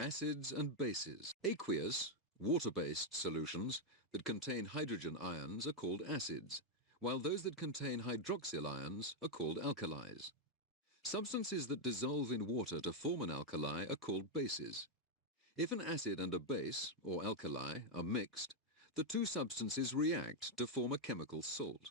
Acids and bases. Aqueous, water-based solutions that contain hydrogen ions are called acids, while those that contain hydroxyl ions are called alkalis. Substances that dissolve in water to form an alkali are called bases. If an acid and a base, or alkali, are mixed, the two substances react to form a chemical salt.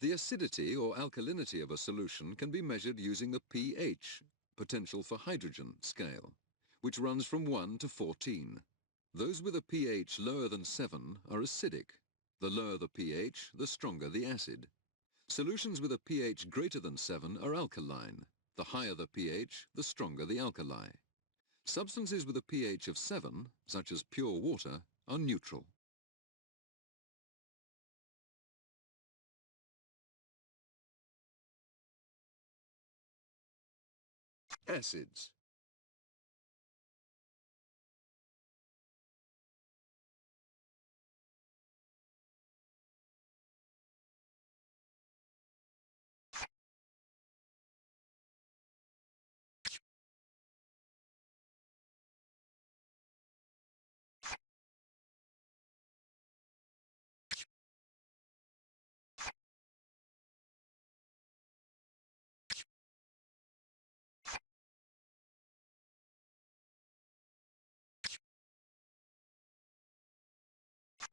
The acidity or alkalinity of a solution can be measured using the pH, potential for hydrogen, scale, which runs from 1 to 14. Those with a pH lower than 7 are acidic. The lower the pH, the stronger the acid. Solutions with a pH greater than 7 are alkaline. The higher the pH, the stronger the alkali. Substances with a pH of 7, such as pure water, are neutral. Acids.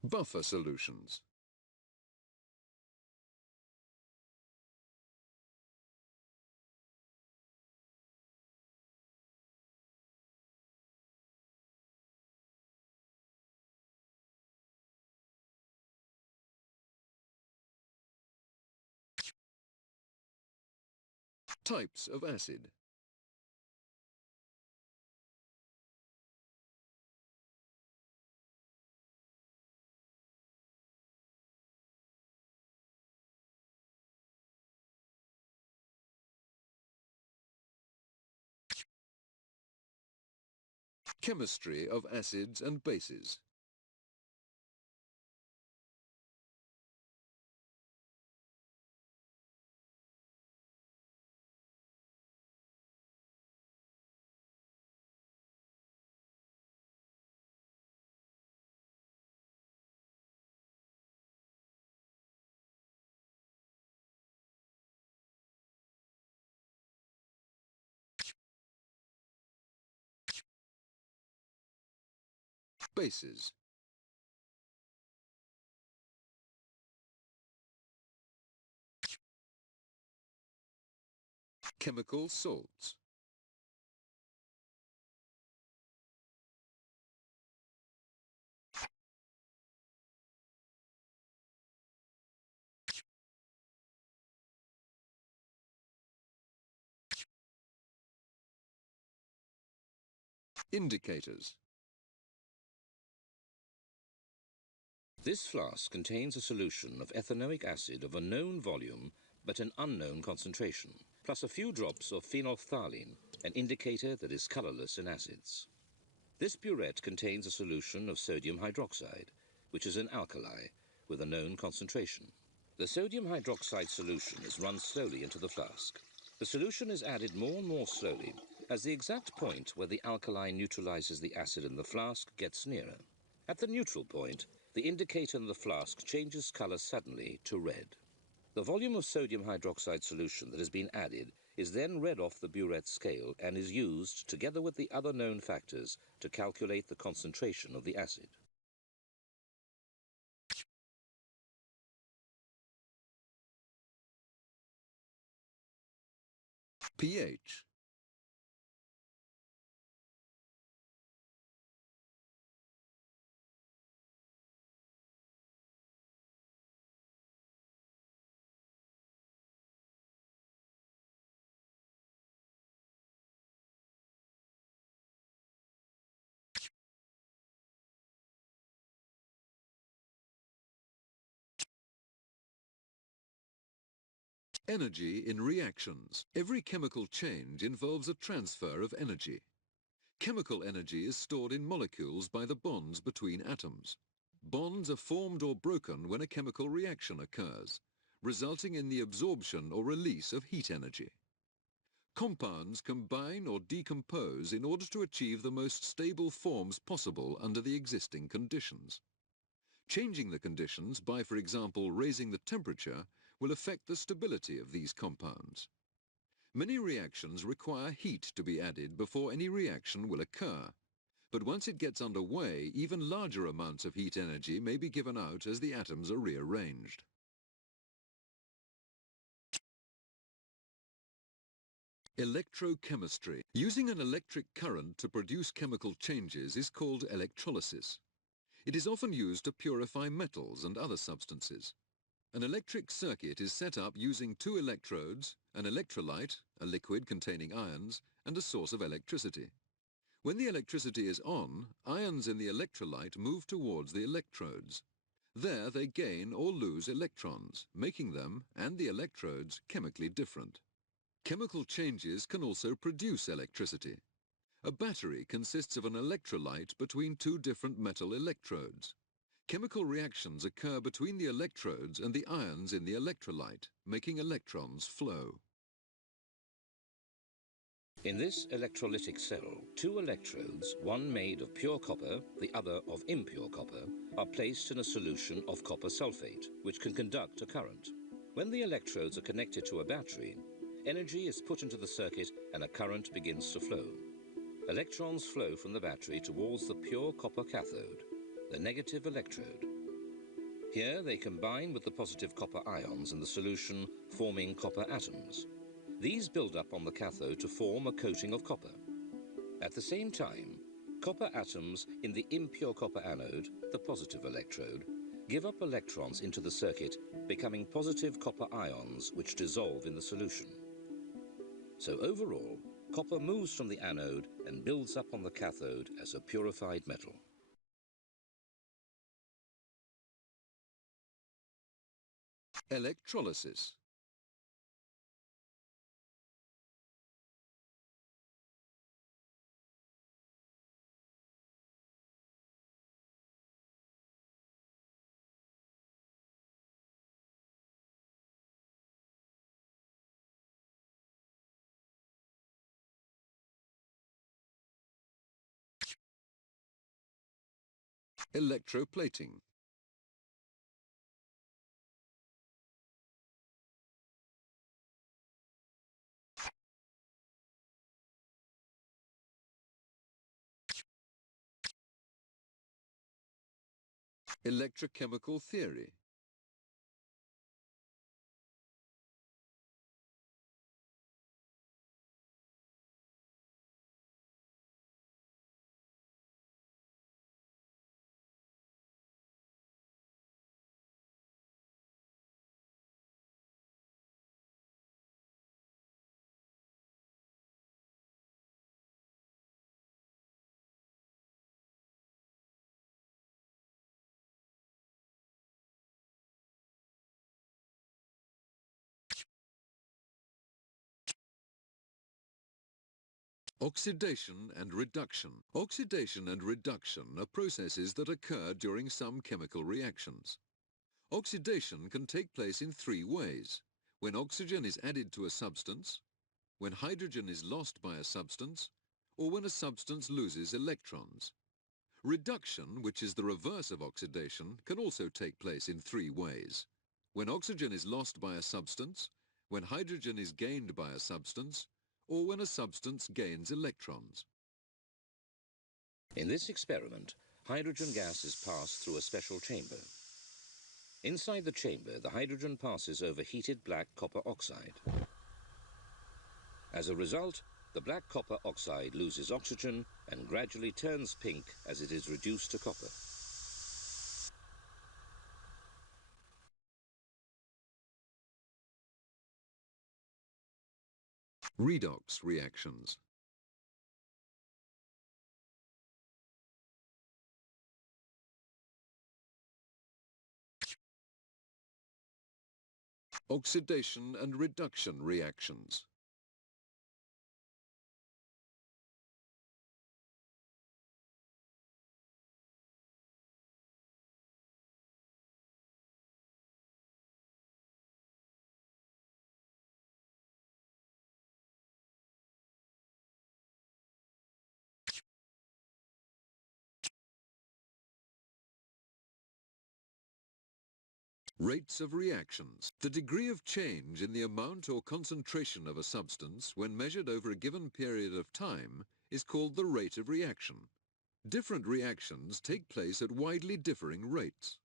Buffer solutions. Types of acid. Chemistry of acids and bases. Bases. Chemical salts. Indicators. This flask contains a solution of ethanoic acid of a known volume but an unknown concentration, plus a few drops of phenolphthalein, an indicator that is colorless in acids. This burette contains a solution of sodium hydroxide, which is an alkali with a known concentration. The sodium hydroxide solution is run slowly into the flask. The solution is added more and more slowly as the exact point where the alkali neutralizes the acid in the flask gets nearer. At the neutral point, the indicator in the flask changes color suddenly to red. The volume of sodium hydroxide solution that has been added is then read off the burette scale and is used, together with the other known factors, to calculate the concentration of the acid. pH. Energy in reactions. Every chemical change involves a transfer of energy. Chemical energy is stored in molecules by the bonds between atoms. Bonds are formed or broken when a chemical reaction occurs, resulting in the absorption or release of heat energy. Compounds combine or decompose in order to achieve the most stable forms possible under the existing conditions. Changing the conditions by, for example, raising the temperature will affect the stability of these compounds. Many reactions require heat to be added before any reaction will occur. But once it gets underway, even larger amounts of heat energy may be given out as the atoms are rearranged. Electrochemistry. Using an electric current to produce chemical changes is called electrolysis. It is often used to purify metals and other substances. An electric circuit is set up using two electrodes, an electrolyte, a liquid containing ions, and a source of electricity. When the electricity is on, ions in the electrolyte move towards the electrodes. There they gain or lose electrons, making them, and the electrodes, chemically different. Chemical changes can also produce electricity. A battery consists of an electrolyte between two different metal electrodes. Chemical reactions occur between the electrodes and the ions in the electrolyte, making electrons flow. In this electrolytic cell, two electrodes, one made of pure copper, the other of impure copper, are placed in a solution of copper sulfate, which can conduct a current. When the electrodes are connected to a battery, energy is put into the circuit and a current begins to flow. Electrons flow from the battery towards the pure copper cathode, the negative electrode. Here they combine with the positive copper ions in the solution, forming copper atoms. These build up on the cathode to form a coating of copper. At the same time, copper atoms in the impure copper anode, the positive electrode, give up electrons into the circuit, becoming positive copper ions which dissolve in the solution. So overall, copper moves from the anode and builds up on the cathode as a purified metal. Electrolysis. Electroplating. Electrochemical theory. Oxidation and reduction. Oxidation and reduction are processes that occur during some chemical reactions. Oxidation can take place in three ways: when oxygen is added to a substance, when hydrogen is lost by a substance, or when a substance loses electrons. Reduction, which is the reverse of oxidation, can also take place in three ways: when oxygen is lost by a substance, when hydrogen is gained by a substance, or when a substance gains electrons. In this experiment, hydrogen gas is passed through a special chamber. Inside the chamber, the hydrogen passes over heated black copper oxide. As a result, the black copper oxide loses oxygen and gradually turns pink as it is reduced to copper. Redox reactions. Oxidation and reduction reactions. Rates of reactions. The degree of change in the amount or concentration of a substance when measured over a given period of time is called the rate of reaction. Different reactions take place at widely differing rates.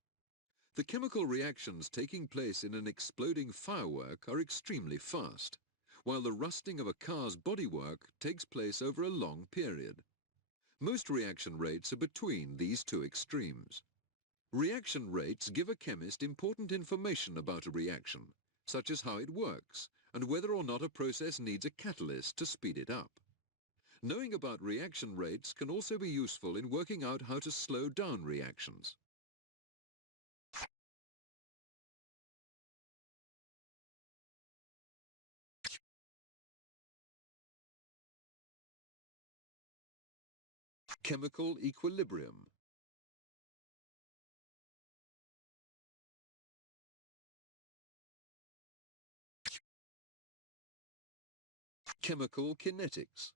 The chemical reactions taking place in an exploding firework are extremely fast, while the rusting of a car's bodywork takes place over a long period. Most reaction rates are between these two extremes. Reaction rates give a chemist important information about a reaction, such as how it works and whether or not a process needs a catalyst to speed it up. Knowing about reaction rates can also be useful in working out how to slow down reactions. Chemical equilibrium. Chemical kinetics.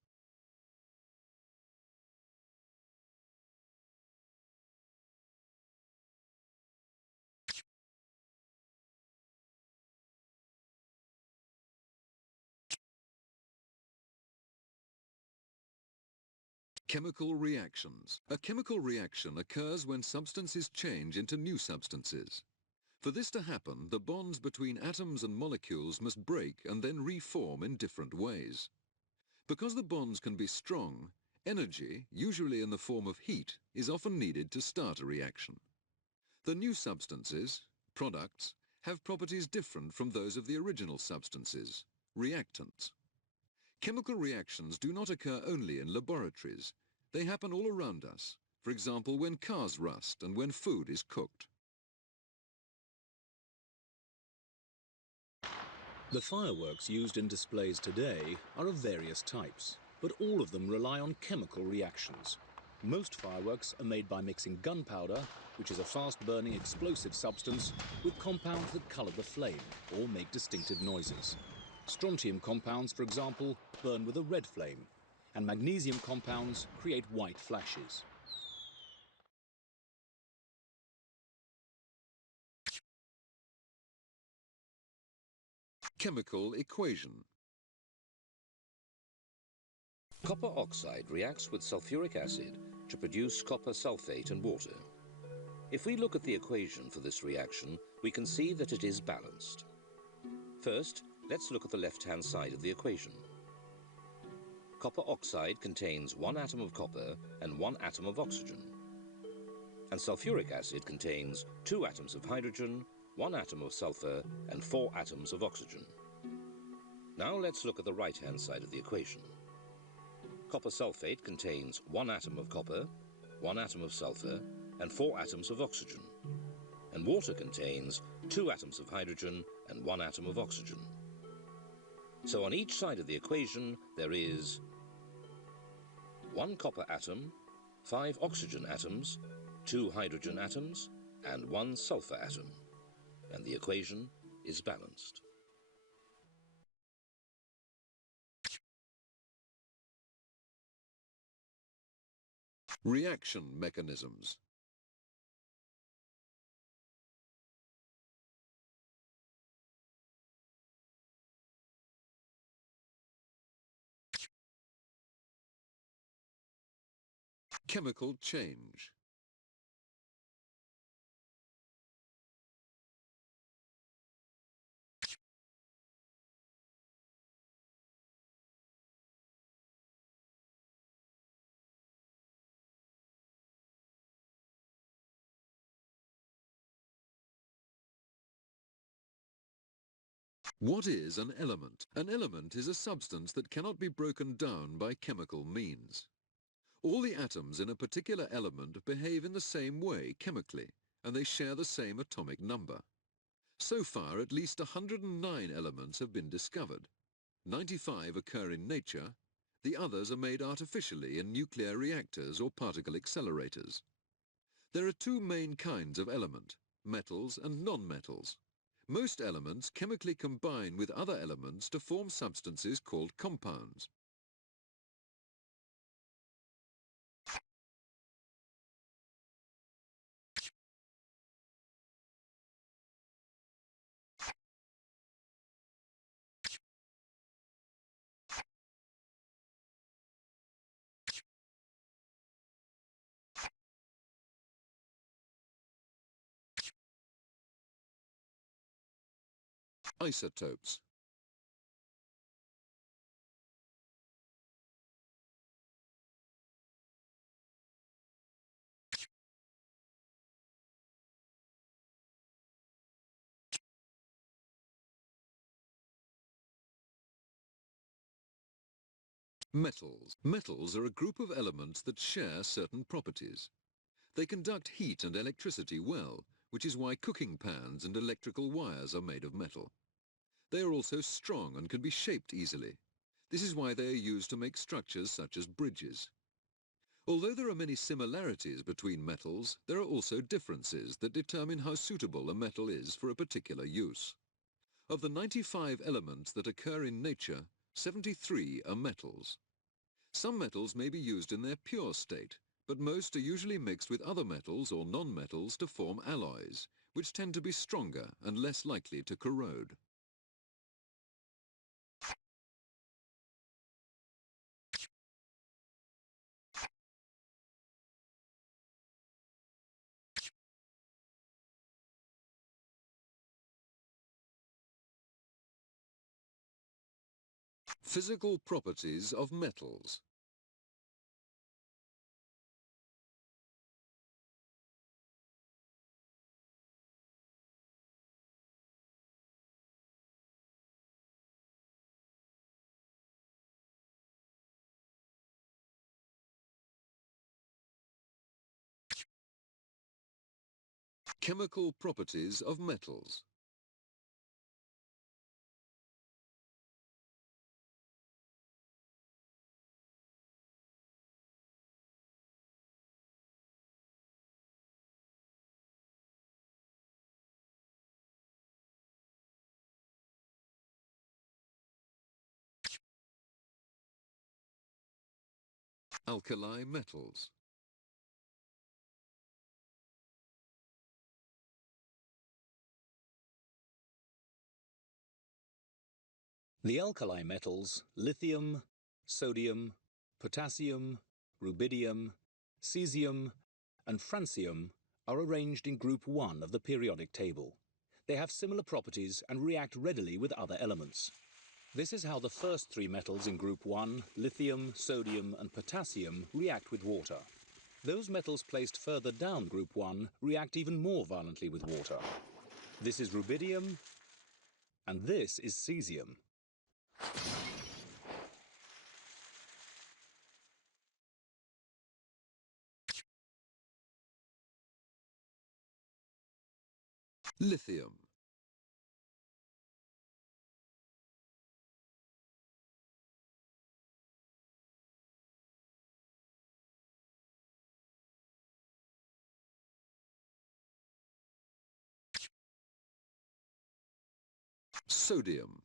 Chemical reactions. A chemical reaction occurs when substances change into new substances. For this to happen, the bonds between atoms and molecules must break and then reform in different ways. Because the bonds can be strong, energy, usually in the form of heat, is often needed to start a reaction. The new substances, products, have properties different from those of the original substances, reactants. Chemical reactions do not occur only in laboratories. They happen all around us, for example when cars rust and when food is cooked. The fireworks used in displays today are of various types, but all of them rely on chemical reactions. Most fireworks are made by mixing gunpowder, which is a fast-burning explosive substance, with compounds that colour the flame or make distinctive noises. Strontium compounds, for example, burn with a red flame, and magnesium compounds create white flashes. Chemical equation. Copper oxide reacts with sulfuric acid to produce copper sulfate and water. If we look at the equation for this reaction, we can see that it is balanced. First, let's look at the left-hand side of the equation. Copper oxide contains 1 atom of copper and 1 atom of oxygen. And sulfuric acid contains 2 atoms of hydrogen, 1 atom of sulfur, and 4 atoms of oxygen. Now let's look at the right-hand side of the equation. Copper sulfate contains 1 atom of copper, 1 atom of sulfur, and 4 atoms of oxygen. And water contains 2 atoms of hydrogen and 1 atom of oxygen. So on each side of the equation there is 1 copper atom, 5 oxygen atoms, 2 hydrogen atoms, and 1 sulfur atom. And the equation is balanced. Reaction mechanisms. Chemical change. What is an element? An element is a substance that cannot be broken down by chemical means. All the atoms in a particular element behave in the same way chemically, and they share the same atomic number. So far, at least 109 elements have been discovered. 95 occur in nature, the others are made artificially in nuclear reactors or particle accelerators. There are two main kinds of element, metals and non-metals. Most elements chemically combine with other elements to form substances called compounds. Isotopes. Metals. Metals are a group of elements that share certain properties. They conduct heat and electricity well, which is why cooking pans and electrical wires are made of metal. They are also strong and can be shaped easily. This is why they are used to make structures such as bridges. Although there are many similarities between metals, there are also differences that determine how suitable a metal is for a particular use. Of the 95 elements that occur in nature, 73 are metals. Some metals may be used in their pure state, but most are usually mixed with other metals or non-metals to form alloys, which tend to be stronger and less likely to corrode. Physical properties of metals. Chemical properties of metals. Alkali metals. The alkali metals, lithium, sodium, potassium, rubidium, cesium, and francium are arranged in group 1 of the periodic table. They have similar properties and react readily with other elements. This is how the first 3 metals in group 1, lithium, sodium, and potassium, react with water. Those metals placed further down group 1 react even more violently with water. This is rubidium, and this is cesium. Lithium. Sodium.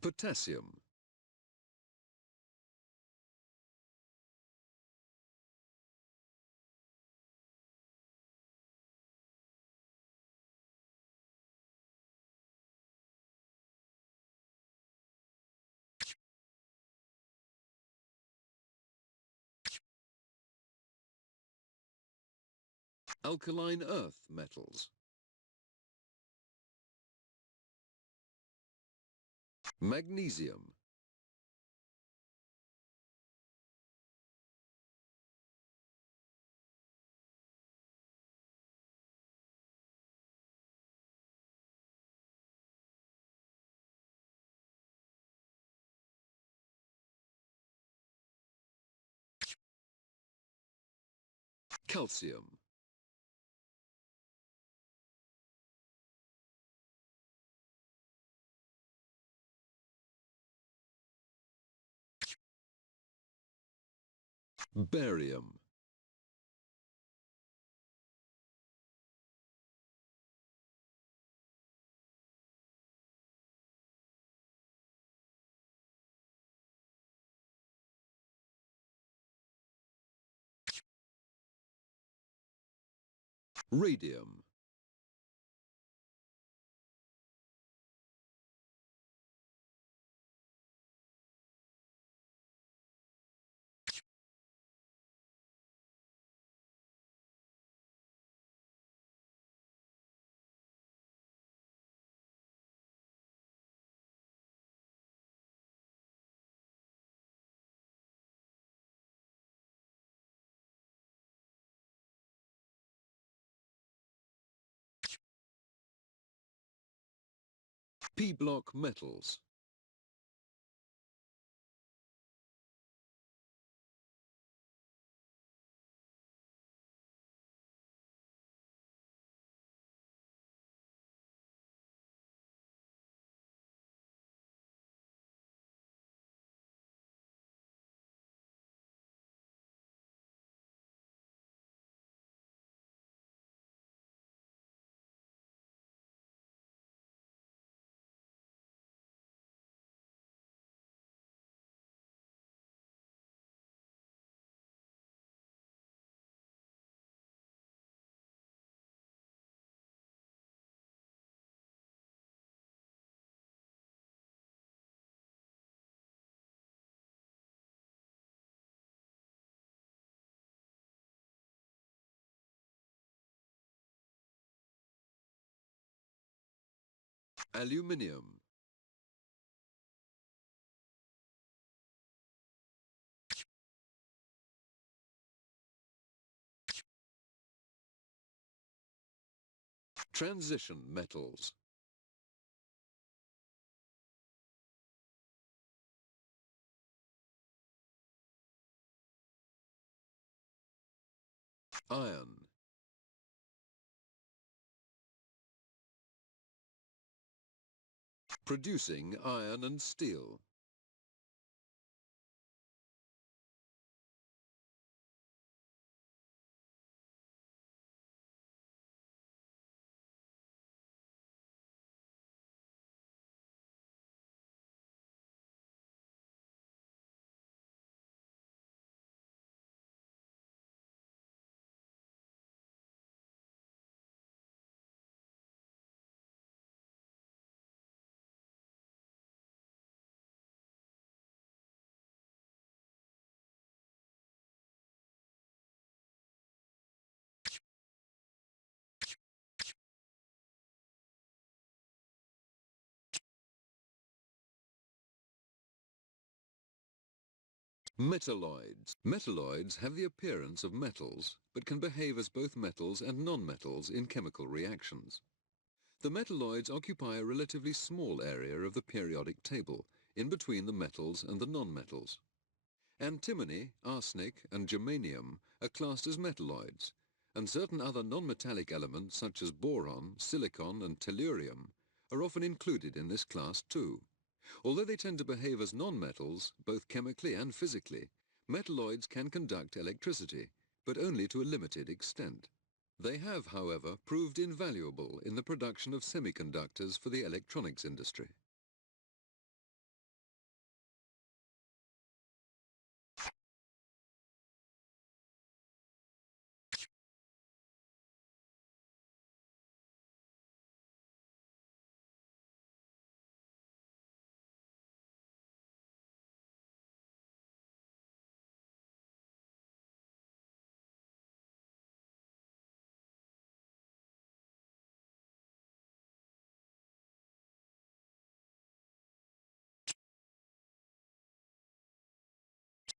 Potassium. Alkaline earth metals. Magnesium. Calcium. Barium. Radium. P-block metals. Aluminium. Transition metals. Iron. Producing iron and steel. Metalloids. Metalloids have the appearance of metals, but can behave as both metals and non-metals in chemical reactions. The metalloids occupy a relatively small area of the periodic table, in between the metals and the non-metals. Antimony, arsenic and germanium are classed as metalloids, and certain other non-metallic elements such as boron, silicon and tellurium are often included in this class too. Although they tend to behave as non-metals, both chemically and physically, metalloids can conduct electricity, but only to a limited extent. They have, however, proved invaluable in the production of semiconductors for the electronics industry.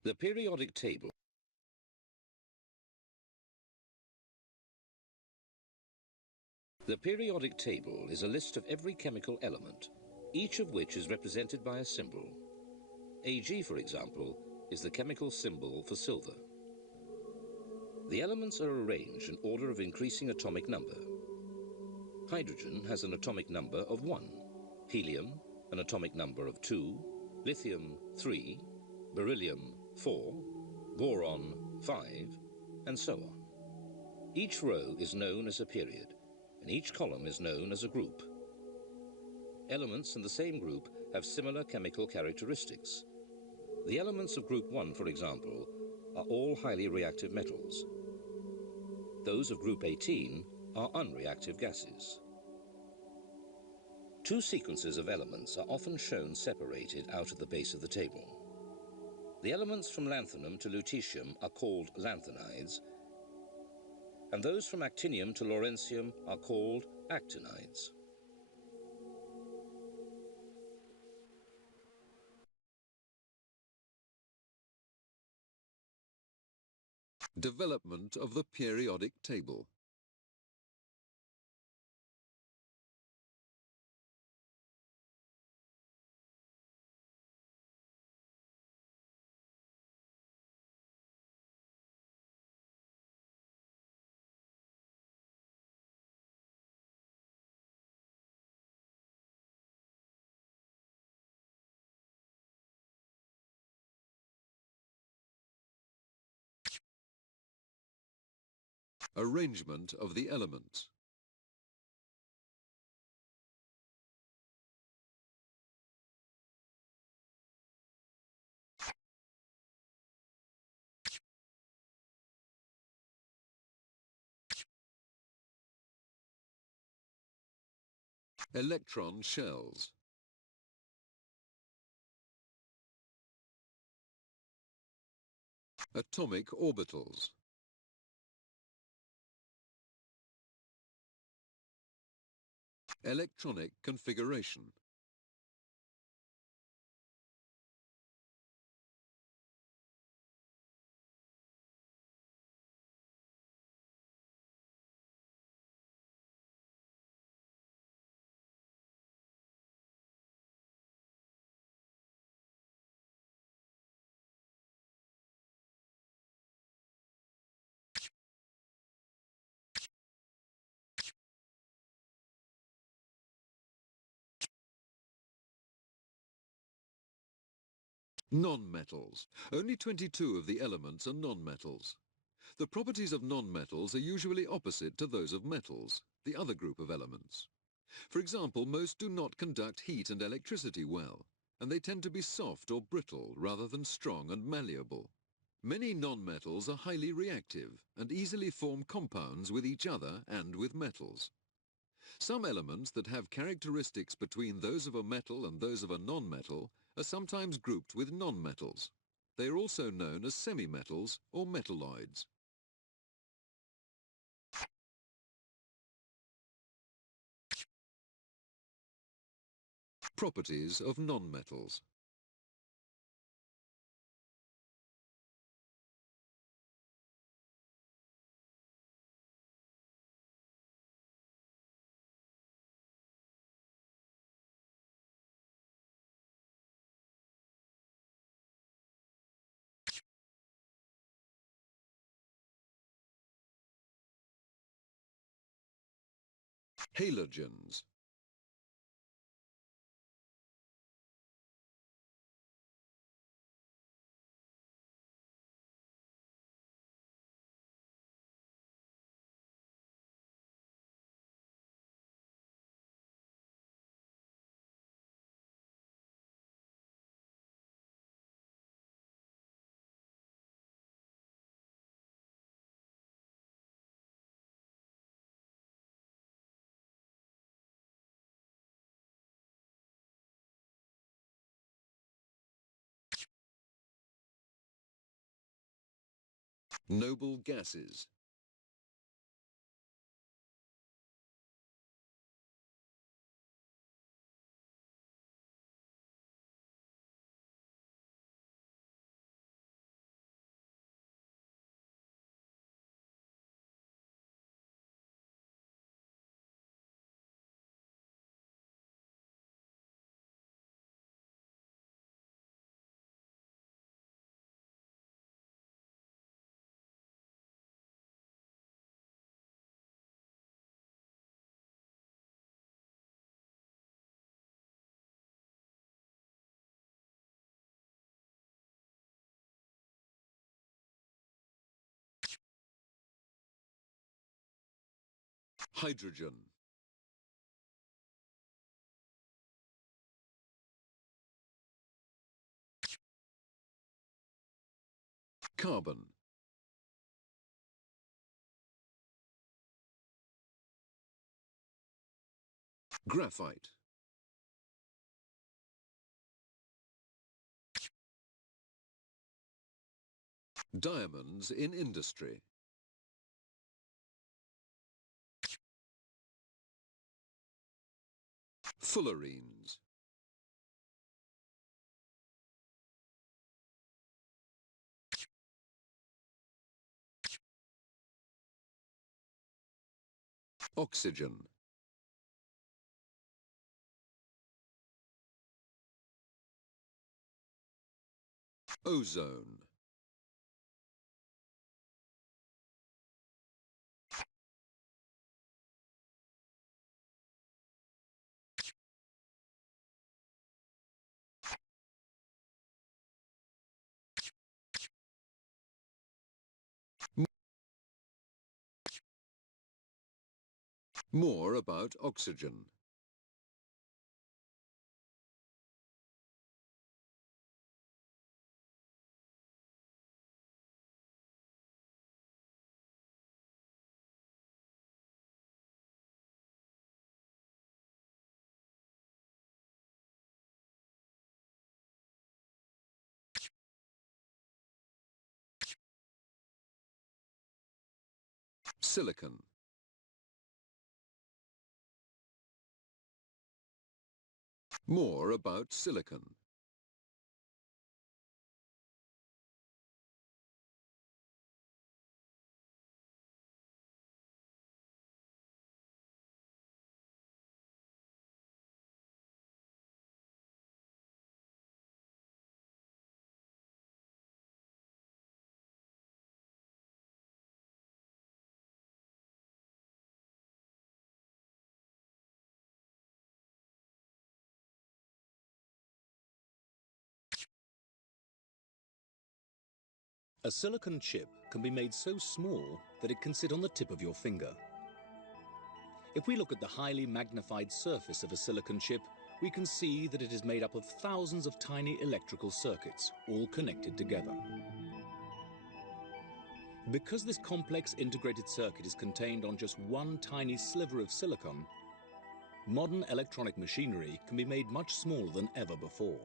The periodic table is a list of every chemical element, each of which is represented by a symbol. Ag, for example, is the chemical symbol for silver. The elements are arranged in order of increasing atomic number. Hydrogen has an atomic number of 1, helium an atomic number of 2, lithium 3, beryllium 4, boron 5, and so on. Each row is known as a period, and each column is known as a group. Elements in the same group have similar chemical characteristics. The elements of group 1, for example, are all highly reactive metals. Those of group 18 are unreactive gases. Two sequences of elements are often shown separated out at the base of the table. The elements from lanthanum to lutetium are called lanthanides, and those from actinium to lawrencium are called actinides. Development of the periodic table. Arrangement of the elements. Electron shells. Atomic orbitals. Electronic configuration. Non-metals. Only 22 of the elements are non-metals. The properties of non-metals are usually opposite to those of metals, the other group of elements. For example, most do not conduct heat and electricity well, and they tend to be soft or brittle rather than strong and malleable. Many non-metals are highly reactive and easily form compounds with each other and with metals. Some elements that have characteristics between those of a metal and those of a non-metal are sometimes grouped with non-metals. They are also known as semi-metals or metalloids. Properties of non-metals. Halogens. Noble gases. Hydrogen. Carbon. Graphite. Diamonds in industry. Fullerenes. Oxygen. Ozone. More about oxygen. Silicon. More about silicon. A silicon chip can be made so small that it can sit on the tip of your finger. If we look at the highly magnified surface of a silicon chip, we can see that it is made up of thousands of tiny electrical circuits, all connected together. Because this complex integrated circuit is contained on just one tiny sliver of silicon, modern electronic machinery can be made much smaller than ever before.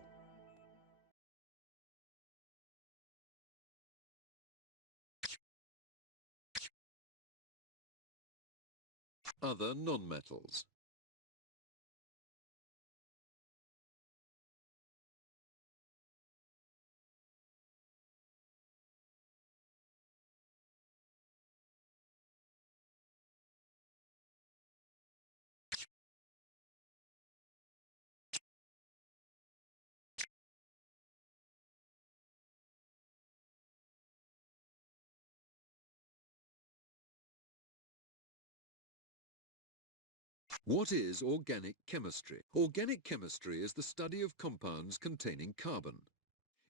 Other nonmetals. What is organic chemistry? Organic chemistry is the study of compounds containing carbon.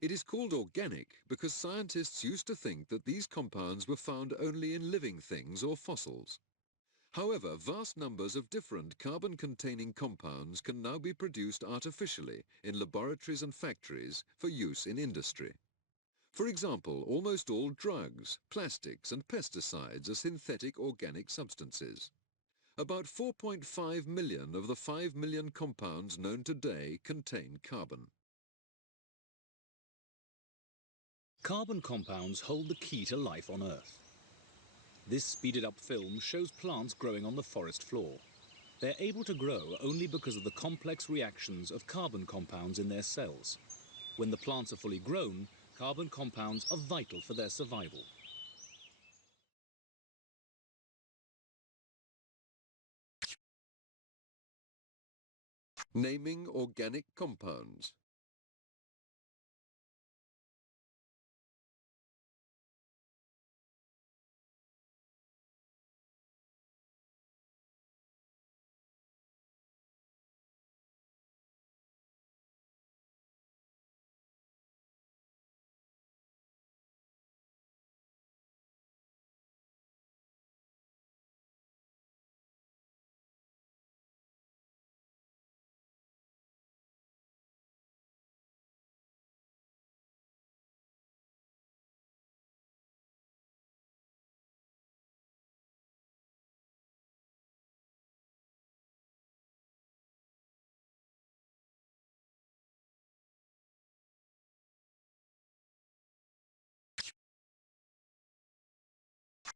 It is called organic because scientists used to think that these compounds were found only in living things or fossils. However, vast numbers of different carbon-containing compounds can now be produced artificially in laboratories and factories for use in industry. For example, almost all drugs, plastics and pesticides are synthetic organic substances. About 4.5 million of the 5 million compounds known today contain carbon. Carbon compounds hold the key to life on Earth. This speeded up film shows plants growing on the forest floor. They're able to grow only because of the complex reactions of carbon compounds in their cells. When the plants are fully grown, carbon compounds are vital for their survival. Naming organic compounds.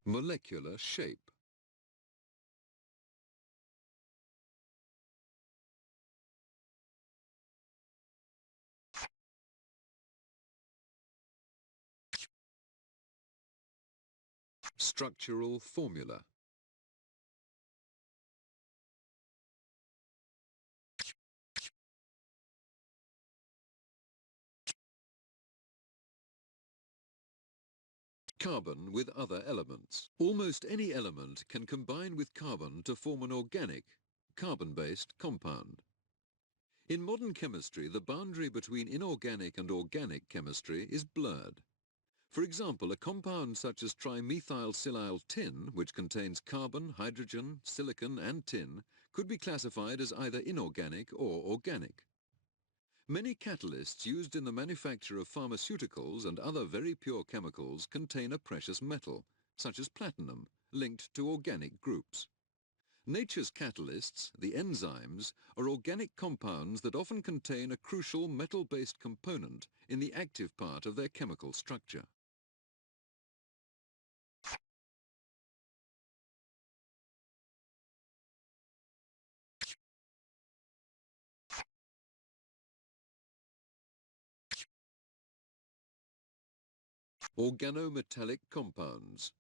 Molecular shape. Structural formula. Carbon with other elements. Almost any element can combine with carbon to form an organic, carbon-based compound. In modern chemistry, the boundary between inorganic and organic chemistry is blurred. For example, a compound such as trimethylsilyl tin, which contains carbon, hydrogen, silicon and tin, could be classified as either inorganic or organic. Many catalysts used in the manufacture of pharmaceuticals and other very pure chemicals contain a precious metal, such as platinum, linked to organic groups. Nature's catalysts, the enzymes, are organic compounds that often contain a crucial metal-based component in the active part of their chemical structure. Organometallic compounds.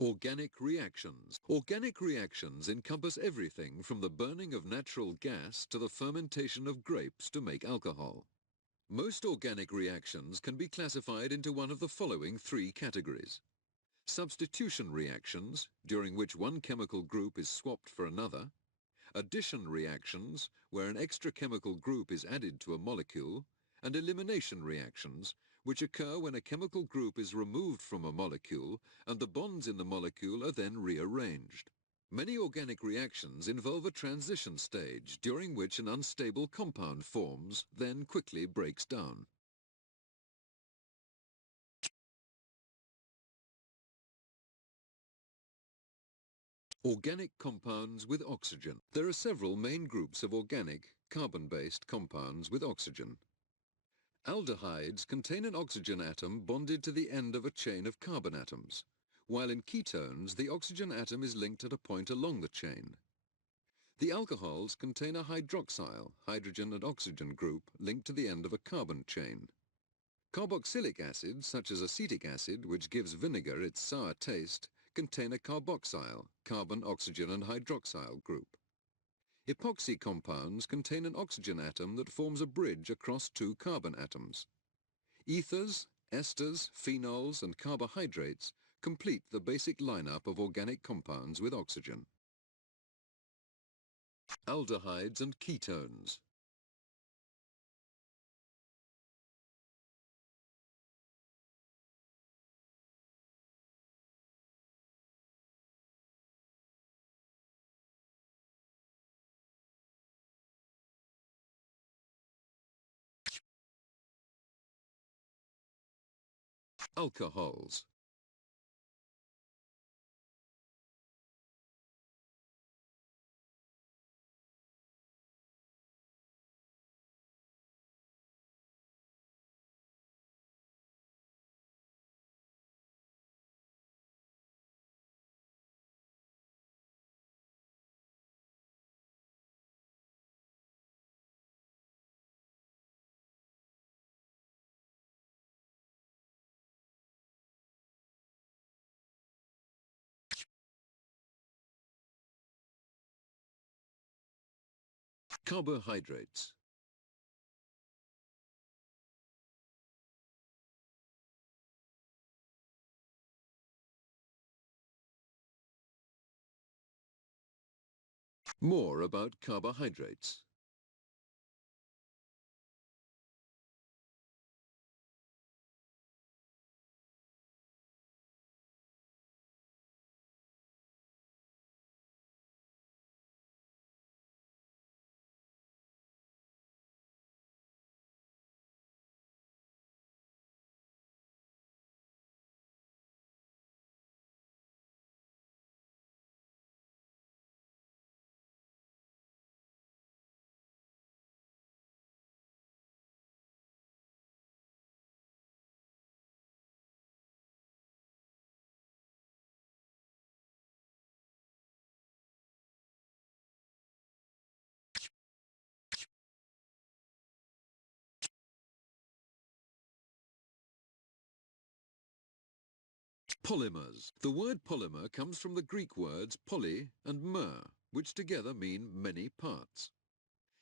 Organic reactions. Organic reactions encompass everything from the burning of natural gas to the fermentation of grapes to make alcohol. Most organic reactions can be classified into one of the following three categories. Substitution reactions, during which one chemical group is swapped for another. Addition reactions, where an extra chemical group is added to a molecule. And elimination reactions, which occur when a chemical group is removed from a molecule and the bonds in the molecule are then rearranged. Many organic reactions involve a transition stage during which an unstable compound forms, then quickly breaks down. Organic compounds with oxygen. There are several main groups of organic, carbon-based compounds with oxygen. Aldehydes contain an oxygen atom bonded to the end of a chain of carbon atoms, while in ketones the oxygen atom is linked at a point along the chain. The alcohols contain a hydroxyl, hydrogen and oxygen group linked to the end of a carbon chain. Carboxylic acids, such as acetic acid, which gives vinegar its sour taste, contain a carboxyl, carbon, oxygen and hydroxyl group. Epoxy compounds contain an oxygen atom that forms a bridge across two carbon atoms. Ethers, esters, phenols and carbohydrates complete the basic lineup of organic compounds with oxygen. Aldehydes and ketones. Alcohols. Carbohydrates. More about carbohydrates. Polymers. The word polymer comes from the Greek words poly and mer, which together mean many parts.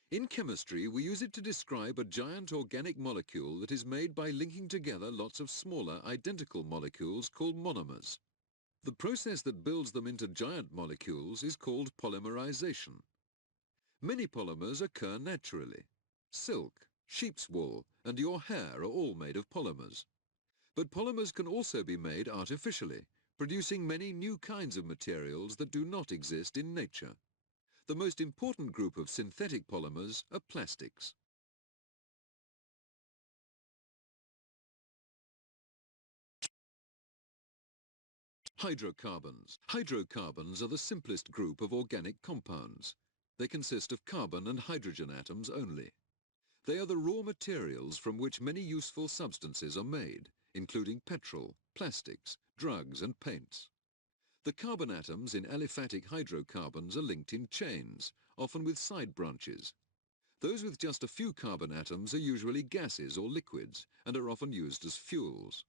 In chemistry, we use it to describe a giant organic molecule that is made by linking together lots of smaller, identical molecules called monomers. The process that builds them into giant molecules is called polymerization. Many polymers occur naturally. Silk, sheep's wool, and your hair are all made of polymers. But polymers can also be made artificially, producing many new kinds of materials that do not exist in nature. The most important group of synthetic polymers are plastics. Hydrocarbons. Hydrocarbons are the simplest group of organic compounds. They consist of carbon and hydrogen atoms only. They are the raw materials from which many useful substances are made, including petrol, plastics, drugs and paints. The carbon atoms in aliphatic hydrocarbons are linked in chains, often with side branches. Those with just a few carbon atoms are usually gases or liquids and are often used as fuels.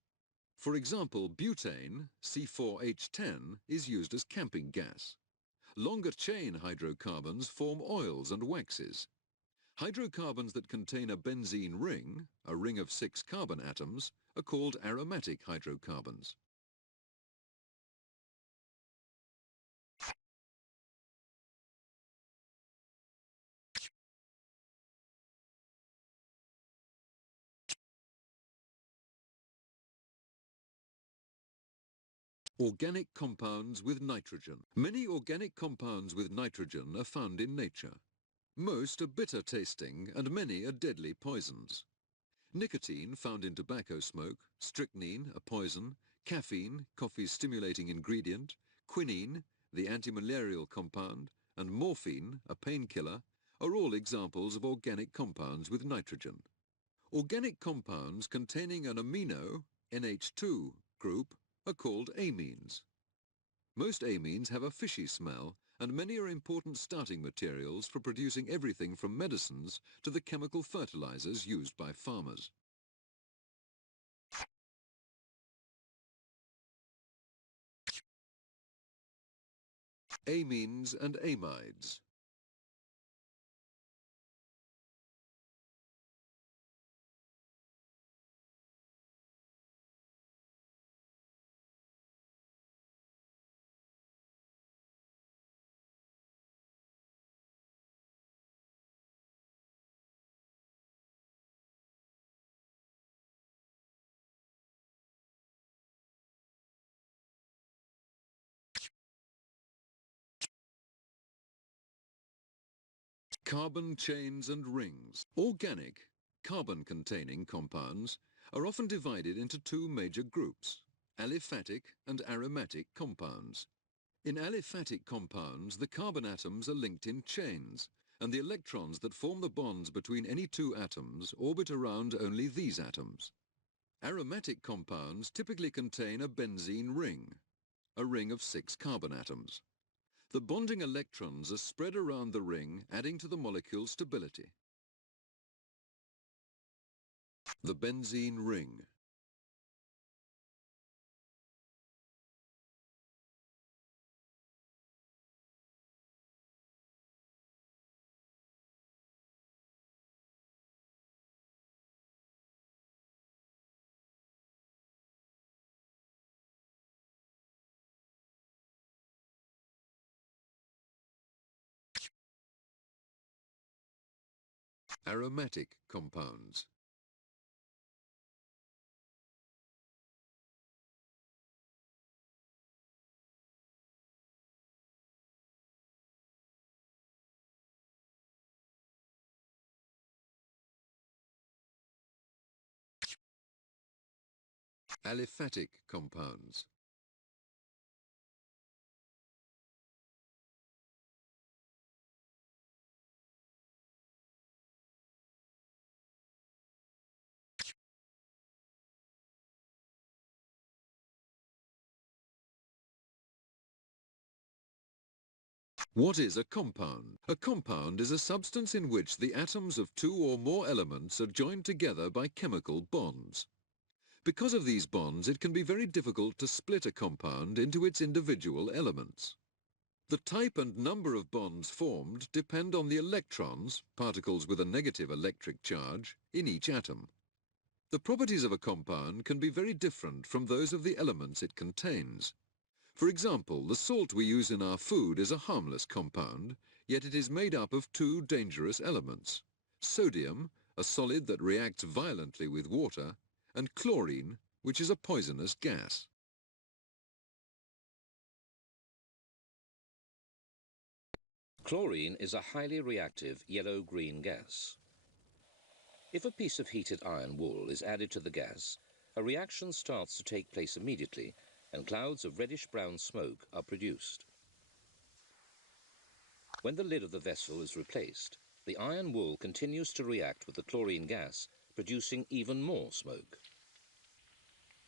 For example, butane, C4H10, is used as camping gas. Longer chain hydrocarbons form oils and waxes. Hydrocarbons that contain a benzene ring, a ring of 6 carbon atoms, are called aromatic hydrocarbons. Organic compounds with nitrogen. Many organic compounds with nitrogen are found in nature. Most are bitter tasting and many are deadly poisons. Nicotine, found in tobacco smoke, strychnine, a poison, caffeine, coffee's stimulating ingredient, quinine, the antimalarial compound, and morphine, a painkiller, are all examples of organic compounds with nitrogen. Organic compounds containing an amino, NH2, group are called amines. Most amines have a fishy smell, and many are important starting materials for producing everything from medicines to the chemical fertilizers used by farmers. Amines and amides. Carbon chains and rings. Organic, carbon-containing compounds are often divided into 2 major groups, aliphatic and aromatic compounds. In aliphatic compounds, the carbon atoms are linked in chains, and the electrons that form the bonds between any 2 atoms orbit around only these atoms. Aromatic compounds typically contain a benzene ring, a ring of 6 carbon atoms. The bonding electrons are spread around the ring, adding to the molecule's stability. The benzene ring. Aromatic compounds. Aliphatic compounds. What is a compound? A compound is a substance in which the atoms of 2 or more elements are joined together by chemical bonds. Because of these bonds, it can be very difficult to split a compound into its individual elements. The type and number of bonds formed depend on the electrons, particles with a negative electric charge, in each atom. The properties of a compound can be very different from those of the elements it contains. For example, the salt we use in our food is a harmless compound, yet it is made up of two dangerous elements: sodium, a solid that reacts violently with water, and chlorine, which is a poisonous gas. Chlorine is a highly reactive yellow-green gas. If a piece of heated iron wool is added to the gas, a reaction starts to take place immediately, and clouds of reddish-brown smoke are produced. When the lid of the vessel is replaced, the iron wool continues to react with the chlorine gas, producing even more smoke.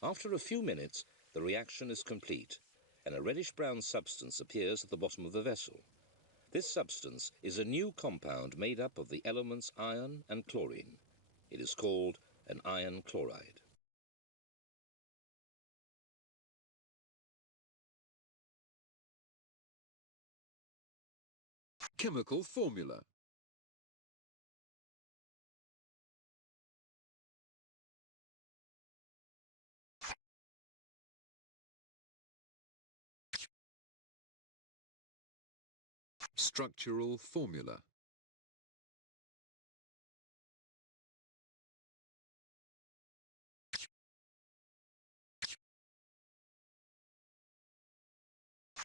After a few minutes, the reaction is complete, and a reddish-brown substance appears at the bottom of the vessel. This substance is a new compound made up of the elements iron and chlorine. It is called an iron chloride. Chemical formula. Structural formula.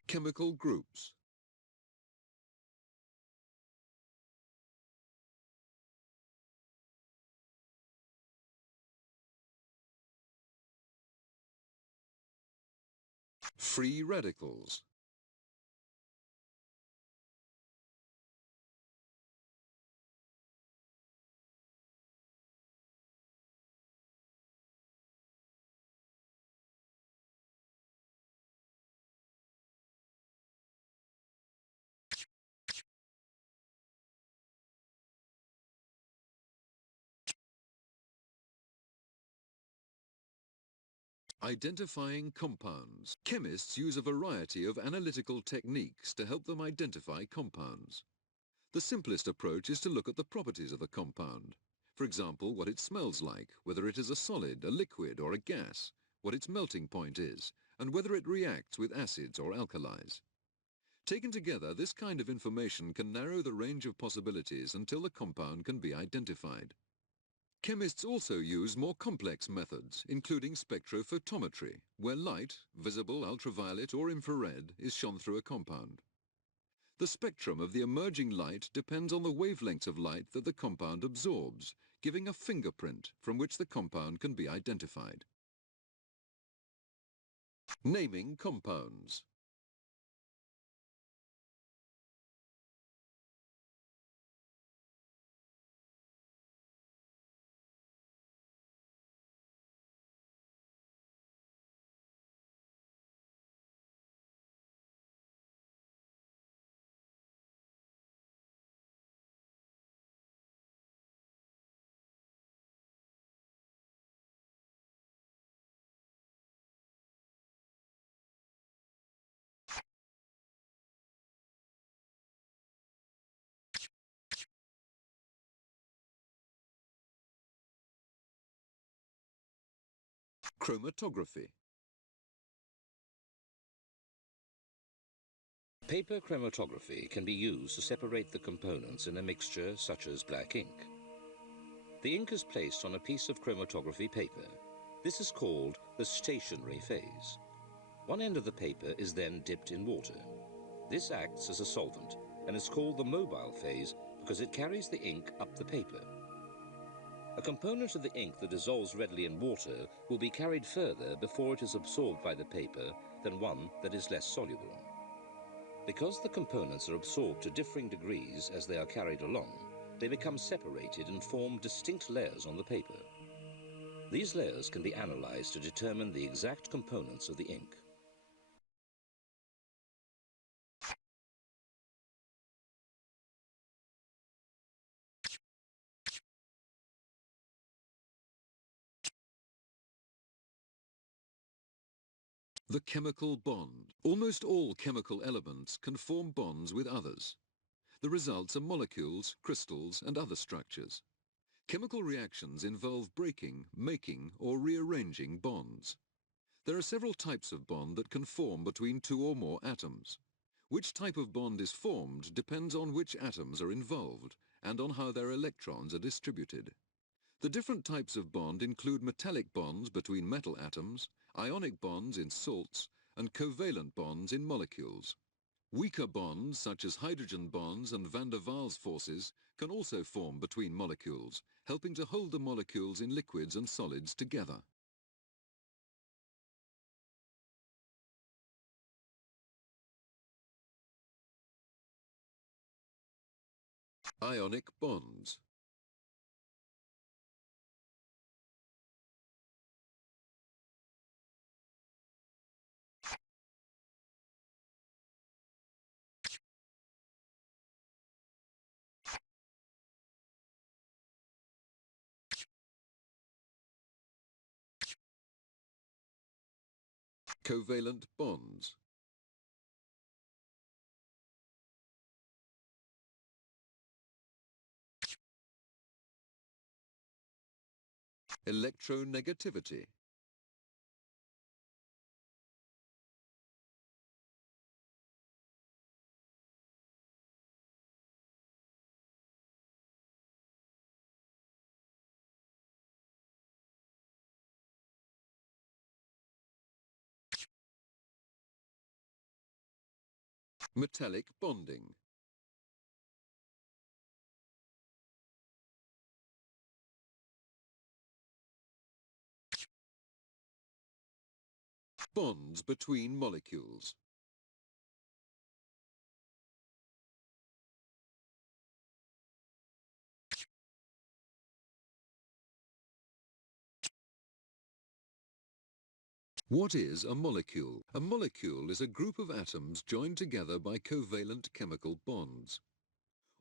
Chemical groups. Free radicals. Identifying compounds. Chemists use a variety of analytical techniques to help them identify compounds. The simplest approach is to look at the properties of the compound. For example, what it smells like, whether it is a solid, a liquid or a gas, what its melting point is, and whether it reacts with acids or alkalis. Taken together, this kind of information can narrow the range of possibilities until the compound can be identified. Chemists also use more complex methods, including spectrophotometry, where light, visible ultraviolet or infrared, is shone through a compound. The spectrum of the emerging light depends on the wavelengths of light that the compound absorbs, giving a fingerprint from which the compound can be identified. Naming compounds. Chromatography. Paper chromatography can be used to separate the components in a mixture such as black ink. The ink is placed on a piece of chromatography paper. This is called the stationary phase. One end of the paper is then dipped in water. This acts as a solvent and is called the mobile phase because it carries the ink up the paper. A component of the ink that dissolves readily in water will be carried further before it is absorbed by the paper than one that is less soluble. Because the components are absorbed to differing degrees as they are carried along, they become separated and form distinct layers on the paper. These layers can be analyzed to determine the exact components of the ink. The chemical bond. Almost all chemical elements can form bonds with others. The results are molecules, crystals, and other structures. Chemical reactions involve breaking, making, or rearranging bonds. There are several types of bond that can form between two or more atoms. Which type of bond is formed depends on which atoms are involved and on how their electrons are distributed. The different types of bond include metallic bonds between metal atoms, ionic bonds in salts, and covalent bonds in molecules. Weaker bonds, such as hydrogen bonds and van der Waals forces, can also form between molecules, helping to hold the molecules in liquids and solids together. Ionic bonds. Covalent bonds. Electronegativity. Metallic bonding. Bonds between molecules. What is a molecule? A molecule is a group of atoms joined together by covalent chemical bonds.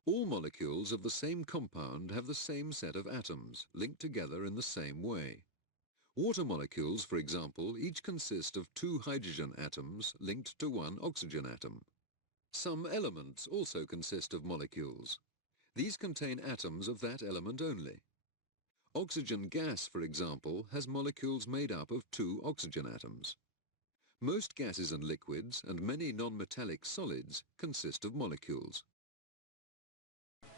All molecules of the same compound have the same set of atoms, linked together in the same way. Water molecules, for example, each consist of two hydrogen atoms linked to one oxygen atom. Some elements also consist of molecules. These contain atoms of that element only. Oxygen gas, for example, has molecules made up of two oxygen atoms. Most gases and liquids, and many non-metallic solids, consist of molecules.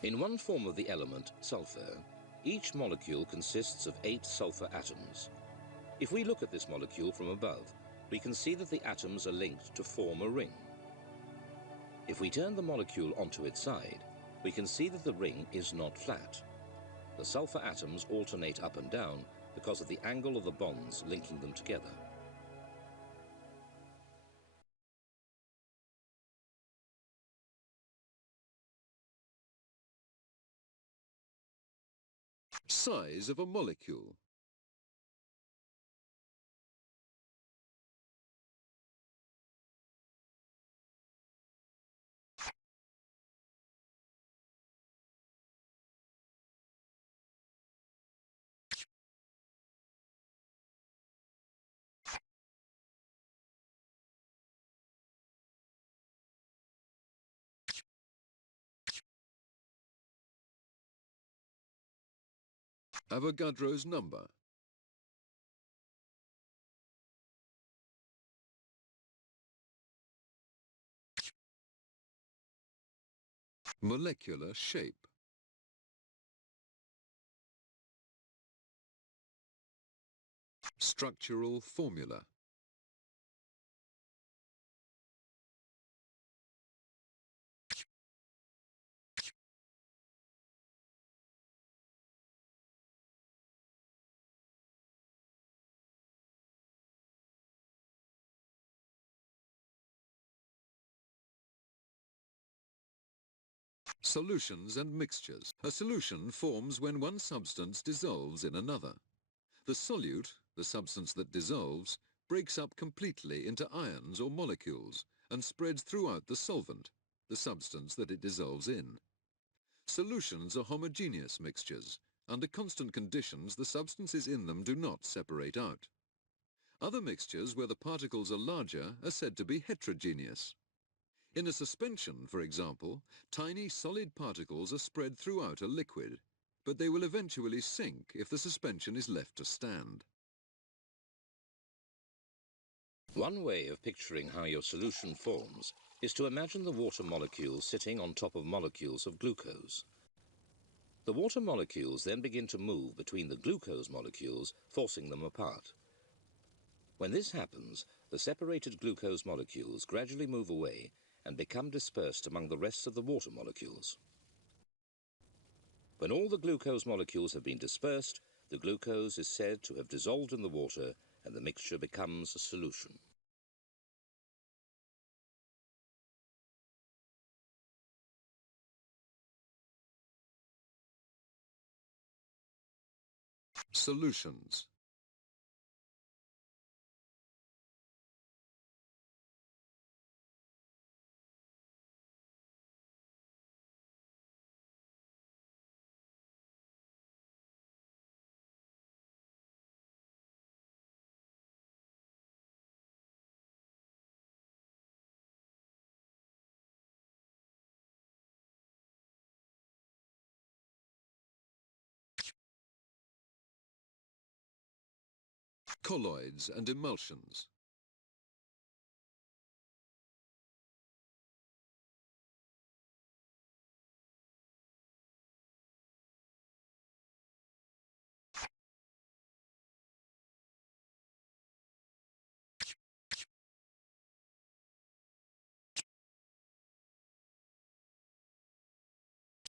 In one form of the element, sulfur, each molecule consists of 8 sulfur atoms. If we look at this molecule from above, we can see that the atoms are linked to form a ring. If we turn the molecule onto its side, we can see that the ring is not flat. The sulfur atoms alternate up and down because of the angle of the bonds linking them together. Size of a molecule. Avogadro's number. Molecular shape. Structural formula. Solutions and mixtures. A solution forms when one substance dissolves in another. The solute, the substance that dissolves, breaks up completely into ions or molecules and spreads throughout the solvent, the substance that it dissolves in. Solutions are homogeneous mixtures. Under constant conditions, the substances in them do not separate out. Other mixtures where the particles are larger are said to be heterogeneous. In a suspension, for example, tiny solid particles are spread throughout a liquid, but they will eventually sink if the suspension is left to stand. One way of picturing how your solution forms is to imagine the water molecules sitting on top of molecules of glucose. The water molecules then begin to move between the glucose molecules, forcing them apart. When this happens, the separated glucose molecules gradually move away and become dispersed among the rest of the water molecules. When all the glucose molecules have been dispersed, the glucose is said to have dissolved in the water and the mixture becomes a solution. Solutions. Colloids and emulsions.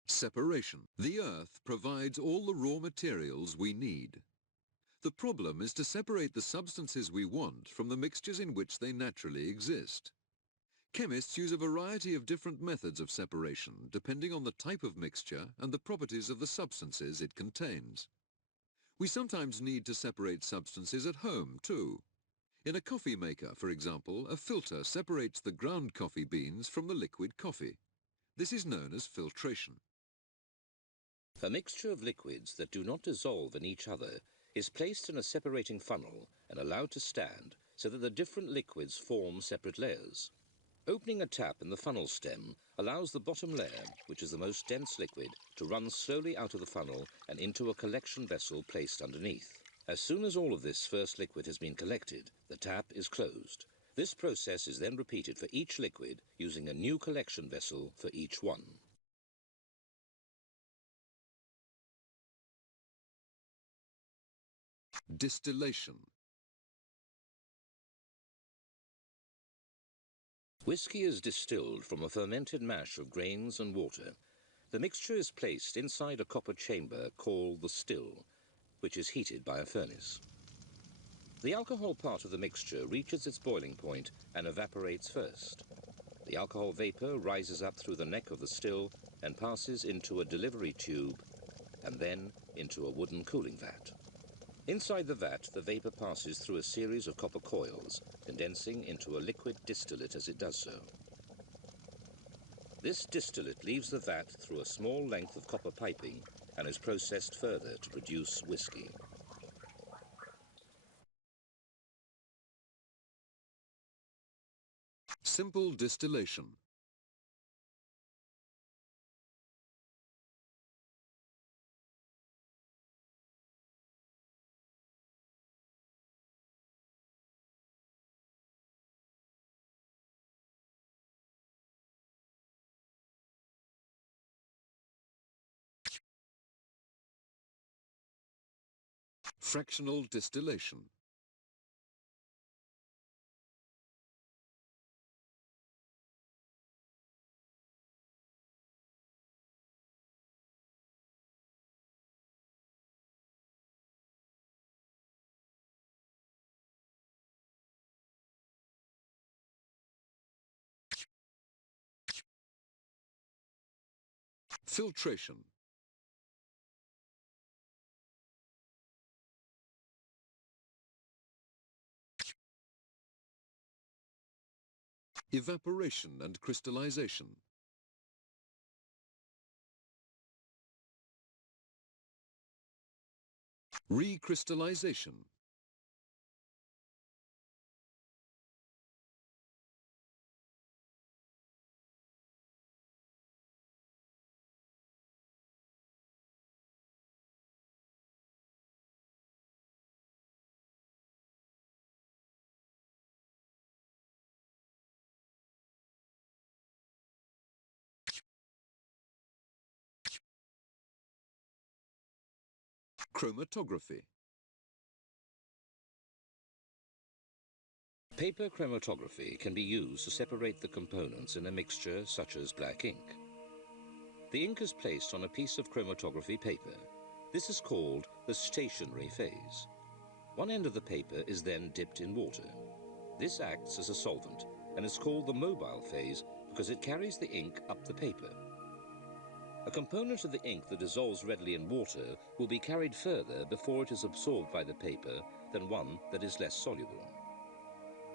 Separation. The Earth provides all the raw materials we need. The problem is to separate the substances we want from the mixtures in which they naturally exist. Chemists use a variety of different methods of separation depending on the type of mixture and the properties of the substances it contains. We sometimes need to separate substances at home too. In a coffee maker, for example, a filter separates the ground coffee beans from the liquid coffee. This is known as filtration. A mixture of liquids that do not dissolve in each other is placed in a separating funnel and allowed to stand so that the different liquids form separate layers. Opening a tap in the funnel stem allows the bottom layer, which is the most dense liquid, to run slowly out of the funnel and into a collection vessel placed underneath. As soon as all of this first liquid has been collected, the tap is closed. This process is then repeated for each liquid using a new collection vessel for each one. Distillation. Whiskey is distilled from a fermented mash of grains and water. The mixture is placed inside a copper chamber called the still, which is heated by a furnace. The alcohol part of the mixture reaches its boiling point and evaporates first. The alcohol vapor rises up through the neck of the still and passes into a delivery tube and then into a wooden cooling vat. Inside the vat, the vapor passes through a series of copper coils, condensing into a liquid distillate as it does so. This distillate leaves the vat through a small length of copper piping and is processed further to produce whiskey. Simple distillation. Fractional distillation. Filtration. Evaporation and crystallization. Recrystallization. Chromatography. Paper chromatography can be used to separate the components in a mixture such as black ink. The ink is placed on a piece of chromatography paper. This is called the stationary phase. One end of the paper is then dipped in water. This acts as a solvent and is called the mobile phase because it carries the ink up the paper. A component of the ink that dissolves readily in water will be carried further before it is absorbed by the paper than one that is less soluble.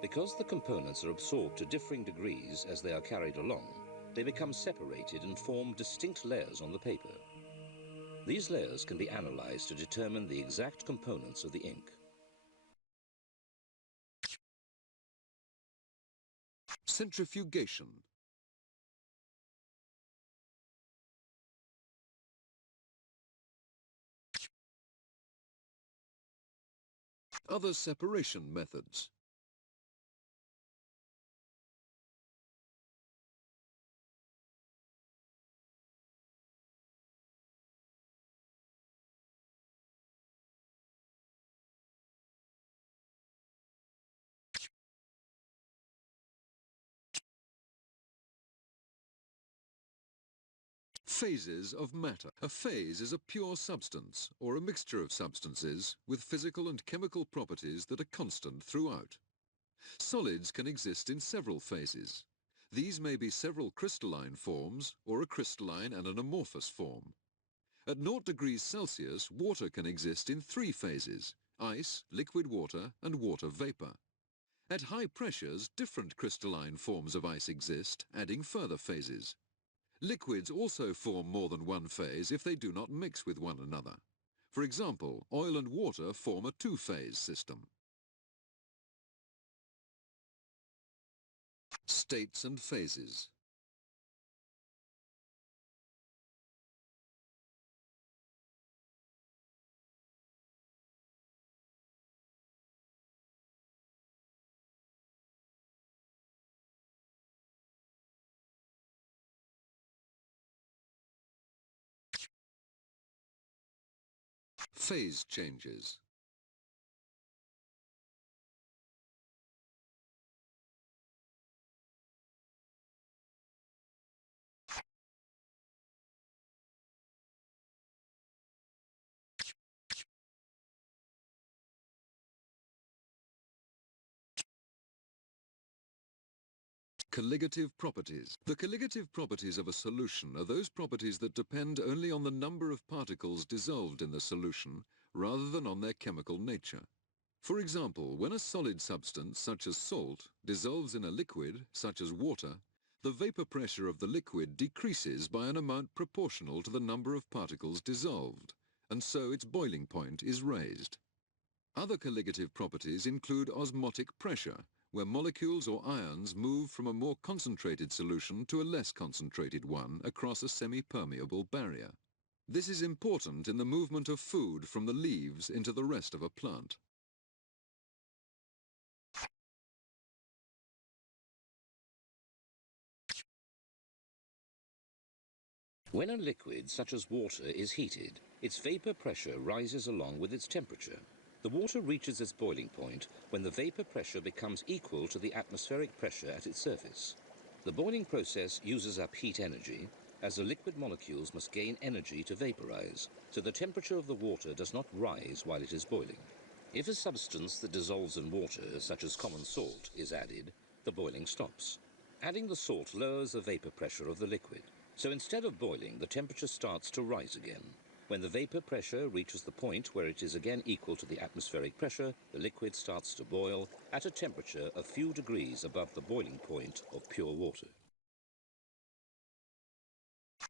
Because the components are absorbed to differing degrees as they are carried along, they become separated and form distinct layers on the paper. These layers can be analyzed to determine the exact components of the ink. Centrifugation. Other separation methods. Phases of matter. A phase is a pure substance or a mixture of substances with physical and chemical properties that are constant throughout. Solids can exist in several phases. These may be several crystalline forms or a crystalline and an amorphous form. At 0 degrees Celsius, water can exist in 3 phases: ice, liquid water and water vapor. At high pressures, different crystalline forms of ice exist, adding further phases. Liquids also form more than one phase if they do not mix with one another. For example, oil and water form a 2-phase system. States and phases. Phase changes. Colligative properties. The colligative properties of a solution are those properties that depend only on the number of particles dissolved in the solution rather than on their chemical nature. For example, when a solid substance, such as salt, dissolves in a liquid, such as water, the vapor pressure of the liquid decreases by an amount proportional to the number of particles dissolved, and so its boiling point is raised. Other colligative properties include osmotic pressure, where molecules or ions move from a more concentrated solution to a less concentrated one across a semi-permeable barrier. This is important in the movement of food from the leaves into the rest of a plant. When a liquid, such as water, is heated, its vapor pressure rises along with its temperature. The water reaches its boiling point when the vapor pressure becomes equal to the atmospheric pressure at its surface. The boiling process uses up heat energy, as the liquid molecules must gain energy to vaporize, so the temperature of the water does not rise while it is boiling. If a substance that dissolves in water, such as common salt, is added, the boiling stops. Adding the salt lowers the vapor pressure of the liquid. So instead of boiling, the temperature starts to rise again. When the vapor pressure reaches the point where it is again equal to the atmospheric pressure, the liquid starts to boil at a temperature a few degrees above the boiling point of pure water.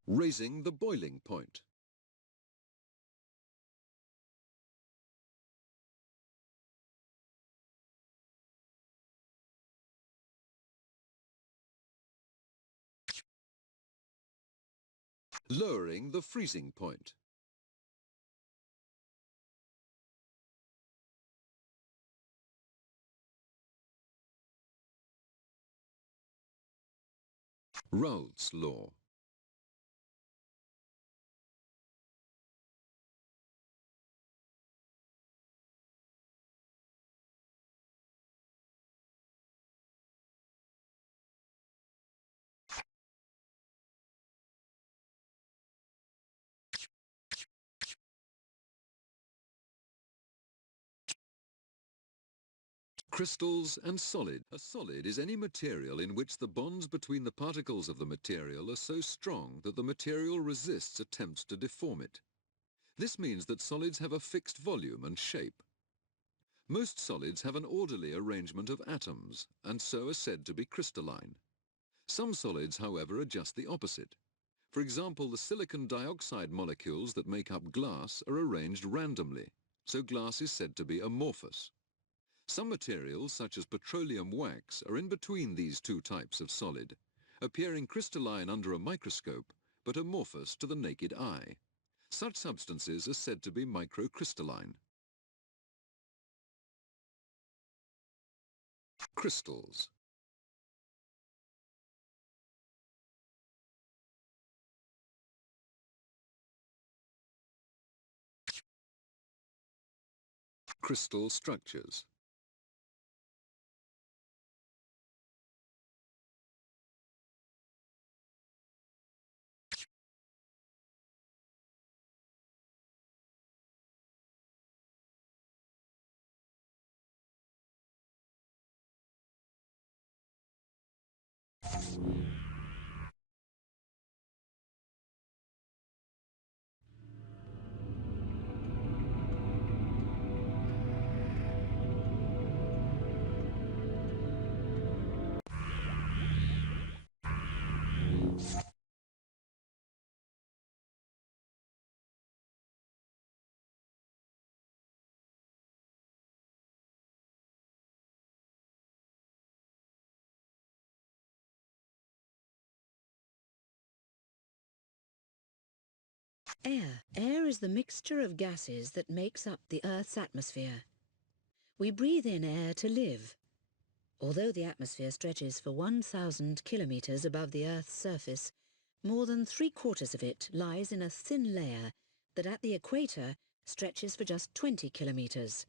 Raising the boiling point. Lowering the freezing point. Raoult's law. Crystals and solid. A solid is any material in which the bonds between the particles of the material are so strong that the material resists attempts to deform it. This means that solids have a fixed volume and shape. Most solids have an orderly arrangement of atoms and so are said to be crystalline. Some solids, however, are just the opposite. For example, the silicon dioxide molecules that make up glass are arranged randomly, so glass is said to be amorphous. Some materials, such as petroleum wax, are in between these two types of solid, appearing crystalline under a microscope, but amorphous to the naked eye. Such substances are said to be microcrystalline. Crystals. Crystal structures. Air. Air is the mixture of gases that makes up the Earth's atmosphere. We breathe in air to live. Although the atmosphere stretches for 1,000 kilometers above the Earth's surface, more than 3/4 of it lies in a thin layer that at the equator stretches for just 20 kilometers.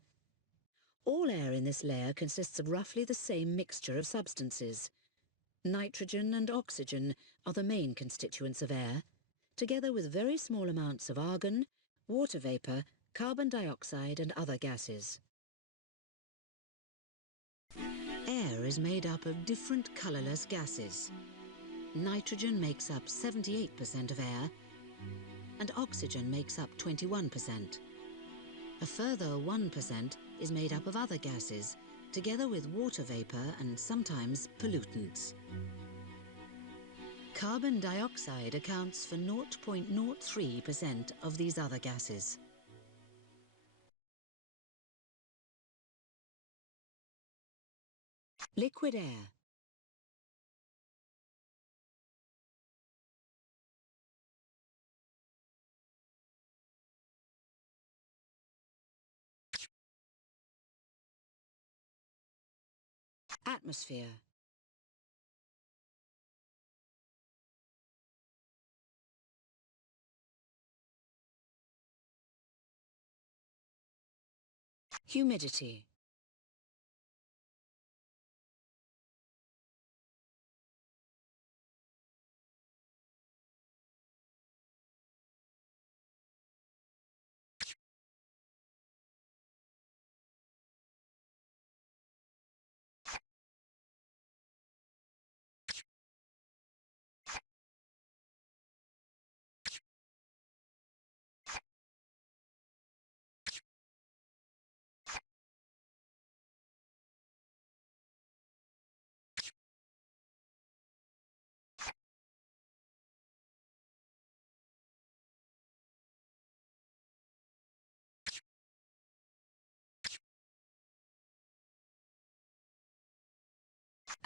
All air in this layer consists of roughly the same mixture of substances. Nitrogen and oxygen are the main constituents of air, together with very small amounts of argon, water vapor, carbon dioxide and other gases. Air is made up of different colorless gases. Nitrogen makes up 78% of air, and oxygen makes up 21%. A further 1% is made up of other gases, together with water vapor and sometimes pollutants. Carbon dioxide accounts for 0.03% of these other gases. Liquid air. Atmosphere. Humidity.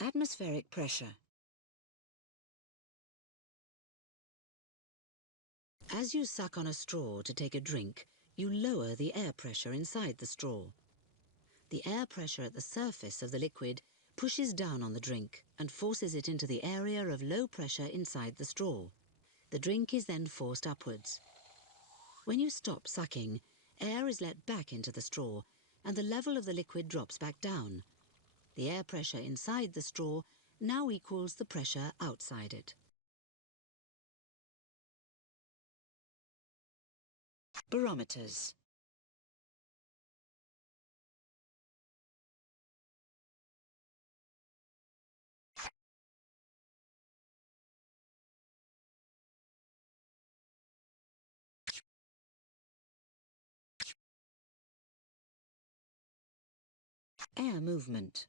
Atmospheric pressure. As you suck on a straw to take a drink, you lower the air pressure inside the straw. The air pressure at the surface of the liquid pushes down on the drink and forces it into the area of low pressure inside the straw. The drink is then forced upwards. When you stop sucking, air is let back into the straw and the level of the liquid drops back down. The air pressure inside the straw now equals the pressure outside it. Barometers. Air movement.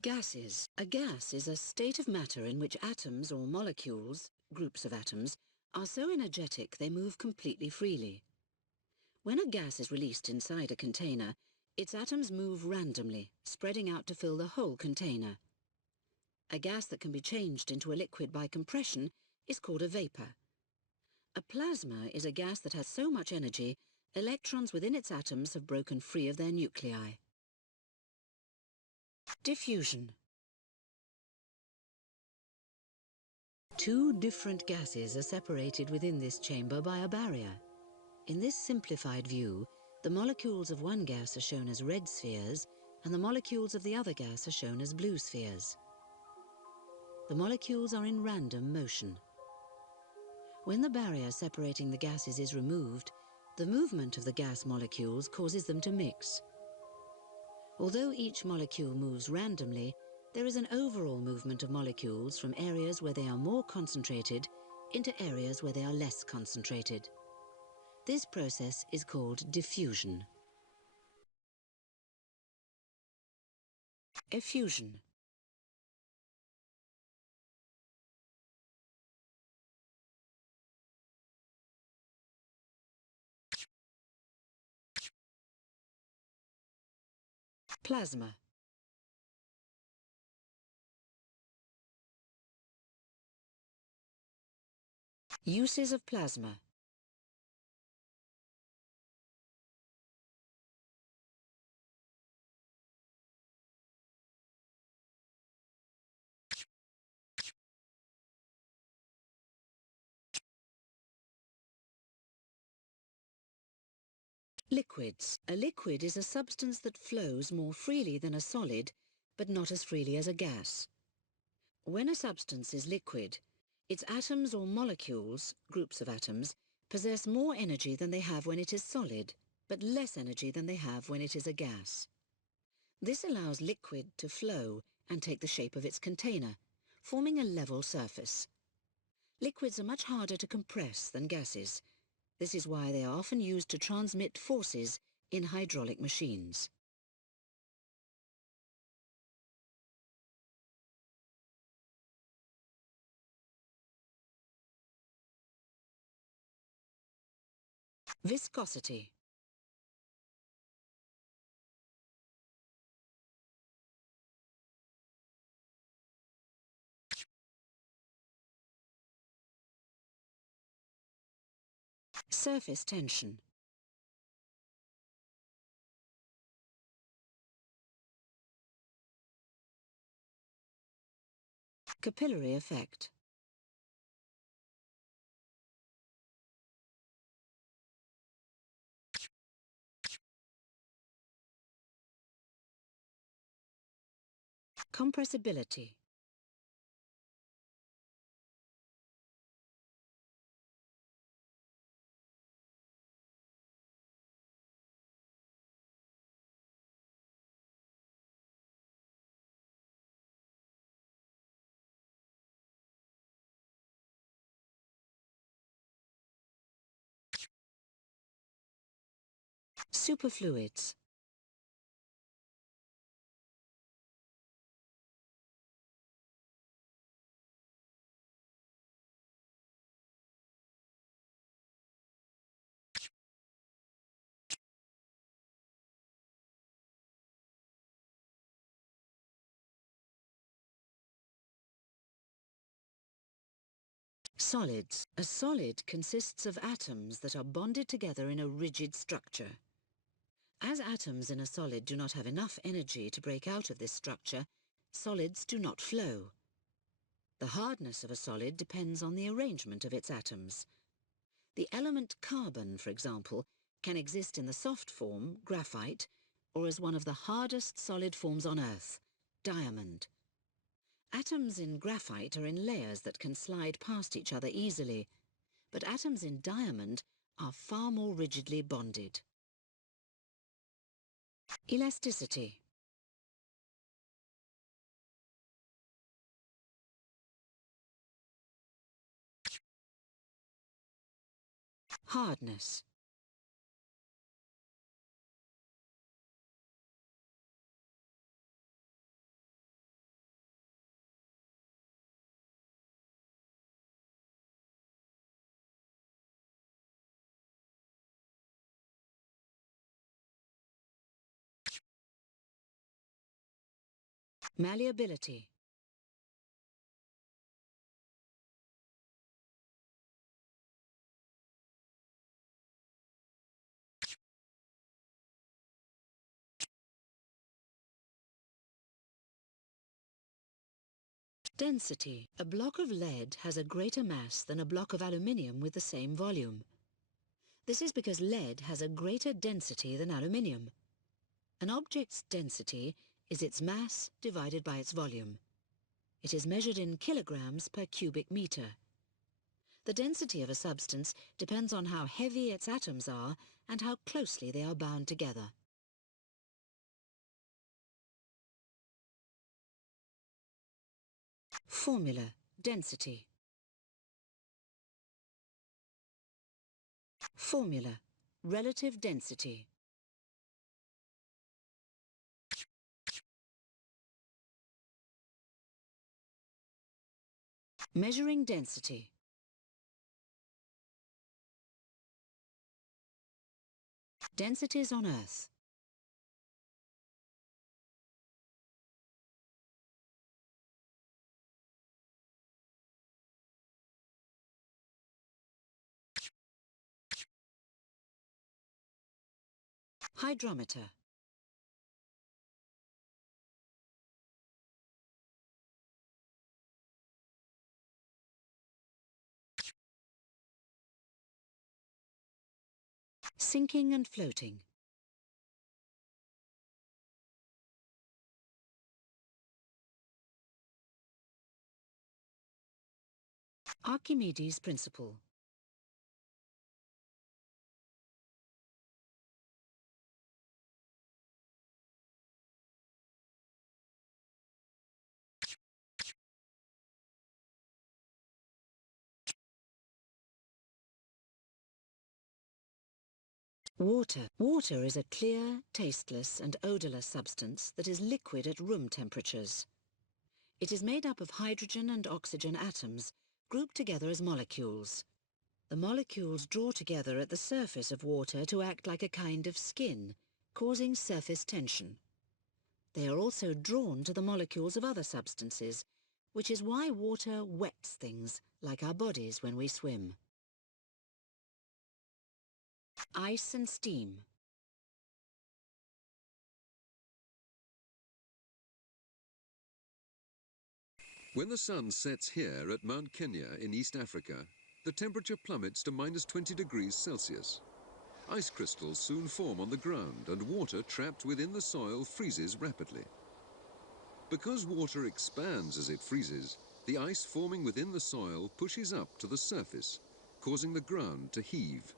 Gases. A gas is a state of matter in which atoms or molecules, groups of atoms, are so energetic they move completely freely. When a gas is released inside a container, its atoms move randomly, spreading out to fill the whole container. A gas that can be changed into a liquid by compression is called a vapor. A plasma is a gas that has so much energy, electrons within its atoms have broken free of their nuclei. Diffusion. Two different gases are separated within this chamber by a barrier. In this simplified view, the molecules of one gas are shown as red spheres, and the molecules of the other gas are shown as blue spheres. The molecules are in random motion. When the barrier separating the gases is removed, the movement of the gas molecules causes them to mix. Although each molecule moves randomly, there is an overall movement of molecules from areas where they are more concentrated into areas where they are less concentrated. This process is called diffusion. Effusion. Plasma. Uses of plasma. Liquids. A liquid is a substance that flows more freely than a solid, but not as freely as a gas. When a substance is liquid, its atoms or molecules, groups of atoms, possess more energy than they have when it is solid, but less energy than they have when it is a gas. This allows liquid to flow and take the shape of its container, forming a level surface. Liquids are much harder to compress than gases. This is why they are often used to transmit forces in hydraulic machines. Viscosity. Surface tension. Capillary effect. Compressibility. Superfluids. Solids. A solid consists of atoms that are bonded together in a rigid structure. As atoms in a solid do not have enough energy to break out of this structure, solids do not flow. The hardness of a solid depends on the arrangement of its atoms. The element carbon, for example, can exist in the soft form, graphite, or as one of the hardest solid forms on Earth, diamond. Atoms in graphite are in layers that can slide past each other easily, but atoms in diamond are far more rigidly bonded. Elasticity. hardness. Malleability. Density. A block of lead has a greater mass than a block of aluminium with the same volume. This is because lead has a greater density than aluminium. An object's density is its mass divided by its volume. It is measured in kilograms per cubic meter. The density of a substance depends on how heavy its atoms are and how closely they are bound together. Formula. Density. Formula. Relative density. Measuring density. Densities on Earth. Hydrometer. Sinking and floating. Archimedes' principle. Water. Water is a clear, tasteless and odorless substance that is liquid at room temperatures. It is made up of hydrogen and oxygen atoms, grouped together as molecules. The molecules draw together at the surface of water to act like a kind of skin, causing surface tension. They are also drawn to the molecules of other substances, which is why water wets things, like our bodies when we swim. Ice and steam. When the sun sets here at Mount Kenya in East Africa, the temperature plummets to -20 degrees Celsius. Ice crystals soon form on the ground and water trapped within the soil freezes rapidly. Because water expands as it freezes, the ice forming within the soil pushes up to the surface, causing the ground to heave.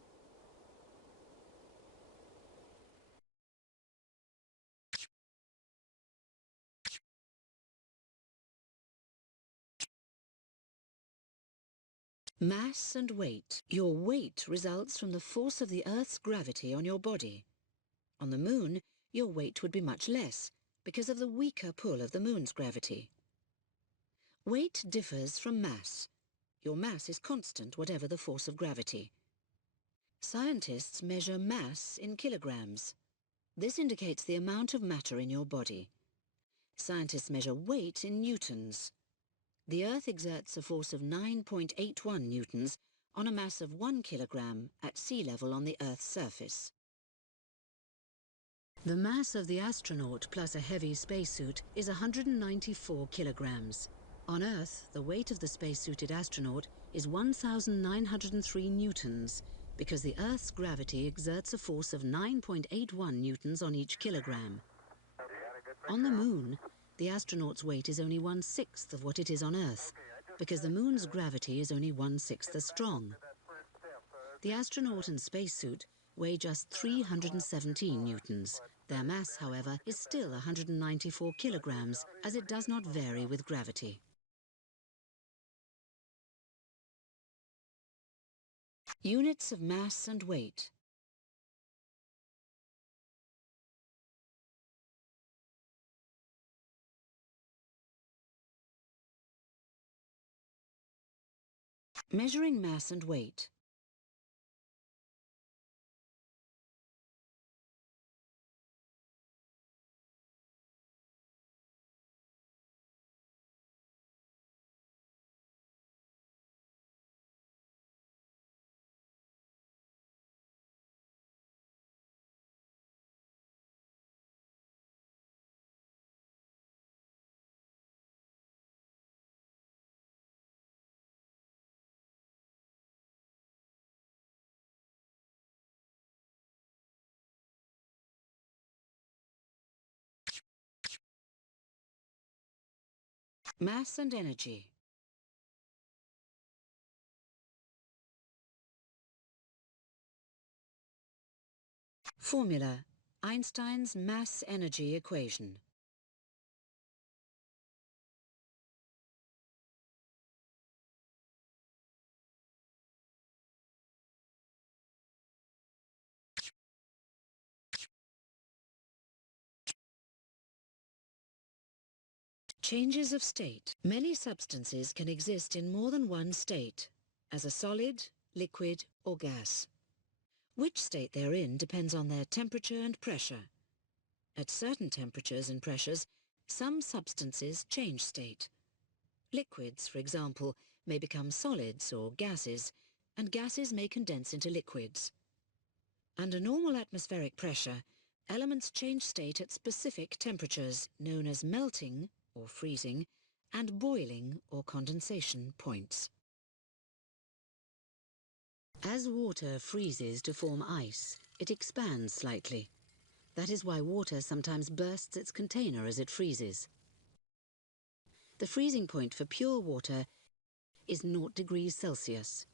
Mass and weight. Your weight results from the force of the Earth's gravity on your body. On the Moon, your weight would be much less because of the weaker pull of the Moon's gravity. Weight differs from mass. Your mass is constant, whatever the force of gravity. Scientists measure mass in kilograms. This indicates the amount of matter in your body. Scientists measure weight in newtons. The Earth exerts a force of 9.81 newtons on a mass of 1 kilogram at sea level on the Earth's surface. The mass of the astronaut plus a heavy spacesuit is 194 kilograms. On Earth, the weight of the spacesuited astronaut is 1,903 newtons because the Earth's gravity exerts a force of 9.81 newtons on each kilogram. On the Moon, the astronaut's weight is only 1/6 of what it is on Earth, because the Moon's gravity is only 1/6 as strong. The astronaut and spacesuit weigh just 317 newtons. Their mass, however, is still 194 kilograms, as it does not vary with gravity. Units of mass and weight. Measuring mass and weight. Mass and energy. Formula: Einstein's mass-energy equation. Changes of state. Many substances can exist in more than one state, as a solid, liquid or gas. Which state they're in depends on their temperature and pressure. At certain temperatures and pressures, some substances change state. Liquids, for example, may become solids or gases, and gases may condense into liquids. Under normal atmospheric pressure, elements change state at specific temperatures, known as melting, or freezing, and boiling, or condensation, points. As water freezes to form ice, it expands slightly. That is why water sometimes bursts its container as it freezes. The freezing point for pure water is 0 degrees Celsius.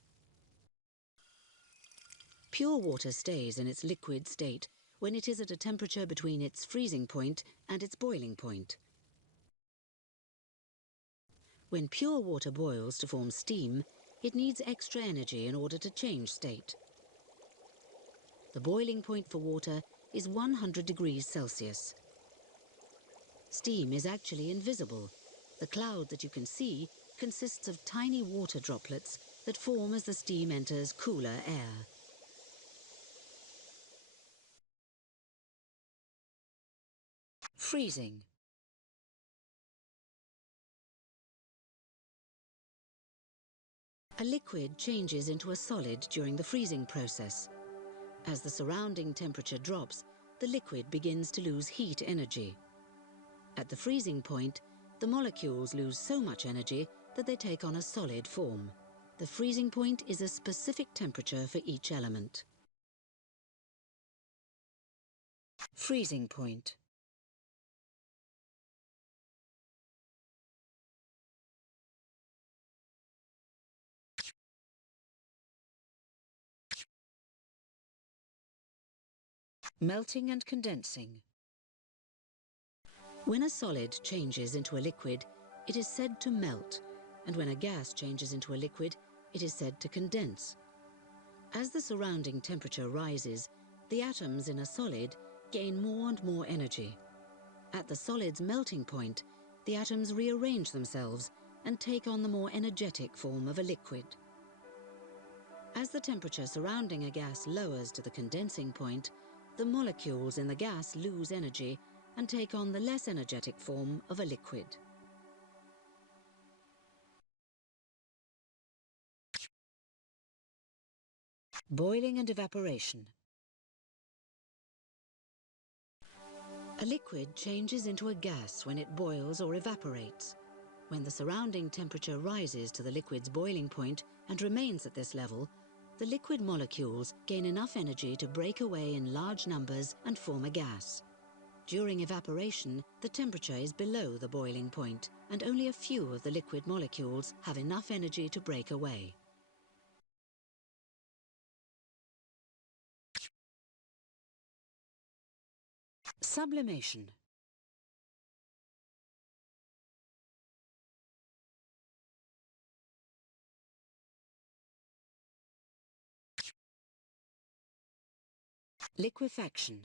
Pure water stays in its liquid state when it is at a temperature between its freezing point and its boiling point. When pure water boils to form steam, it needs extra energy in order to change state. The boiling point for water is 100 degrees Celsius. Steam is actually invisible. The cloud that you can see consists of tiny water droplets that form as the steam enters cooler air. Freezing. A liquid changes into a solid during the freezing process. As the surrounding temperature drops, the liquid begins to lose heat energy. At the freezing point, the molecules lose so much energy that they take on a solid form. The freezing point is a specific temperature for each element. Freezing point. Melting and condensing. When a solid changes into a liquid, it is said to melt, and when a gas changes into a liquid, it is said to condense. As the surrounding temperature rises, the atoms in a solid gain more and more energy. At the solid's melting point, the atoms rearrange themselves and take on the more energetic form of a liquid. As the temperature surrounding a gas lowers to the condensing point, the molecules in the gas lose energy and take on the less energetic form of a liquid. Boiling and evaporation. A liquid changes into a gas when it boils or evaporates. When the surrounding temperature rises to the liquid's boiling point and remains at this level, the liquid molecules gain enough energy to break away in large numbers and form a gas. During evaporation, the temperature is below the boiling point, and only a few of the liquid molecules have enough energy to break away. Sublimation. Liquefaction.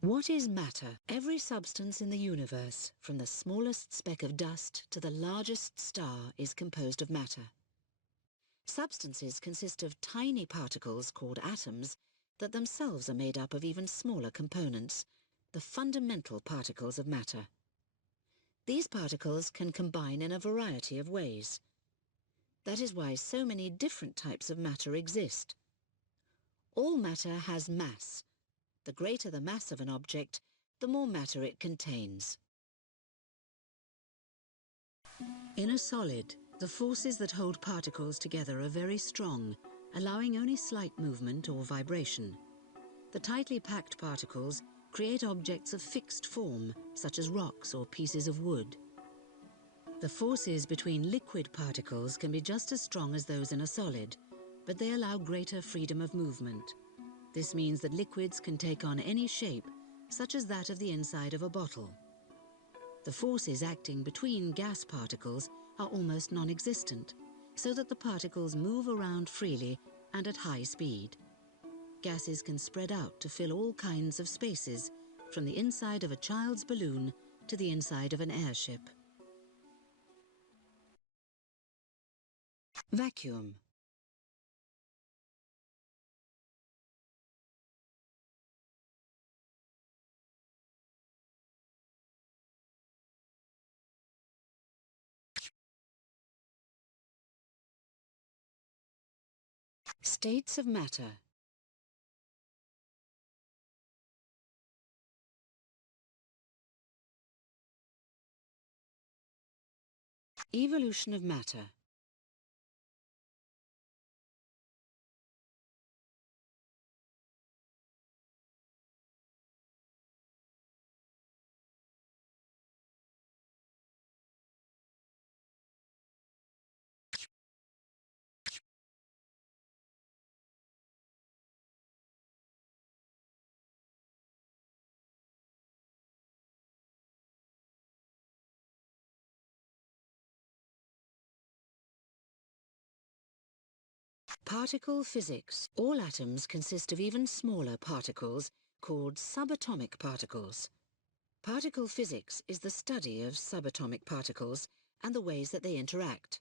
What is matter? Every substance in the universe, from the smallest speck of dust to the largest star, is composed of matter. Substances consist of tiny particles called atoms that themselves are made up of even smaller components, the fundamental particles of matter. These particles can combine in a variety of ways. That is why so many different types of matter exist. All matter has mass. The greater the mass of an object, the more matter it contains. In a solid, the forces that hold particles together are very strong, allowing only slight movement or vibration. The tightly packed particles create objects of fixed form, such as rocks or pieces of wood. The forces between liquid particles can be just as strong as those in a solid, but they allow greater freedom of movement. This means that liquids can take on any shape, such as that of the inside of a bottle. The forces acting between gas particles are almost non-existent, so that the particles move around freely and at high speed. Gases can spread out to fill all kinds of spaces, from the inside of a child's balloon to the inside of an airship. Vacuum. States of matter. Evolution of matter. Particle physics. All atoms consist of even smaller particles called subatomic particles. Particle physics is the study of subatomic particles and the ways that they interact.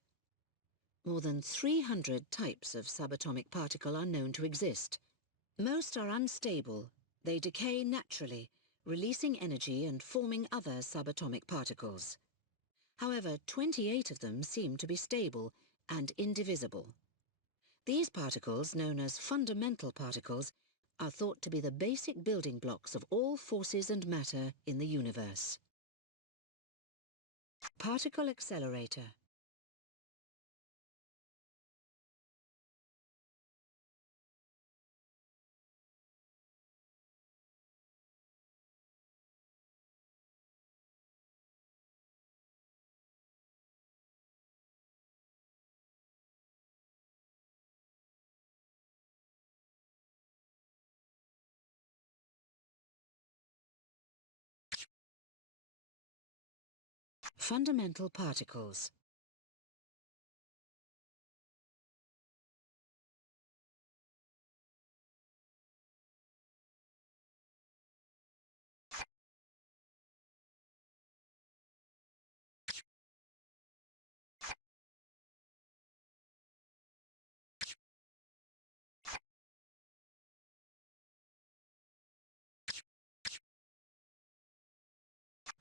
More than 300 types of subatomic particle are known to exist. Most are unstable. They decay naturally, releasing energy and forming other subatomic particles. However, 28 of them seem to be stable and indivisible. These particles, known as fundamental particles, are thought to be the basic building blocks of all forces and matter in the universe. Particle accelerator. Fundamental particles.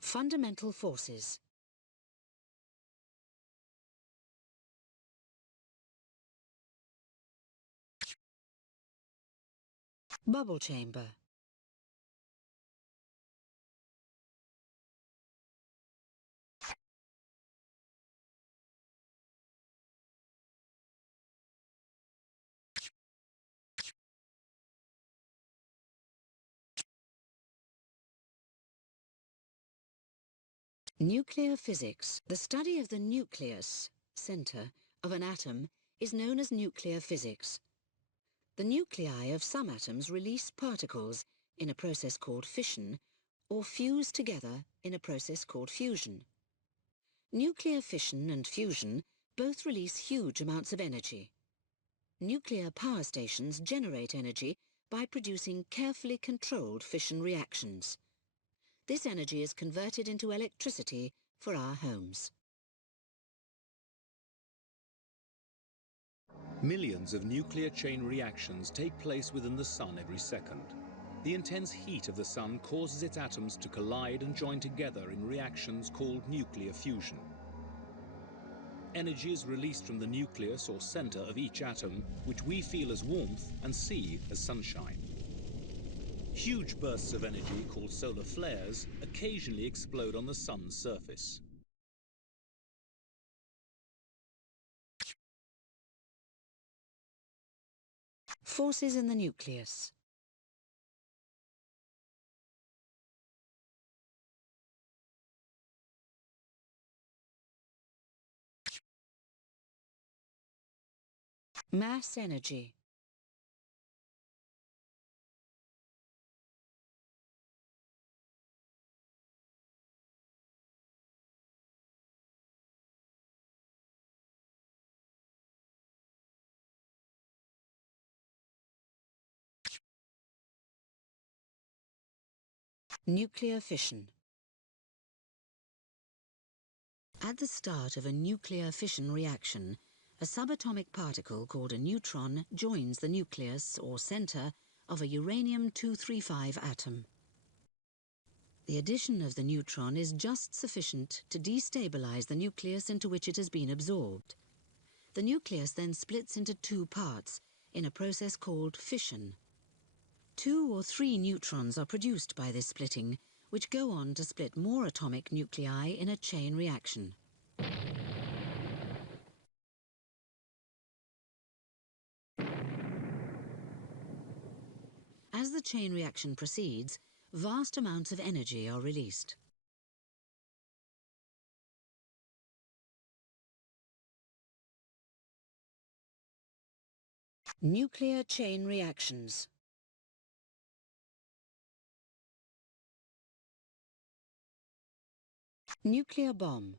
Fundamental forces. Bubble chamber. Nuclear physics, the study of the nucleus, center, of an atom, is known as nuclear physics. The nuclei of some atoms release particles in a process called fission, or fuse together in a process called fusion. Nuclear fission and fusion both release huge amounts of energy. Nuclear power stations generate energy by producing carefully controlled fission reactions. This energy is converted into electricity for our homes. Millions of nuclear chain reactions take place within the Sun every second. The intense heat of the Sun causes its atoms to collide and join together in reactions called nuclear fusion. Energy is released from the nucleus or center of each atom, which we feel as warmth and see as sunshine. Huge bursts of energy, called solar flares, occasionally explode on the Sun's surface. Forces in the nucleus. Mass energy. Nuclear fission. At the start of a nuclear fission reaction, a subatomic particle called a neutron joins the nucleus or center of a uranium-235 atom. The addition of the neutron is just sufficient to destabilize the nucleus into which it has been absorbed. The nucleus then splits into two parts in a process called fission. 2 or 3 neutrons are produced by this splitting, which go on to split more atomic nuclei in a chain reaction. As the chain reaction proceeds, vast amounts of energy are released. Nuclear chain reactions. Nuclear bomb.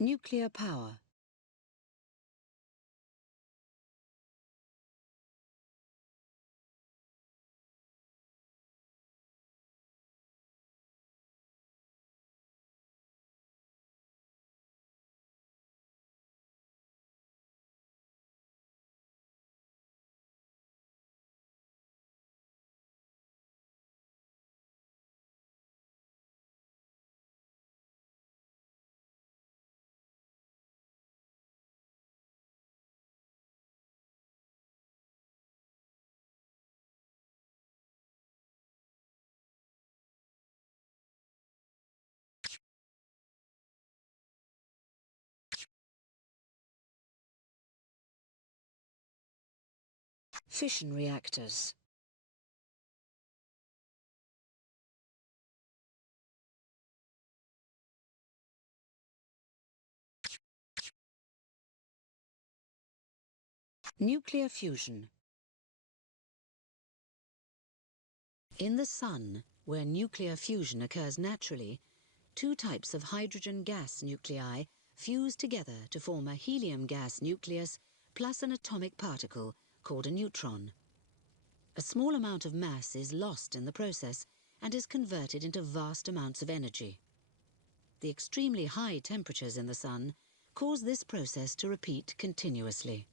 Nuclear power. Fission reactors. Nuclear fusion. In the Sun, where nuclear fusion occurs naturally, 2 types of hydrogen gas nuclei fuse together to form a helium gas nucleus plus an atomic particle called a neutron. A small amount of mass is lost in the process and is converted into vast amounts of energy. The extremely high temperatures in the Sun cause this process to repeat continuously.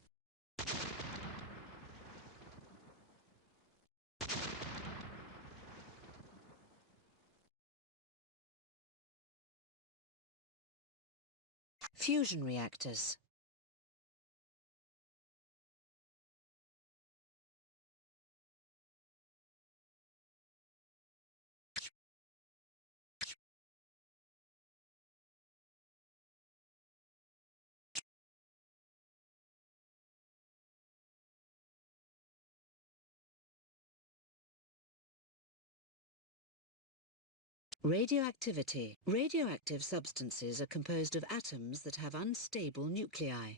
Fusion reactors. Radioactivity. Radioactive substances are composed of atoms that have unstable nuclei.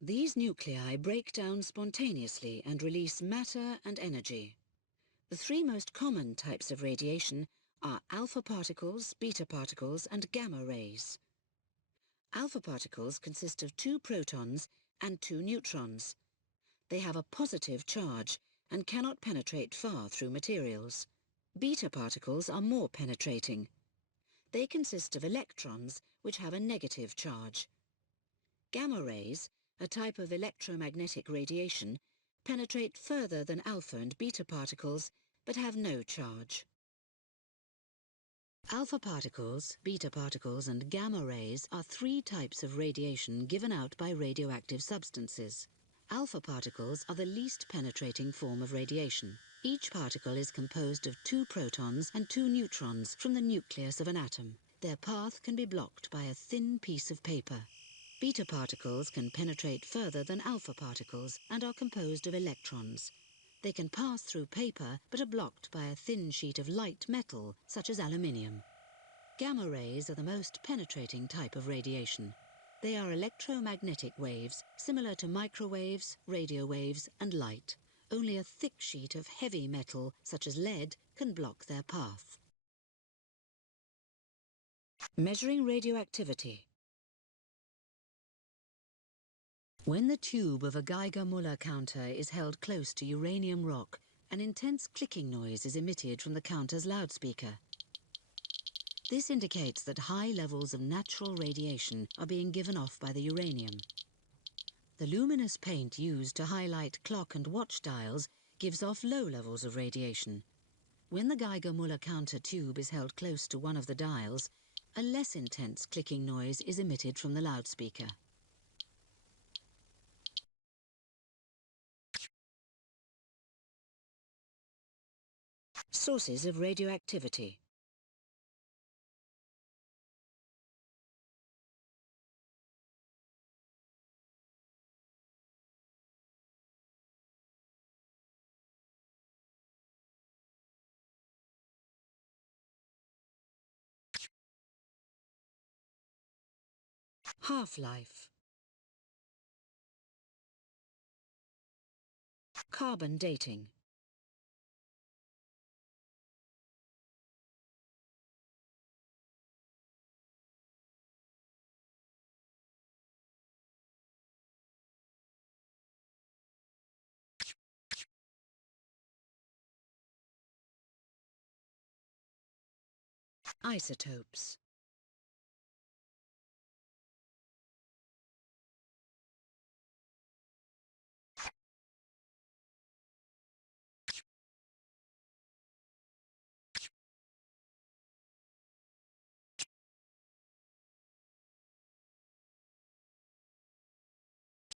These nuclei break down spontaneously and release matter and energy. The three most common types of radiation are alpha particles, beta particles, and gamma rays. Alpha particles consist of 2 protons and 2 neutrons. They have a positive charge and cannot penetrate far through materials. Beta particles are more penetrating. They consist of electrons which have a negative charge. Gamma rays, a type of electromagnetic radiation, penetrate further than alpha and beta particles but have no charge. Alpha particles, beta particles and gamma rays are 3 types of radiation given out by radioactive substances. Alpha particles are the least penetrating form of radiation. Each particle is composed of 2 protons and 2 neutrons from the nucleus of an atom. Their path can be blocked by a thin piece of paper. Beta particles can penetrate further than alpha particles and are composed of electrons. They can pass through paper but are blocked by a thin sheet of light metal, such as aluminium. Gamma rays are the most penetrating type of radiation. They are electromagnetic waves, similar to microwaves, radio waves, and light. Only a thick sheet of heavy metal, such as lead, can block their path. Measuring radioactivity. When the tube of a Geiger-Müller counter is held close to uranium rock, an intense clicking noise is emitted from the counter's loudspeaker. This indicates that high levels of natural radiation are being given off by the uranium. The luminous paint used to highlight clock and watch dials gives off low levels of radiation. When the Geiger-Müller counter tube is held close to one of the dials, a less intense clicking noise is emitted from the loudspeaker. Sources of radioactivity. Half-life. Carbon dating. Isotopes.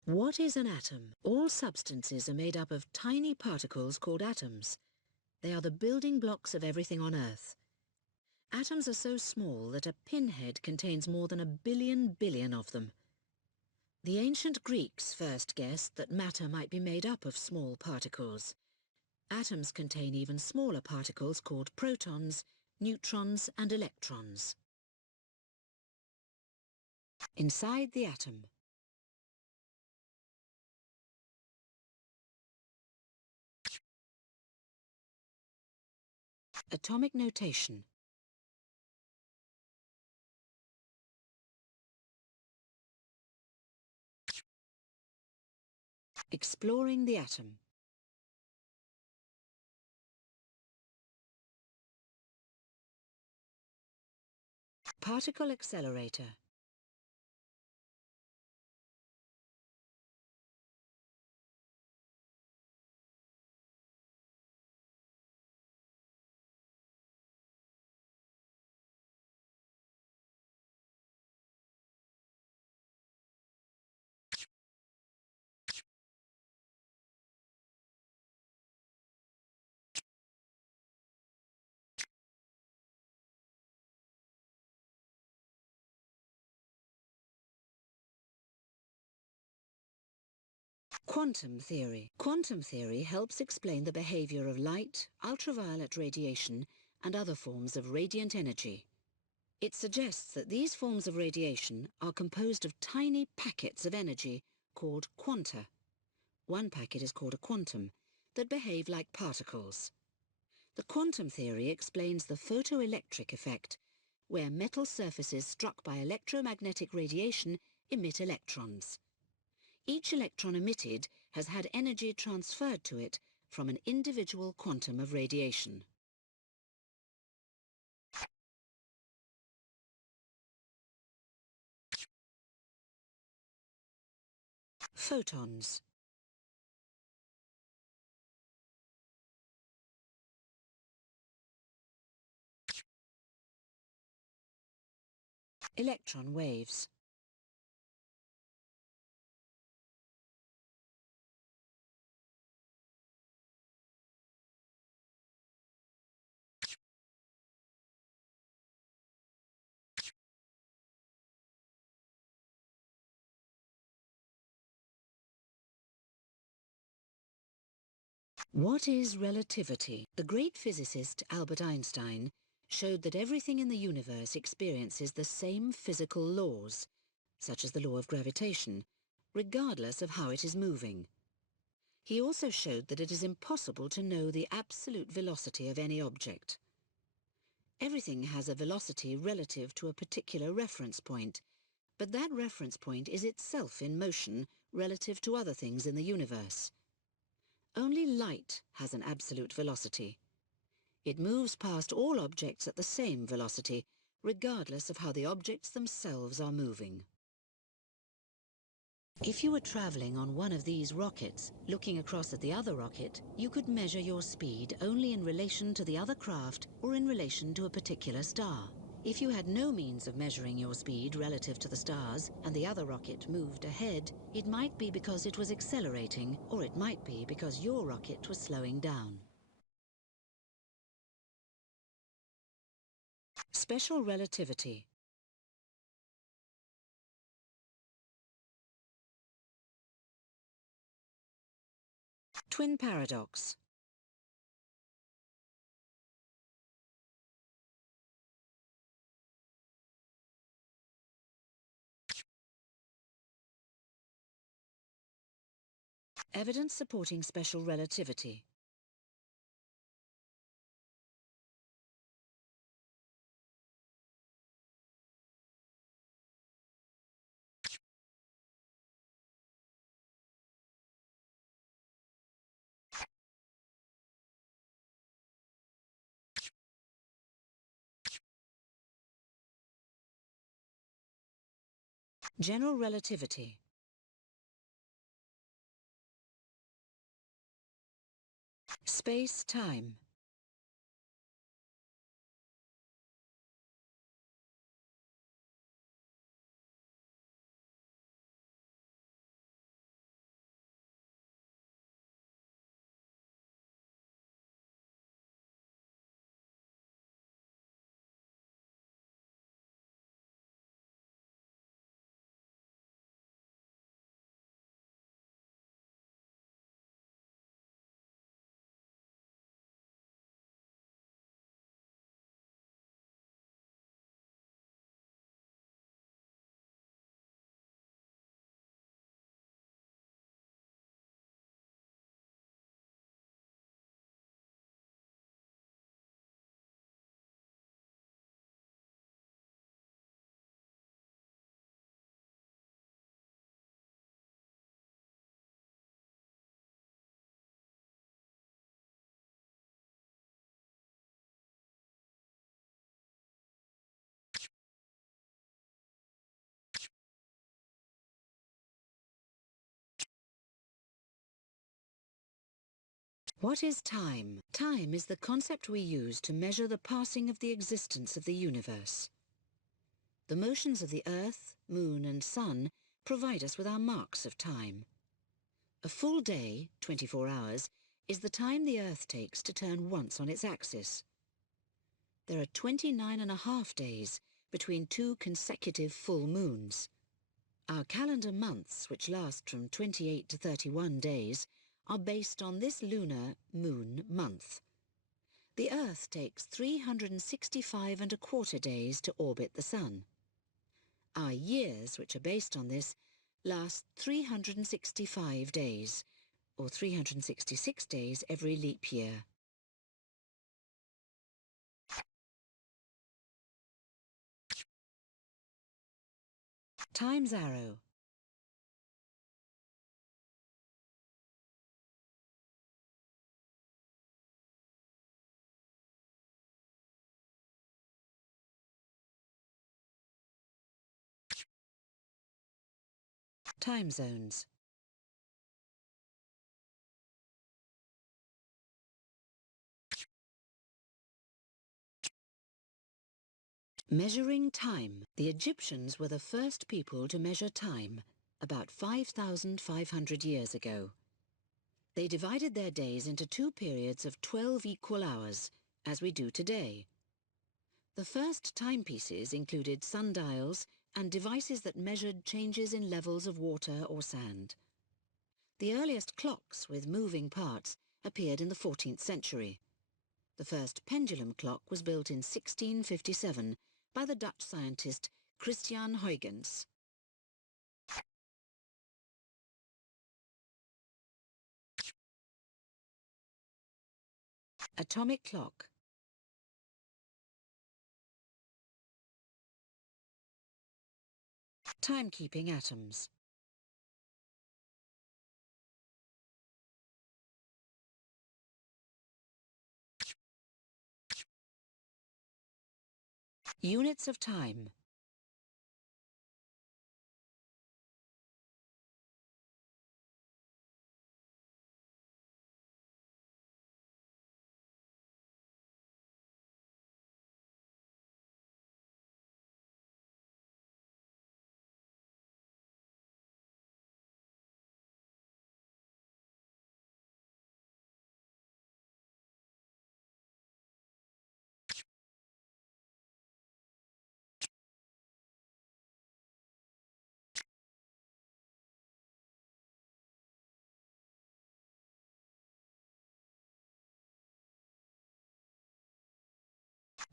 What is an atom? All substances are made up of tiny particles called atoms. They are the building blocks of everything on Earth. Atoms are so small that a pinhead contains more than 1 billion of them. The ancient Greeks first guessed that matter might be made up of small particles. Atoms contain even smaller particles called protons, neutrons and electrons. Inside the atom. Atomic notation. Exploring the atom. Particle accelerator. Quantum theory. Quantum theory helps explain the behavior of light, ultraviolet radiation, and other forms of radiant energy. It suggests that these forms of radiation are composed of tiny packets of energy called quanta. One packet is called a quantum, that behave like particles. The quantum theory explains the photoelectric effect, where metal surfaces struck by electromagnetic radiation emit electrons. Each electron emitted has had energy transferred to it from an individual quantum of radiation. Photons. Electron waves. What is relativity? The great physicist Albert Einstein showed that everything in the universe experiences the same physical laws, such as the law of gravitation, regardless of how it is moving. He also showed that it is impossible to know the absolute velocity of any object. Everything has a velocity relative to a particular reference point, but that reference point is itself in motion relative to other things in the universe. Only light has an absolute velocity. It moves past all objects at the same velocity, regardless of how the objects themselves are moving. If you were traveling on one of these rockets, looking across at the other rocket, you could measure your speed only in relation to the other craft or in relation to a particular star. If you had no means of measuring your speed relative to the stars and the other rocket moved ahead, it might be because it was accelerating, or it might be because your rocket was slowing down. Special relativity. Twin paradox. Evidence supporting special relativity. General relativity. Space-time. What is time? Time is the concept we use to measure the passing of the existence of the universe. The motions of the Earth, Moon and Sun provide us with our marks of time. A full day, 24 hours, is the time the Earth takes to turn once on its axis. There are 29.5 days between two consecutive full moons. Our calendar months, which last from 28 to 31 days, are based on this lunar moon month. The Earth takes 365¼ days to orbit the Sun. Our years, which are based on this, last 365 days, or 366 days every leap year. Time's arrow. Time zones. Measuring time. The Egyptians were the first people to measure time, about 5,500 years ago. They divided their days into 2 periods of 12 equal hours, as we do today. The first timepieces included sundials and devices that measured changes in levels of water or sand. The earliest clocks with moving parts appeared in the 14th century. The first pendulum clock was built in 1657 by the Dutch scientist Christian Huygens. Atomic clock. Timekeeping atoms. Units of time.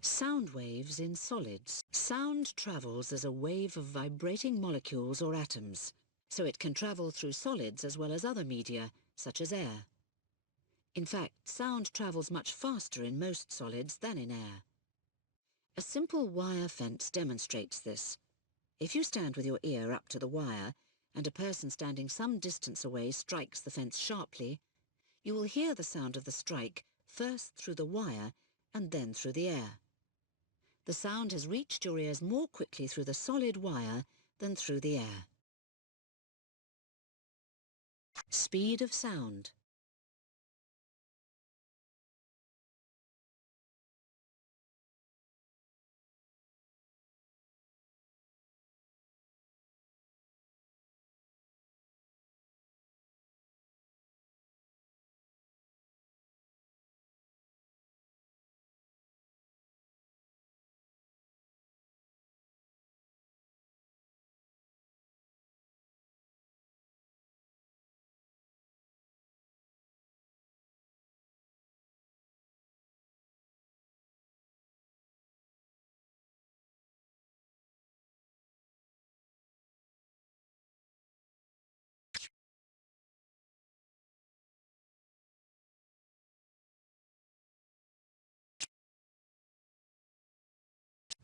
Sound waves in solids. Sound travels as a wave of vibrating molecules or atoms, so it can travel through solids as well as other media, such as air. In fact, sound travels much faster in most solids than in air. A simple wire fence demonstrates this. If you stand with your ear up to the wire, and a person standing some distance away strikes the fence sharply, you will hear the sound of the strike first through the wire and then through the air. The sound has reached your ears more quickly through the solid wire than through the air. Speed of sound.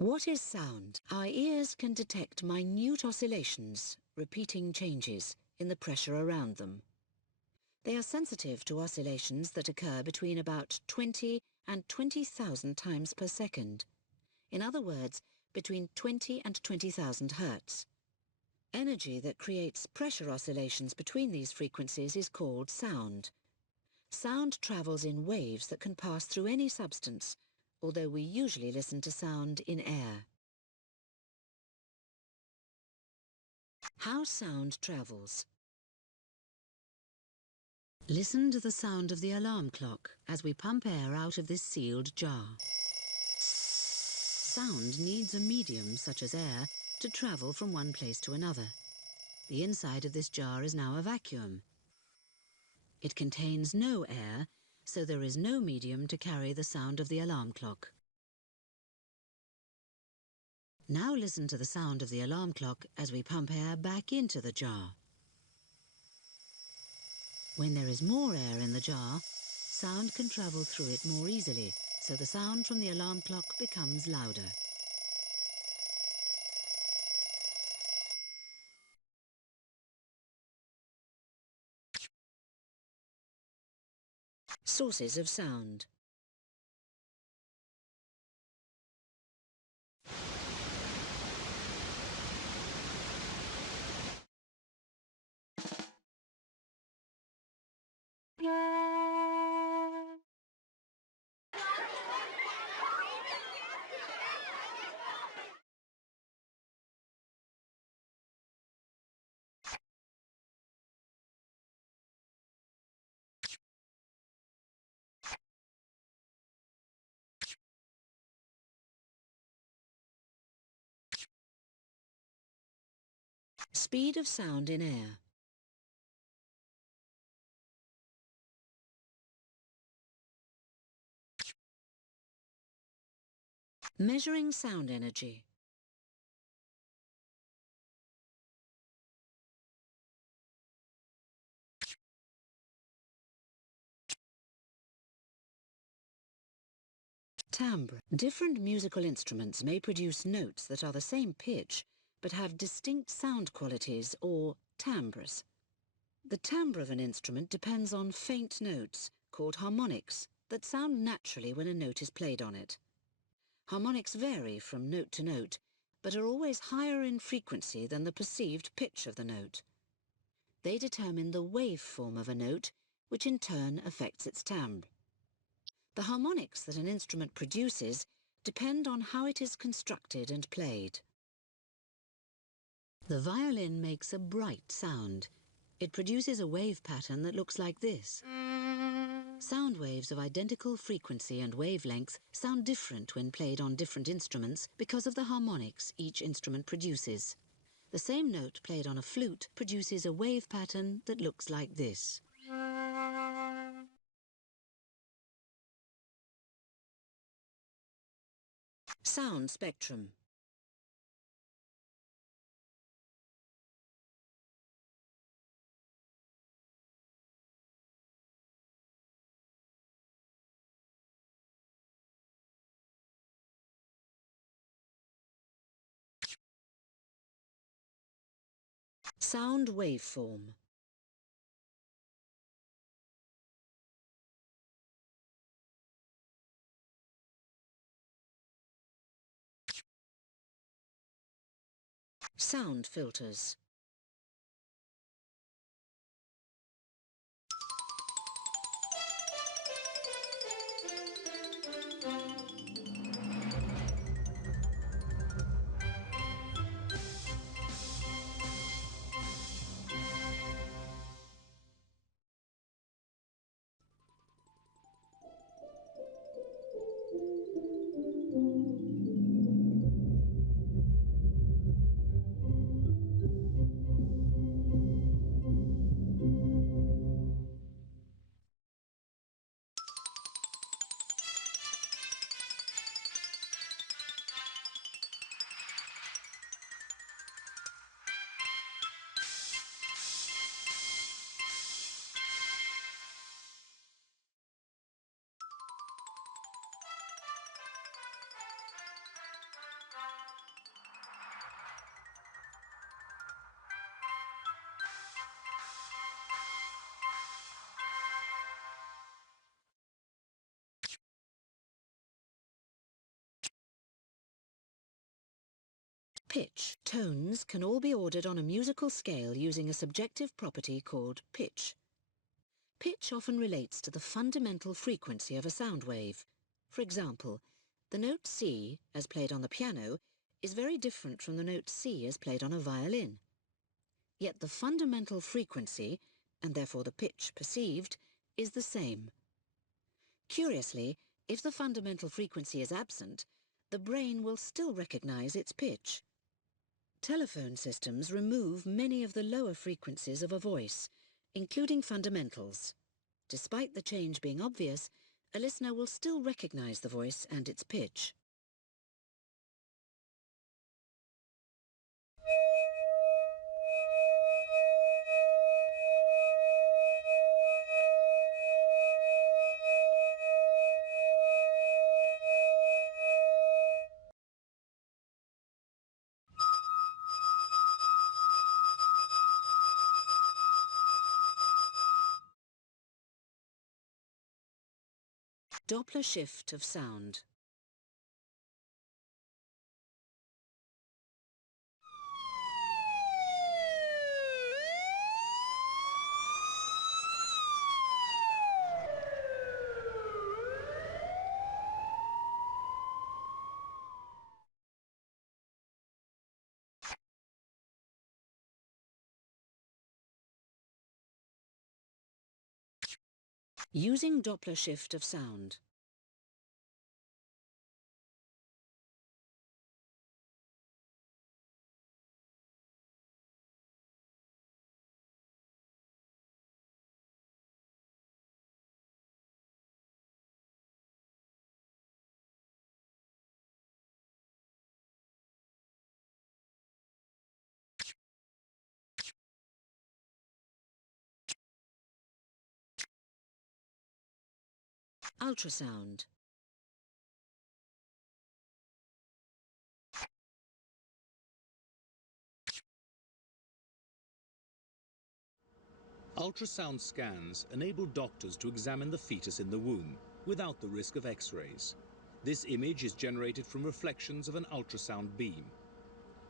What is sound? Our ears can detect minute oscillations, repeating changes, in the pressure around them. They are sensitive to oscillations that occur between about 20 and 20,000 times per second. In other words, between 20 and 20,000 hertz. Energy that creates pressure oscillations between these frequencies is called sound. Sound travels in waves that can pass through any substance, although we usually listen to sound in air. How sound travels. Listen to the sound of the alarm clock as we pump air out of this sealed jar. Sound needs a medium, such as air, to travel from one place to another. The inside of this jar is now a vacuum. It contains no air, so there is no medium to carry the sound of the alarm clock. Now listen to the sound of the alarm clock as we pump air back into the jar. When there is more air in the jar, sound can travel through it more easily, so the sound from the alarm clock becomes louder. Sources of sound. Speed of sound in air. Measuring sound energy. Timbre. Different musical instruments may produce notes that are the same pitch, but have distinct sound qualities, or timbres. The timbre of an instrument depends on faint notes, called harmonics, that sound naturally when a note is played on it. Harmonics vary from note to note, but are always higher in frequency than the perceived pitch of the note. They determine the waveform of a note, which in turn affects its timbre. The harmonics that an instrument produces depend on how it is constructed and played. The violin makes a bright sound. It produces a wave pattern that looks like this. Sound waves of identical frequency and wavelength sound different when played on different instruments because of the harmonics each instrument produces. The same note played on a flute produces a wave pattern that looks like this. Sound spectrum. Sound waveform. Sound filters. Pitch. Tones can all be ordered on a musical scale using a subjective property called pitch. Pitch often relates to the fundamental frequency of a sound wave. For example, the note C, as played on the piano, is very different from the note C as played on a violin. Yet the fundamental frequency, and therefore the pitch perceived, is the same. Curiously, if the fundamental frequency is absent, the brain will still recognize its pitch. Telephone systems remove many of the lower frequencies of a voice, including fundamentals. Despite the change being obvious, a listener will still recognize the voice and its pitch. Doppler shift of sound. Using Doppler shift of sound. Ultrasound. Ultrasound scans enable doctors to examine the fetus in the womb without the risk of X-rays. This image is generated from reflections of an ultrasound beam.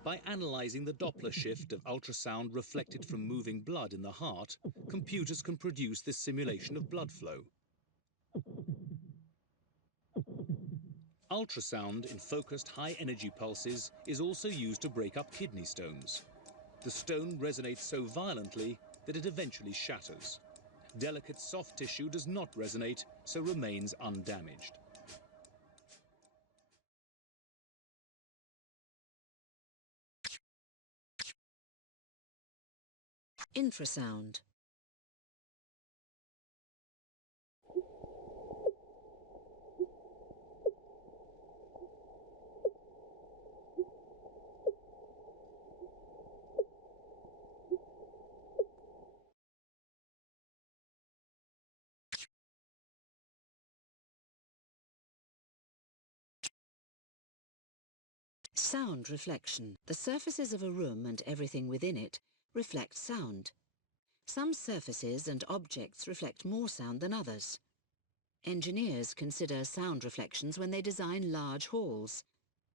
By analyzing the Doppler shift of ultrasound reflected from moving blood in the heart, computers can produce this simulation of blood flow. Ultrasound in focused high-energy pulses is also used to break up kidney stones. The stone resonates so violently that it eventually shatters. Delicate soft tissue does not resonate, so remains undamaged. Infrasound. Sound reflection. The surfaces of a room and everything within it reflect sound. Some surfaces and objects reflect more sound than others. Engineers consider sound reflections when they design large halls.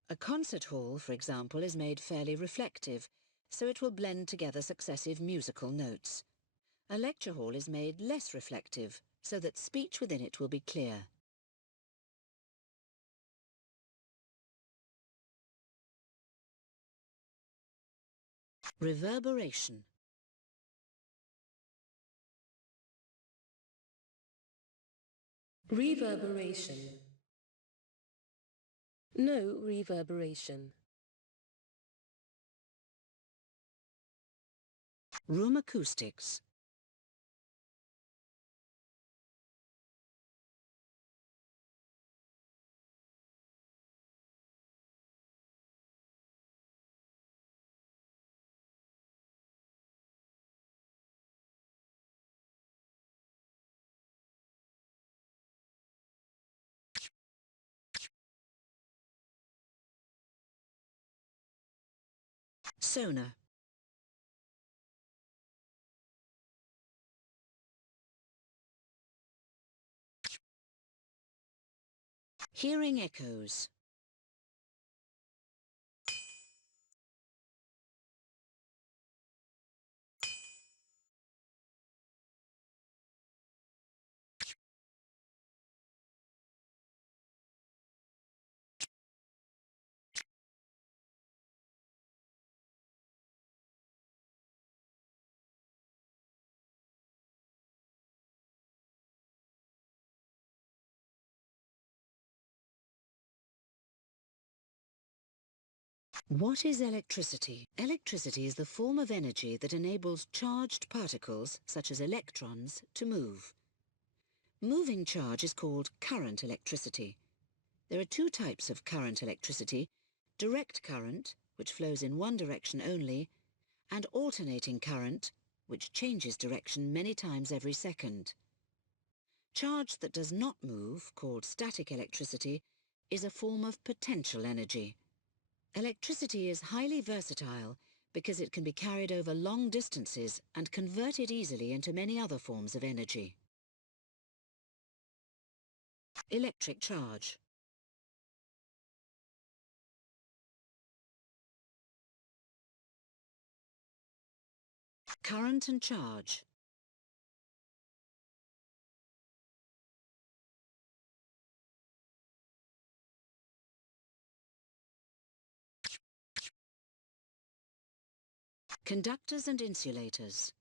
A concert hall, for example, is made fairly reflective, so it will blend together successive musical notes. A lecture hall is made less reflective, so that speech within it will be clear. Reverberation. Reverberation. No reverberation. Room acoustics. Sonar. Hearing echoes. What is electricity? Electricity is the form of energy that enables charged particles, such as electrons, to move. Moving charge is called current electricity. There are two types of current electricity: direct current, which flows in one direction only, and alternating current, which changes direction many times every second. Charge that does not move, called static electricity, is a form of potential energy. Electricity is highly versatile because it can be carried over long distances and converted easily into many other forms of energy. Electric charge. Current and charge. Conductors and insulators.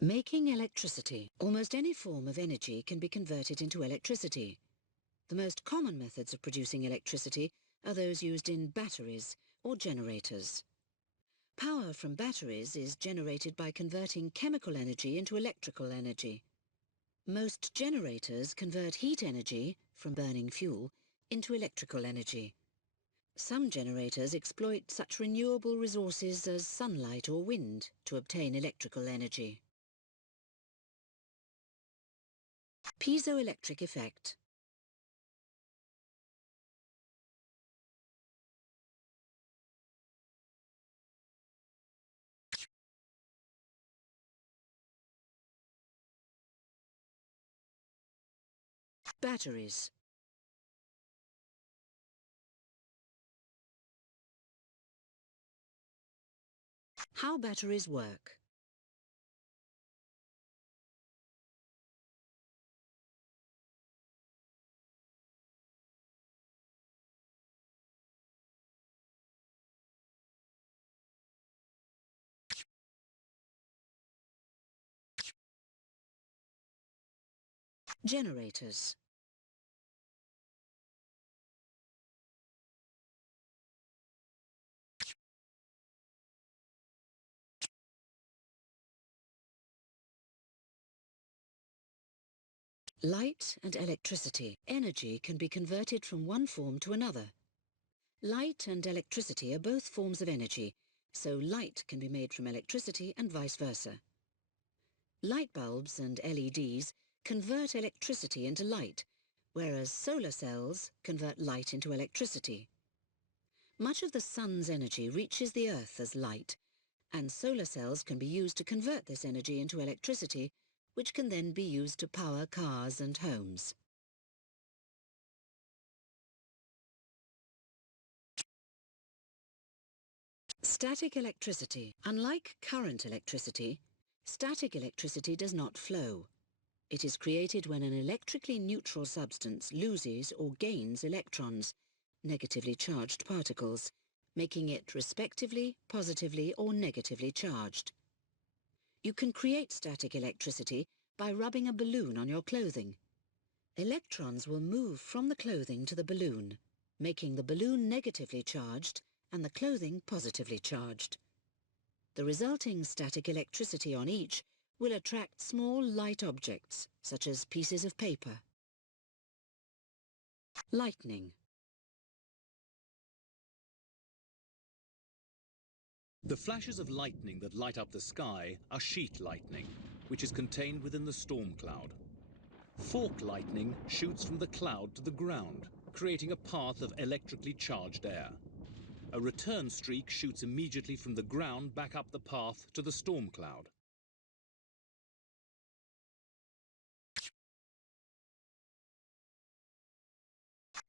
Making electricity. Almost any form of energy can be converted into electricity. The most common methods of producing electricity are those used in batteries or generators. Power from batteries is generated by converting chemical energy into electrical energy. Most generators convert heat energy from burning fuel into electrical energy. Some generators exploit such renewable resources as sunlight or wind to obtain electrical energy. Piezoelectric effect. Batteries. How batteries work. Generators. Light and electricity. Energy can be converted from one form to another. Light and electricity are both forms of energy, so light can be made from electricity and vice versa. Light bulbs and LEDs convert electricity into light, whereas solar cells convert light into electricity. Much of the sun's energy reaches the earth as light, and solar cells can be used to convert this energy into electricity, which can then be used to power cars and homes. Static electricity. Unlike current electricity, static electricity does not flow. It is created when an electrically neutral substance loses or gains electrons, negatively charged particles, making it respectively, positively or negatively charged. You can create static electricity by rubbing a balloon on your clothing. Electrons will move from the clothing to the balloon, making the balloon negatively charged and the clothing positively charged. The resulting static electricity on each will attract small light objects, such as pieces of paper. Lightning. The flashes of lightning that light up the sky are sheet lightning, which is contained within the storm cloud. Fork lightning shoots from the cloud to the ground, creating a path of electrically charged air. A return streak shoots immediately from the ground back up the path to the storm cloud.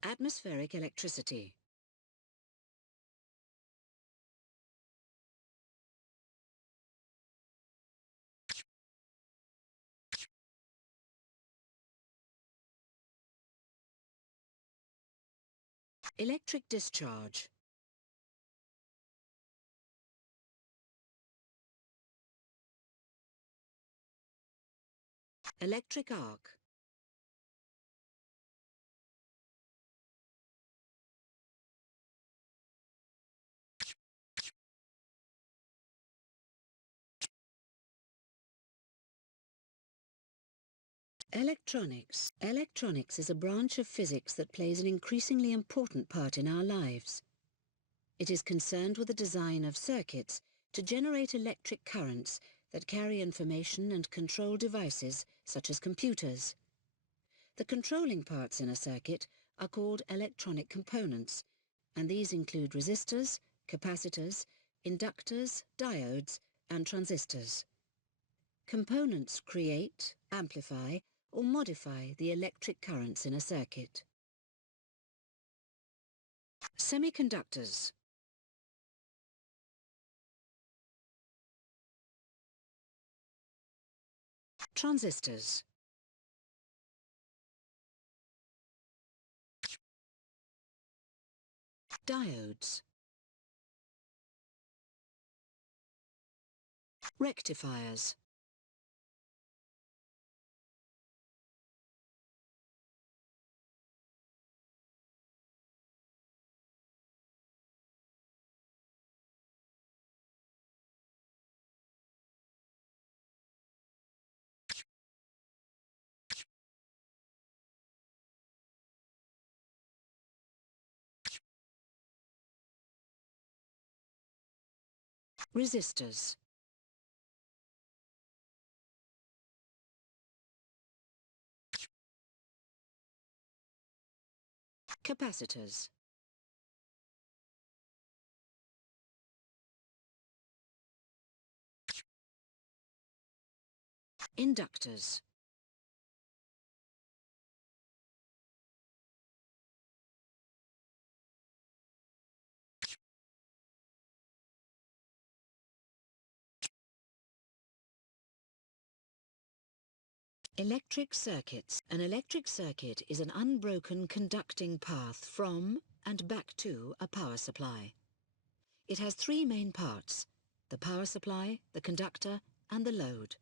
Atmospheric electricity. Electric discharge. Electric arc. Electronics. Electronics is a branch of physics that plays an increasingly important part in our lives. It is concerned with the design of circuits to generate electric currents that carry information and control devices such as computers. The controlling parts in a circuit are called electronic components, and these include resistors, capacitors, inductors, diodes, and transistors. Components create, amplify, or modify the electric currents in a circuit. Semiconductors. Transistors. Diodes. Rectifiers. Resistors. Capacitors. Inductors. Electric circuits. An electric circuit is an unbroken conducting path from and back to a power supply. It has three main parts: the power supply, the conductor, and the load.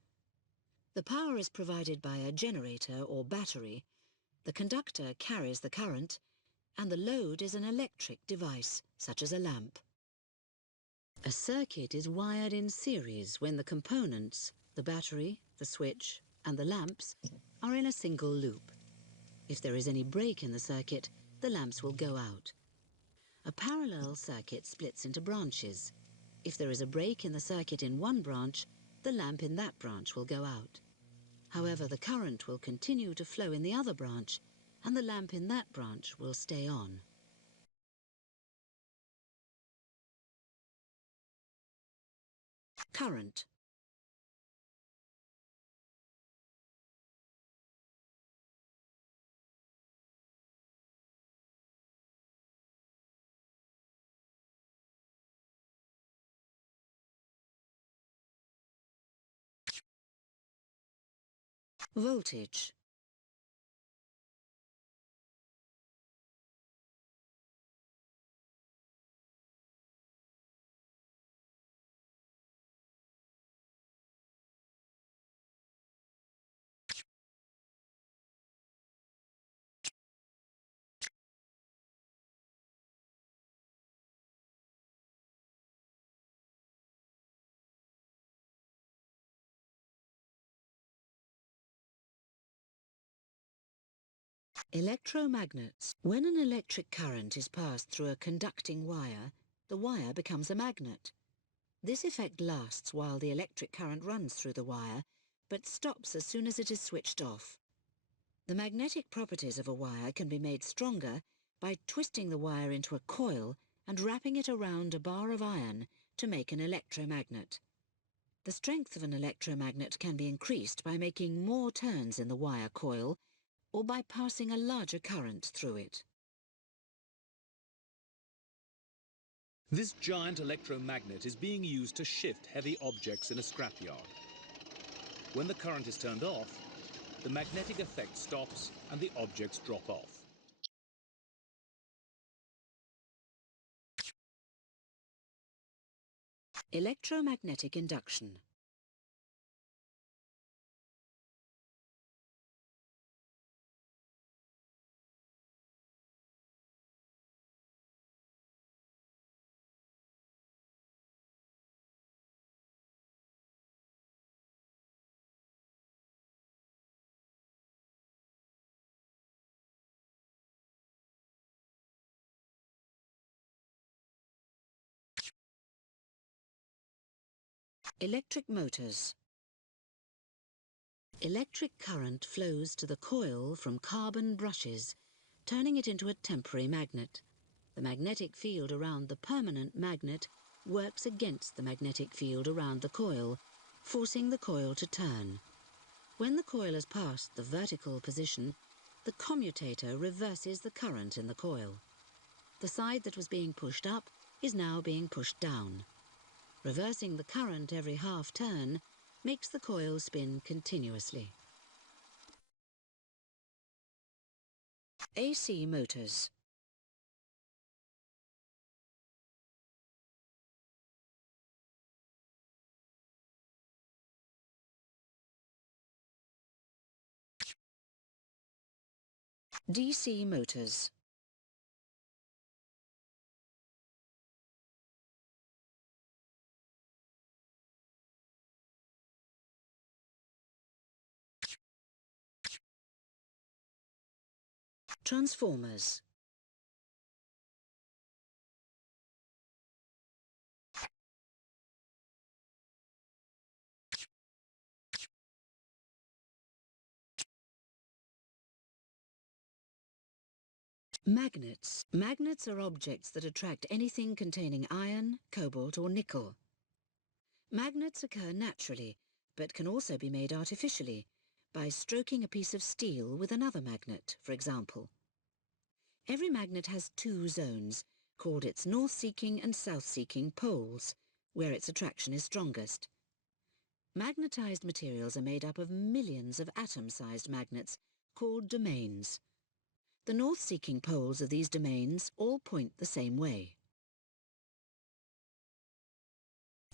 The power is provided by a generator or battery, the conductor carries the current, and the load is an electric device, such as a lamp. A circuit is wired in series when the components, the battery, the switch, and the lamps, are in a single loop. If there is any break in the circuit, the lamps will go out. A parallel circuit splits into branches. If there is a break in the circuit in one branch, the lamp in that branch will go out. However, the current will continue to flow in the other branch, and the lamp in that branch will stay on. Current. Voltage. Electromagnets. When an electric current is passed through a conducting wire, the wire becomes a magnet. This effect lasts while the electric current runs through the wire, but stops as soon as it is switched off. The magnetic properties of a wire can be made stronger by twisting the wire into a coil and wrapping it around a bar of iron to make an electromagnet. The strength of an electromagnet can be increased by making more turns in the wire coil or by passing a larger current through it. This giant electromagnet is being used to shift heavy objects in a scrapyard. When the current is turned off, the magnetic effect stops and the objects drop off. Electromagnetic induction. Electric motors. Electric current flows to the coil from carbon brushes, turning it into a temporary magnet. The magnetic field around the permanent magnet works against the magnetic field around the coil, forcing the coil to turn. When the coil has passed the vertical position, the commutator reverses the current in the coil. The side that was being pushed up is now being pushed down. Reversing the current every half turn makes the coil spin continuously. AC motors. DC motors. Transformers. Magnets. Magnets are objects that attract anything containing iron, cobalt or nickel. Magnets occur naturally, but can also be made artificially by stroking a piece of steel with another magnet, for example. Every magnet has two zones, called its north-seeking and south-seeking poles, where its attraction is strongest. Magnetized materials are made up of millions of atom-sized magnets, called domains. The north-seeking poles of these domains all point the same way.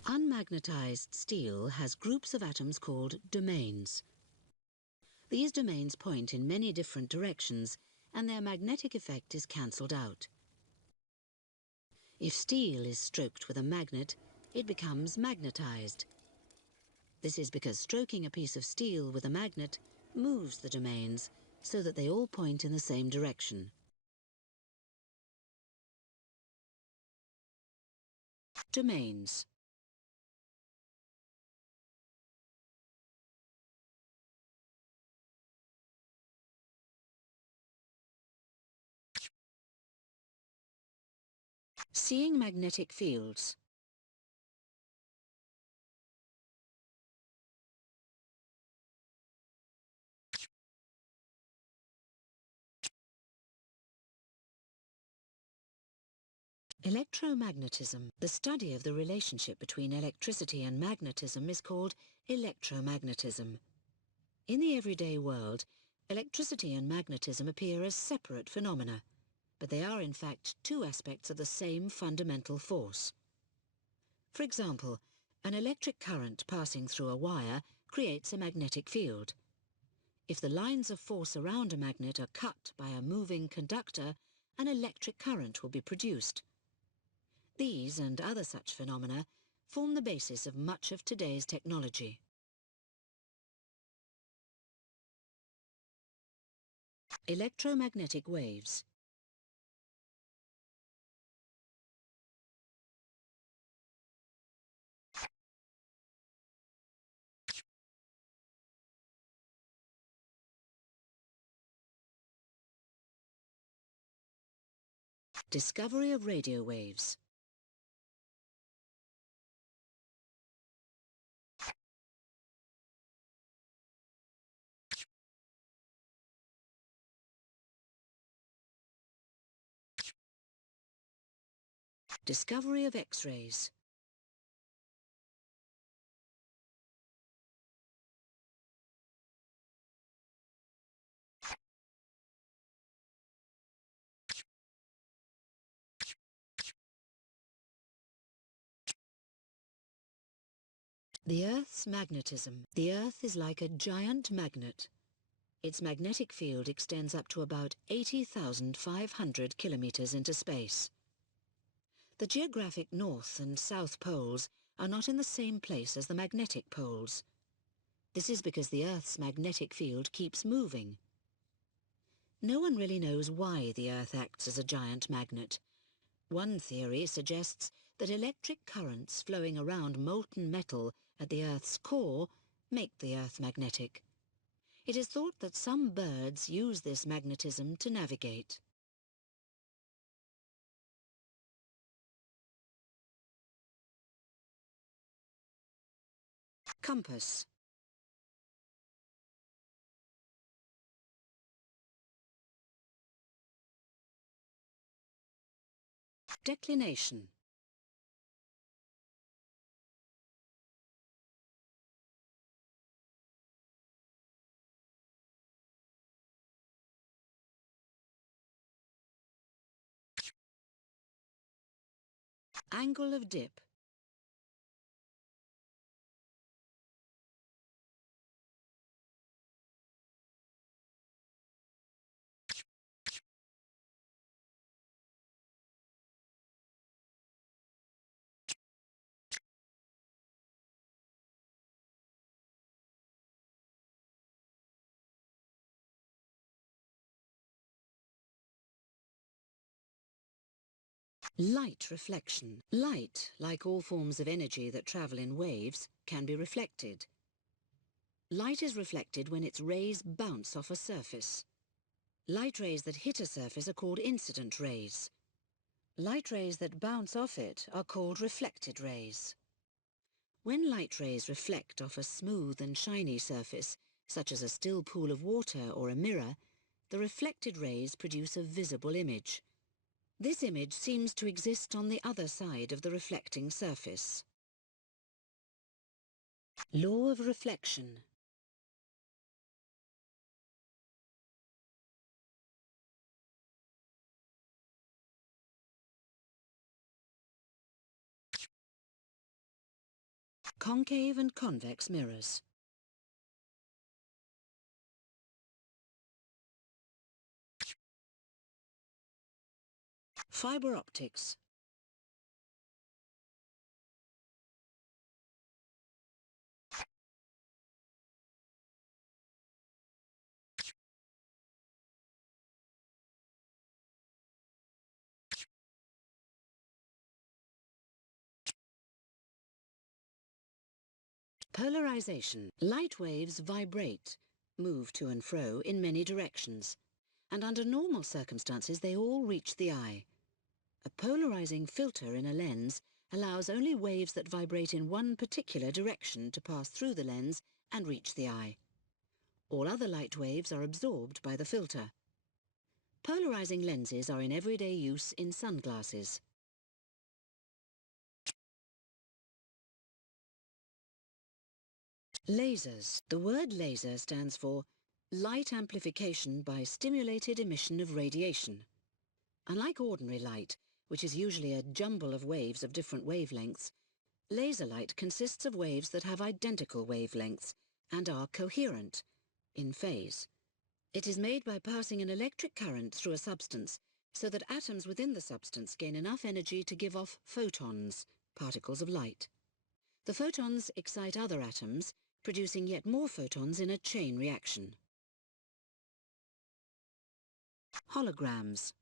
Unmagnetized steel has groups of atoms called domains. These domains point in many different directions, and their magnetic effect is cancelled out. If steel is stroked with a magnet, it becomes magnetized. This is because stroking a piece of steel with a magnet moves the domains so that they all point in the same direction. Domains. Seeing magnetic fields. Electromagnetism. The study of the relationship between electricity and magnetism is called electromagnetism. In the everyday world, electricity and magnetism appear as separate phenomena, but they are in fact two aspects of the same fundamental force. For example, an electric current passing through a wire creates a magnetic field. If the lines of force around a magnet are cut by a moving conductor, an electric current will be produced. These and other such phenomena form the basis of much of today's technology. Electromagnetic waves. Discovery of radio waves. Discovery of X-rays. The Earth's magnetism. The Earth is like a giant magnet. Its magnetic field extends up to about 80,500 kilometers into space. The geographic north and south poles are not in the same place as the magnetic poles. This is because the Earth's magnetic field keeps moving. No one really knows why the Earth acts as a giant magnet. One theory suggests that electric currents flowing around molten metal at the Earth's core make the Earth magnetic. It is thought that some birds use this magnetism to navigate. Compass. Declination. Angle of dip. Light reflection. Light, like all forms of energy that travel in waves, can be reflected. Light is reflected when its rays bounce off a surface. Light rays that hit a surface are called incident rays. Light rays that bounce off it are called reflected rays. When light rays reflect off a smooth and shiny surface, such as a still pool of water or a mirror, the reflected rays produce a visible image. This image seems to exist on the other side of the reflecting surface. Law of reflection. Concave and convex mirrors. Fiber optics. Polarization. Light waves vibrate, move to and fro in many directions, and under normal circumstances they all reach the eye. A polarizing filter in a lens allows only waves that vibrate in one particular direction to pass through the lens and reach the eye. All other light waves are absorbed by the filter. Polarizing lenses are in everyday use in sunglasses. Lasers. The word laser stands for light amplification by stimulated emission of radiation. Unlike ordinary light, which is usually a jumble of waves of different wavelengths, laser light consists of waves that have identical wavelengths and are coherent, in phase. It is made by passing an electric current through a substance so that atoms within the substance gain enough energy to give off photons, particles of light. The photons excite other atoms, producing yet more photons in a chain reaction. Holograms.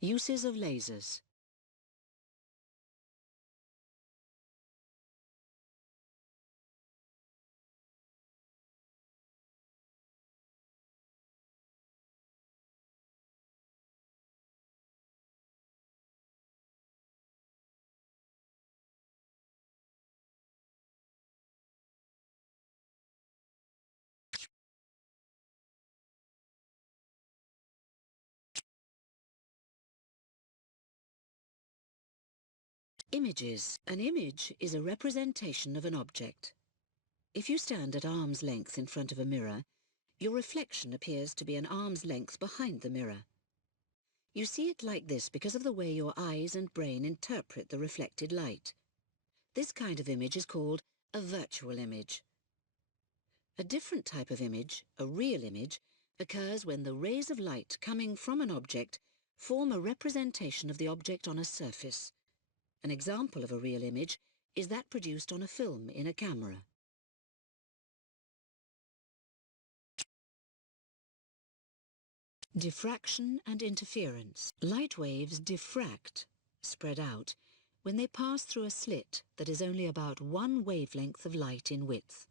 Uses of lasers. Images. An image is a representation of an object. If you stand at arm's length in front of a mirror, your reflection appears to be an arm's length behind the mirror. You see it like this because of the way your eyes and brain interpret the reflected light. This kind of image is called a virtual image. A different type of image, a real image, occurs when the rays of light coming from an object form a representation of the object on a surface. An example of a real image is that produced on a film in a camera. Diffraction and interference. Light waves diffract, spread out, when they pass through a slit that is only about one wavelength of light in width.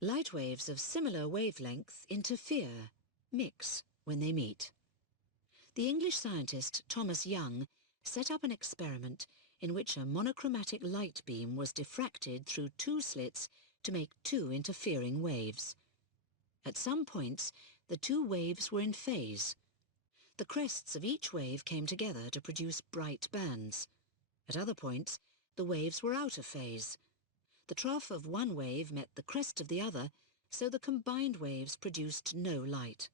Light waves of similar wavelength interfere, mix, when they meet. The English scientist Thomas Young set up an experiment in which a monochromatic light beam was diffracted through two slits to make two interfering waves. At some points, the two waves were in phase. The crests of each wave came together to produce bright bands. At other points, the waves were out of phase. The trough of one wave met the crest of the other, so the combined waves produced no light.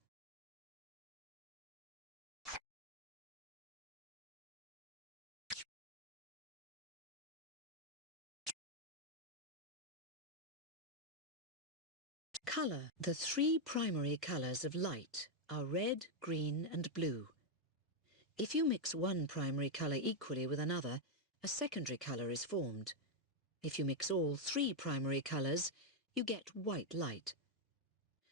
Colour. The three primary colours of light are red, green and blue. If you mix one primary colour equally with another, a secondary colour is formed. If you mix all three primary colours, you get white light.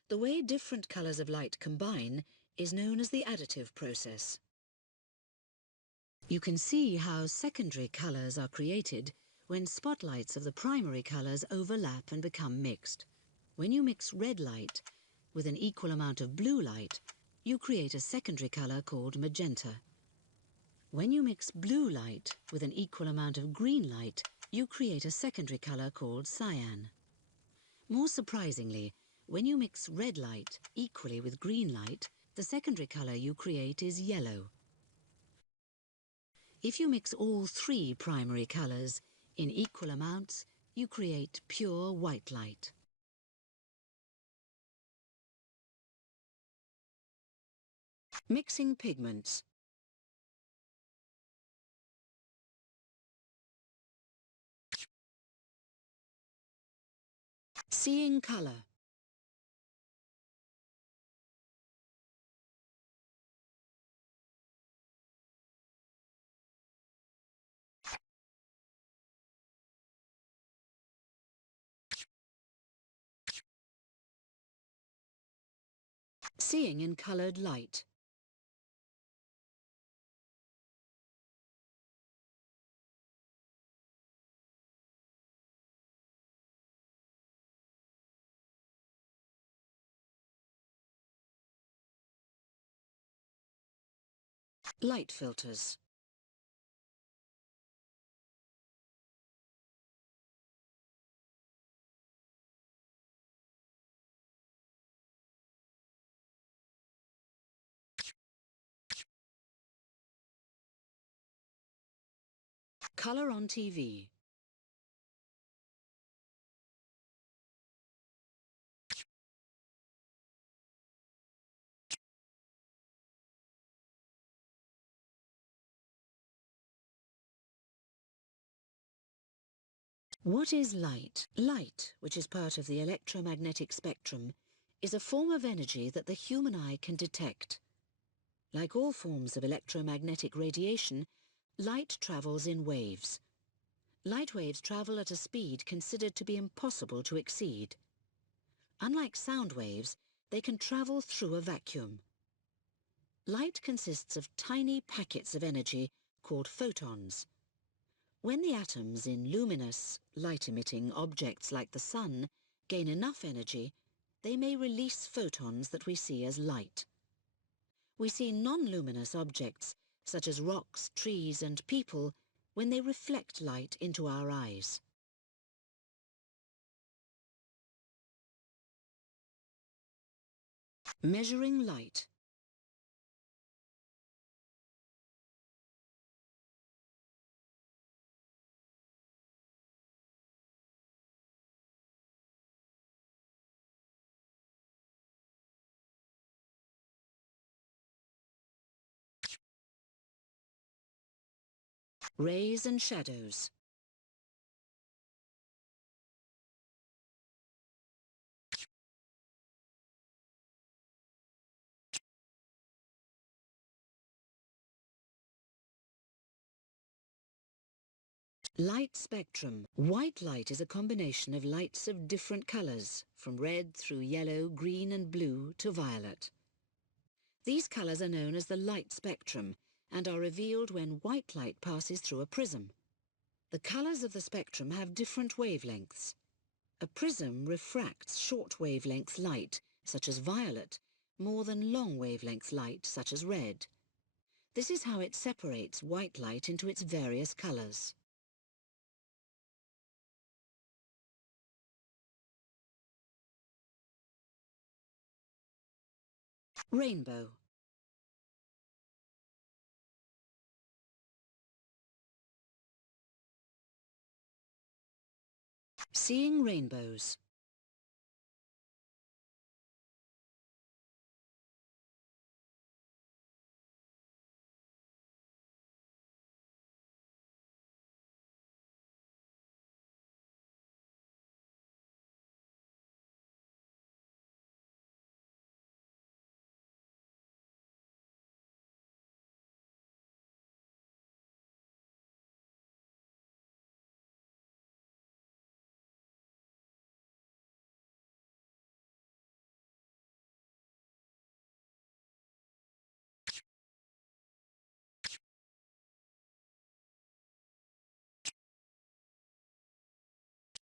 The way different colours of light combine is known as the additive process. You can see how secondary colours are created when spotlights of the primary colours overlap and become mixed. When you mix red light with an equal amount of blue light, you create a secondary colour called magenta. When you mix blue light with an equal amount of green light, you create a secondary colour called cyan. More surprisingly, when you mix red light equally with green light, the secondary colour you create is yellow. If you mix all three primary colours in equal amounts, you create pure white light. Mixing pigments. Seeing colour. Seeing in coloured light. Light filters. Colour on TV. What is light? Light, which is part of the electromagnetic spectrum, is a form of energy that the human eye can detect. Like all forms of electromagnetic radiation, light travels in waves. Light waves travel at a speed considered to be impossible to exceed. Unlike sound waves, they can travel through a vacuum. Light consists of tiny packets of energy called photons. When the atoms in luminous, light-emitting objects like the sun gain enough energy, they may release photons that we see as light. We see non-luminous objects, such as rocks, trees and people, when they reflect light into our eyes. Measuring light. Rays and shadows. Light spectrum. White light is a combination of lights of different colours, from red through yellow, green and blue to violet. These colours are known as the light spectrum and are revealed when white light passes through a prism. The colours of the spectrum have different wavelengths. A prism refracts short wavelength light, such as violet, more than long wavelength light, such as red. This is how it separates white light into its various colours. Rainbow. Seeing rainbows.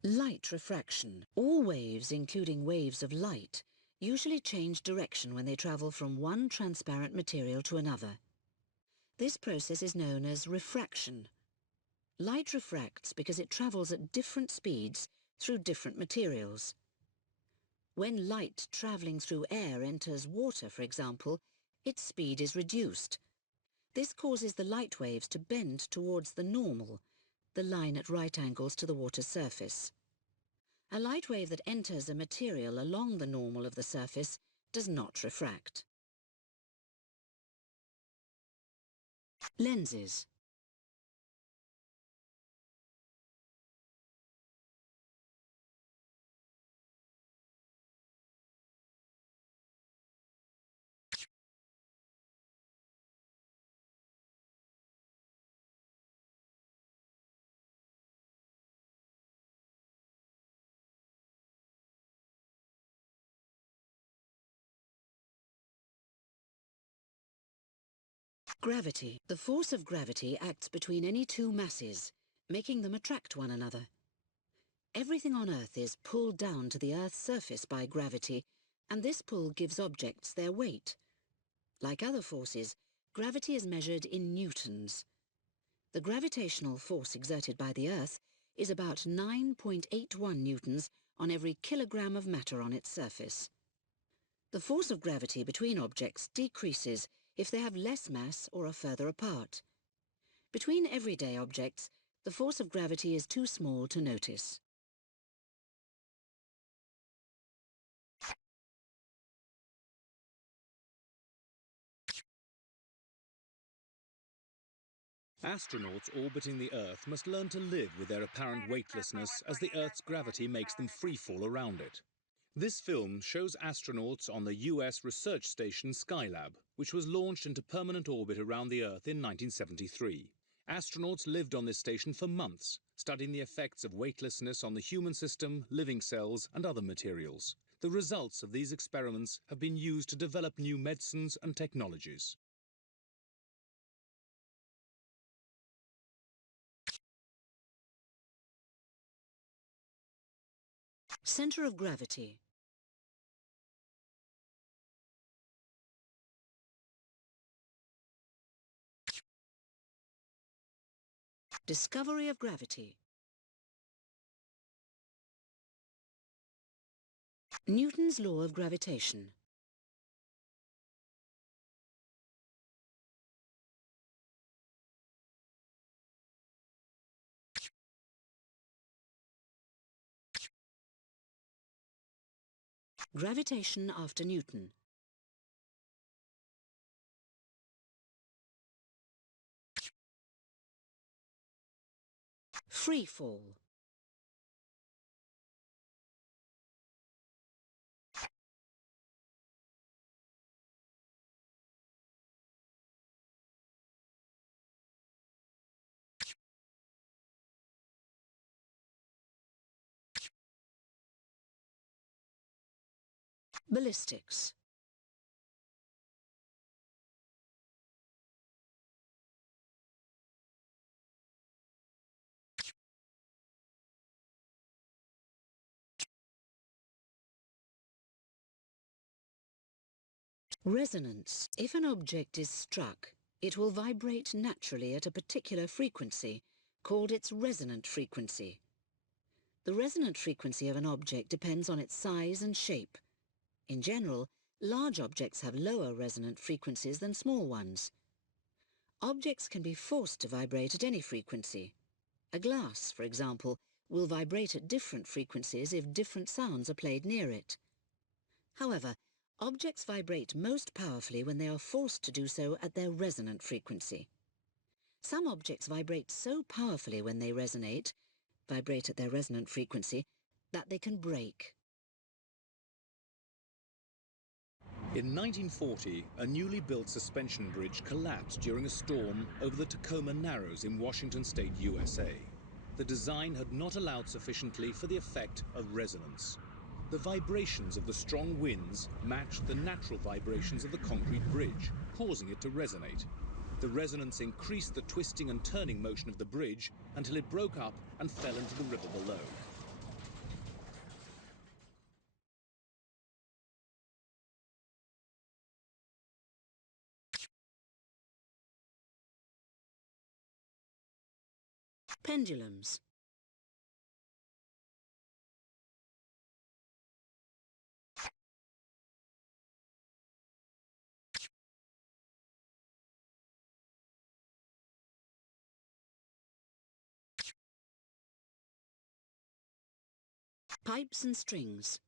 Light refraction. All waves, including waves of light, usually change direction when they travel from one transparent material to another. This process is known as refraction. Light refracts because it travels at different speeds through different materials. When light travelling through air enters water, for example, its speed is reduced. This causes the light waves to bend towards the normal, the line at right angles to the water's surface. A light wave that enters a material along the normal of the surface does not refract. Lenses. Gravity. The force of gravity acts between any two masses, making them attract one another. Everything on Earth is pulled down to the Earth's surface by gravity, and this pull gives objects their weight. Like other forces, gravity is measured in newtons. The gravitational force exerted by the Earth is about 9.81 newtons on every kilogram of matter on its surface. The force of gravity between objects decreases if they have less mass or are further apart. Between everyday objects, the force of gravity is too small to notice. Astronauts orbiting the Earth must learn to live with their apparent weightlessness as the Earth's gravity makes them free fall around it. This film shows astronauts on the US research station Skylab, which was launched into permanent orbit around the Earth in 1973. Astronauts lived on this station for months, studying the effects of weightlessness on the human system, living cells, and other materials. The results of these experiments have been used to develop new medicines and technologies. Center of gravity. Discovery of gravity. Newton's law of gravitation. Gravitation after Newton. Free fall. Ballistics. Resonance. If an object is struck, it will vibrate naturally at a particular frequency, called its resonant frequency. The resonant frequency of an object depends on its size and shape. In general, large objects have lower resonant frequencies than small ones. Objects can be forced to vibrate at any frequency. A glass, for example, will vibrate at different frequencies if different sounds are played near it. However, objects vibrate most powerfully when they are forced to do so at their resonant frequency. Some objects vibrate so powerfully when they vibrate at their resonant frequency, that they can break. In 1940, a newly built suspension bridge collapsed during a storm over the Tacoma Narrows in Washington State, USA. The design had not allowed sufficiently for the effect of resonance. The vibrations of the strong winds matched the natural vibrations of the concrete bridge, causing it to resonate. The resonance increased the twisting and turning motion of the bridge until it broke up and fell into the river below. Pendulums. Pipes and strings.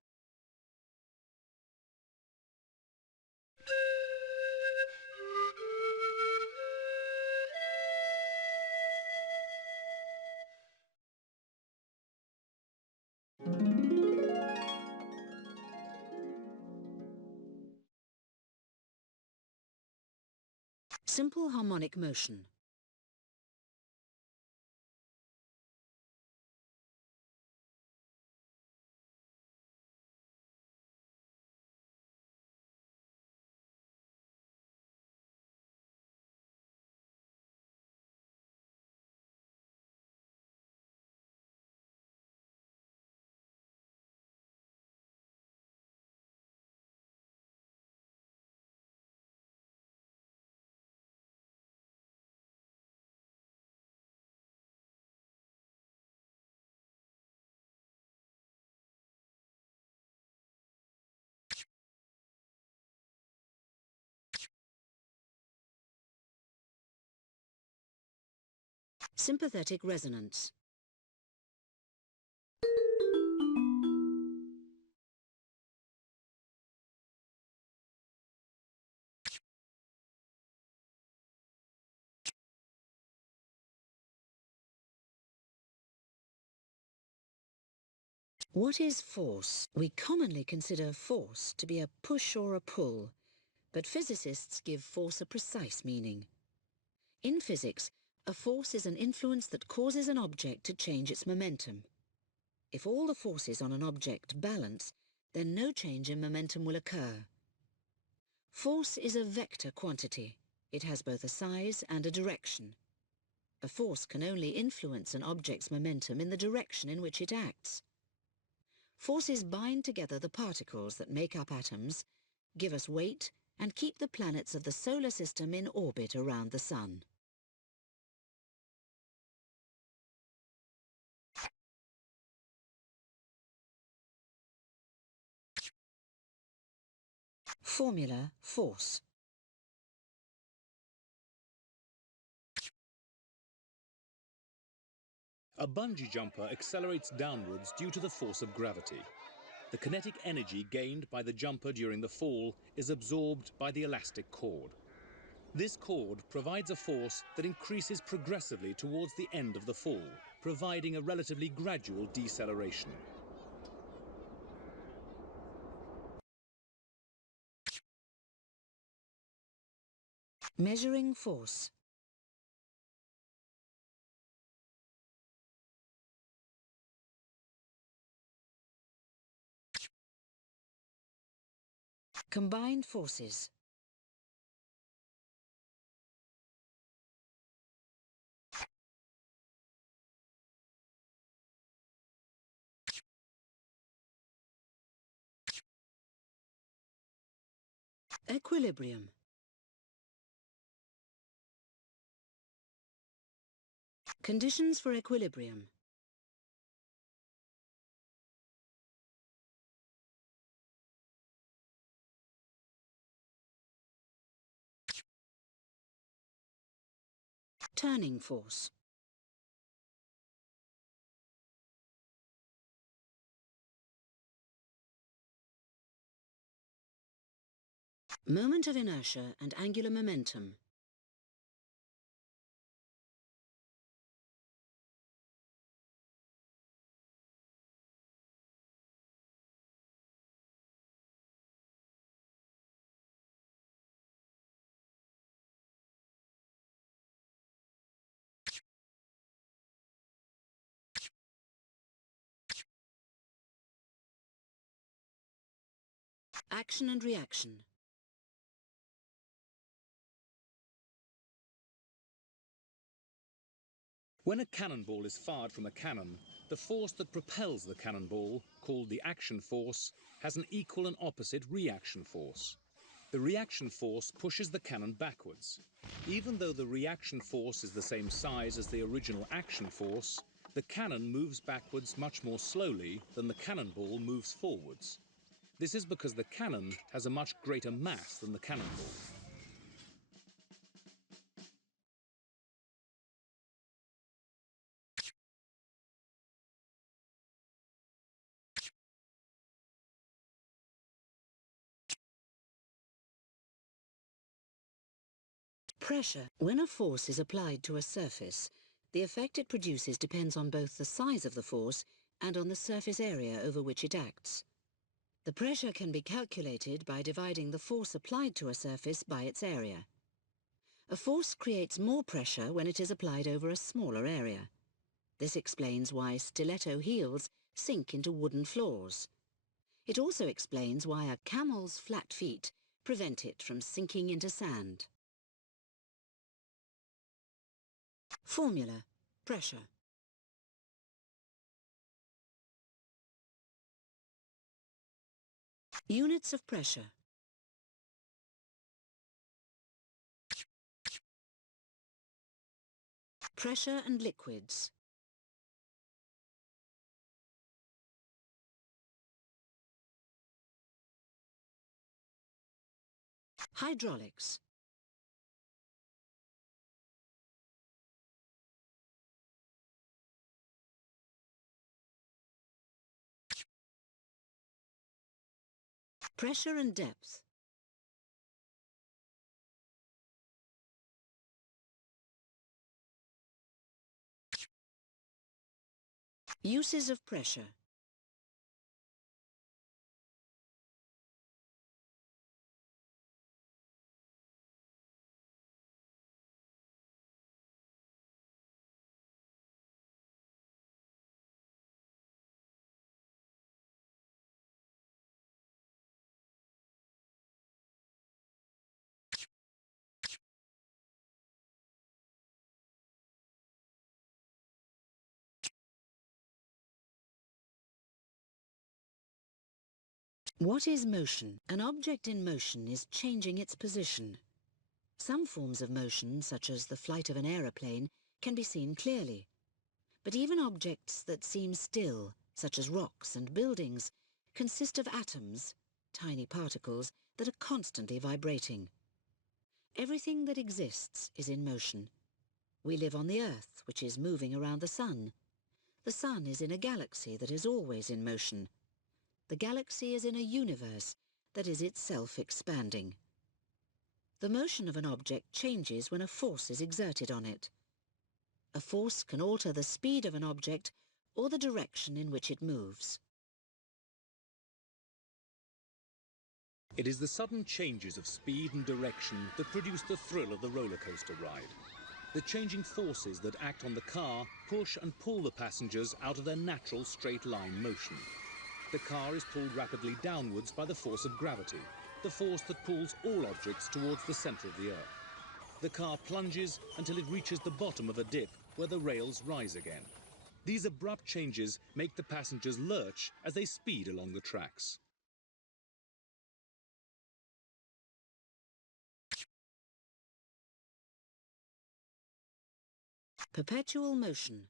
Simple harmonic motion. Sympathetic resonance. What is force? We commonly consider force to be a push or a pull, but physicists give force a precise meaning. In physics, a force is an influence that causes an object to change its momentum. If all the forces on an object balance, then no change in momentum will occur. Force is a vector quantity. It has both a size and a direction. A force can only influence an object's momentum in the direction in which it acts. Forces bind together the particles that make up atoms, give us weight, and keep the planets of the solar system in orbit around the Sun. Formula: force. A bungee jumper accelerates downwards due to the force of gravity. The kinetic energy gained by the jumper during the fall is absorbed by the elastic cord. This cord provides a force that increases progressively towards the end of the fall, providing a relatively gradual deceleration. Measuring force. Combined forces. Equilibrium. Conditions for equilibrium. Turning force. Moment of inertia and angular momentum. Action and reaction. When a cannonball is fired from a cannon, the force that propels the cannonball, called the action force, has an equal and opposite reaction force. The reaction force pushes the cannon backwards. Even though the reaction force is the same size as the original action force, the cannon moves backwards much more slowly than the cannonball moves forwards. This is because the cannon has a much greater mass than the cannonball. Pressure. When a force is applied to a surface, the effect it produces depends on both the size of the force and on the surface area over which it acts. The pressure can be calculated by dividing the force applied to a surface by its area. A force creates more pressure when it is applied over a smaller area. This explains why stiletto heels sink into wooden floors. It also explains why a camel's flat feet prevent it from sinking into sand. Formula. Pressure. Units of pressure. Pressure and liquids. Hydraulics. Pressure and depth. Uses of pressure. What is motion? An object in motion is changing its position. Some forms of motion, such as the flight of an aeroplane, can be seen clearly. But even objects that seem still, such as rocks and buildings, consist of atoms, tiny particles, that are constantly vibrating. Everything that exists is in motion. We live on the Earth, which is moving around the Sun. The Sun is in a galaxy that is always in motion. The galaxy is in a universe that is itself expanding. The motion of an object changes when a force is exerted on it. A force can alter the speed of an object or the direction in which it moves. It is the sudden changes of speed and direction that produce the thrill of the roller coaster ride. The changing forces that act on the car push and pull the passengers out of their natural straight-line motion. The car is pulled rapidly downwards by the force of gravity, the force that pulls all objects towards the centre of the Earth. The car plunges until it reaches the bottom of a dip where the rails rise again. These abrupt changes make the passengers lurch as they speed along the tracks. Perpetual motion.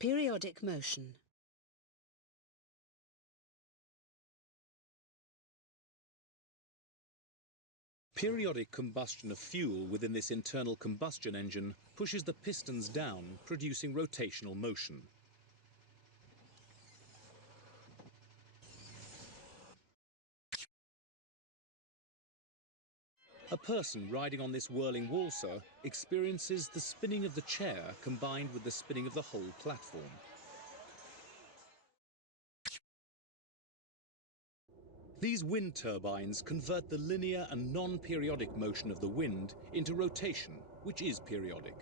Periodic motion. Periodic combustion of fuel within this internal combustion engine pushes the pistons down, producing rotational motion. A person riding on this whirling waltzer experiences the spinning of the chair combined with the spinning of the whole platform. These wind turbines convert the linear and non-periodic motion of the wind into rotation, which is periodic.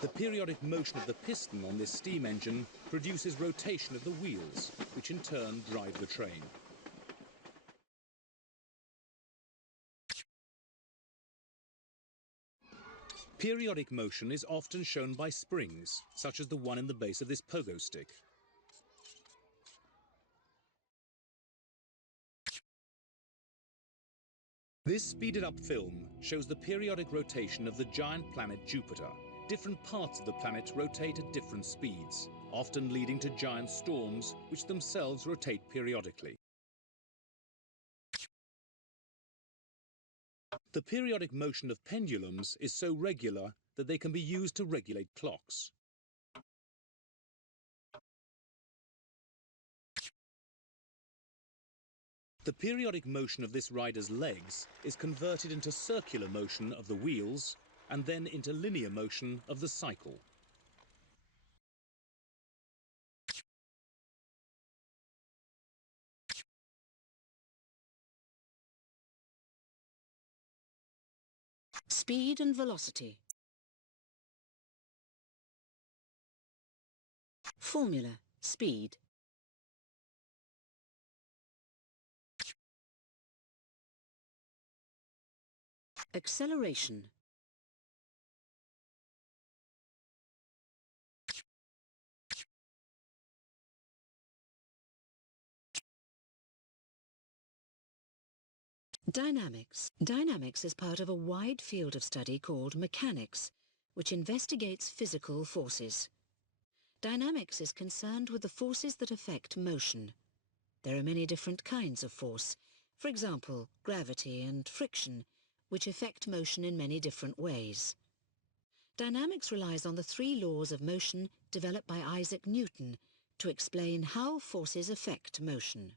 The periodic motion of the piston on this steam engine produces rotation of the wheels, which in turn drive the train. Periodic motion is often shown by springs, such as the one in the base of this pogo stick. This speeded-up film shows the periodic rotation of the giant planet Jupiter. Different parts of the planet rotate at different speeds, often leading to giant storms, which themselves rotate periodically. The periodic motion of pendulums is so regular that they can be used to regulate clocks. The periodic motion of this rider's legs is converted into circular motion of the wheels and then into linear motion of the cycle. Speed and velocity. Formula: speed. Acceleration. Dynamics. Dynamics is part of a wide field of study called mechanics, which investigates physical forces. Dynamics is concerned with the forces that affect motion. There are many different kinds of force, for example, gravity and friction, which affect motion in many different ways. Dynamics relies on the 3 laws of motion developed by Isaac Newton to explain how forces affect motion.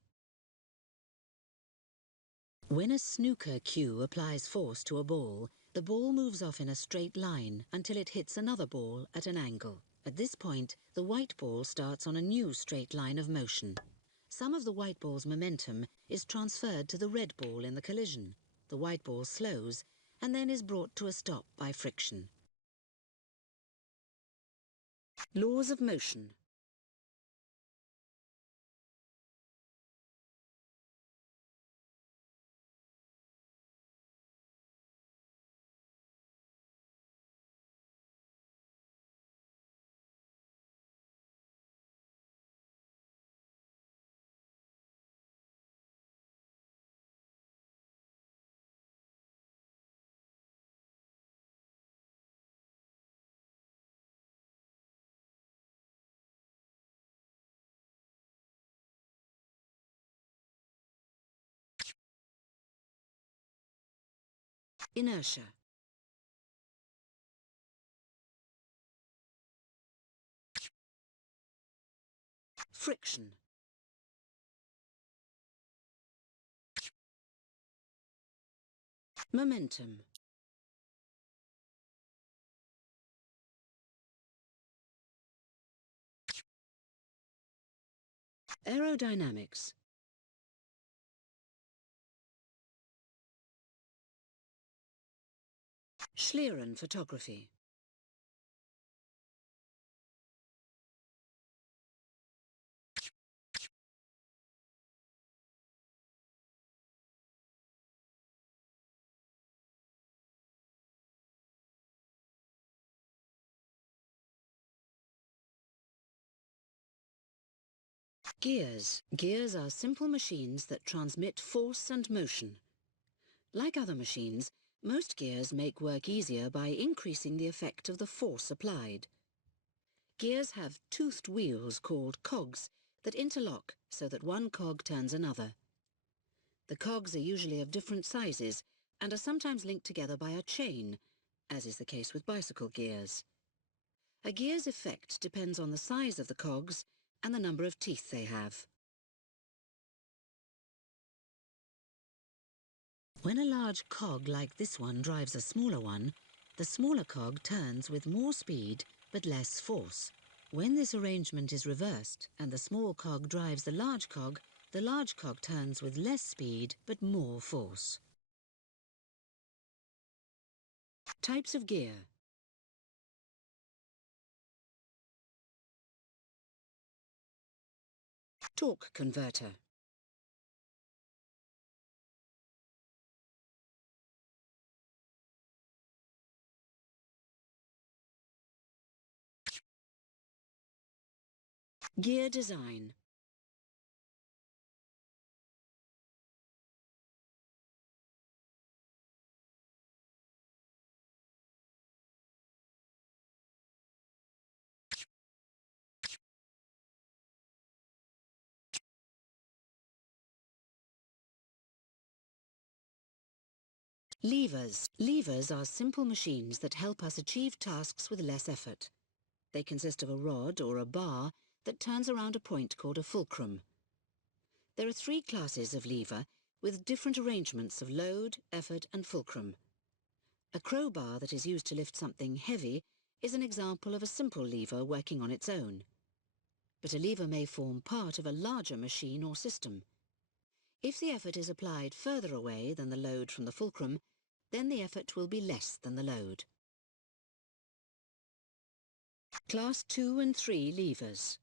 When a snooker cue applies force to a ball, the ball moves off in a straight line until it hits another ball at an angle. At this point, the white ball starts on a new straight line of motion. Some of the white ball's momentum is transferred to the red ball in the collision. The white ball slows and then is brought to a stop by friction. Laws of motion. Inertia. Friction. Momentum. Aerodynamics. Schlieren photography. Gears. Gears are simple machines that transmit force and motion. Like other machines, most gears make work easier by increasing the effect of the force applied. Gears have toothed wheels called cogs that interlock so that one cog turns another. The cogs are usually of different sizes and are sometimes linked together by a chain, as is the case with bicycle gears. A gear's effect depends on the size of the cogs and the number of teeth they have. When a large cog like this one drives a smaller one, the smaller cog turns with more speed but less force. When this arrangement is reversed and the small cog drives the large cog turns with less speed but more force. Types of gear. Torque converter. Gear design. Levers. Levers are simple machines that help us achieve tasks with less effort. They consist of a rod or a bar that turns around a point called a fulcrum. There are 3 classes of lever with different arrangements of load, effort and fulcrum. A crowbar that is used to lift something heavy is an example of a simple lever working on its own. But a lever may form part of a larger machine or system. If the effort is applied further away than the load from the fulcrum, then the effort will be less than the load. Class 2 and 3 levers.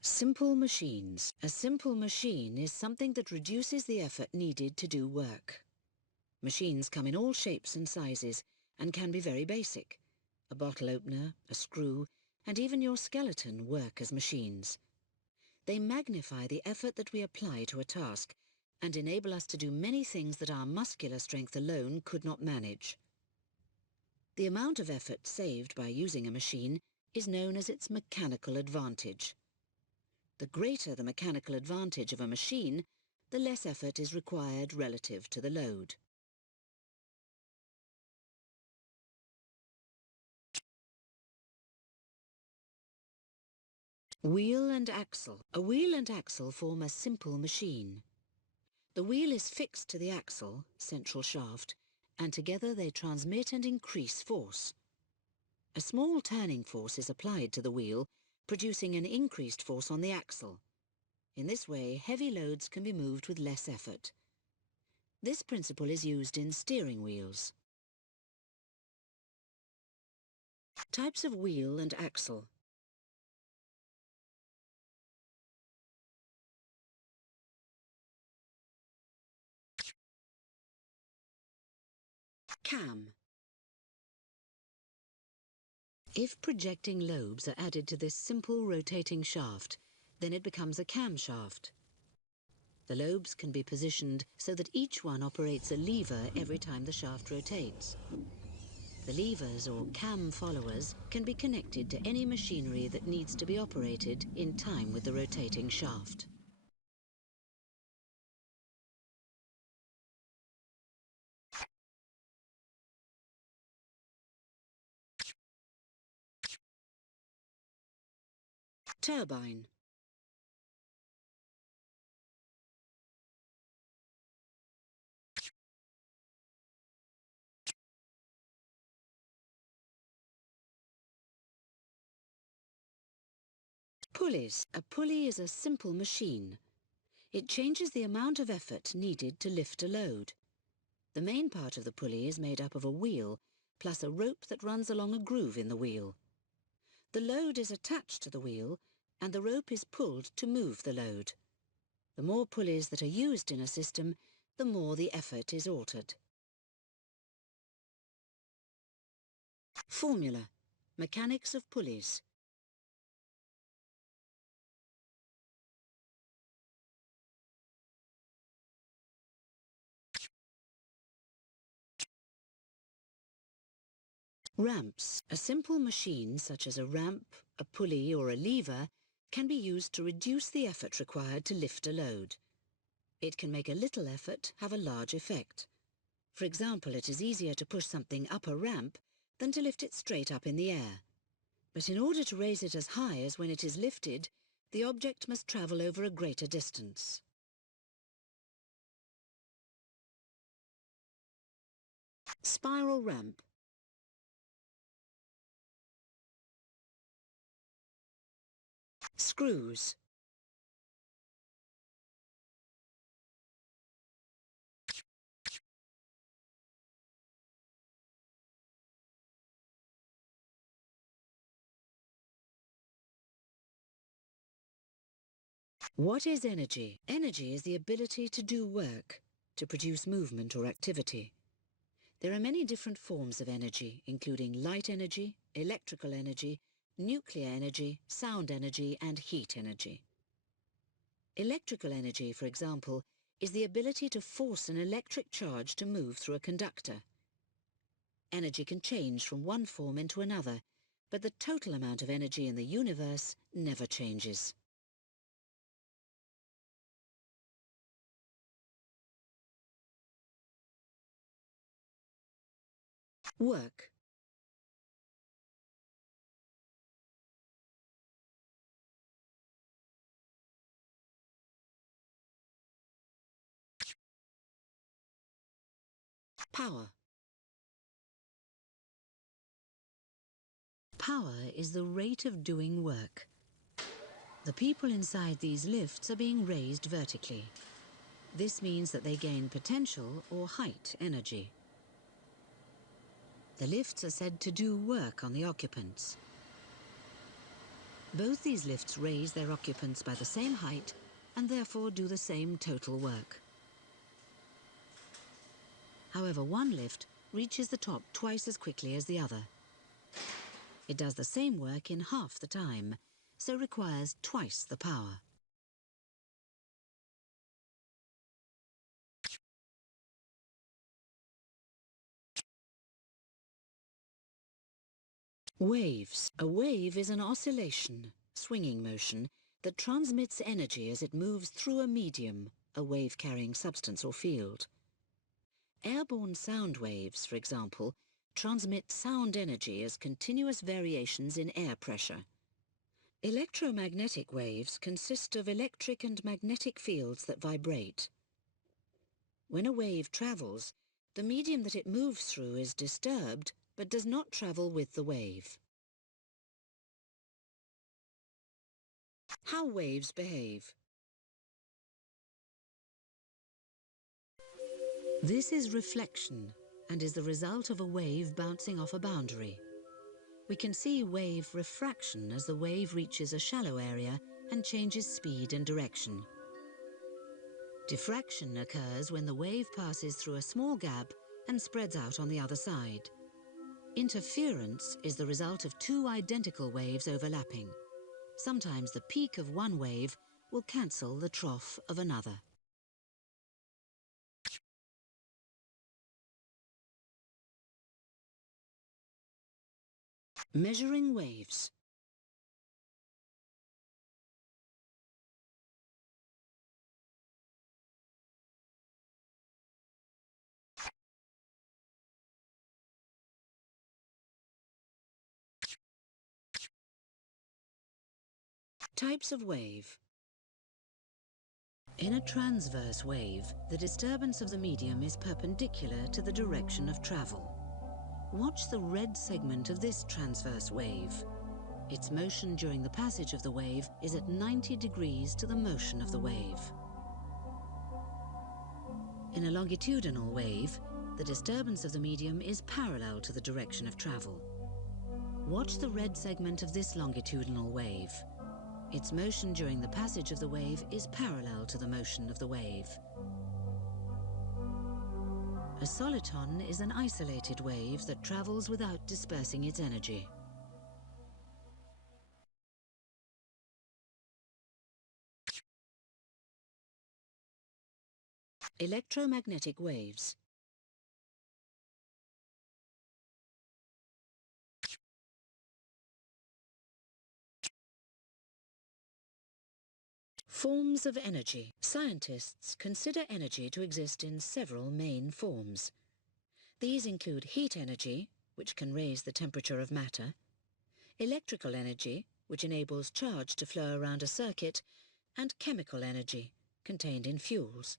Simple machines. A simple machine is something that reduces the effort needed to do work. Machines come in all shapes and sizes and can be very basic. A bottle opener, a screw, and even your skeleton work as machines. They magnify the effort that we apply to a task and enable us to do many things that our muscular strength alone could not manage. The amount of effort saved by using a machine is known as its mechanical advantage. The greater the mechanical advantage of a machine, the less effort is required relative to the load. Wheel and axle. A wheel and axle form a simple machine. The wheel is fixed to the axle, central shaft, and together they transmit and increase force. A small turning force is applied to the wheel, producing an increased force on the axle. In this way, heavy loads can be moved with less effort. This principle is used in steering wheels. Types of wheel and axle. Cam. If projecting lobes are added to this simple rotating shaft, then it becomes a camshaft. The lobes can be positioned so that each one operates a lever every time the shaft rotates. The levers, or cam followers, can be connected to any machinery that needs to be operated in time with the rotating shaft. Turbine. Pulleys. A pulley is a simple machine. It changes the amount of effort needed to lift a load. The main part of the pulley is made up of a wheel, plus a rope that runs along a groove in the wheel. The load is attached to the wheel and the rope is pulled to move the load. The more pulleys that are used in a system, the more the effort is altered. Formula: mechanics of pulleys. Ramps. A simple machine such as a ramp, a pulley or a lever can be used to reduce the effort required to lift a load. It can make a little effort have a large effect. For example, it is easier to push something up a ramp than to lift it straight up in the air. But in order to raise it as high as when it is lifted, the object must travel over a greater distance. Spiral ramp. Screws. What is energy? Energy is the ability to do work, to produce movement or activity. There are many different forms of energy, including light energy, electrical energy, nuclear energy, sound energy, and heat energy. Electrical energy, for example, is the ability to force an electric charge to move through a conductor. Energy can change from one form into another, but the total amount of energy in the universe never changes. Work. Power. Power is the rate of doing work. The people inside these lifts are being raised vertically. This means that they gain potential or height energy. The lifts are said to do work on the occupants. Both these lifts raise their occupants by the same height and therefore do the same total work. However, one lift reaches the top twice as quickly as the other. It does the same work in half the time, so requires twice the power. Waves. A wave is an oscillation, swinging motion, that transmits energy as it moves through a medium, a wave-carrying substance or field. Airborne sound waves, for example, transmit sound energy as continuous variations in air pressure. Electromagnetic waves consist of electric and magnetic fields that vibrate. When a wave travels, the medium that it moves through is disturbed, but does not travel with the wave. How waves behave. This is reflection and is the result of a wave bouncing off a boundary. We can see wave refraction as the wave reaches a shallow area and changes speed and direction. Diffraction occurs when the wave passes through a small gap and spreads out on the other side. Interference is the result of two identical waves overlapping. Sometimes the peak of one wave will cancel the trough of another. Measuring waves. Types of wave. In a transverse wave, the disturbance of the medium is perpendicular to the direction of travel. Watch the red segment of this transverse wave. Its motion during the passage of the wave is at 90 degrees to the motion of the wave. In a longitudinal wave, the disturbance of the medium is parallel to the direction of travel. Watch the red segment of this longitudinal wave. Its motion during the passage of the wave is parallel to the motion of the wave. A soliton is an isolated wave that travels without dispersing its energy. Electromagnetic waves. Forms of energy. Scientists consider energy to exist in several main forms. These include heat energy, which can raise the temperature of matter, electrical energy, which enables charge to flow around a circuit, and chemical energy, contained in fuels.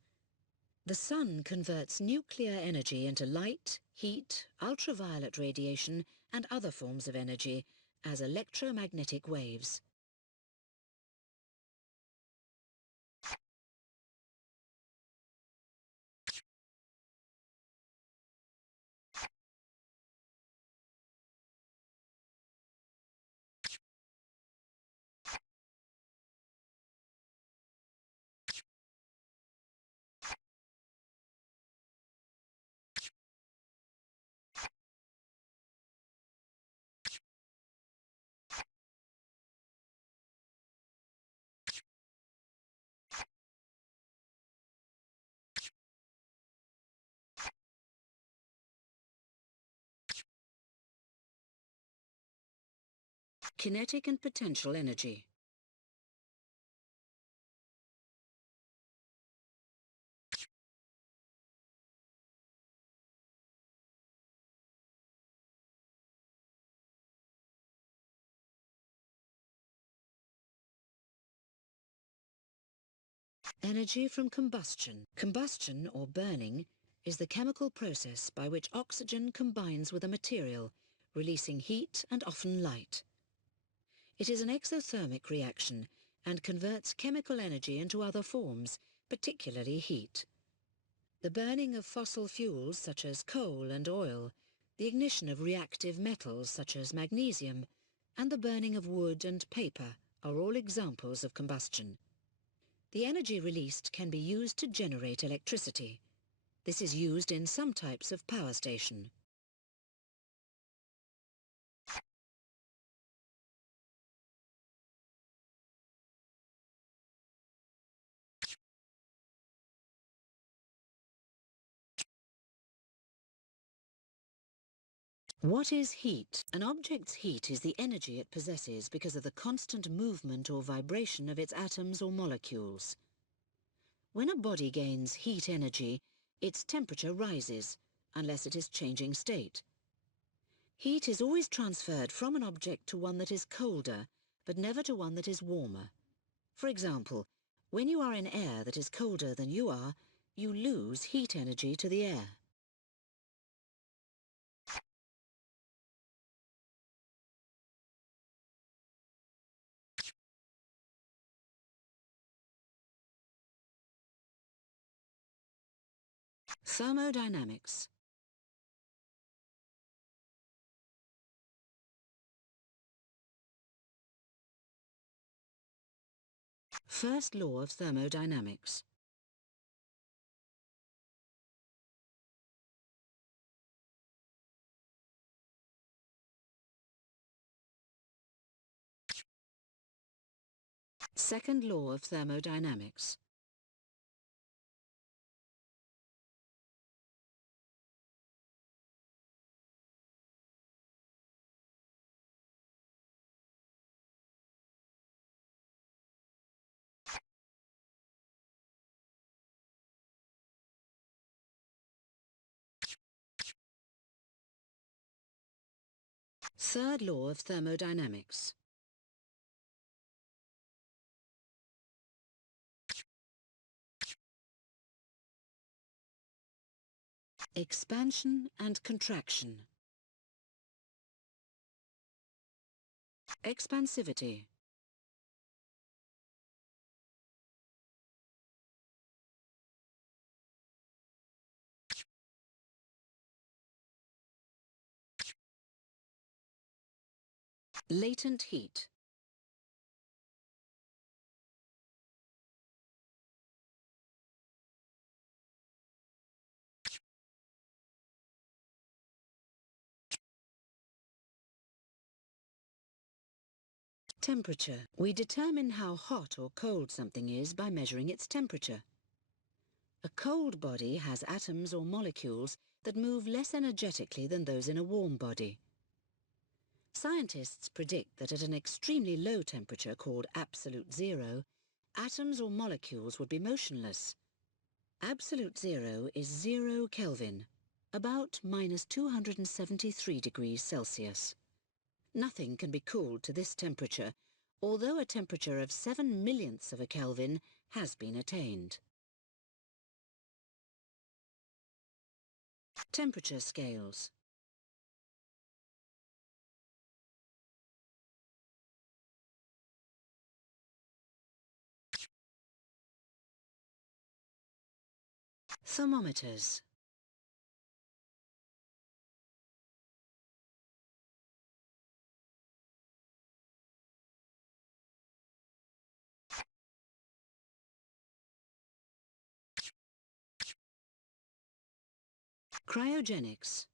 The sun converts nuclear energy into light, heat, ultraviolet radiation, and other forms of energy as electromagnetic waves. Kinetic and potential energy. Energy from combustion. Combustion, or burning, is the chemical process by which oxygen combines with a material, releasing heat and often light. It is an exothermic reaction and converts chemical energy into other forms, particularly heat. The burning of fossil fuels such as coal and oil, the ignition of reactive metals such as magnesium, and the burning of wood and paper are all examples of combustion. The energy released can be used to generate electricity. This is used in some types of power station. What is heat? An object's heat is the energy it possesses because of the constant movement or vibration of its atoms or molecules. When a body gains heat energy, its temperature rises, unless it is changing state. Heat is always transferred from an object to one that is colder, but never to one that is warmer. For example, when you are in air that is colder than you are, you lose heat energy to the air. Thermodynamics. First law of thermodynamics. Second law of thermodynamics. Third law of thermodynamics. Expansion and contraction. Expansivity. Latent heat. Temperature. We determine how hot or cold something is by measuring its temperature. A cold body has atoms or molecules that move less energetically than those in a warm body. Scientists predict that at an extremely low temperature called absolute zero, atoms or molecules would be motionless. Absolute zero is 0 Kelvin, about minus 273 degrees Celsius. Nothing can be cooled to this temperature, although a temperature of 7 millionths of a Kelvin has been attained. Temperature scales. Thermometers. Cryogenics.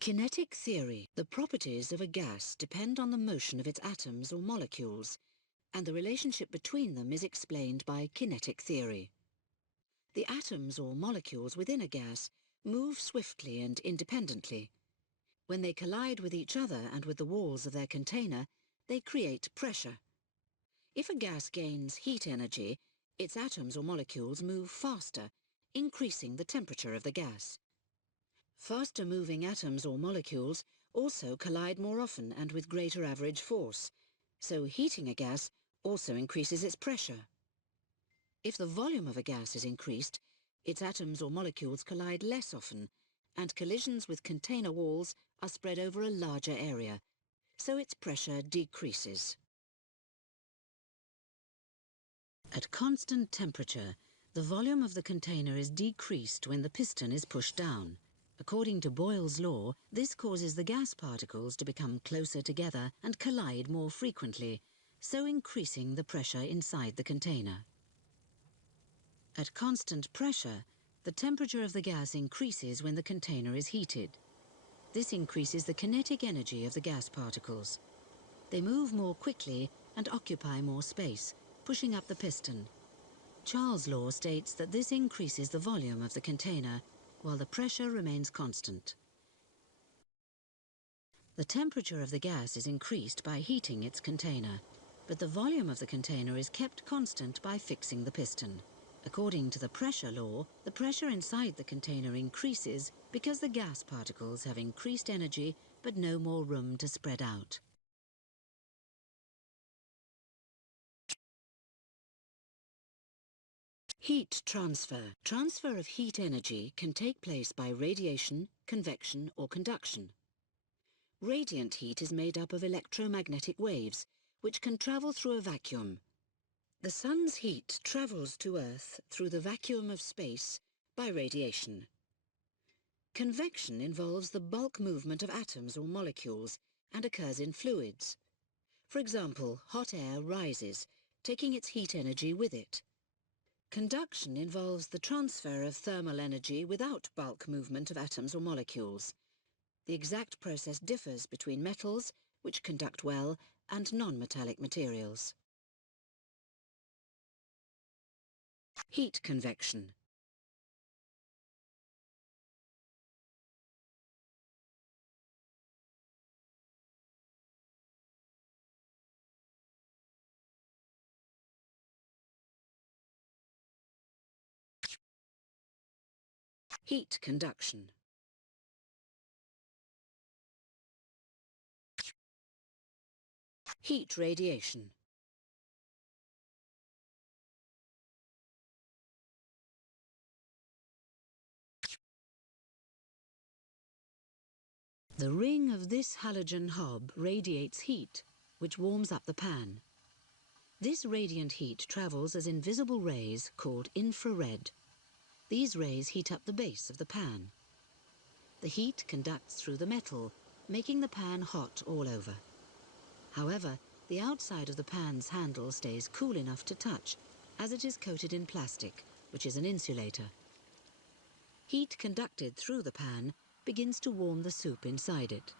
Kinetic theory. The properties of a gas depend on the motion of its atoms or molecules, and the relationship between them is explained by kinetic theory. The atoms or molecules within a gas move swiftly and independently. When they collide with each other and with the walls of their container, they create pressure. If a gas gains heat energy, its atoms or molecules move faster, increasing the temperature of the gas. Faster moving atoms or molecules also collide more often and with greater average force, so heating a gas also increases its pressure. If the volume of a gas is increased, its atoms or molecules collide less often, and collisions with container walls are spread over a larger area, so its pressure decreases. At constant temperature, the volume of the container is decreased when the piston is pushed down. According to Boyle's law, this causes the gas particles to become closer together and collide more frequently, so increasing the pressure inside the container. At constant pressure, the temperature of the gas increases when the container is heated. This increases the kinetic energy of the gas particles. They move more quickly and occupy more space, pushing up the piston. Charles' law states that this increases the volume of the container, while the pressure remains constant. The temperature of the gas is increased by heating its container, but the volume of the container is kept constant by fixing the piston. According to the pressure law, the pressure inside the container increases because the gas particles have increased energy but no more room to spread out. Heat transfer. Transfer of heat energy can take place by radiation, convection, or conduction. Radiant heat is made up of electromagnetic waves, which can travel through a vacuum. The sun's heat travels to Earth through the vacuum of space by radiation. Convection involves the bulk movement of atoms or molecules and occurs in fluids. For example, hot air rises, taking its heat energy with it. Conduction involves the transfer of thermal energy without bulk movement of atoms or molecules. The exact process differs between metals, which conduct well, and non-metallic materials. Heat convection. Heat conduction. Heat radiation. The ring of this halogen hob radiates heat, which warms up the pan. This radiant heat travels as invisible rays called infrared. These rays heat up the base of the pan. The heat conducts through the metal, making the pan hot all over. However, the outside of the pan's handle stays cool enough to touch, as it is coated in plastic, which is an insulator. Heat conducted through the pan begins to warm the soup inside it.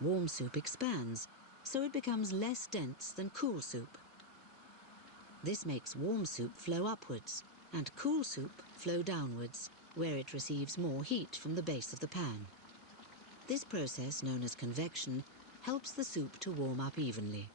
Warm soup expands, so it becomes less dense than cool soup. This makes warm soup flow upwards and cool soup flow downwards, where it receives more heat from the base of the pan. This process, known as convection, helps the soup to warm up evenly.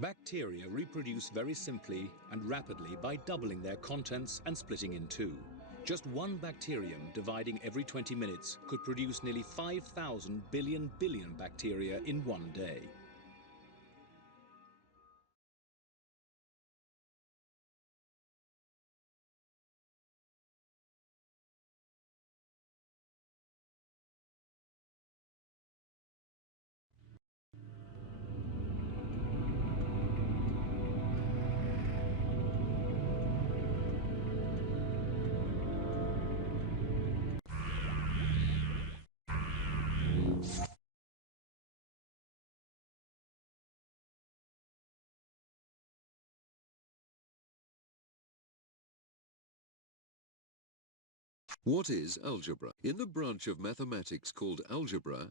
Bacteria reproduce very simply and rapidly by doubling their contents and splitting in two. Just one bacterium dividing every 20 minutes could produce nearly 5,000 billion bacteria in one day. What is algebra? In the branch of mathematics called algebra,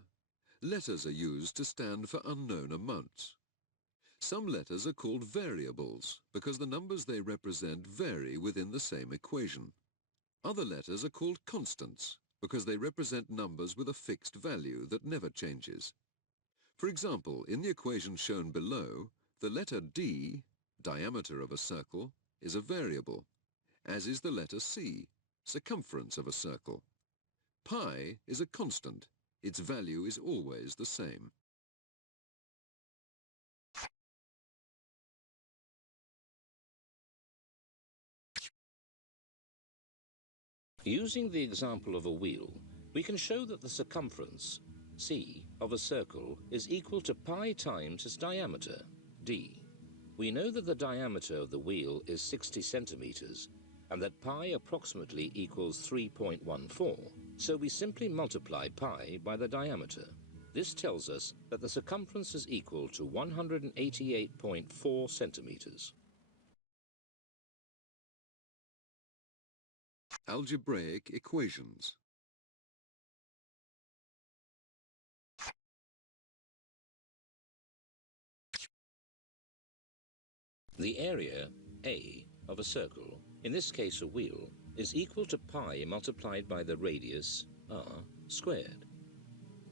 letters are used to stand for unknown amounts. Some letters are called variables because the numbers they represent vary within the same equation. Other letters are called constants because they represent numbers with a fixed value that never changes. For example, in the equation shown below, the letter D, diameter of a circle, is a variable, as is the letter C, circumference of a circle. Pi is a constant. Its value is always the same. Using the example of a wheel, we can show that the circumference, c, of a circle is equal to pi times its diameter, d. We know that the diameter of the wheel is 60 centimeters and that pi approximately equals 3.14, so we simply multiply pi by the diameter. This tells us that the circumference is equal to 188.4 centimeters. Algebraic equations. The area, A, of a circle, in this case a wheel, is equal to pi multiplied by the radius, r, squared.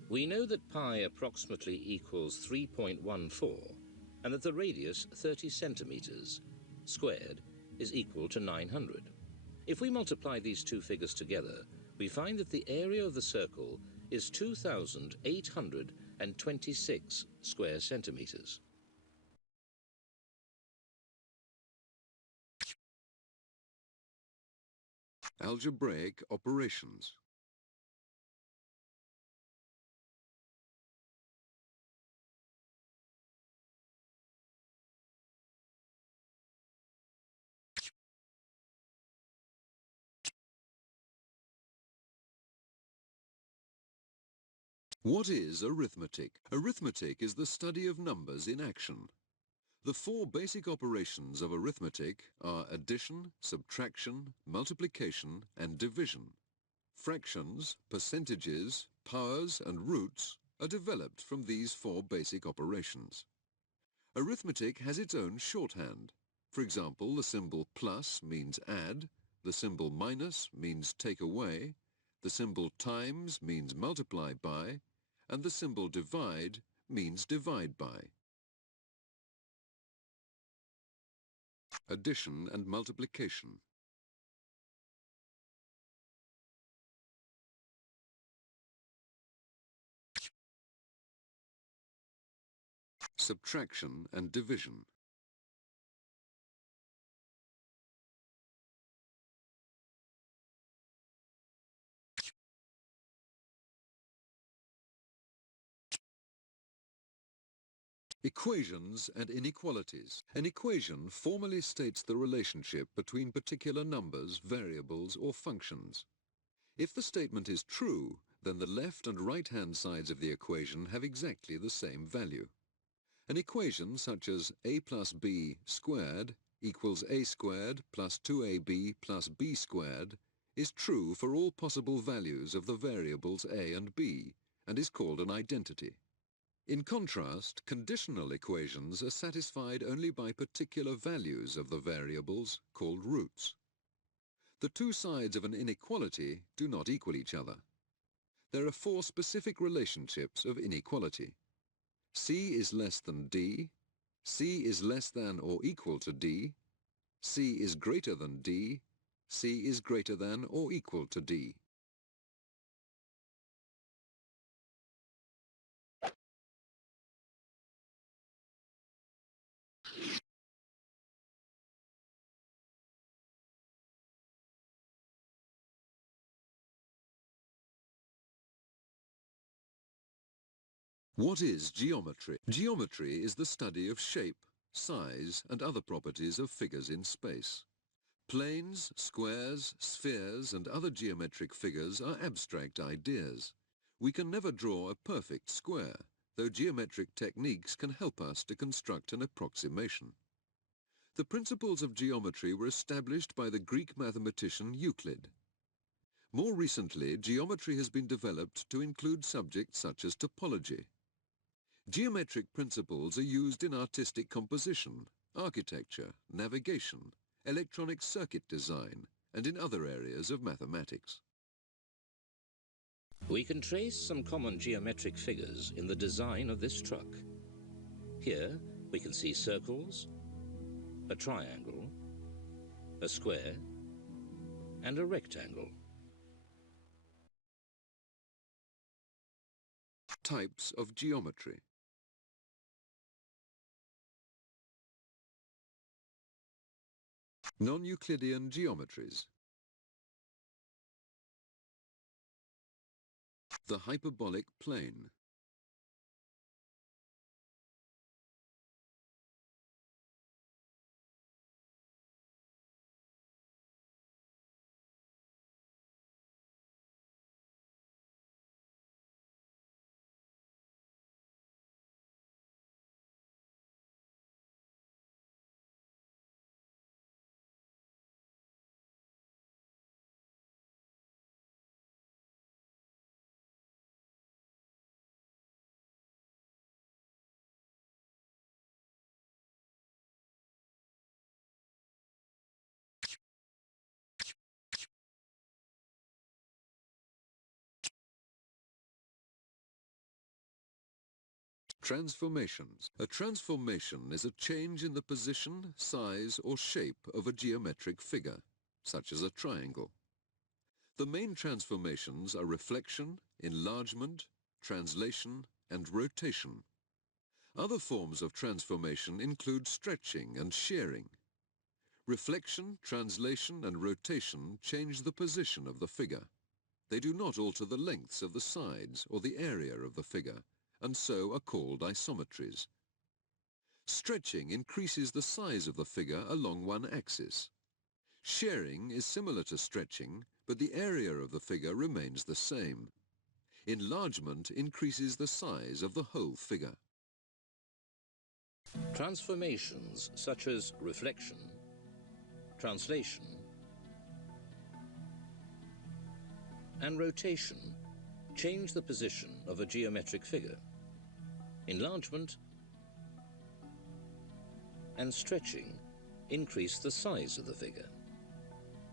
We know that pi approximately equals 3.14 and that the radius, 30 centimeters, squared, is equal to 900. If we multiply these two figures together, we find that the area of the circle is 2,826 square centimeters. Algebraic operations. What is arithmetic? Arithmetic is the study of numbers in action. The four basic operations of arithmetic are addition, subtraction, multiplication, and division. Fractions, percentages, powers, and roots are developed from these four basic operations. Arithmetic has its own shorthand. For example, the symbol plus means add, the symbol minus means take away, the symbol times means multiply by, and the symbol divide means divide by. Addition and multiplication. Subtraction and division. Equations and inequalities. An equation formally states the relationship between particular numbers, variables, or functions. If the statement is true, then the left and right-hand sides of the equation have exactly the same value. An equation such as a plus b squared equals a squared plus 2ab plus b squared is true for all possible values of the variables a and b and is called an identity. In contrast, conditional equations are satisfied only by particular values of the variables called roots. The two sides of an inequality do not equal each other. There are four specific relationships of inequality. C is less than D, C is less than or equal to D, C is greater than D, C is greater than or equal to D. What is geometry? Geometry is the study of shape, size, and other properties of figures in space. Planes, squares, spheres, and other geometric figures are abstract ideas. We can never draw a perfect square, though geometric techniques can help us to construct an approximation. The principles of geometry were established by the Greek mathematician Euclid. More recently, geometry has been developed to include subjects such as topology. Geometric principles are used in artistic composition, architecture, navigation, electronic circuit design, and in other areas of mathematics. We can trace some common geometric figures in the design of this truck. Here we can see circles, a triangle, a square, and a rectangle. Types of geometry. Non-Euclidean geometries. The hyperbolic plane. Transformations. A transformation is a change in the position, size or shape of a geometric figure, such as a triangle. The main transformations are reflection, enlargement, translation and rotation. Other forms of transformation include stretching and shearing. Reflection, translation and rotation change the position of the figure. They do not alter the lengths of the sides or the area of the figure, and so are called isometries. Stretching increases the size of the figure along one axis. Shearing is similar to stretching, but the area of the figure remains the same. Enlargement increases the size of the whole figure. Transformations such as reflection, translation, and rotation change the position of a geometric figure. Enlargement and stretching increase the size of the figure.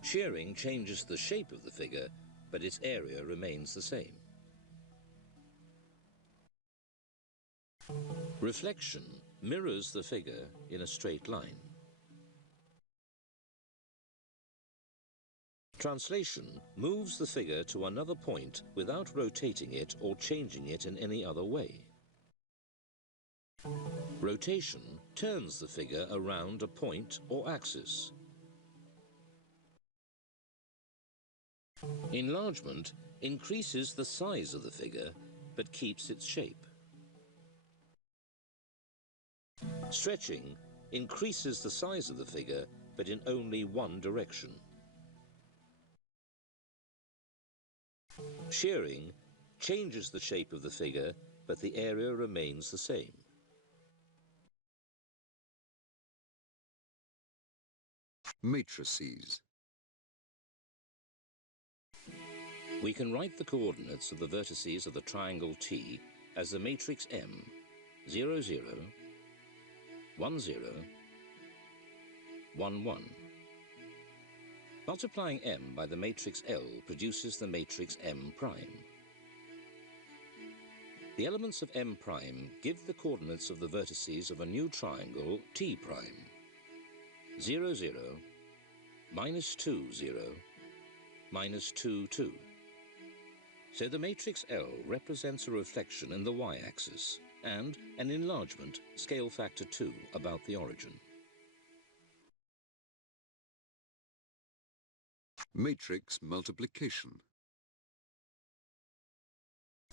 Shearing changes the shape of the figure, but its area remains the same. Reflection mirrors the figure in a straight line. Translation moves the figure to another point without rotating it or changing it in any other way. Rotation turns the figure around a point or axis. Enlargement increases the size of the figure but keeps its shape. Stretching increases the size of the figure but in only one direction. Shearing changes the shape of the figure, but the area remains the same. Matrices. We can write the coordinates of the vertices of the triangle T as the matrix M, 0, 0, 1, 0, 1, 1. Multiplying M by the matrix L produces the matrix M prime. The elements of M prime give the coordinates of the vertices of a new triangle T prime. 0, 0, minus 2, 0, minus 2, 2. So the matrix L represents a reflection in the y-axis and an enlargement, scale factor 2, about the origin. Matrix multiplication.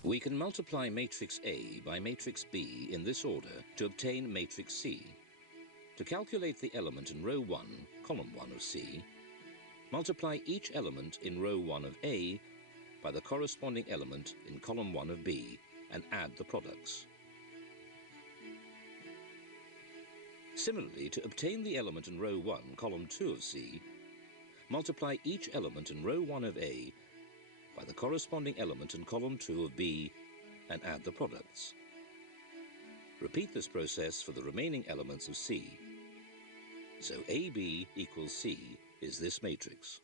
We can multiply matrix A by matrix B in this order to obtain matrix C. To calculate the element in row 1, column 1 of C, multiply each element in row 1 of A by the corresponding element in column 1 of B and add the products. Similarly, to obtain the element in row 1, column 2 of C, multiply each element in row 1 of A by the corresponding element in column 2 of B and add the products. Repeat this process for the remaining elements of C. So AB equals C is this matrix.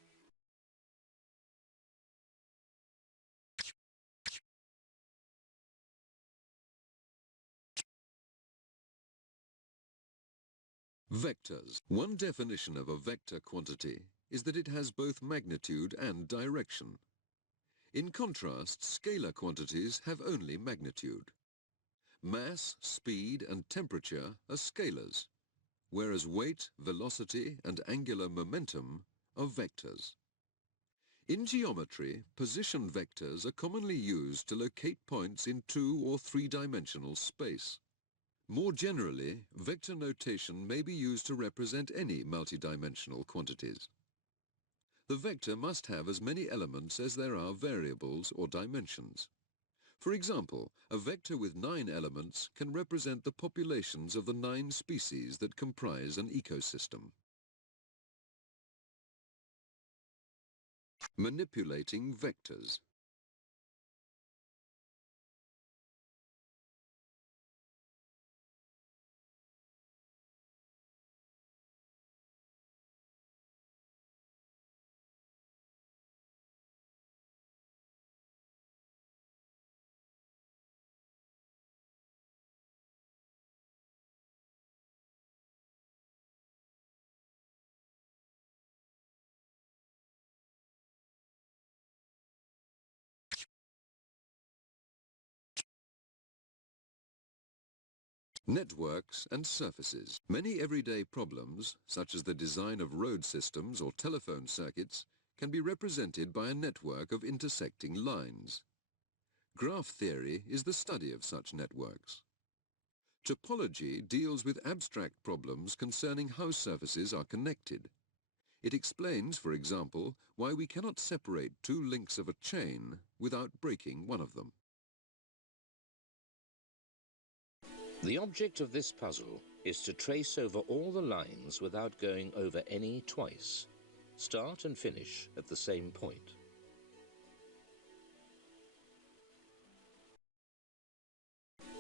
Vectors. One definition of a vector quantity is that it has both magnitude and direction. In contrast, scalar quantities have only magnitude. Mass, speed and temperature are scalars, whereas weight, velocity and angular momentum are vectors. In geometry, position vectors are commonly used to locate points in 2- or 3-dimensional space. More generally, vector notation may be used to represent any multidimensional quantities. The vector must have as many elements as there are variables or dimensions. For example, a vector with 9 elements can represent the populations of the 9 species that comprise an ecosystem. Manipulating vectors. Networks and surfaces. Many everyday problems, such as the design of road systems or telephone circuits, can be represented by a network of intersecting lines. Graph theory is the study of such networks. Topology deals with abstract problems concerning how surfaces are connected. It explains, for example, why we cannot separate two links of a chain without breaking one of them. The object of this puzzle is to trace over all the lines without going over any twice. Start and finish at the same point.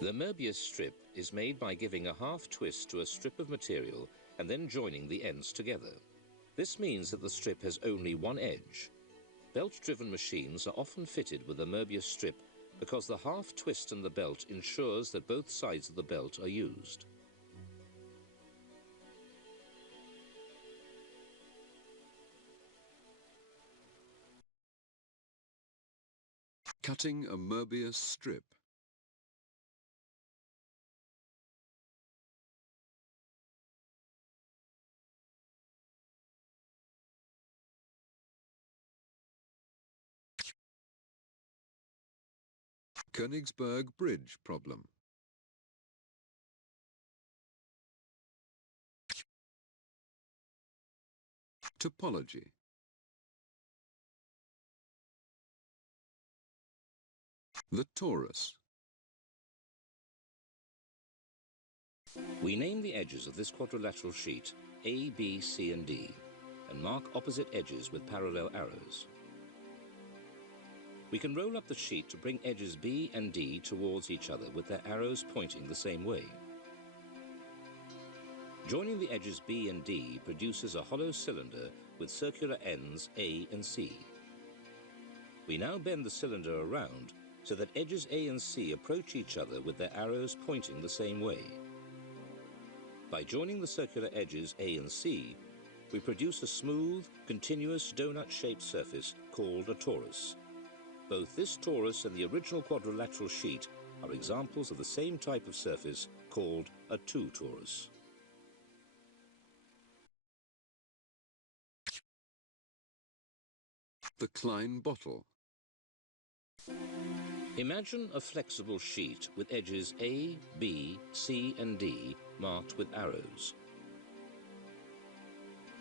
The Möbius strip is made by giving a half twist to a strip of material and then joining the ends together. This means that the strip has only one edge. Belt-driven machines are often fitted with a Möbius strip because the half twist in the belt ensures that both sides of the belt are used. Cutting a Möbius strip. Königsberg Bridge problem. Topology. The torus. We name the edges of this quadrilateral sheet A, B, C and D and mark opposite edges with parallel arrows. We can roll up the sheet to bring edges B and D towards each other with their arrows pointing the same way. Joining the edges B and D produces a hollow cylinder with circular ends A and C. We now bend the cylinder around so that edges A and C approach each other with their arrows pointing the same way. By joining the circular edges A and C, we produce a smooth, continuous donut-shaped surface called a torus. Both this torus and the original quadrilateral sheet are examples of the same type of surface called a two-torus. The Klein bottle. Imagine a flexible sheet with edges A, B, C and D marked with arrows.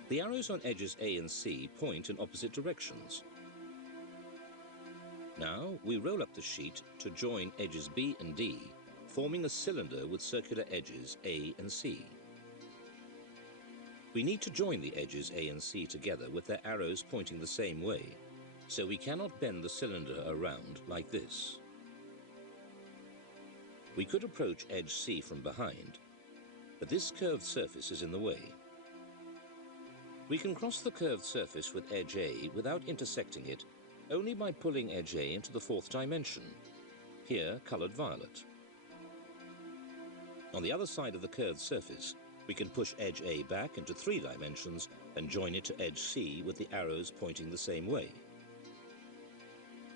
The arrows on edges A and C point in opposite directions. Now we roll up the sheet to join edges B and D, forming a cylinder with circular edges A and C. We need to join the edges A and C together with their arrows pointing the same way, so we cannot bend the cylinder around like this. We could approach edge C from behind, but this curved surface is in the way. We can cross the curved surface with edge A without intersecting it only by pulling edge A into the fourth dimension, here coloured violet. On the other side of the curved surface, we can push edge A back into 3 dimensions and join it to edge C with the arrows pointing the same way.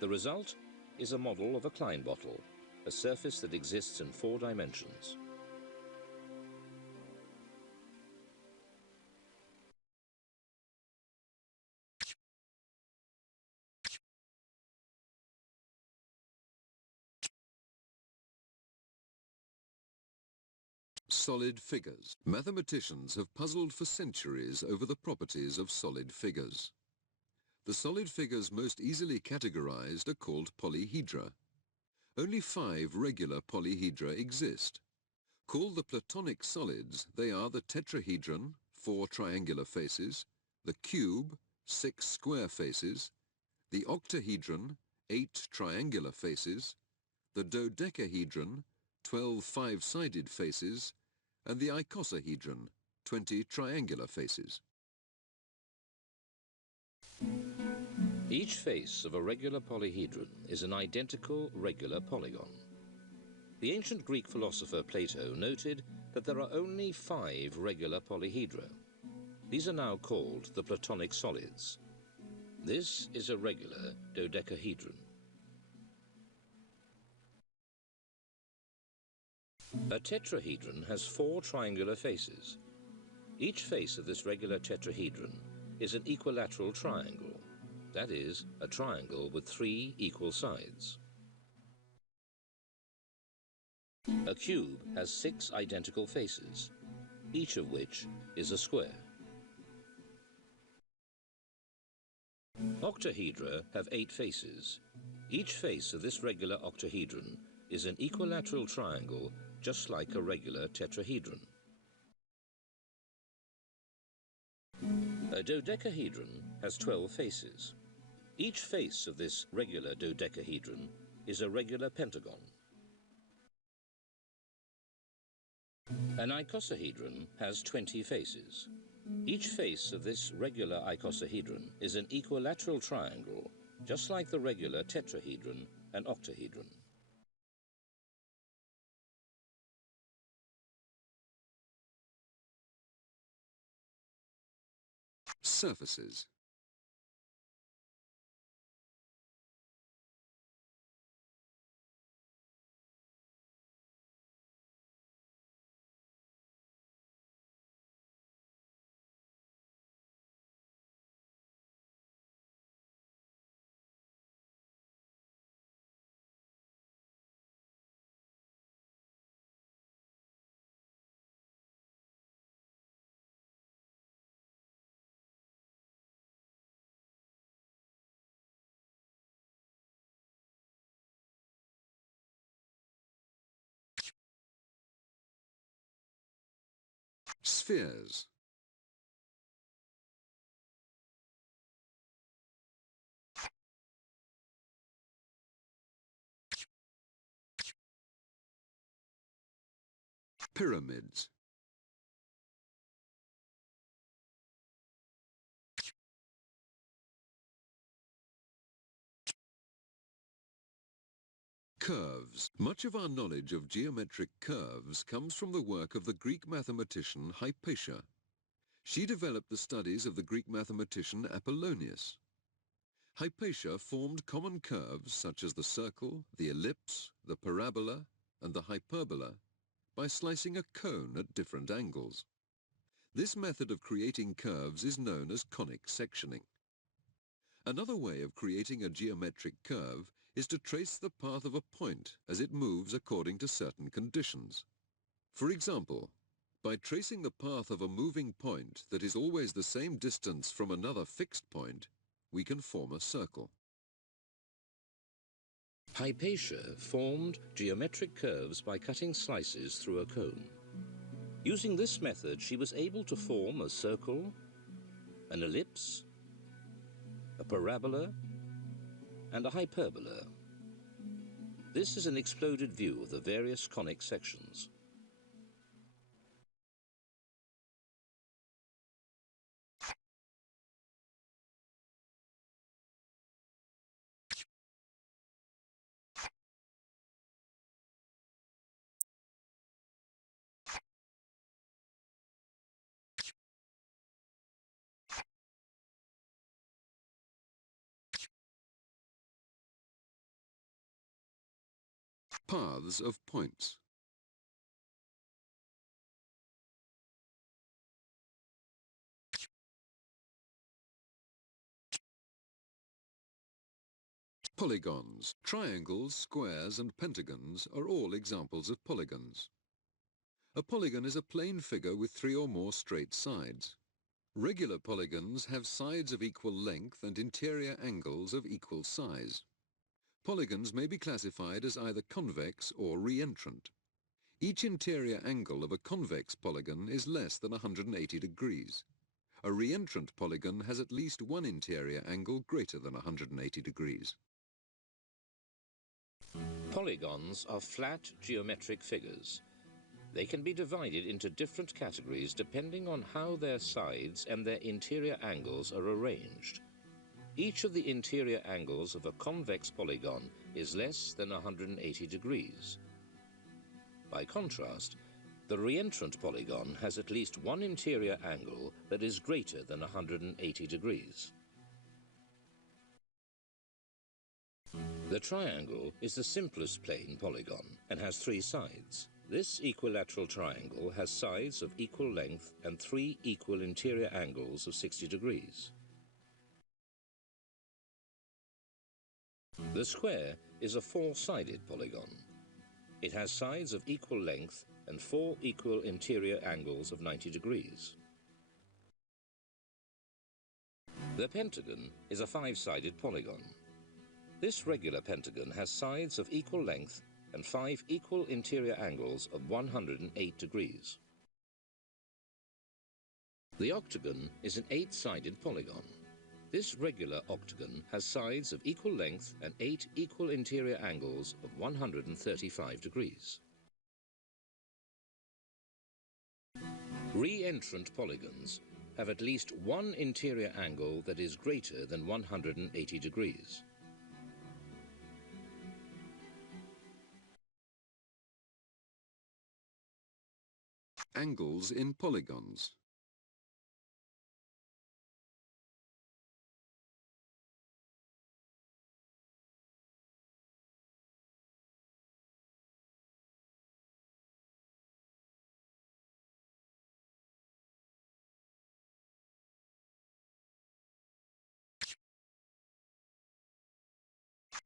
The result is a model of a Klein bottle, a surface that exists in 4 dimensions. Solid figures. Mathematicians have puzzled for centuries over the properties of solid figures. The solid figures most easily categorized are called polyhedra. Only 5 regular polyhedra exist. Called the Platonic solids, they are the tetrahedron, 4 triangular faces, the cube, 6 square faces, the octahedron, 8 triangular faces, the dodecahedron, 12 5-sided faces, and the icosahedron, 20 triangular faces. Each face of a regular polyhedron is an identical regular polygon. The ancient Greek philosopher Plato noted that there are only 5 regular polyhedra. These are now called the Platonic solids. This is a regular dodecahedron. A tetrahedron has 4 triangular faces. Each face of this regular tetrahedron is an equilateral triangle, that is, a triangle with 3 equal sides. A cube has 6 identical faces, each of which is a square. Octahedra have 8 faces. Each face of this regular octahedron is an equilateral triangle, just like a regular tetrahedron. A dodecahedron has 12 faces. Each face of this regular dodecahedron is a regular pentagon. An icosahedron has 20 faces. Each face of this regular icosahedron is an equilateral triangle, just like the regular tetrahedron and octahedron. Surfaces. Spheres. Pyramids. Curves. Much of our knowledge of geometric curves comes from the work of the Greek mathematician Hypatia. She developed the studies of the Greek mathematician Apollonius. Hypatia formed common curves such as the circle, the ellipse, the parabola, and the hyperbola by slicing a cone at different angles. This method of creating curves is known as conic sectioning. Another way of creating a geometric curve is to trace the path of a point as it moves according to certain conditions. For example, by tracing the path of a moving point that is always the same distance from another fixed point, we can form a circle. Hypatia formed geometric curves by cutting slices through a cone. Using this method, she was able to form a circle, an ellipse, a parabola, and a hyperbola. This is an exploded view of the various conic sections. Paths of points. Polygons. Triangles, squares, and pentagons are all examples of polygons. A polygon is a plane figure with 3 or more straight sides. Regular polygons have sides of equal length and interior angles of equal size. Polygons may be classified as either convex or reentrant. Each interior angle of a convex polygon is less than 180 degrees. A reentrant polygon has at least one interior angle greater than 180 degrees. Polygons are flat geometric figures. They can be divided into different categories depending on how their sides and their interior angles are arranged. Each of the interior angles of a convex polygon is less than 180 degrees. By contrast, the reentrant polygon has at least one interior angle that is greater than 180 degrees. The triangle is the simplest plane polygon and has 3 sides. This equilateral triangle has sides of equal length and 3 equal interior angles of 60 degrees. The square is a 4-sided polygon. It has sides of equal length and 4 equal interior angles of 90 degrees. The pentagon is a 5-sided polygon. This regular pentagon has sides of equal length and 5 equal interior angles of 108 degrees. The octagon is an 8-sided polygon. This regular octagon has sides of equal length and 8 equal interior angles of 135 degrees. Re-entrant polygons have at least one interior angle that is greater than 180 degrees. Angles in polygons.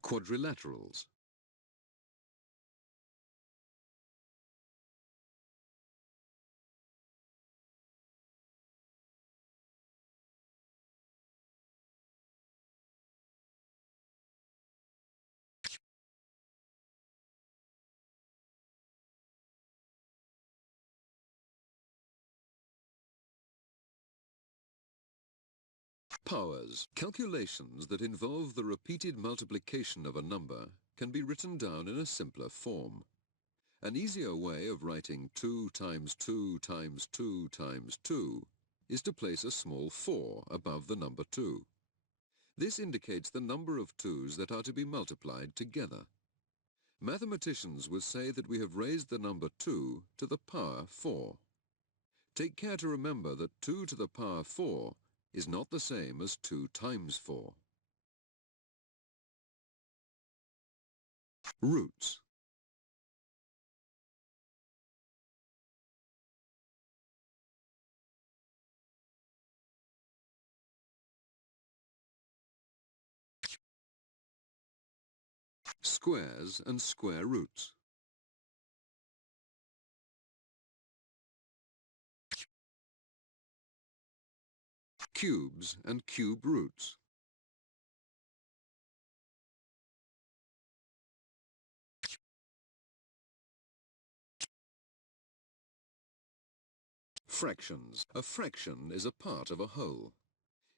Quadrilaterals. Powers. Calculations that involve the repeated multiplication of a number can be written down in a simpler form. An easier way of writing 2 times 2 times 2 times 2 is to place a small 4 above the number 2. This indicates the number of 2's that are to be multiplied together. Mathematicians would say that we have raised the number 2 to the power 4. Take care to remember that 2 to the power 4 is not the same as 2 times 4. Roots. Squares and square roots. Cubes and cube roots. Fractions. A fraction is a part of a whole.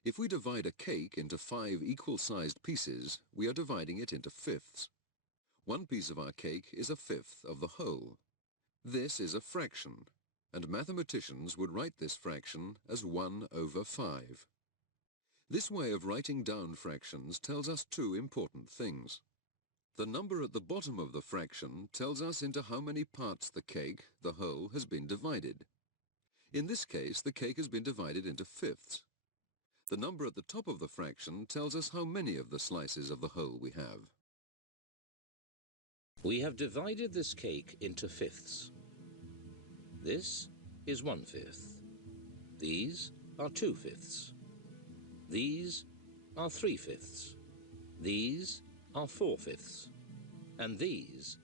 If we divide a cake into 5 equal-sized pieces, we are dividing it into fifths. One piece of our cake is a fifth of the whole. This is a fraction, and mathematicians would write this fraction as 1 over 5. This way of writing down fractions tells us 2 important things. The number at the bottom of the fraction tells us into how many parts the cake, the whole, has been divided. In this case, the cake has been divided into fifths. The number at the top of the fraction tells us how many of the slices of the whole we have. We have divided this cake into fifths. This is 1/5. These are 2/5. These are 3/5. These are 4/5. And these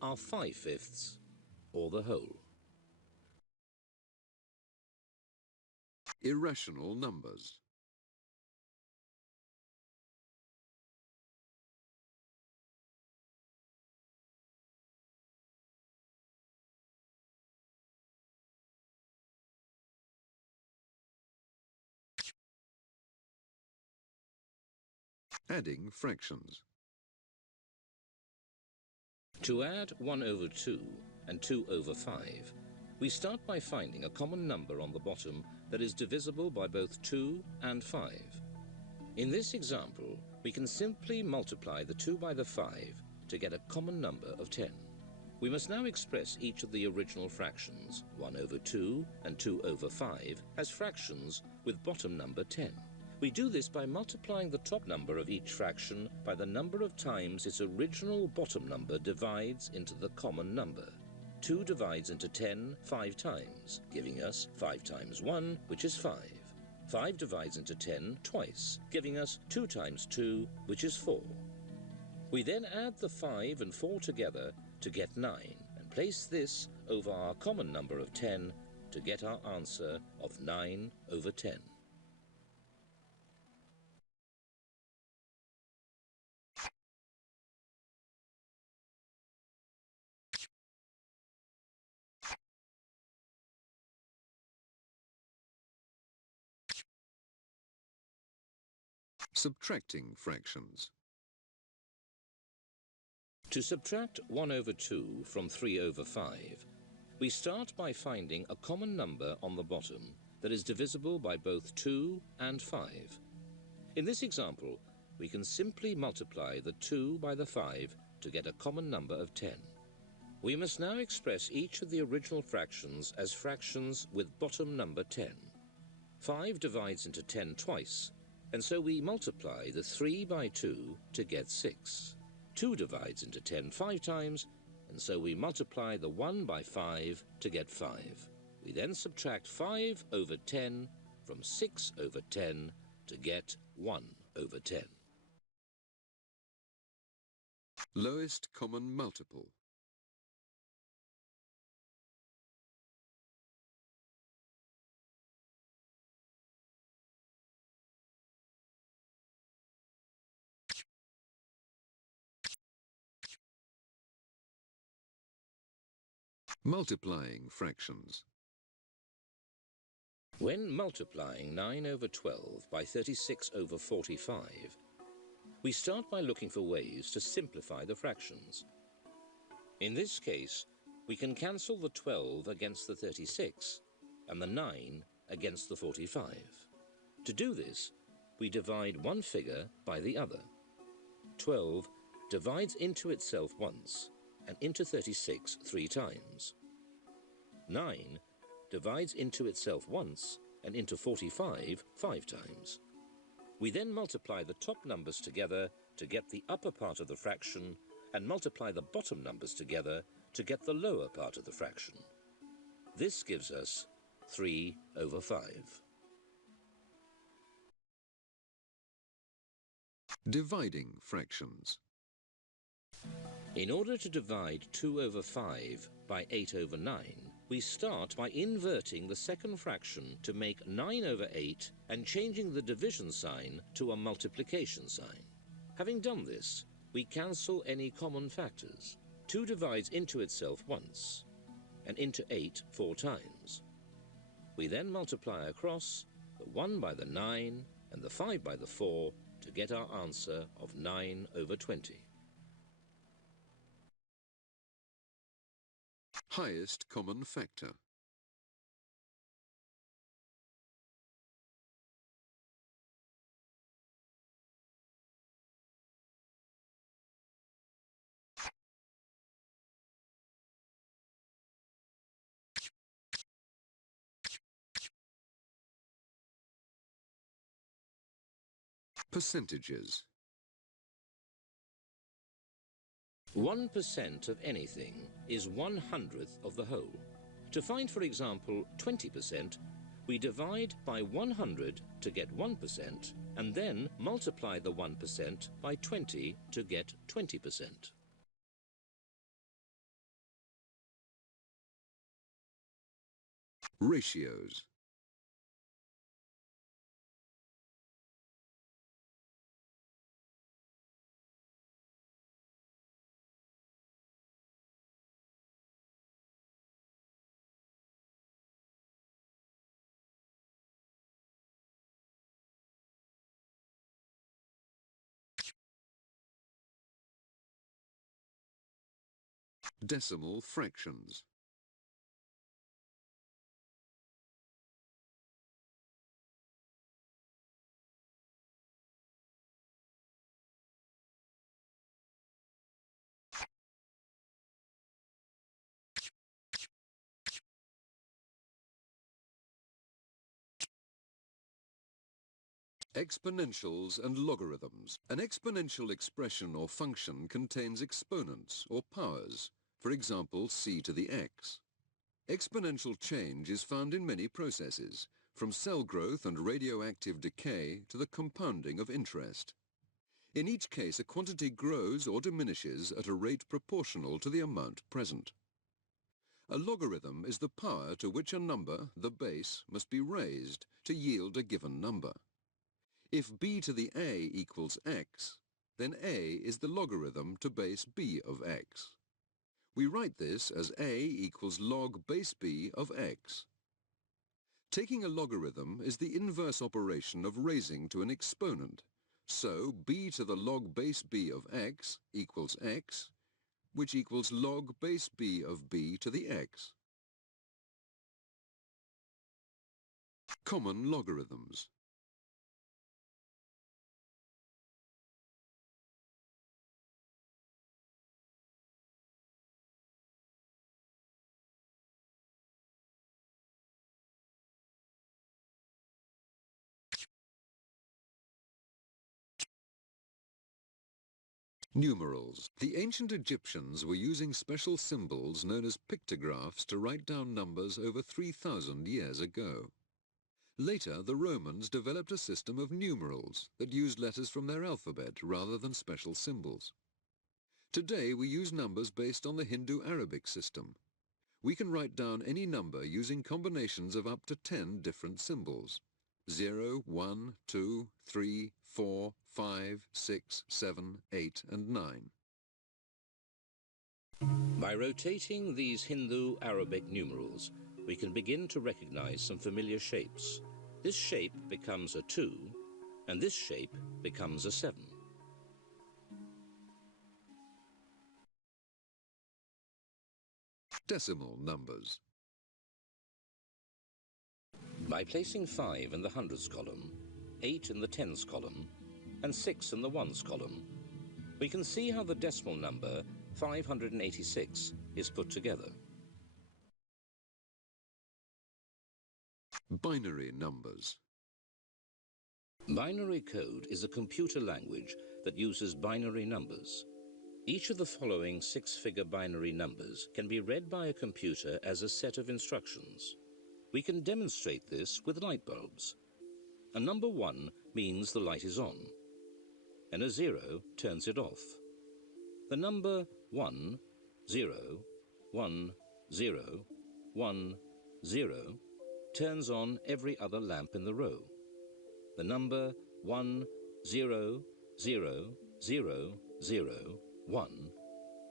are 5/5, or the whole. Irrational numbers. Adding fractions. To add 1 over 2 and 2 over 5, we start by finding a common number on the bottom that is divisible by both 2 and 5. In this example, we can simply multiply the 2 by the 5 to get a common number of 10. We must now express each of the original fractions, 1 over 2 and 2 over 5, as fractions with bottom number 10. We do this by multiplying the top number of each fraction by the number of times its original bottom number divides into the common number. 2 divides into 10 5 times, giving us 5 times 1, which is 5. 5 divides into 10 twice, giving us 2 times 2, which is 4. We then add the 5 and 4 together to get 9, and place this over our common number of 10 to get our answer of 9 over 10. Subtracting fractions. To subtract 1 over 2 from 3 over 5, we start by finding a common number on the bottom that is divisible by both 2 and 5. In this example, we can simply multiply the 2 by the 5 to get a common number of 10. We must now express each of the original fractions as fractions with bottom number 10. 5 divides into 10 twice, and so we multiply the 3 by 2 to get 6. 2 divides into 10 5 times, and so we multiply the 1 by 5 to get 5. We then subtract 5 over 10 from 6 over 10 to get 1 over 10. Lowest common multiple. Multiplying fractions. When multiplying 9 over 12 by 36 over 45, we start by looking for ways to simplify the fractions. In this case, we can cancel the 12 against the 36 and the 9 against the 45. To do this, we divide one figure by the other. 12 divides into itself once and into 36 3 times. 9 divides into itself once and into 45 5 times. We then multiply the top numbers together to get the upper part of the fraction and multiply the bottom numbers together to get the lower part of the fraction. This gives us 3 over 5. Dividing fractions. In order to divide 2 over 5 by 8 over 9, we start by inverting the second fraction to make 9 over 8 and changing the division sign to a multiplication sign. Having done this, we cancel any common factors. 2 divides into itself once and into 8 4 times. We then multiply across the 1 by the 9 and the 5 by the 4 to get our answer of 9 over 20. Highest common factor. Percentages. 1% of anything is 1/100th of the whole. To find, for example, 20%, we divide by 100 to get 1% and then multiply the 1% by 20 to get 20%. Ratios. Decimal fractions. Exponentials and logarithms. An exponential expression or function contains exponents or powers. for example c to the x. Exponential change is found in many processes, from cell growth and radioactive decay to the compounding of interest. In each case, a quantity grows or diminishes at a rate proportional to the amount present. A logarithm is the power to which a number, the base, must be raised to yield a given number. If b to the a equals x, then a is the logarithm to base b of x. We write this as a equals log base b of x. Taking a logarithm is the inverse operation of raising to an exponent. So b to the log base b of x equals x, which equals log base b of b to the x. Common logarithms. Numerals. The ancient Egyptians were using special symbols known as pictographs to write down numbers over 3,000 years ago. Later, the Romans developed a system of numerals that used letters from their alphabet rather than special symbols. Today, we use numbers based on the Hindu-Arabic system. We can write down any number using combinations of up to 10 different symbols. 0, 1, 2, 3, 4, 5, 6, 7, 8, and 9. By rotating these Hindu-Arabic numerals, we can begin to recognize some familiar shapes. This shape becomes a 2, and this shape becomes a 7. Decimal numbers. By placing 5 in the hundreds column, 8 in the tens column, and 6 in the ones column, we can see how the decimal number 586 is put together. Binary numbers. Binary code is a computer language that uses binary numbers. Each of the following 6-figure binary numbers can be read by a computer as a set of instructions. We can demonstrate this with light bulbs. A number 1 means the light is on, and a 0 turns it off. The number 1, 0, 1, 0, 1, 0 turns on every other lamp in the row. The number 1, 0, 0, 0, 0, 1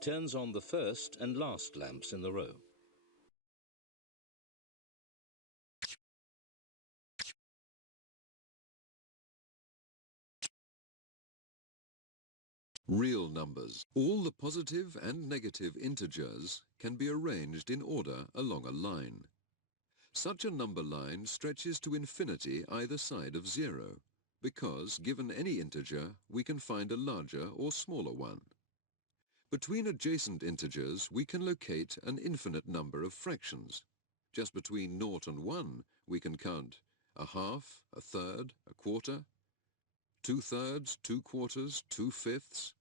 turns on the first and last lamps in the row. Real numbers. All the positive and negative integers can be arranged in order along a line. Such a number line stretches to infinity either side of 0, because, given any integer, we can find a larger or smaller one. Between adjacent integers, we can locate an infinite number of fractions. Just between 0 and 1, we can count a half, a third, a quarter, 2/3, 2/4, 2/5,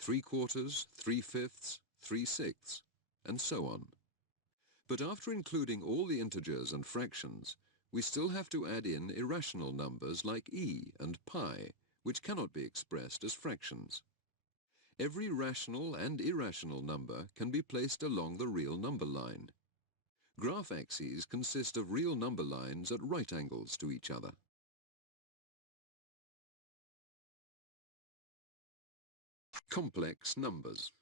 3/4, 3/5, 3/6, and so on. But after including all the integers and fractions, we still have to add in irrational numbers like e and pi, which cannot be expressed as fractions. Every rational and irrational number can be placed along the real number line. Graph axes consist of real number lines at right angles to each other. Complex numbers.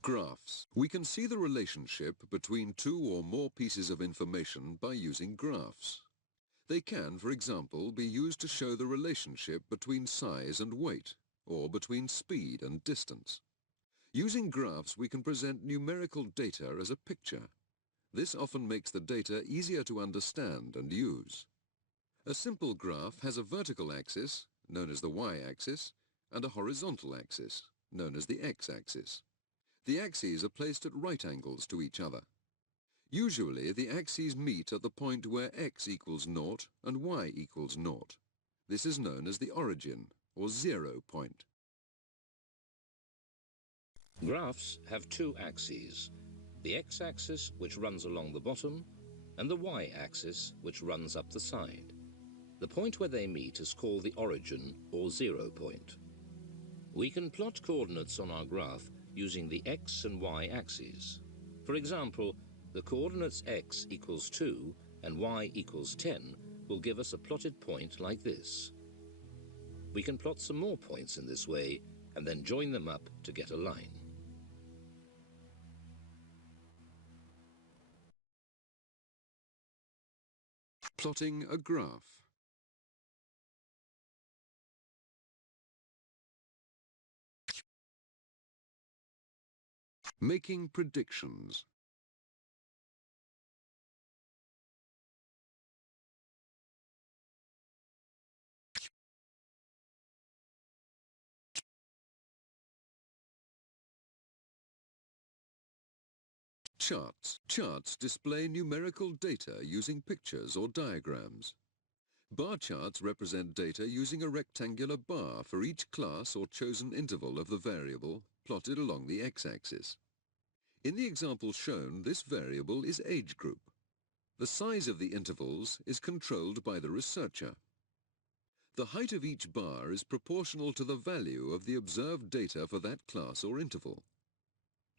Graphs. We can see the relationship between two or more pieces of information by using graphs. They can, for example, be used to show the relationship between size and weight, or between speed and distance. Using graphs, we can present numerical data as a picture. This often makes the data easier to understand and use. A simple graph has a vertical axis, known as the y-axis, and a horizontal axis, known as the x-axis. The axes are placed at right angles to each other. Usually, the axes meet at the point where x equals 0 and y equals 0. This is known as the origin, or 0 point. Graphs have two axes, the x-axis which runs along the bottom and the y-axis which runs up the side. The point where they meet is called the origin or 0 point. We can plot coordinates on our graph using the x and y axes. For example, the coordinates x equals 2 and y equals 10 will give us a plotted point like this. We can plot some more points in this way and then join them up to get a line. Plotting a graph. Making predictions. Charts. Charts display numerical data using pictures or diagrams. Bar charts represent data using a rectangular bar for each class or chosen interval of the variable plotted along the x-axis. In the example shown, this variable is age group. The size of the intervals is controlled by the researcher. The height of each bar is proportional to the value of the observed data for that class or interval.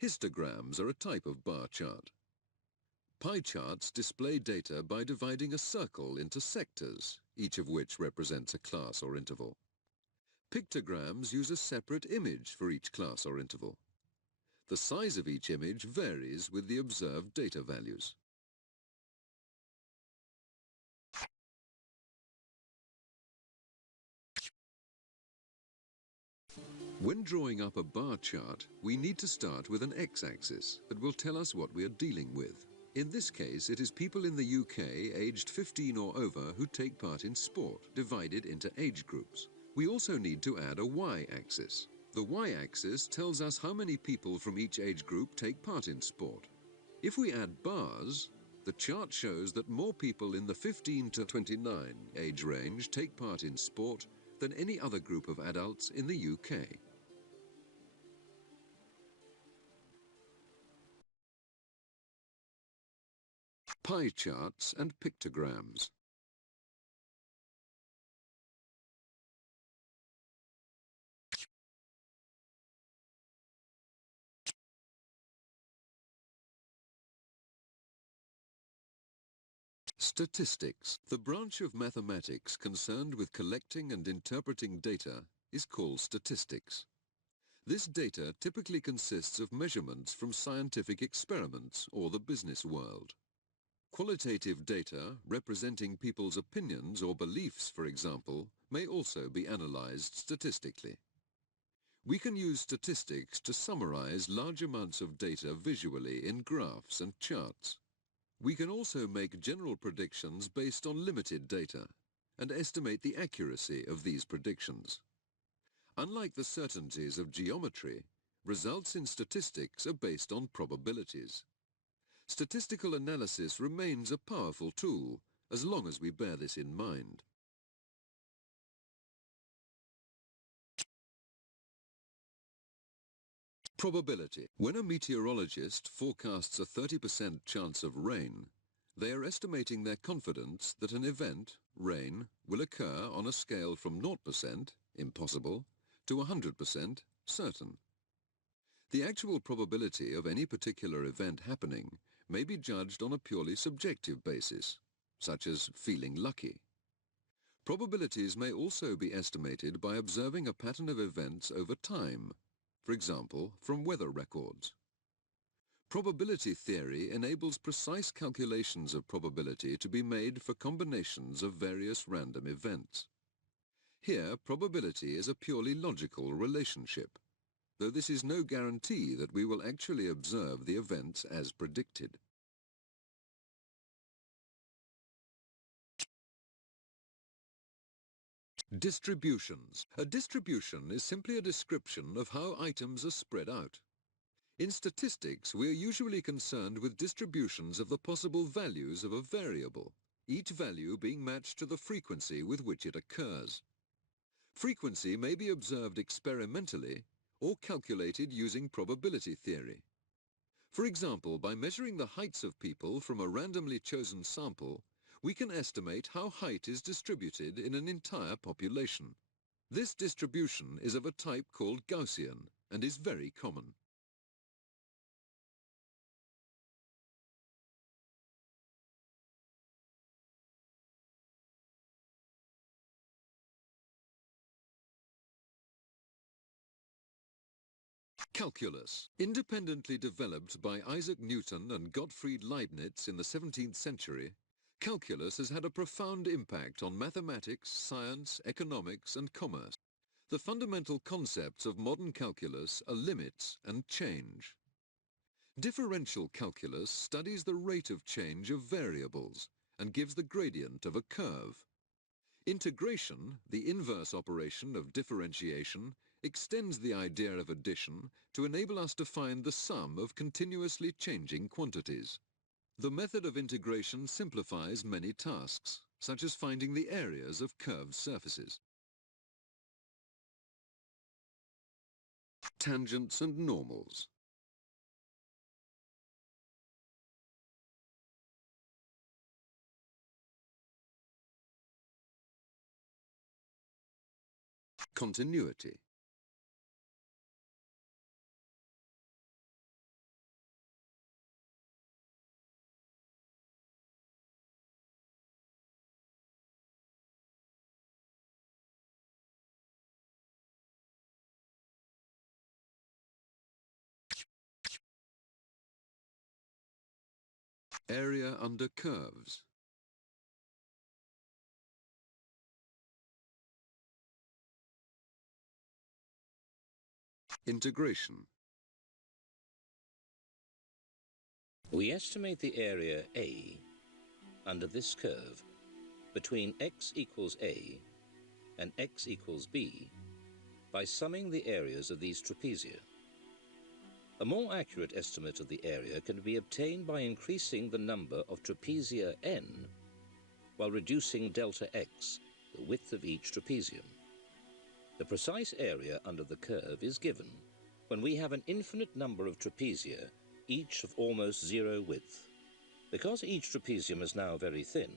Histograms are a type of bar chart. Pie charts display data by dividing a circle into sectors, each of which represents a class or interval. Pictograms use a separate image for each class or interval. The size of each image varies with the observed data values. When drawing up a bar chart, we need to start with an x-axis that will tell us what we are dealing with. In this case, it is people in the UK aged 15 or over who take part in sport, divided into age groups. We also need to add a y-axis. The y-axis tells us how many people from each age group take part in sport. If we add bars, the chart shows that more people in the 15 to 29 age range take part in sport than any other group of adults in the UK. Pie charts and pictograms. Statistics. The branch of mathematics concerned with collecting and interpreting data is called statistics. This data typically consists of measurements from scientific experiments or the business world. Qualitative data, representing people's opinions or beliefs, for example, may also be analyzed statistically. We can use statistics to summarize large amounts of data visually in graphs and charts. We can also make general predictions based on limited data and estimate the accuracy of these predictions. Unlike the certainties of geometry, results in statistics are based on probabilities. Statistical analysis remains a powerful tool, as long as we bear this in mind. Probability. When a meteorologist forecasts a 30% chance of rain, they are estimating their confidence that an event, rain, will occur on a scale from 0%, impossible, to 100%, certain. The actual probability of any particular event happening may be judged on a purely subjective basis, such as feeling lucky. Probabilities may also be estimated by observing a pattern of events over time, for example, from weather records. Probability theory enables precise calculations of probability to be made for combinations of various random events. Here, probability is a purely logical relationship. though this is no guarantee that we will actually observe the events as predicted. Distributions. A distribution is simply a description of how items are spread out. In statistics, we are usually concerned with distributions of the possible values of a variable, each value being matched to the frequency with which it occurs. Frequency may be observed experimentally or calculated using probability theory. For example, by measuring the heights of people from a randomly chosen sample, we can estimate how height is distributed in an entire population. This distribution is of a type called Gaussian and is very common. Calculus, independently developed by Isaac Newton and Gottfried Leibniz in the 17th century, calculus has had a profound impact on mathematics, science, economics, and commerce. The fundamental concepts of modern calculus are limits and change. Differential calculus studies the rate of change of variables and gives the gradient of a curve. Integration, the inverse operation of differentiation, extends the idea of addition to enable us to find the sum of continuously changing quantities. The method of integration simplifies many tasks, such as finding the areas of curved surfaces. Tangents and normals. Continuity. Area under curves. Integration. We estimate the area A under this curve between x equals A and x equals B by summing the areas of these trapezia. A more accurate estimate of the area can be obtained by increasing the number of trapezia n while reducing delta x, the width of each trapezium. The precise area under the curve is given when we have an infinite number of trapezia, each of almost zero width. Because each trapezium is now very thin,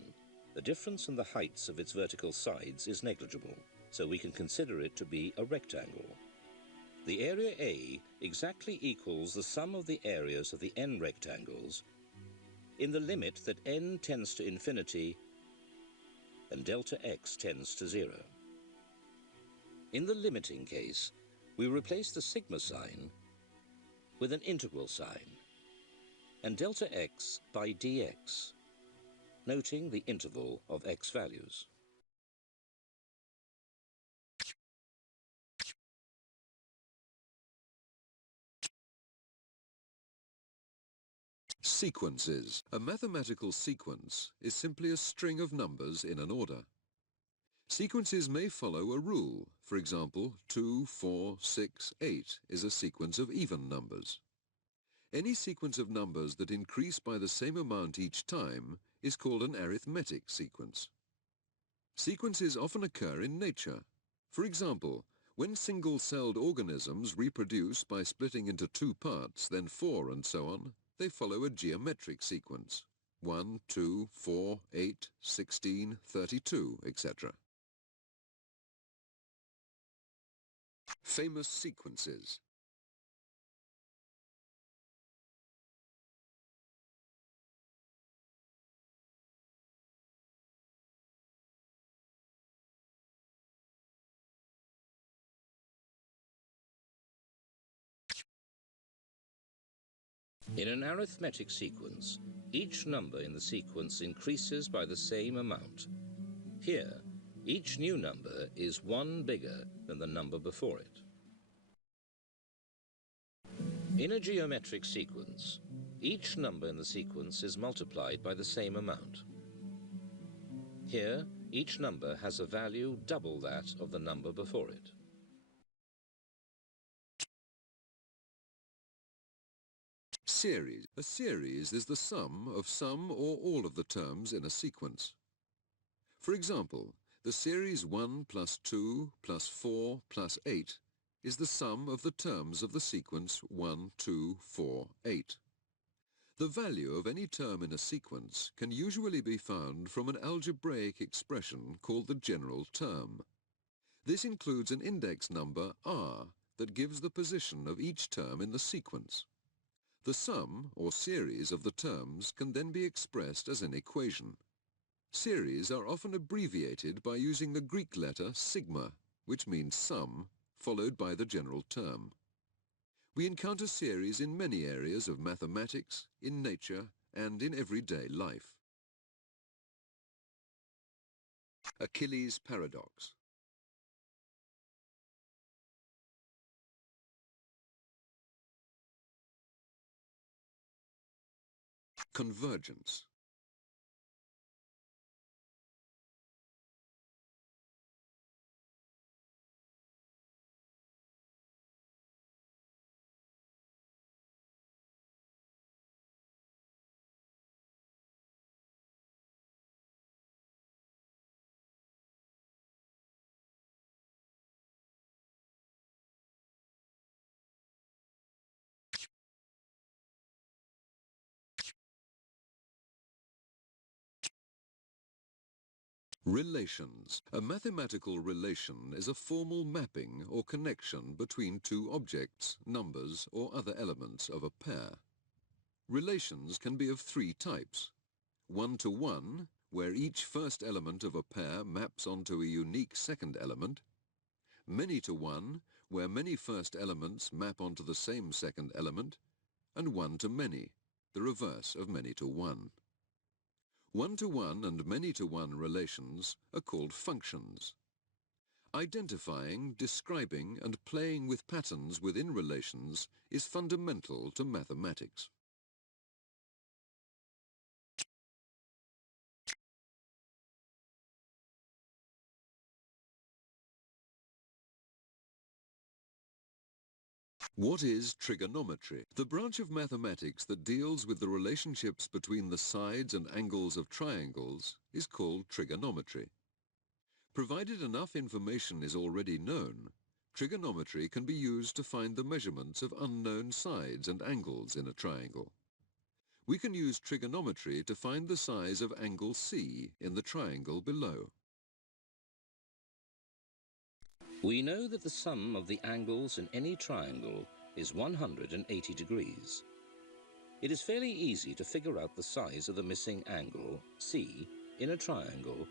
the difference in the heights of its vertical sides is negligible, so we can consider it to be a rectangle. The area A exactly equals the sum of the areas of the n rectangles in the limit that n tends to infinity and delta x tends to 0. In the limiting case, we replace the sigma sign with an integral sign and delta x by dx, noting the interval of x values. Sequences. A mathematical sequence is simply a string of numbers in an order. Sequences may follow a rule. For example, 2, 4, 6, 8 is a sequence of even numbers. Any sequence of numbers that increase by the same amount each time is called an arithmetic sequence. Sequences often occur in nature. For example, when single-celled organisms reproduce by splitting into 2 parts, then 4 and so on, they follow a geometric sequence. 1, 2, 4, 8, 16, 32, etc. Famous sequences. In an arithmetic sequence, each number in the sequence increases by the same amount. Here, each new number is 1 bigger than the number before it. In a geometric sequence, each number in the sequence is multiplied by the same amount. Here, each number has a value double that of the number before it. Series. A series is the sum of some or all of the terms in a sequence. For example, the series 1 plus 2 plus 4 plus 8 is the sum of the terms of the sequence 1, 2, 4, 8. The value of any term in a sequence can usually be found from an algebraic expression called the general term. This includes an index number r that gives the position of each term in the sequence. The sum or series of the terms can then be expressed as an equation. Series are often abbreviated by using the Greek letter sigma, which means sum, followed by the general term. We encounter series in many areas of mathematics, in nature, and in everyday life. Achilles' paradox. Convergence. Relations. A mathematical relation is a formal mapping or connection between two objects, numbers, or other elements of a pair. Relations can be of three types. One-to-one, where each first element of a pair maps onto a unique second element. Many-to-one, where many first elements map onto the same second element. And one-to-many, the reverse of many-to-one. One-to-one and many-to-one relations are called functions. Identifying, describing, and playing with patterns within relations is fundamental to mathematics. What is trigonometry? The branch of mathematics that deals with the relationships between the sides and angles of triangles is called trigonometry. Provided enough information is already known, trigonometry can be used to find the measurements of unknown sides and angles in a triangle. We can use trigonometry to find the size of angle C in the triangle below. We know that the sum of the angles in any triangle is 180 degrees. It is fairly easy to figure out the size of the missing angle, C, in a triangle,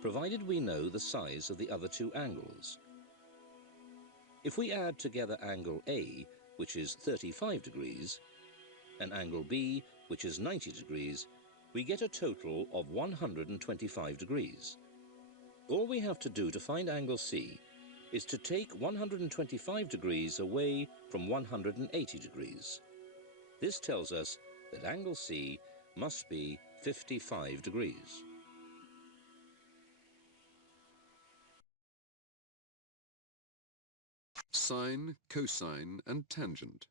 provided we know the size of the other two angles. If we add together angle A, which is 35 degrees, and angle B, which is 90 degrees, we get a total of 125 degrees. All we have to do to find angle C is to take 125 degrees away from 180 degrees. This tells us that angle C must be 55 degrees. Sine, cosine, and tangent.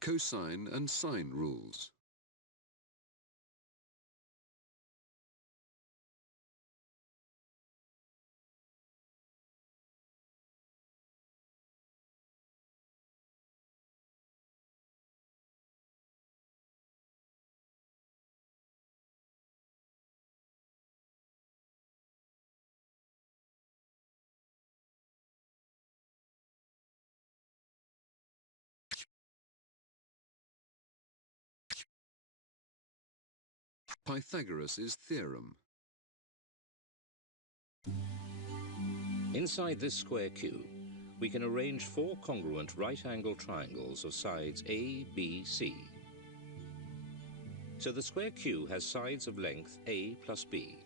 Cosine and sine rules. Pythagoras' theorem. Inside this square cube, we can arrange four congruent right-angled triangles of sides A, B, C. So the square Q has sides of length A plus B.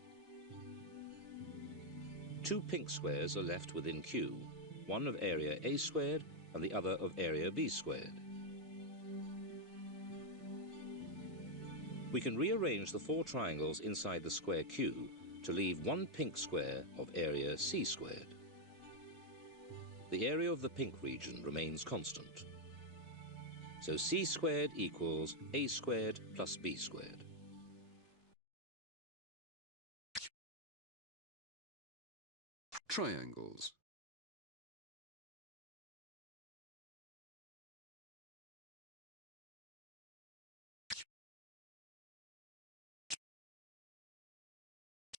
Two pink squares are left within Q, one of area A squared and the other of area B squared. We can rearrange the four triangles inside the square Q to leave one pink square of area C squared. The area of the pink region remains constant. So C squared equals A squared plus B squared. Triangles.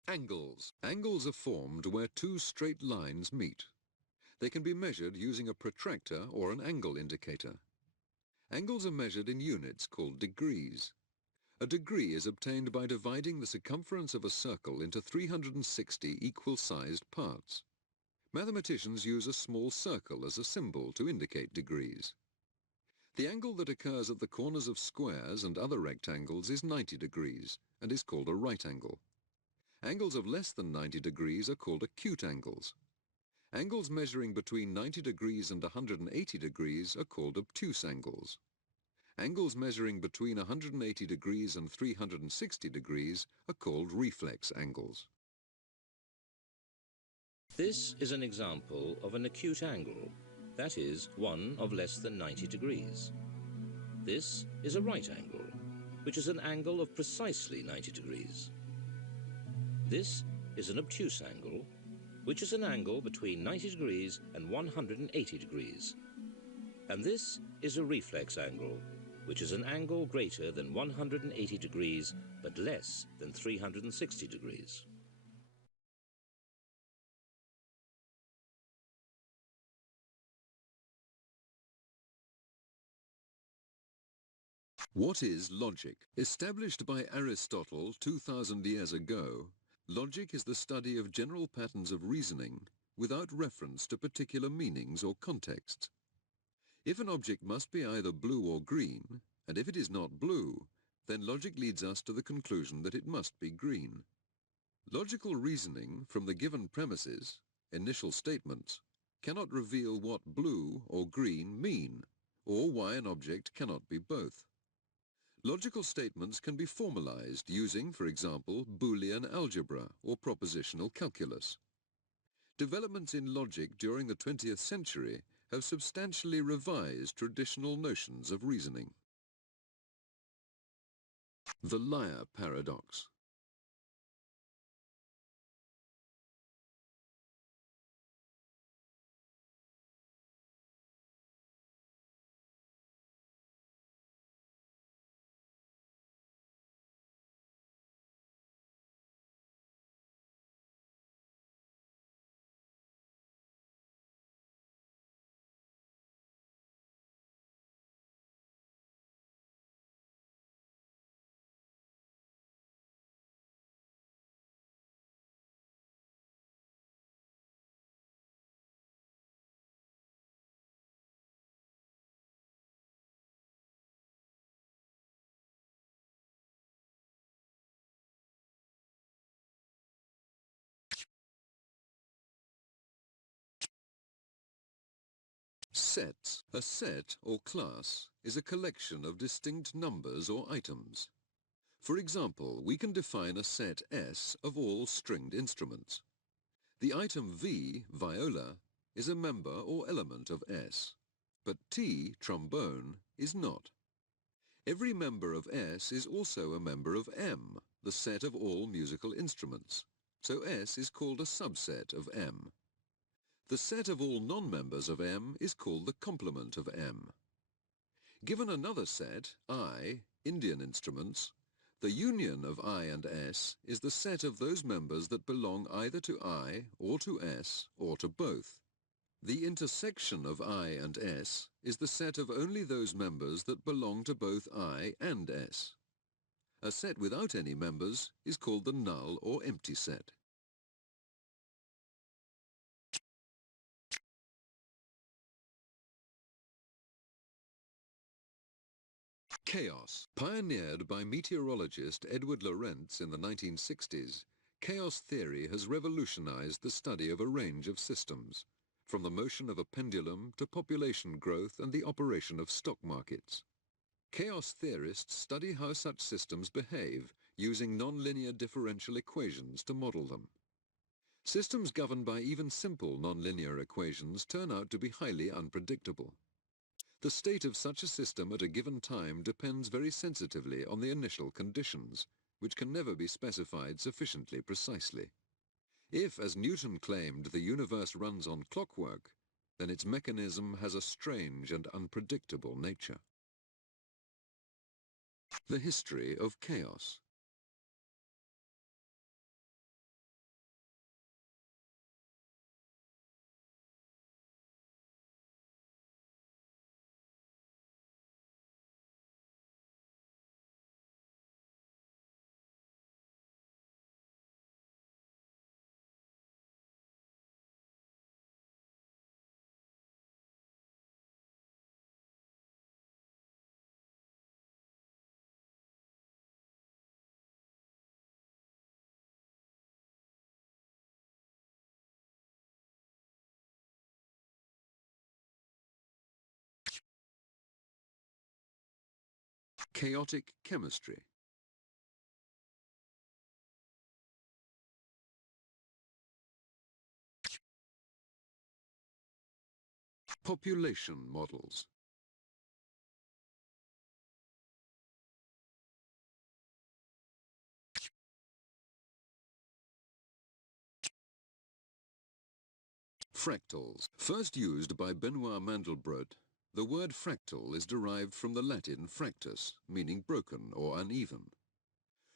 Angles. Angles are formed where two straight lines meet. They can be measured using a protractor or an angle indicator. Angles are measured in units called degrees. A degree is obtained by dividing the circumference of a circle into 360 equal-sized parts. Mathematicians use a small circle as a symbol to indicate degrees. The angle that occurs at the corners of squares and other rectangles is 90 degrees and is called a right angle. Angles of less than 90 degrees are called acute angles. Angles measuring between 90 degrees and 180 degrees are called obtuse angles. Angles measuring between 180 degrees and 360 degrees are called reflex angles. This is an example of an acute angle, that is, one of less than 90 degrees. This is a right angle, which is an angle of precisely 90 degrees. This is an obtuse angle, which is an angle between 90 degrees and 180 degrees. And this is a reflex angle, which is an angle greater than 180 degrees, but less than 360 degrees. What is logic? Established by Aristotle 2,000 years ago, logic is the study of general patterns of reasoning without reference to particular meanings or contexts. If an object must be either blue or green, and if it is not blue, then logic leads us to the conclusion that it must be green. Logical reasoning from the given premises, initial statements, cannot reveal what blue or green mean, or why an object cannot be both. Logical statements can be formalized using, for example, Boolean algebra or propositional calculus. Developments in logic during the 20th century have substantially revised traditional notions of reasoning. The liar paradox. Sets. A set or class is a collection of distinct numbers or items. For example, we can define a set S of all stringed instruments. The item V, viola, is a member or element of S, but T, trombone, is not. Every member of S is also a member of M, the set of all musical instruments, so S is called a subset of M. The set of all non-members of M is called the complement of M. Given another set, I, Indian instruments, the union of I and S is the set of those members that belong either to I, or to S, or to both. The intersection of I and S is the set of only those members that belong to both I and S. A set without any members is called the null or empty set. Chaos. Pioneered by meteorologist Edward Lorenz in the 1960s, chaos theory has revolutionized the study of a range of systems, from the motion of a pendulum to population growth and the operation of stock markets. Chaos theorists study how such systems behave using nonlinear differential equations to model them. Systems governed by even simple nonlinear equations turn out to be highly unpredictable. The state of such a system at a given time depends very sensitively on the initial conditions, which can never be specified sufficiently precisely. If, as Newton claimed, the universe runs on clockwork, then its mechanism has a strange and unpredictable nature. The history of chaos. Chaotic chemistry. Population models. Fractals. First used by Benoit Mandelbrot, the word fractal is derived from the Latin fractus, meaning broken or uneven.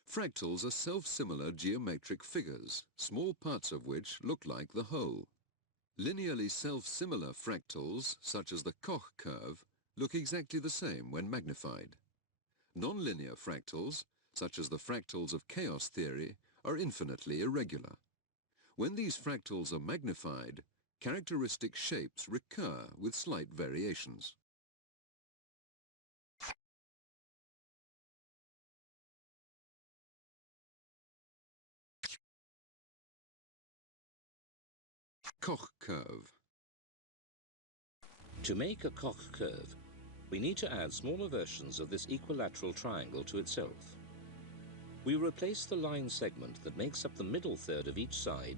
Fractals are self-similar geometric figures, small parts of which look like the whole. Linearly self-similar fractals, such as the Koch curve, look exactly the same when magnified. Nonlinear fractals, such as the fractals of chaos theory, are infinitely irregular. When these fractals are magnified, characteristic shapes recur with slight variations. Koch curve. To make a Koch curve, we need to add smaller versions of this equilateral triangle to itself. We replace the line segment that makes up the middle third of each side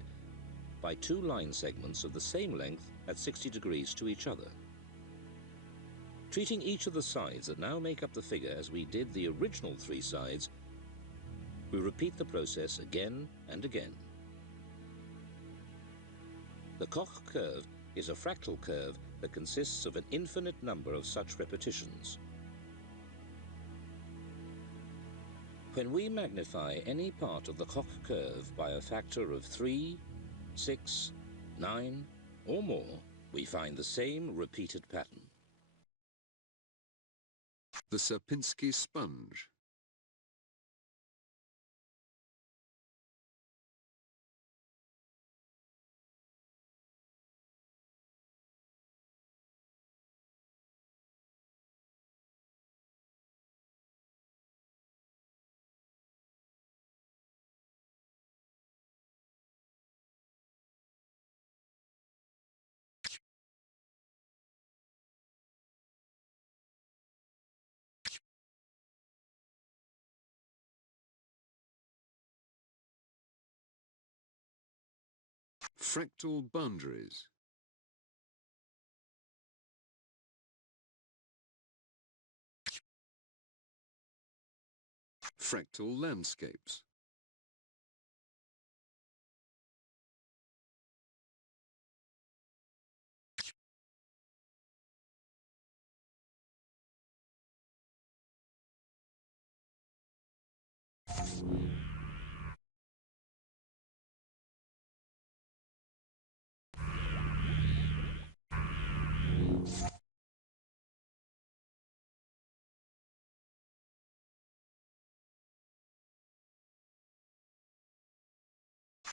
by two line segments of the same length at 60 degrees to each other. Treating each of the sides that now make up the figure as we did the original three sides, we repeat the process again and again. The Koch curve is a fractal curve that consists of an infinite number of such repetitions. When we magnify any part of the Koch curve by a factor of 3, 6, 9, or more, we find the same repeated pattern. The Sierpinski sponge. Fractal boundaries. Fractal landscapes.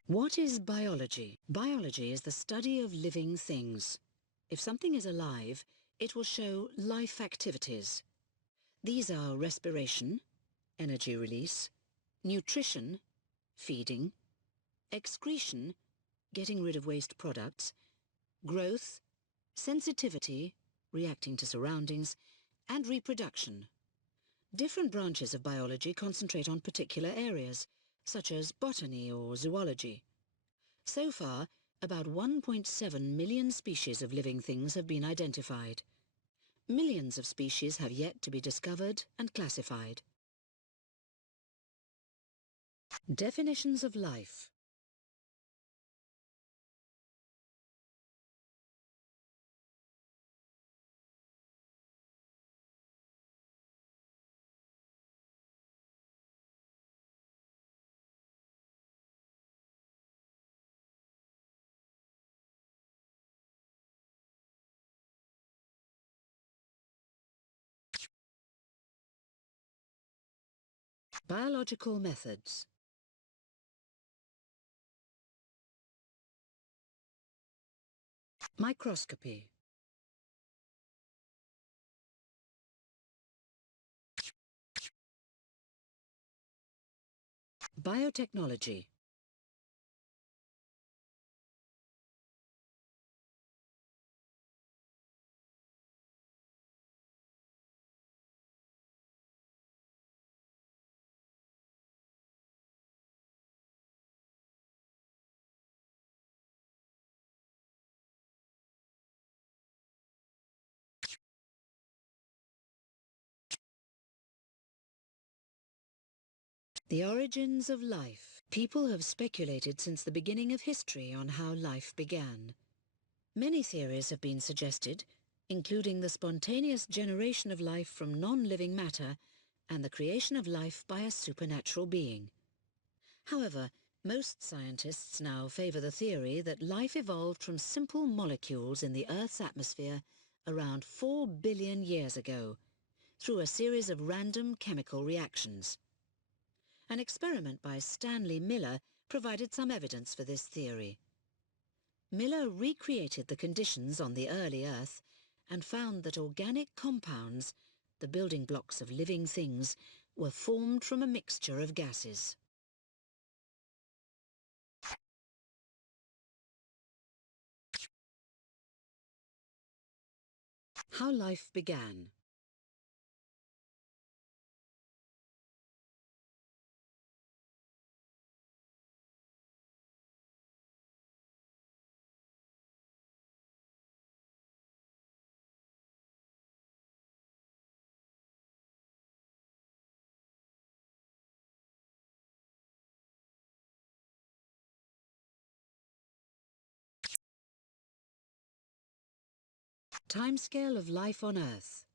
What is biology? Biology is the study of living things. If something is alive, it will show life activities. These are respiration, energy release, nutrition, feeding, excretion, getting rid of waste products, growth, sensitivity, reacting to surroundings, and reproduction. Different branches of biology concentrate on particular areas, such as botany or zoology. So far, about 1.7 million species of living things have been identified. Millions of species have yet to be discovered and classified. Definitions of life. Biological methods. Microscopy. Biotechnology. The origins of life. People have speculated since the beginning of history on how life began. Many theories have been suggested, including the spontaneous generation of life from non-living matter and the creation of life by a supernatural being. However, most scientists now favour the theory that life evolved from simple molecules in the Earth's atmosphere around 4 billion years ago, through a series of random chemical reactions. An experiment by Stanley Miller provided some evidence for this theory. Miller recreated the conditions on the early Earth and found that organic compounds, the building blocks of living things, were formed from a mixture of gases. How life began. Timescale of life on Earth.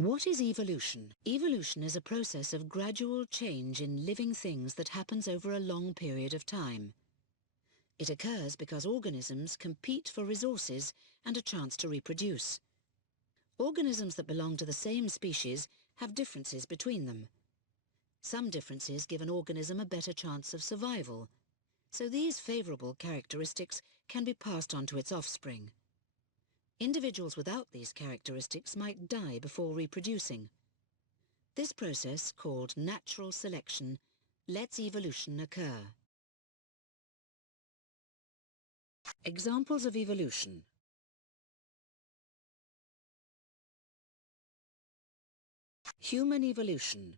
What is evolution? Evolution is a process of gradual change in living things that happens over a long period of time. It occurs because organisms compete for resources and a chance to reproduce. Organisms that belong to the same species have differences between them. Some differences give an organism a better chance of survival, so these favourable characteristics can be passed on to its offspring. Individuals without these characteristics might die before reproducing. This process, called natural selection, lets evolution occur. Examples of evolution. Human evolution.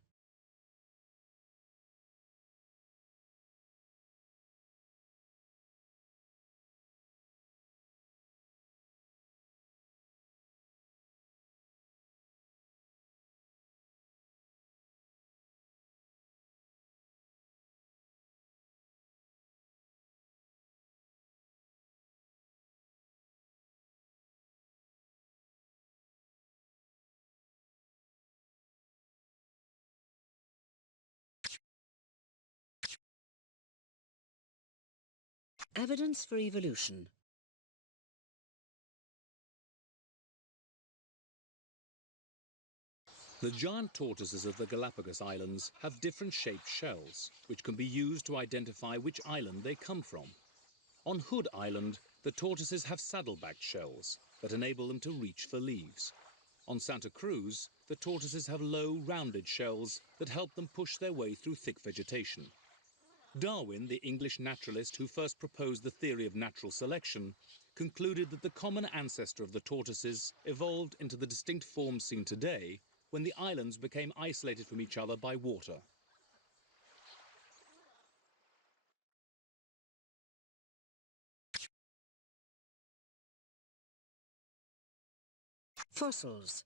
Evidence for evolution. The giant tortoises of the Galapagos Islands have different shaped shells, which can be used to identify which island they come from. On Hood Island, the tortoises have saddle-backed shells that enable them to reach for leaves. On Santa Cruz, the tortoises have low, rounded shells that help them push their way through thick vegetation. Darwin, the English naturalist who first proposed the theory of natural selection, concluded that the common ancestor of the tortoises evolved into the distinct forms seen today when the islands became isolated from each other by water. Fossils.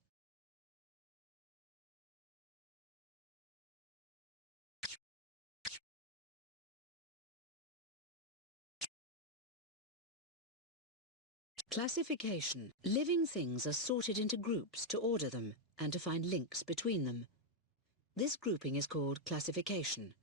Classification. Living things are sorted into groups to order them and to find links between them. This grouping is called classification.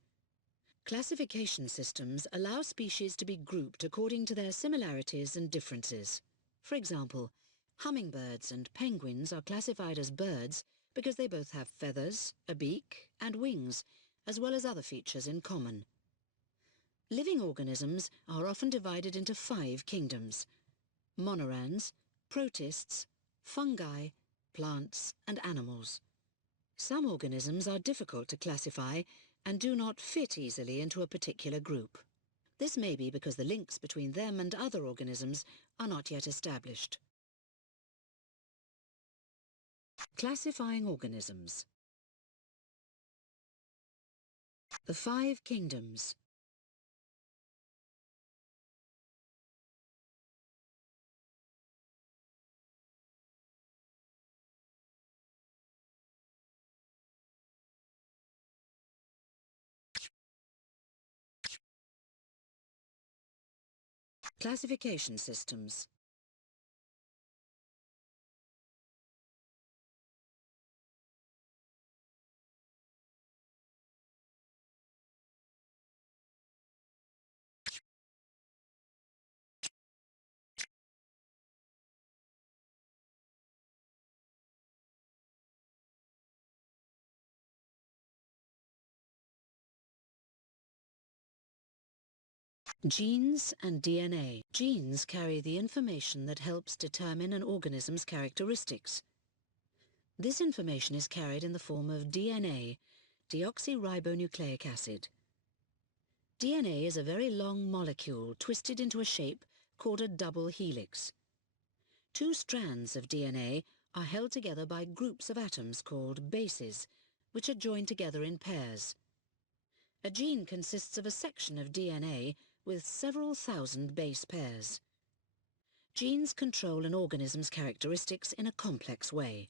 Classification systems allow species to be grouped according to their similarities and differences. For example, hummingbirds and penguins are classified as birds because they both have feathers, a beak, and wings, as well as other features in common. Living organisms are often divided into 5 kingdoms: monorans, protists, fungi, plants, and animals. Some organisms are difficult to classify and do not fit easily into a particular group. This may be because the links between them and other organisms are not yet established. Classifying organisms. The 5 kingdoms. Classification systems. Genes and DNA. Genes carry the information that helps determine an organism's characteristics. This information is carried in the form of DNA, deoxyribonucleic acid. DNA is a very long molecule twisted into a shape called a double helix. 2 strands of DNA are held together by groups of atoms called bases, which are joined together in pairs. A gene consists of a section of DNA with several thousand base pairs. Genes control an organism's characteristics in a complex way.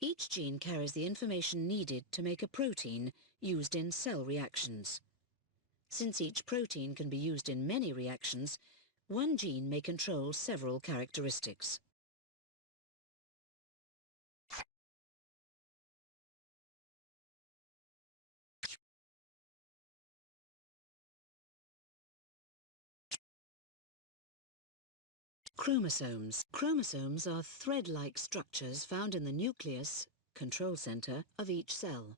Each gene carries the information needed to make a protein used in cell reactions. Since each protein can be used in many reactions, one gene may control several characteristics. Chromosomes. Chromosomes are thread-like structures found in the nucleus, control center, of each cell.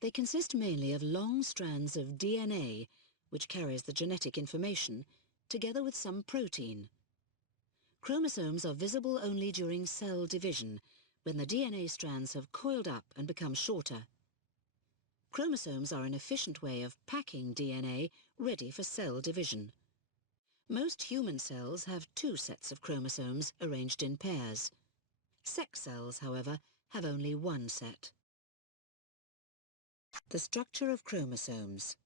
They consist mainly of long strands of DNA, which carries the genetic information, together with some protein. Chromosomes are visible only during cell division, when the DNA strands have coiled up and become shorter. Chromosomes are an efficient way of packing DNA ready for cell division. Most human cells have 2 sets of chromosomes arranged in pairs. Sex cells, however, have only 1 set. The structure of chromosomes.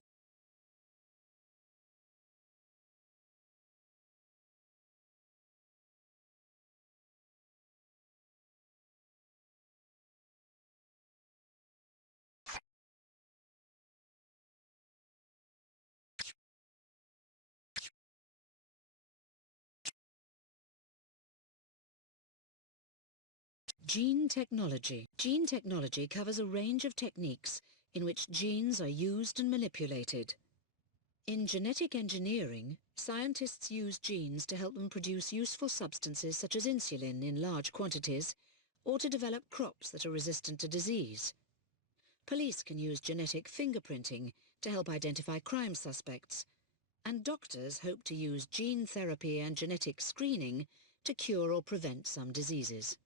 Gene technology. Gene technology covers a range of techniques in which genes are used and manipulated. In genetic engineering, scientists use genes to help them produce useful substances such as insulin in large quantities, or to develop crops that are resistant to disease. Police can use genetic fingerprinting to help identify crime suspects, and doctors hope to use gene therapy and genetic screening to cure or prevent some diseases.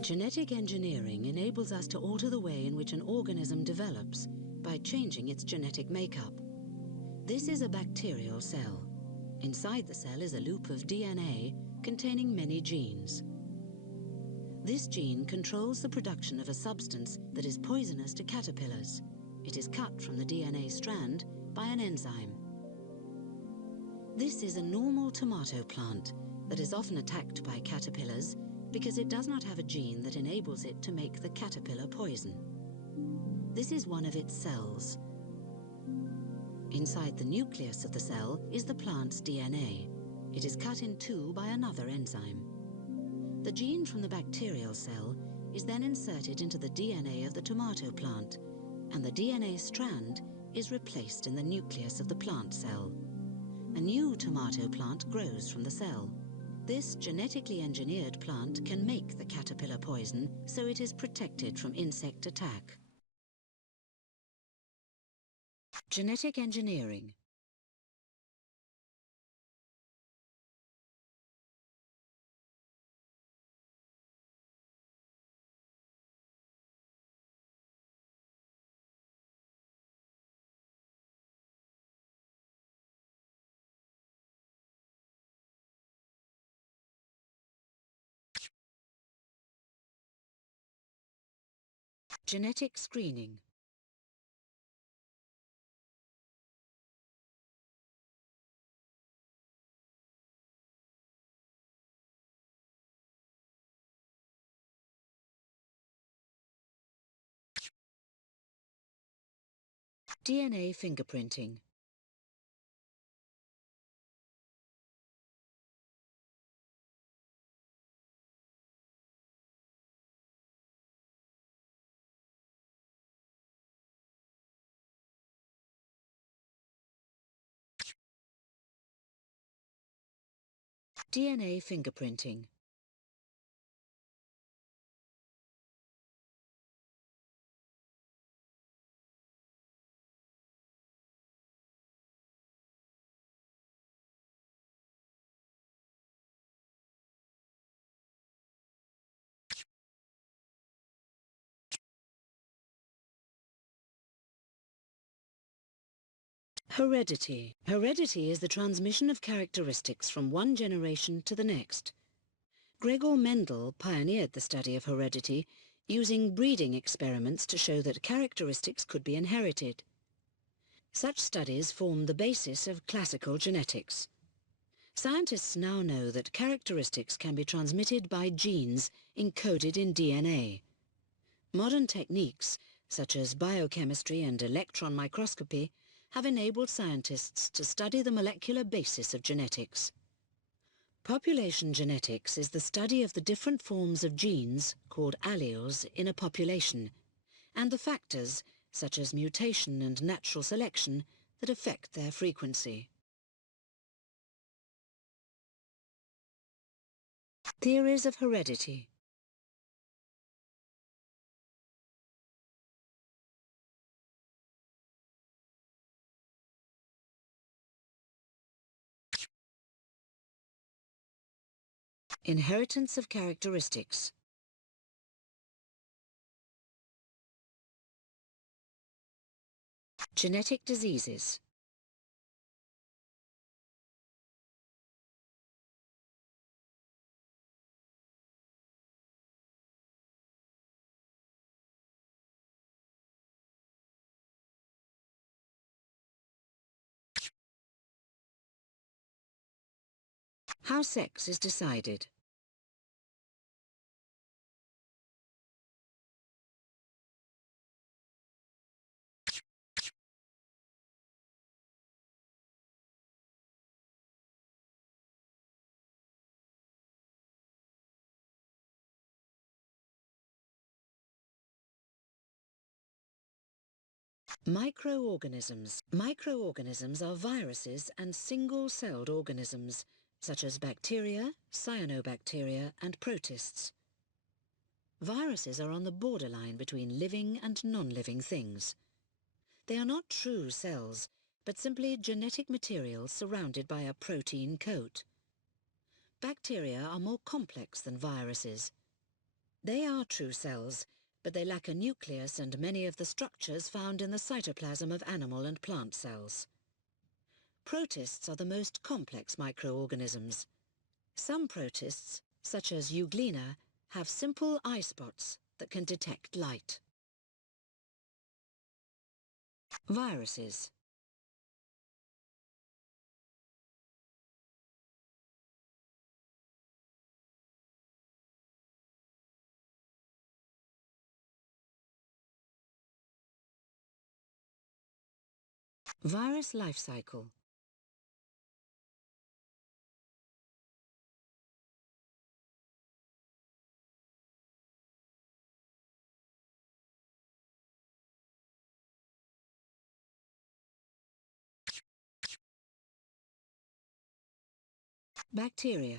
Genetic engineering enables us to alter the way in which an organism develops by changing its genetic makeup. This is a bacterial cell. Inside the cell is a loop of DNA containing many genes. This gene controls the production of a substance that is poisonous to caterpillars. It is cut from the DNA strand by an enzyme. This is a normal tomato plant that is often attacked by caterpillars because it does not have a gene that enables it to make the caterpillar poison. This is one of its cells. Inside the nucleus of the cell is the plant's DNA. It is cut in two by another enzyme. The gene from the bacterial cell is then inserted into the DNA of the tomato plant, and the DNA strand is replaced in the nucleus of the plant cell. A new tomato plant grows from the cell. This genetically engineered plant can make the caterpillar poison, so it is protected from insect attack. Genetic engineering. Genetic screening. DNA fingerprinting. DNA fingerprinting. Heredity. Heredity is the transmission of characteristics from one generation to the next. Gregor Mendel pioneered the study of heredity, using breeding experiments to show that characteristics could be inherited. Such studies form the basis of classical genetics. Scientists now know that characteristics can be transmitted by genes encoded in DNA. Modern techniques, such as biochemistry and electron microscopy, have enabled scientists to study the molecular basis of genetics. Population genetics is the study of the different forms of genes, called alleles, in a population, and the factors, such as mutation and natural selection, that affect their frequency. Theories of heredity. Inheritance of characteristics. Genetic diseases. How sex is decided. Microorganisms. Microorganisms are viruses and single-celled organisms, such as bacteria, cyanobacteria, and protists. Viruses are on the borderline between living and non-living things. They are not true cells, but simply genetic material surrounded by a protein coat. Bacteria are more complex than viruses. They are true cells, but they lack a nucleus and many of the structures found in the cytoplasm of animal and plant cells. Protists are the most complex microorganisms. Some protists, such as Euglena, have simple eye spots that can detect light. Viruses. Virus life cycle. Bacteria.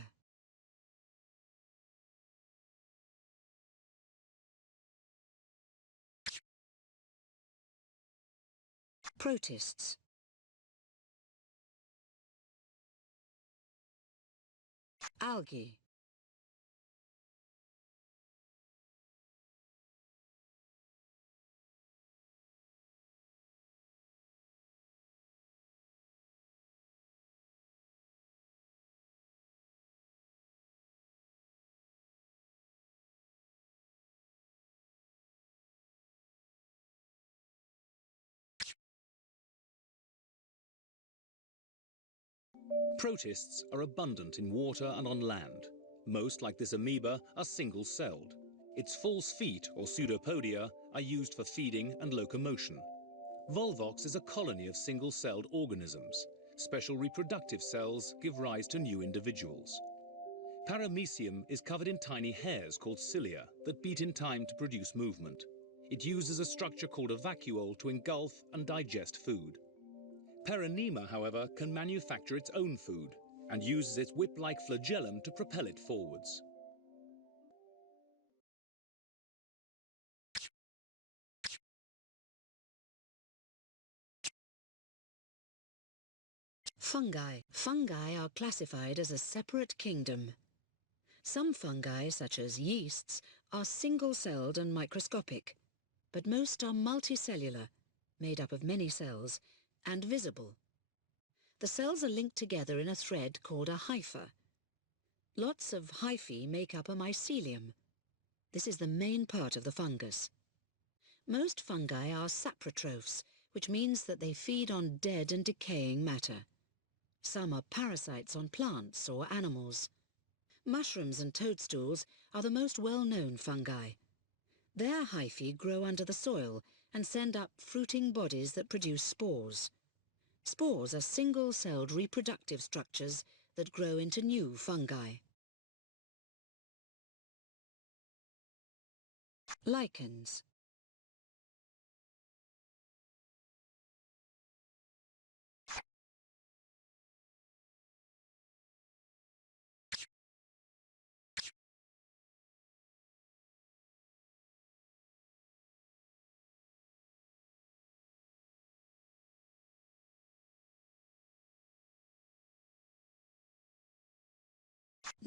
Protists. Algae. Protists are abundant in water and on land. Most, like this amoeba, are single-celled. Its false feet, or pseudopodia, are used for feeding and locomotion. Volvox is a colony of single-celled organisms. Special reproductive cells give rise to new individuals. Paramecium is covered in tiny hairs called cilia that beat in time to produce movement. It uses a structure called a vacuole to engulf and digest food. Peronema, however, can manufacture its own food and uses its whip-like flagellum to propel it forwards. Fungi. Fungi are classified as a separate kingdom. Some fungi, such as yeasts, are single-celled and microscopic, but most are multicellular, made up of many cells, and visible. The cells are linked together in a thread called a hypha. Lots of hyphae make up a mycelium. This is the main part of the fungus. Most fungi are saprotrophs, which means that they feed on dead and decaying matter. Some are parasites on plants or animals. Mushrooms and toadstools are the most well-known fungi. Their hyphae grow under the soil and send up fruiting bodies that produce spores. Spores are single-celled reproductive structures that grow into new fungi. Lichens.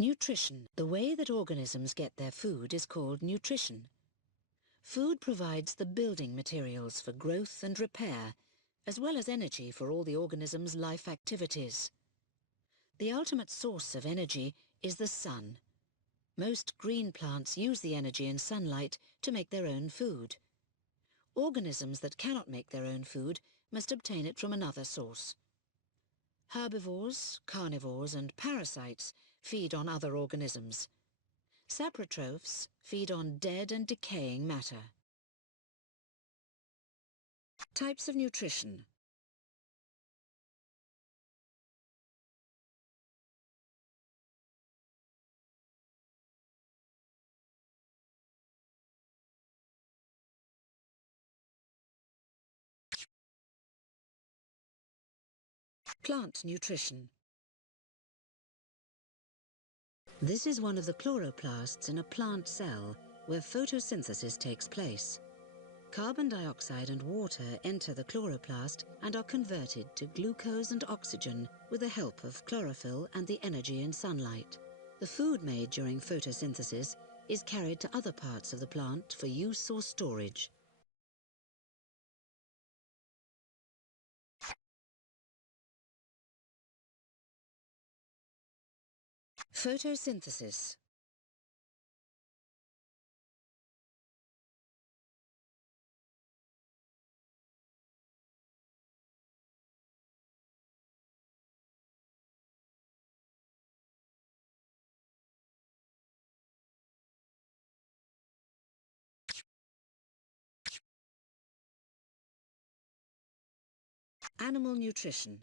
Nutrition. The way that organisms get their food is called nutrition. Food provides the building materials for growth and repair, as well as energy for all the organism's life activities. The ultimate source of energy is the sun. Most green plants use the energy in sunlight to make their own food. Organisms that cannot make their own food must obtain it from another source. Herbivores, carnivores, and parasites feed on other organisms. Saprotrophs feed on dead and decaying matter. Types of nutrition. Plant nutrition. This is one of the chloroplasts in a plant cell where photosynthesis takes place. Carbon dioxide and water enter the chloroplast and are converted to glucose and oxygen with the help of chlorophyll and the energy in sunlight. The food made during photosynthesis is carried to other parts of the plant for use or storage. Photosynthesis. Animal nutrition.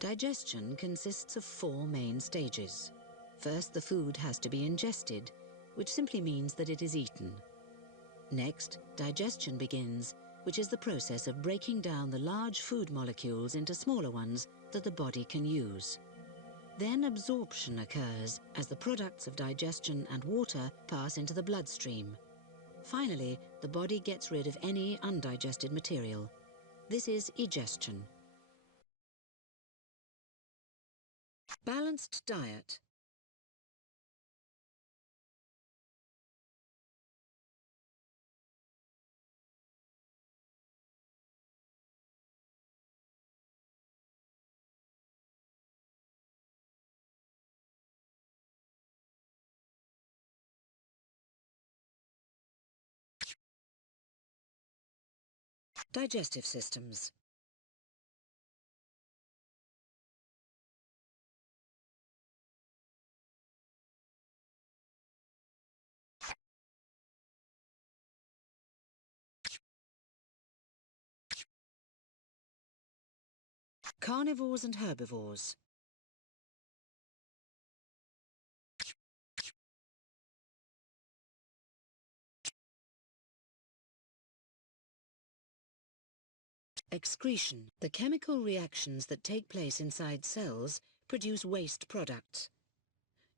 Digestion consists of 4 main stages. First, the food has to be ingested, which simply means that it is eaten. Next, digestion begins, which is the process of breaking down the large food molecules into smaller ones that the body can use. Then absorption occurs as the products of digestion and water pass into the bloodstream. Finally, the body gets rid of any undigested material. This is egestion. Balanced diet. Digestive systems. Carnivores and herbivores. Excretion. The chemical reactions that take place inside cells produce waste products.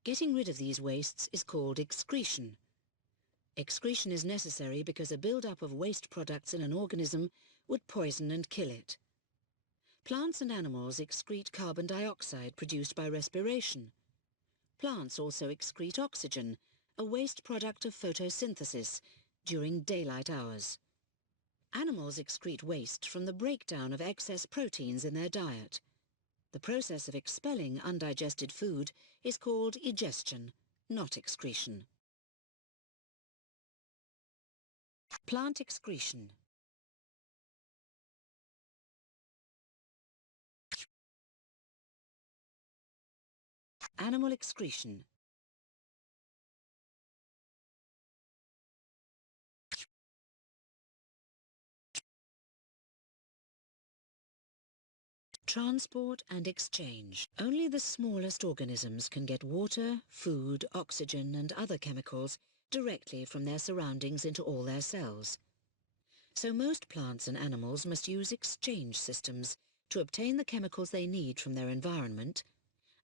Getting rid of these wastes is called excretion. Excretion is necessary because a build-up of waste products in an organism would poison and kill it. Plants and animals excrete carbon dioxide produced by respiration. Plants also excrete oxygen, a waste product of photosynthesis, during daylight hours. Animals excrete waste from the breakdown of excess proteins in their diet. The process of expelling undigested food is called egestion, not excretion. Plant excretion. Animal excretion. Transport and exchange. Only the smallest organisms can get water, food, oxygen and other chemicals directly from their surroundings into all their cells. So most plants and animals must use exchange systems to obtain the chemicals they need from their environment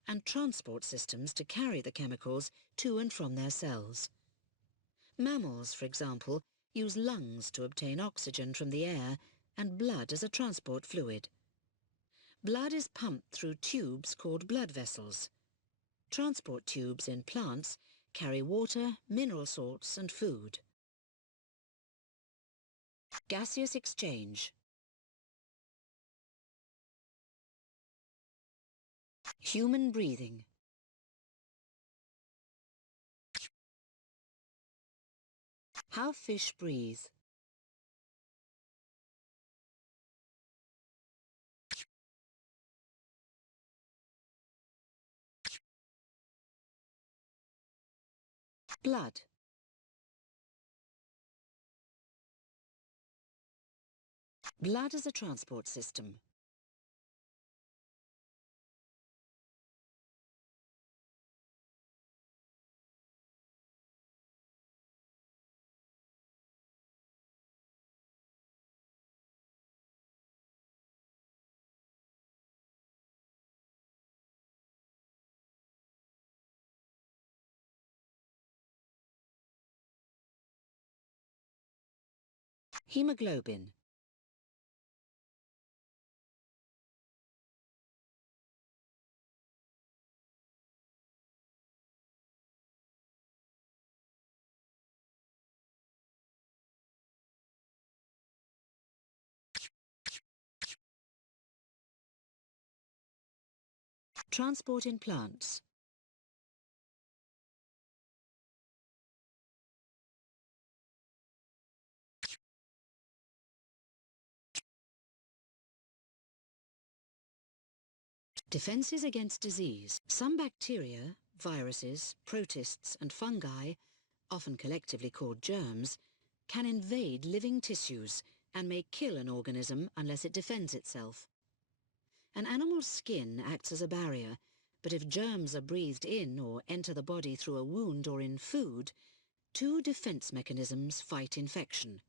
and transport systems to carry the chemicals to and from their cells. Mammals, for example, use lungs to obtain oxygen from the air and blood as a transport fluid. Blood is pumped through tubes called blood vessels. Transport tubes in plants carry water, mineral salts and food. Gaseous exchange. Human breathing. How fish breathe. Blood. Blood is a transport system. Hemoglobin. Transport in plants. Defences against disease. Some bacteria, viruses, protists and fungi, often collectively called germs, can invade living tissues and may kill an organism unless it defends itself. An animal's skin acts as a barrier, but if germs are breathed in or enter the body through a wound or in food, two defence mechanisms fight infection.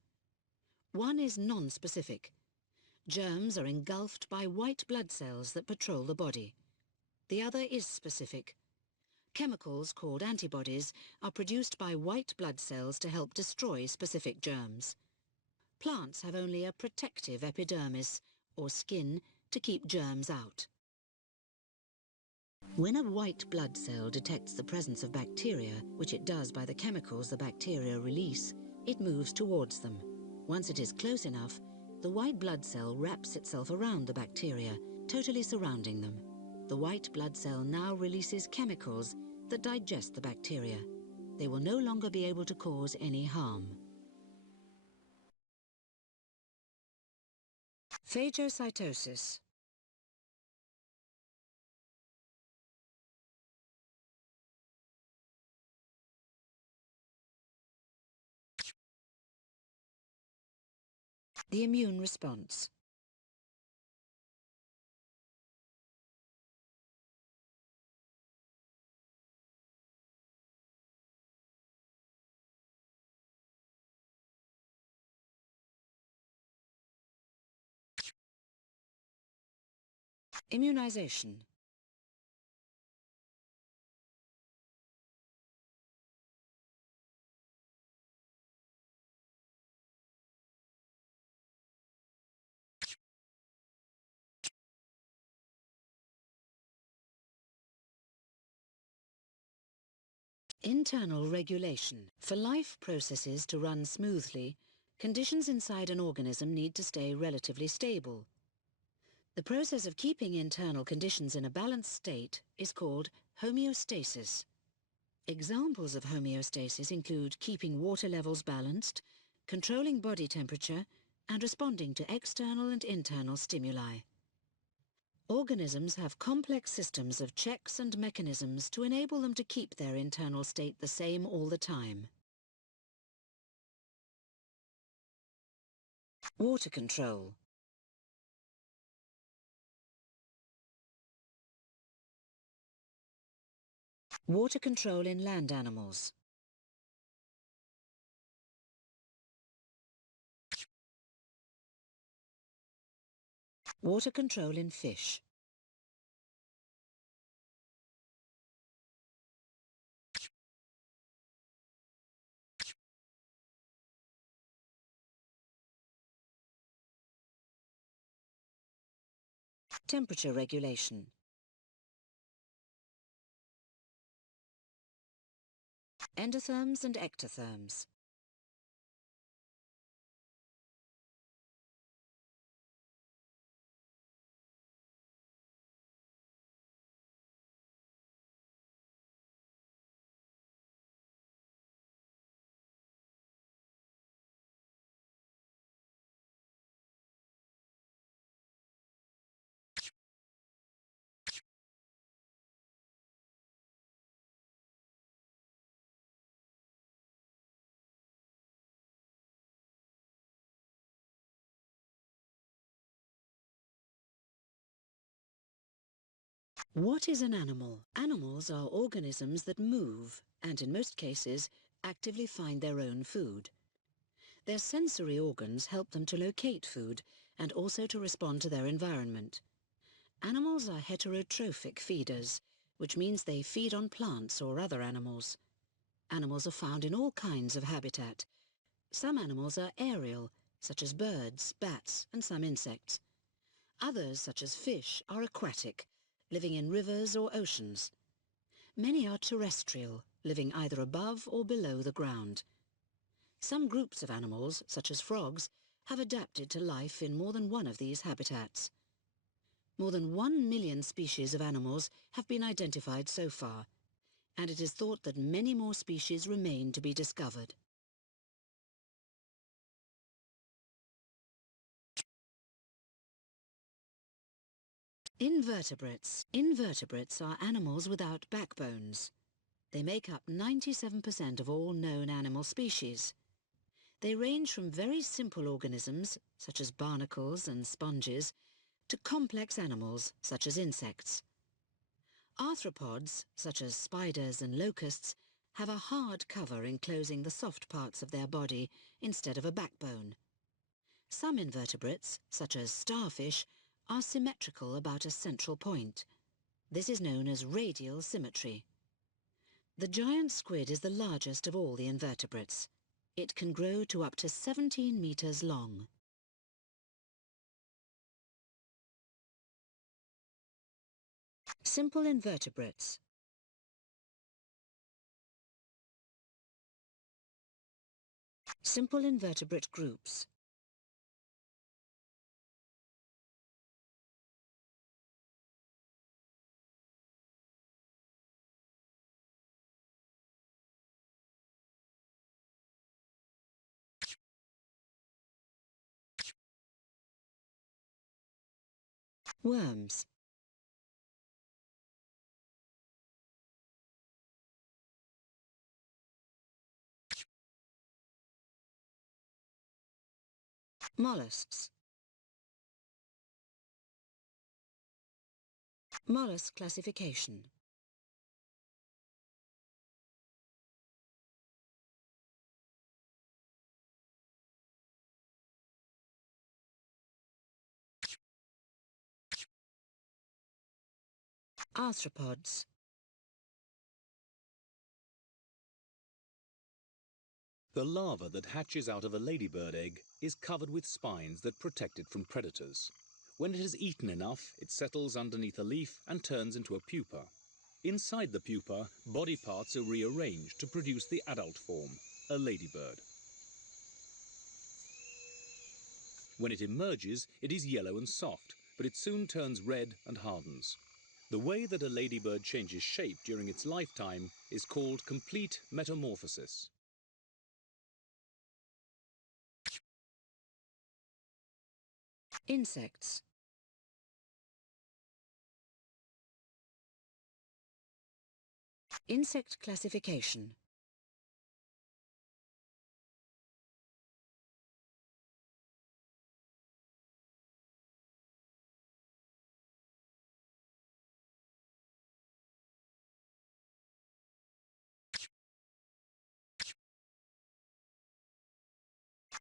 One is non-specific. Germs are engulfed by white blood cells that patrol the body. The other is specific. Chemicals called antibodies are produced by white blood cells to help destroy specific germs. Plants have only a protective epidermis, or skin, to keep germs out. When a white blood cell detects the presence of bacteria, which it does by the chemicals the bacteria release, it moves towards them. Once it is close enough, the white blood cell wraps itself around the bacteria, totally surrounding them. The white blood cell now releases chemicals that digest the bacteria. They will no longer be able to cause any harm. Phagocytosis. The immune response. Immunization. Internal regulation. For life processes to run smoothly, conditions inside an organism need to stay relatively stable. The process of keeping internal conditions in a balanced state is called homeostasis. Examples of homeostasis include keeping water levels balanced, controlling body temperature, and responding to external and internal stimuli. Organisms have complex systems of checks and mechanisms to enable them to keep their internal state the same all the time. Water control. Water control in land animals. Water control in fish. Temperature regulation. Endotherms and ectotherms. What is an animal? Animals are organisms that move and, in most cases, actively find their own food. Their sensory organs help them to locate food and also to respond to their environment. Animals are heterotrophic feeders, which means they feed on plants or other animals. Animals are found in all kinds of habitat. Some animals are aerial, such as birds, bats, and some insects. Others, such as fish, are aquatic, living in rivers or oceans. Many are terrestrial, living either above or below the ground. Some groups of animals, such as frogs, have adapted to life in more than one of these habitats. More than 1 million species of animals have been identified so far, and it is thought that many more species remain to be discovered. Invertebrates. Invertebrates are animals without backbones. They make up 97% of all known animal species. They range from very simple organisms, such as barnacles and sponges, to complex animals, such as insects. Arthropods, such as spiders and locusts, have a hard cover enclosing the soft parts of their body instead of a backbone. Some invertebrates, such as starfish, are symmetrical about a central point. This is known as radial symmetry. The giant squid is the largest of all the invertebrates. It can grow to up to 17 meters long. Simple invertebrates. Simple invertebrate groups. Worms. Mollusks. Mollusk classification. Arthropods. The larva that hatches out of a ladybird egg is covered with spines that protect it from predators. When it has eaten enough, it settles underneath a leaf and turns into a pupa. Inside the pupa, body parts are rearranged to produce the adult form, a ladybird. When it emerges, it is yellow and soft, but it soon turns red and hardens. The way that a ladybird changes shape during its lifetime is called complete metamorphosis. Insects. Insect classification.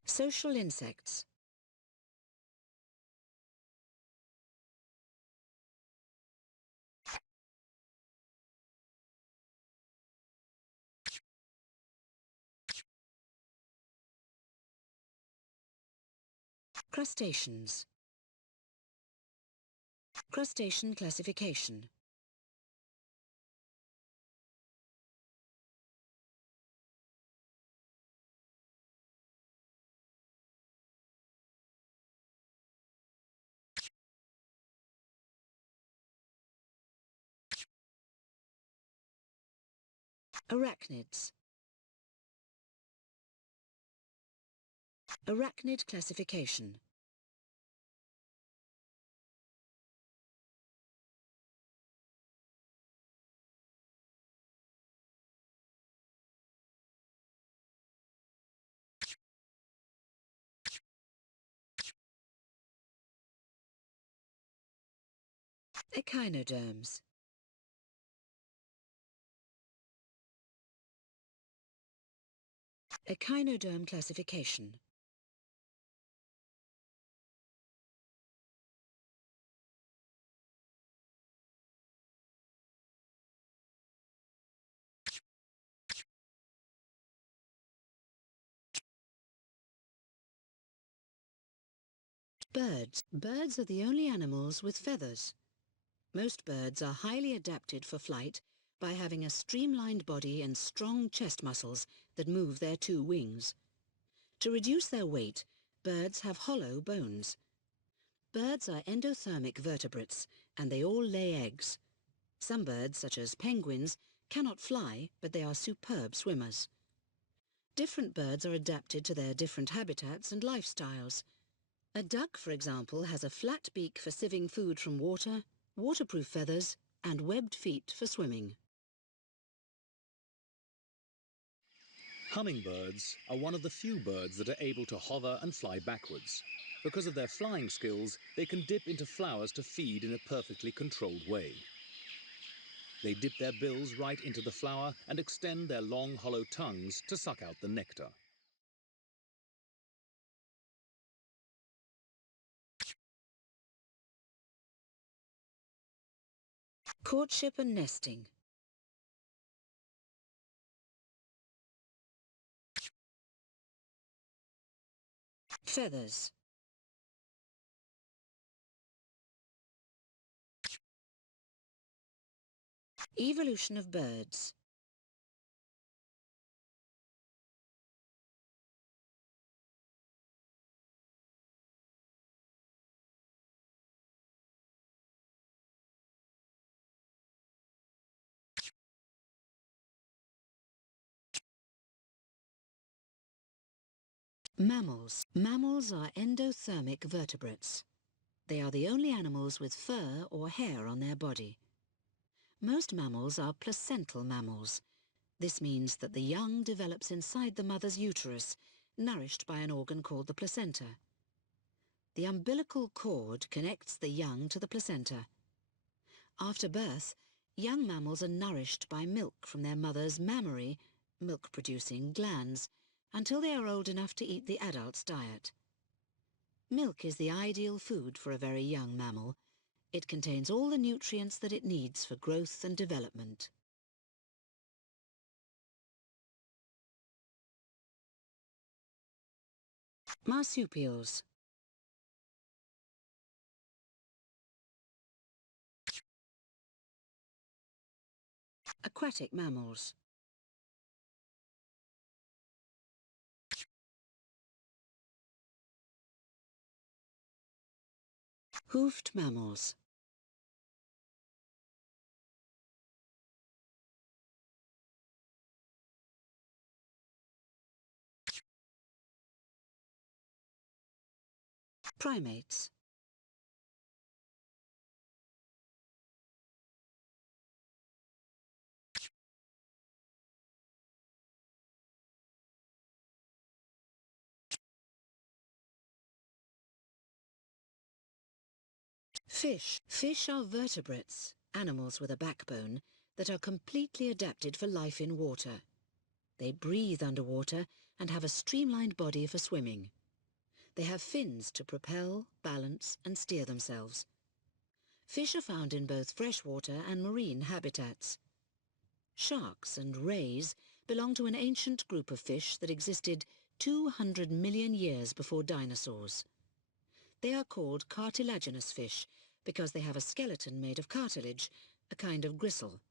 Social insects. Crustaceans. Crustacean classification. Arachnids. Arachnid classification. Echinoderms. Echinoderm classification. Birds. Birds are the only animals with feathers. Most birds are highly adapted for flight by having a streamlined body and strong chest muscles that move their two wings. To reduce their weight, birds have hollow bones. Birds are endothermic vertebrates, and they all lay eggs. Some birds, such as penguins, cannot fly, but they are superb swimmers. Different birds are adapted to their different habitats and lifestyles. A duck, for example, has a flat beak for sieving food from water, waterproof feathers, and webbed feet for swimming. Hummingbirds are one of the few birds that are able to hover and fly backwards. Because of their flying skills, they can dip into flowers to feed in a perfectly controlled way. They dip their bills right into the flower and extend their long, hollow tongues to suck out the nectar. Courtship and nesting. Feathers. Evolution of birds. Mammals. Mammals are endothermic vertebrates. They are the only animals with fur or hair on their body. Most mammals are placental mammals. This means that the young develops inside the mother's uterus, nourished by an organ called the placenta. The umbilical cord connects the young to the placenta. After birth, young mammals are nourished by milk from their mother's mammary, milk-producing glands, until they are old enough to eat the adult's diet. Milk is the ideal food for a very young mammal. It contains all the nutrients that it needs for growth and development. Marsupials. Aquatic mammals. Hoofed mammals. Primates. Fish. Fish are vertebrates, animals with a backbone, that are completely adapted for life in water. They breathe underwater and have a streamlined body for swimming. They have fins to propel, balance, and steer themselves. Fish are found in both freshwater and marine habitats. Sharks and rays belong to an ancient group of fish that existed 200 million years before dinosaurs. They are called cartilaginous fish because they have a skeleton made of cartilage, a kind of gristle.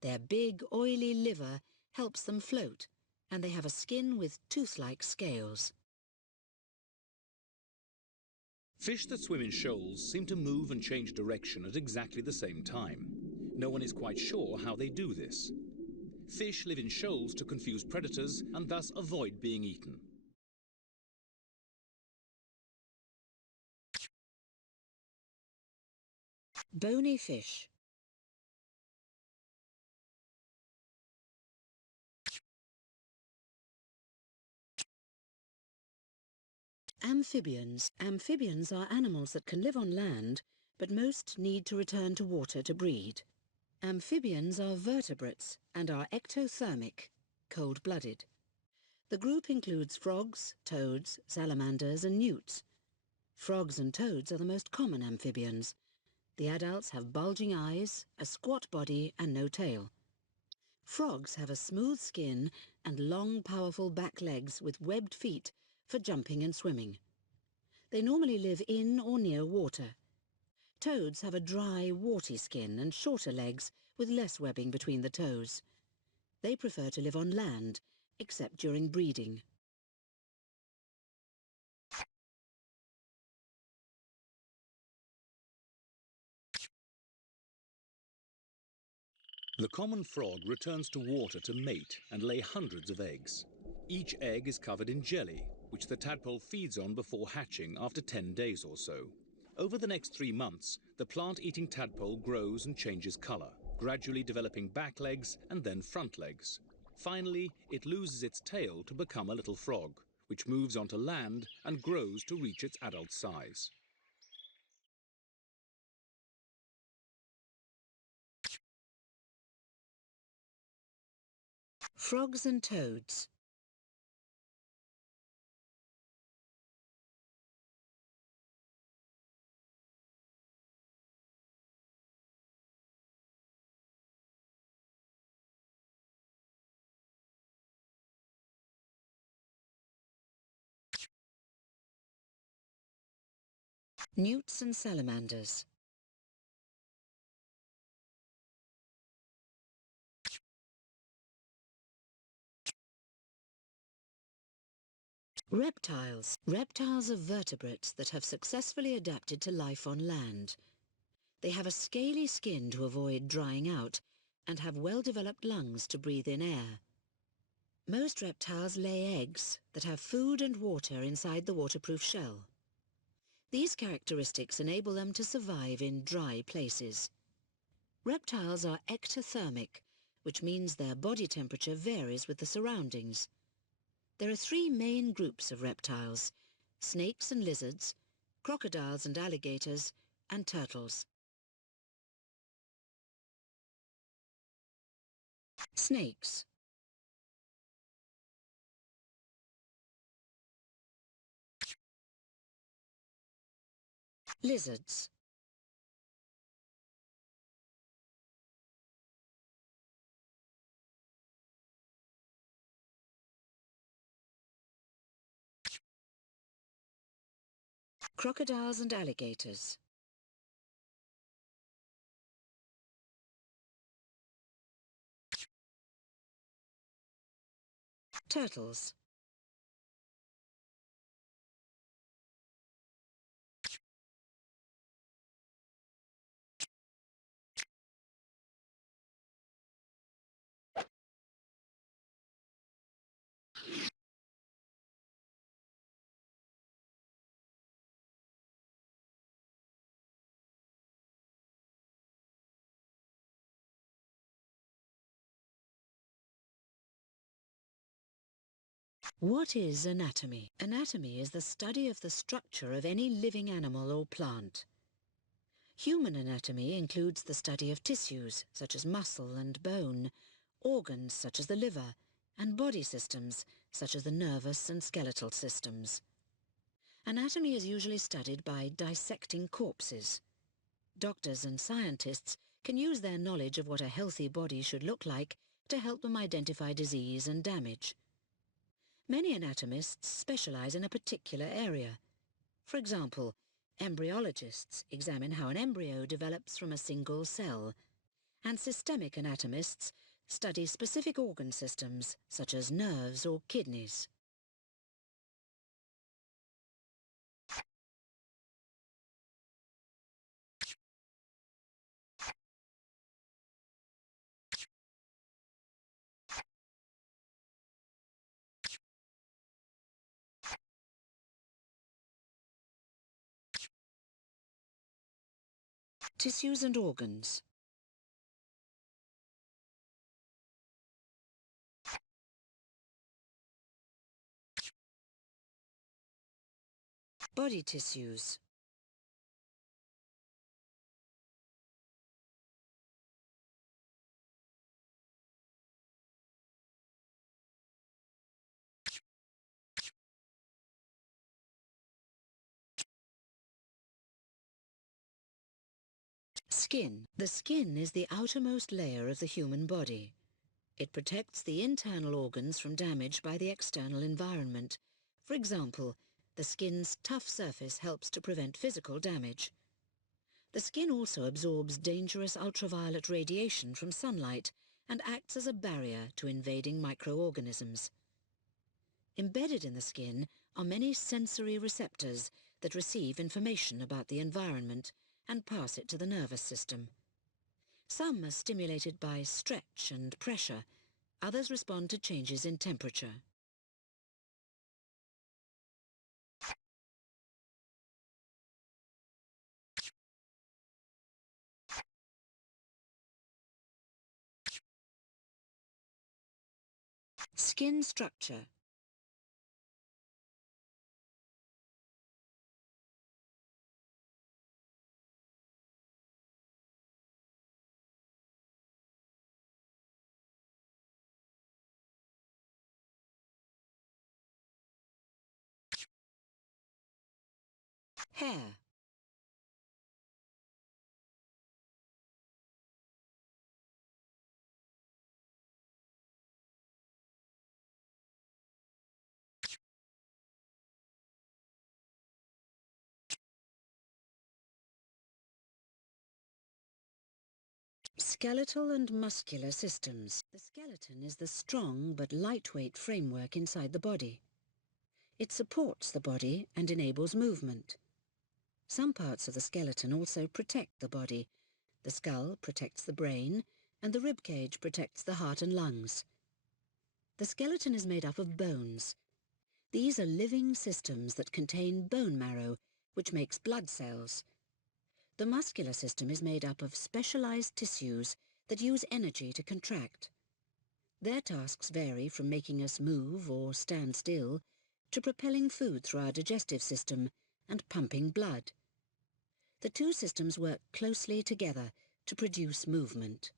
Their big, oily liver helps them float, and they have a skin with tooth-like scales. Fish that swim in shoals seem to move and change direction at exactly the same time. No one is quite sure how they do this. Fish live in shoals to confuse predators and thus avoid being eaten. Bony fish. Amphibians. Amphibians are animals that can live on land, but most need to return to water to breed. Amphibians are vertebrates and are ectothermic, cold-blooded. The group includes frogs, toads, salamanders and newts. Frogs and toads are the most common amphibians. The adults have bulging eyes, a squat body and no tail. Frogs have a smooth skin and long, powerful back legs with webbed feet for jumping and swimming. They normally live in or near water. Toads have a dry, warty skin and shorter legs with less webbing between the toes. They prefer to live on land, except during breeding. The common frog returns to water to mate and lay hundreds of eggs. Each egg is covered in jelly, which the tadpole feeds on before hatching after 10 days or so. Over the next 3 months, the plant-eating tadpole grows and changes colour, gradually developing back legs and then front legs. Finally, it loses its tail to become a little frog, which moves onto land and grows to reach its adult size. Frogs and toads. Newts and salamanders. Reptiles. Reptiles are vertebrates that have successfully adapted to life on land. They have a scaly skin to avoid drying out and have well-developed lungs to breathe in air. Most reptiles lay eggs that have food and water inside the waterproof shell. These characteristics enable them to survive in dry places. Reptiles are ectothermic, which means their body temperature varies with the surroundings. There are 3 main groups of reptiles: snakes and lizards, crocodiles and alligators, and turtles. Snakes. Lizards. Crocodiles and alligators. Turtles. What is anatomy? Anatomy is the study of the structure of any living animal or plant. Human anatomy includes the study of tissues, such as muscle and bone, organs, such as the liver, and body systems, such as the nervous and skeletal systems. Anatomy is usually studied by dissecting corpses. Doctors and scientists can use their knowledge of what a healthy body should look like to help them identify disease and damage. Many anatomists specialize in a particular area. For example, embryologists examine how an embryo develops from a single cell, and systemic anatomists study specific organ systems, such as nerves or kidneys. Tissues and organs. Body tissues. Skin. The skin is the outermost layer of the human body. It protects the internal organs from damage by the external environment. For example, The skin's tough surface helps to prevent physical damage. The skin also absorbs dangerous ultraviolet radiation from sunlight and acts as a barrier to invading microorganisms. Embedded in the skin are many sensory receptors that receive information about the environment and pass it to the nervous system. Some are stimulated by stretch and pressure, others respond to changes in temperature. Skin structure. Hair. Skeletal and muscular systems. The skeleton is the strong but lightweight framework inside the body. It supports the body and enables movement. Some parts of the skeleton also protect the body. The skull protects the brain, and the rib cage protects the heart and lungs. The skeleton is made up of bones. These are living systems that contain bone marrow, which makes blood cells. The muscular system is made up of specialized tissues that use energy to contract. Their tasks vary from making us move or stand still to propelling food through our digestive system and pumping blood. The two systems work closely together to produce movement.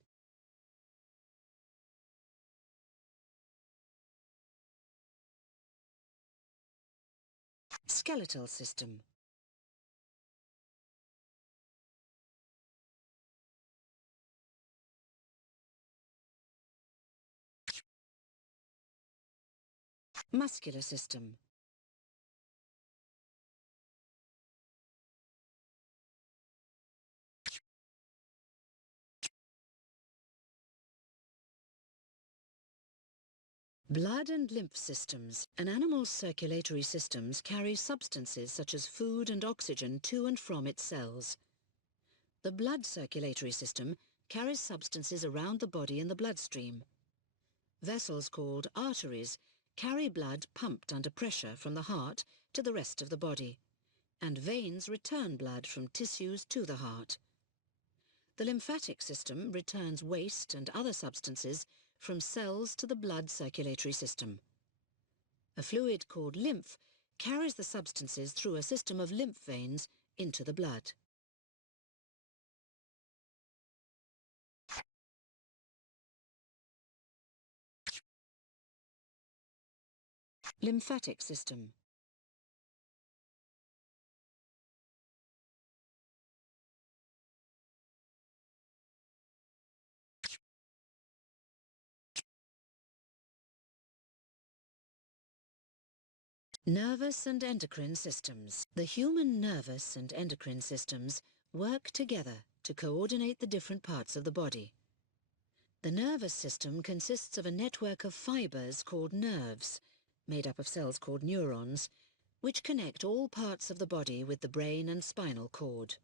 Skeletal system. Muscular system. Blood and lymph systems. An animal's circulatory systems carry substances such as food and oxygen to and from its cells. The blood circulatory system carries substances around the body in the bloodstream. Vessels called arteries carry blood pumped under pressure from the heart to the rest of the body, and veins return blood from tissues to the heart. The lymphatic system returns waste and other substances from cells to the blood circulatory system. A fluid called lymph carries the substances through a system of lymph veins into the blood. Lymphatic system. Nervous and endocrine systems. The human nervous and endocrine systems work together to coordinate the different parts of the body. The nervous system consists of a network of fibers called nerves, made up of cells called neurons, which connect all parts of the body with the brain and spinal cord.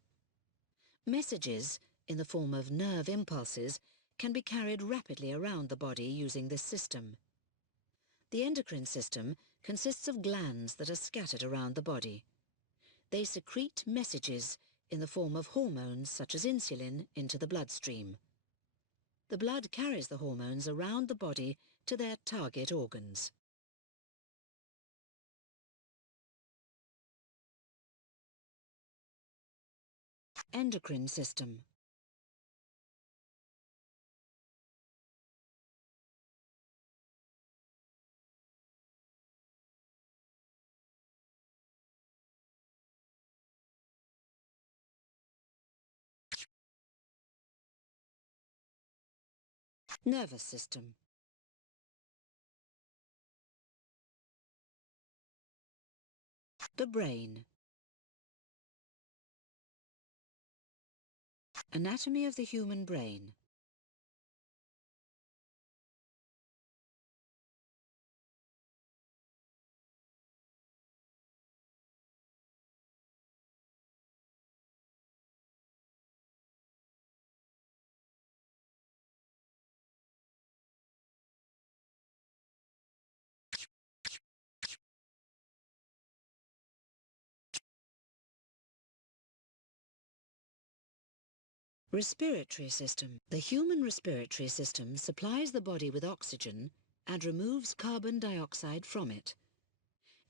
Messages, in the form of nerve impulses, can be carried rapidly around the body using this system. The endocrine system consists of glands that are scattered around the body. They secrete messages in the form of hormones such as insulin into the bloodstream. The blood carries the hormones around the body to their target organs. Endocrine system. Nervous system. The brain. Anatomy of the human brain. Respiratory system. The human respiratory system supplies the body with oxygen and removes carbon dioxide from it.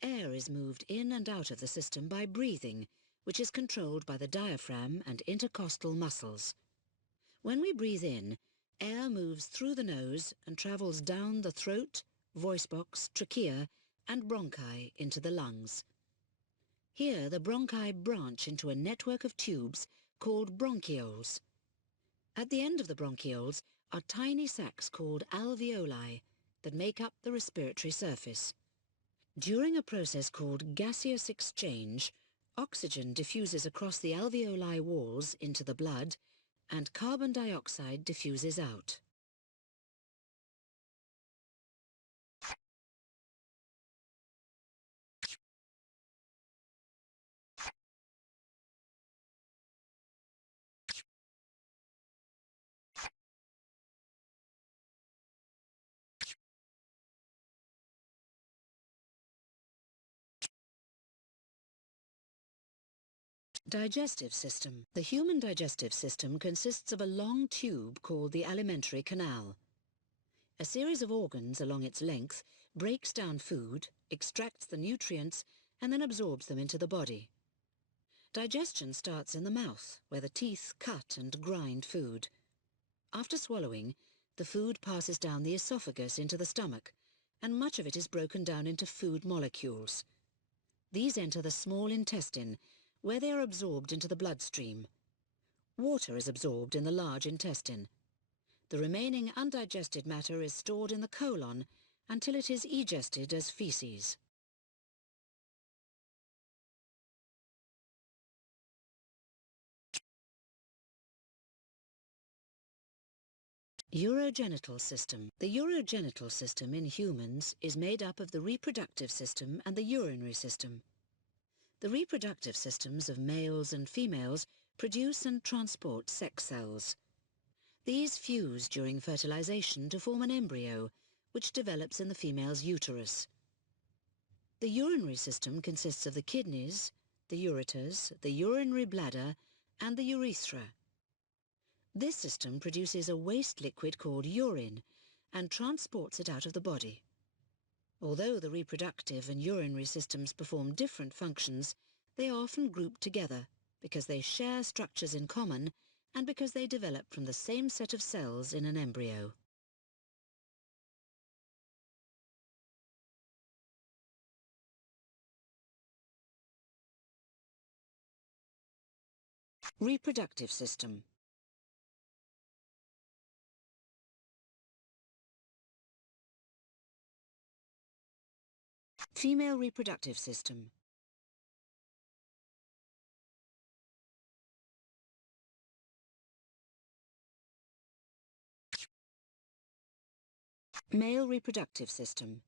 Air is moved in and out of the system by breathing, which is controlled by the diaphragm and intercostal muscles. When we breathe in, air moves through the nose and travels down the throat, voice box, trachea and bronchi into the lungs. Here the bronchi branch into a network of tubes called bronchioles. At the end of the bronchioles are tiny sacs called alveoli that make up the respiratory surface. During a process called gaseous exchange, oxygen diffuses across the alveoli walls into the blood and carbon dioxide diffuses out. Digestive system. The human digestive system consists of a long tube called the alimentary canal. A series of organs along its length breaks down food, extracts the nutrients, and then absorbs them into the body. Digestion starts in the mouth, where the teeth cut and grind food. After swallowing, the food passes down the esophagus into the stomach, and much of it is broken down into food molecules. These enter the small intestine, where they are absorbed into the bloodstream. Water is absorbed in the large intestine. The remaining undigested matter is stored in the colon until it is egested as feces. Urogenital system. The urogenital system in humans is made up of the reproductive system and the urinary system. The reproductive systems of males and females produce and transport sex cells. These fuse during fertilization to form an embryo, which develops in the female's uterus. The urinary system consists of the kidneys, the ureters, the urinary bladder, and the urethra. This system produces a waste liquid called urine and transports it out of the body. Although the reproductive and urinary systems perform different functions, they are often grouped together because they share structures in common and because they develop from the same set of cells in an embryo. Reproductive system. Female reproductive system. Male reproductive system.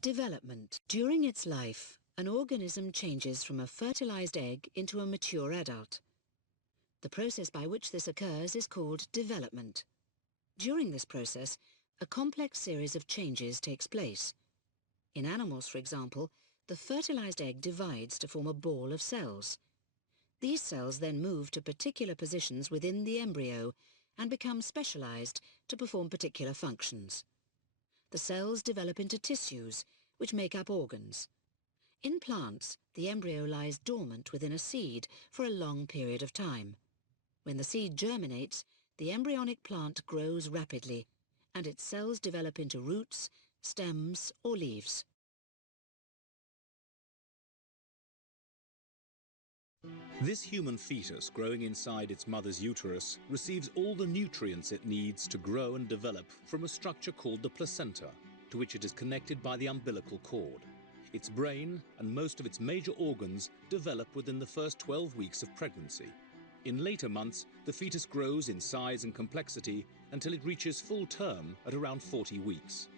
Development. During its life, an organism changes from a fertilized egg into a mature adult. The process by which this occurs is called development. During this process, a complex series of changes takes place. In animals, for example, the fertilized egg divides to form a ball of cells. These cells then move to particular positions within the embryo and become specialized to perform particular functions. The cells develop into tissues, which make up organs. In plants, the embryo lies dormant within a seed for a long period of time. When the seed germinates, the embryonic plant grows rapidly, and its cells develop into roots, stems, or leaves. This human fetus growing inside its mother's uterus receives all the nutrients it needs to grow and develop from a structure called the placenta, to which it is connected by the umbilical cord. Its brain and most of its major organs develop within the first 12 weeks of pregnancy. In later months, the fetus grows in size and complexity until it reaches full term at around 40 weeks.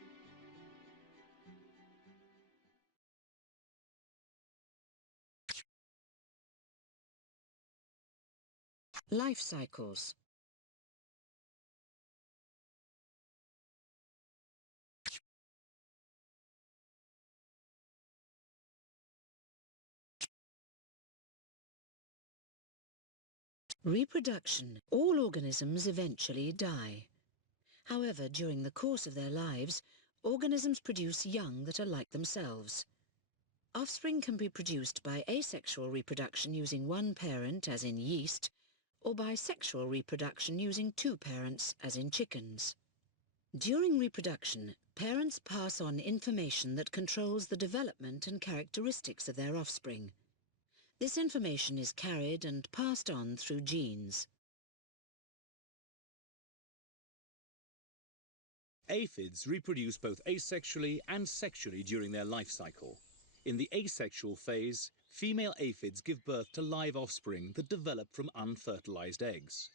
Life cycles. Reproduction. All organisms eventually die. However, during the course of their lives, organisms produce young that are like themselves. Offspring can be produced by asexual reproduction using one parent, as in yeast, or by sexual reproduction using two parents, as in chickens. During reproduction, parents pass on information that controls the development and characteristics of their offspring. This information is carried and passed on through genes. Aphids reproduce both asexually and sexually during their life cycle. In the asexual phase, female aphids give birth to live offspring that develop from unfertilized eggs.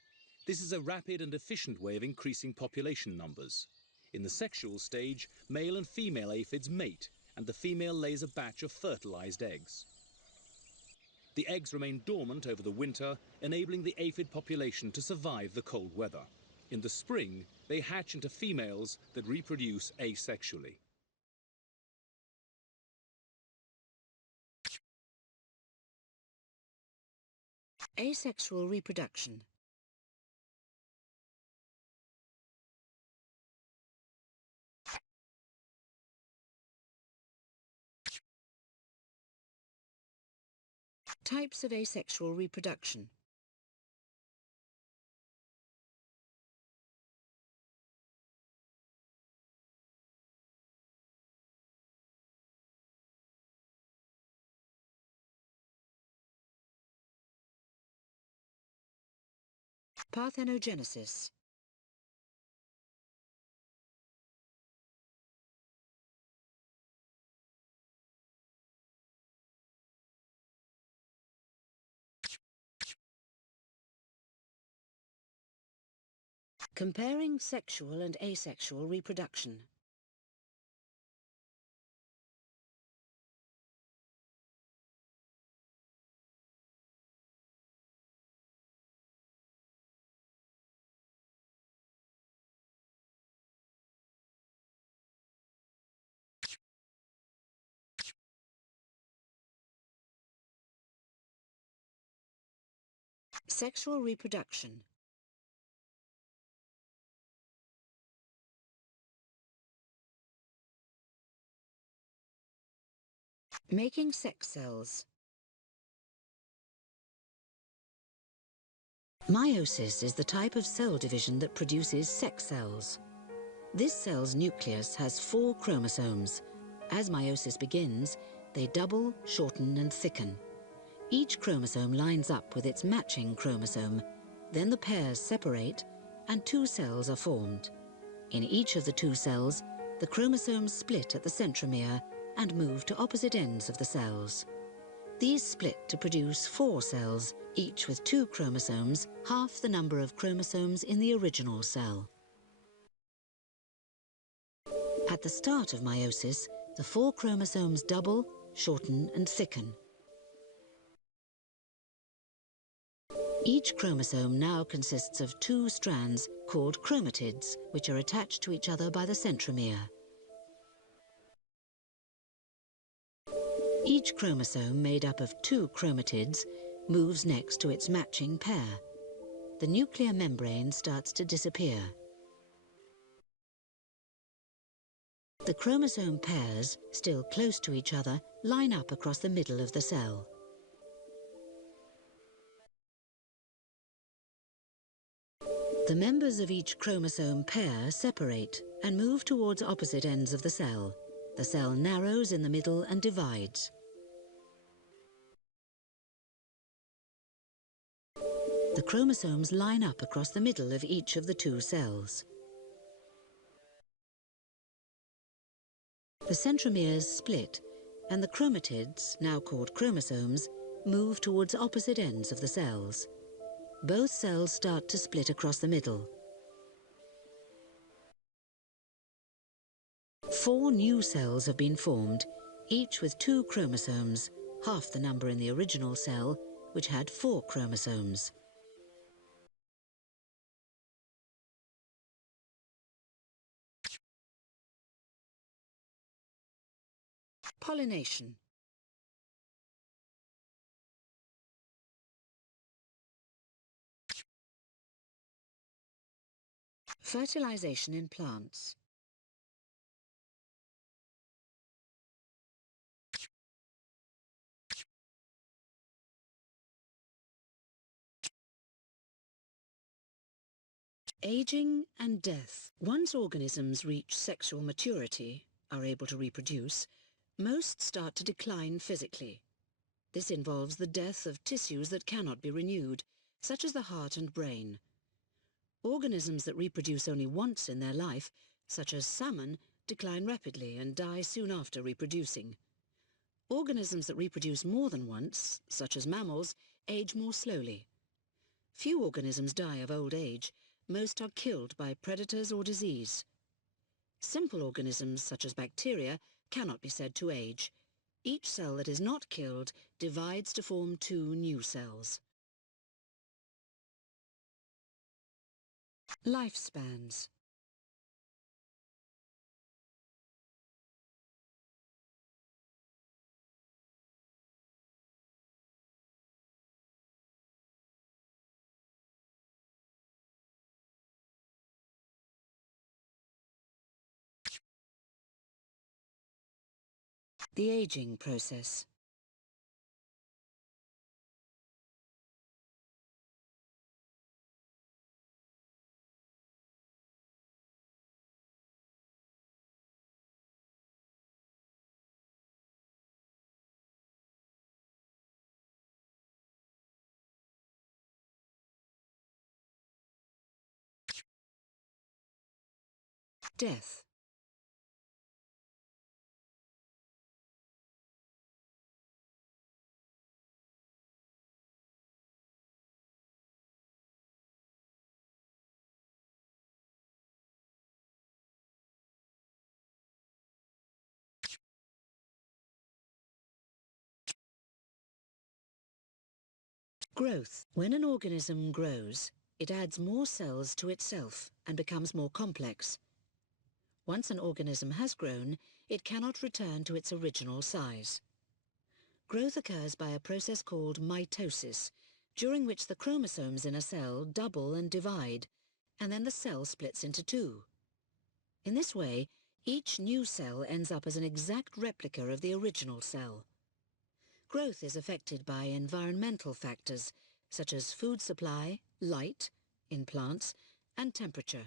This is a rapid and efficient way of increasing population numbers. In the sexual stage, male and female aphids mate, and the female lays a batch of fertilized eggs. The eggs remain dormant over the winter, enabling the aphid population to survive the cold weather. In the spring, they hatch into females that reproduce asexually. Asexual reproduction. Types of asexual reproduction. Parthenogenesis. Comparing sexual and asexual reproduction. Sexual reproduction. Making sex cells. Meiosis is the type of cell division that produces sex cells. This cell's nucleus has 4 chromosomes. As meiosis begins, they double, shorten and thicken. Each chromosome lines up with its matching chromosome. Then the pairs separate and 2 cells are formed. In each of the 2 cells, the chromosomes split at the centromere and move to opposite ends of the cells. These split to produce 4 cells, each with 2 chromosomes, half the number of chromosomes in the original cell. At the start of meiosis, the 4 chromosomes double, shorten and thicken. Each chromosome now consists of 2 strands called chromatids, which are attached to each other by the centromere. Each chromosome, made up of 2 chromatids, moves next to its matching pair. The nuclear membrane starts to disappear. The chromosome pairs, still close to each other, line up across the middle of the cell. The members of each chromosome pair separate and move towards opposite ends of the cell. The cell narrows in the middle and divides. The chromosomes line up across the middle of each of the two cells. The centromeres split, and the chromatids, now called chromosomes, move towards opposite ends of the cells. Both cells start to split across the middle. 4 new cells have been formed, each with 2 chromosomes, half the number in the original cell, which had 4 chromosomes. Pollination. Fertilization in plants. Aging and death. Once organisms reach sexual maturity, are able to reproduce, most start to decline physically. This involves the death of tissues that cannot be renewed, such as the heart and brain. Organisms that reproduce only once in their life, such as salmon, decline rapidly and die soon after reproducing. Organisms that reproduce more than once, such as mammals, age more slowly. Few organisms die of old age. Most are killed by predators or disease. Simple organisms, such as bacteria, cannot be said to age. Each cell that is not killed divides to form 2 new cells. Lifespans. The aging process. Death. Growth. When an organism grows, it adds more cells to itself and becomes more complex. Once an organism has grown, it cannot return to its original size. Growth occurs by a process called mitosis, during which the chromosomes in a cell double and divide, and then the cell splits into 2. In this way, each new cell ends up as an exact replica of the original cell. Growth is affected by environmental factors, such as food supply, light, in plants, and temperature.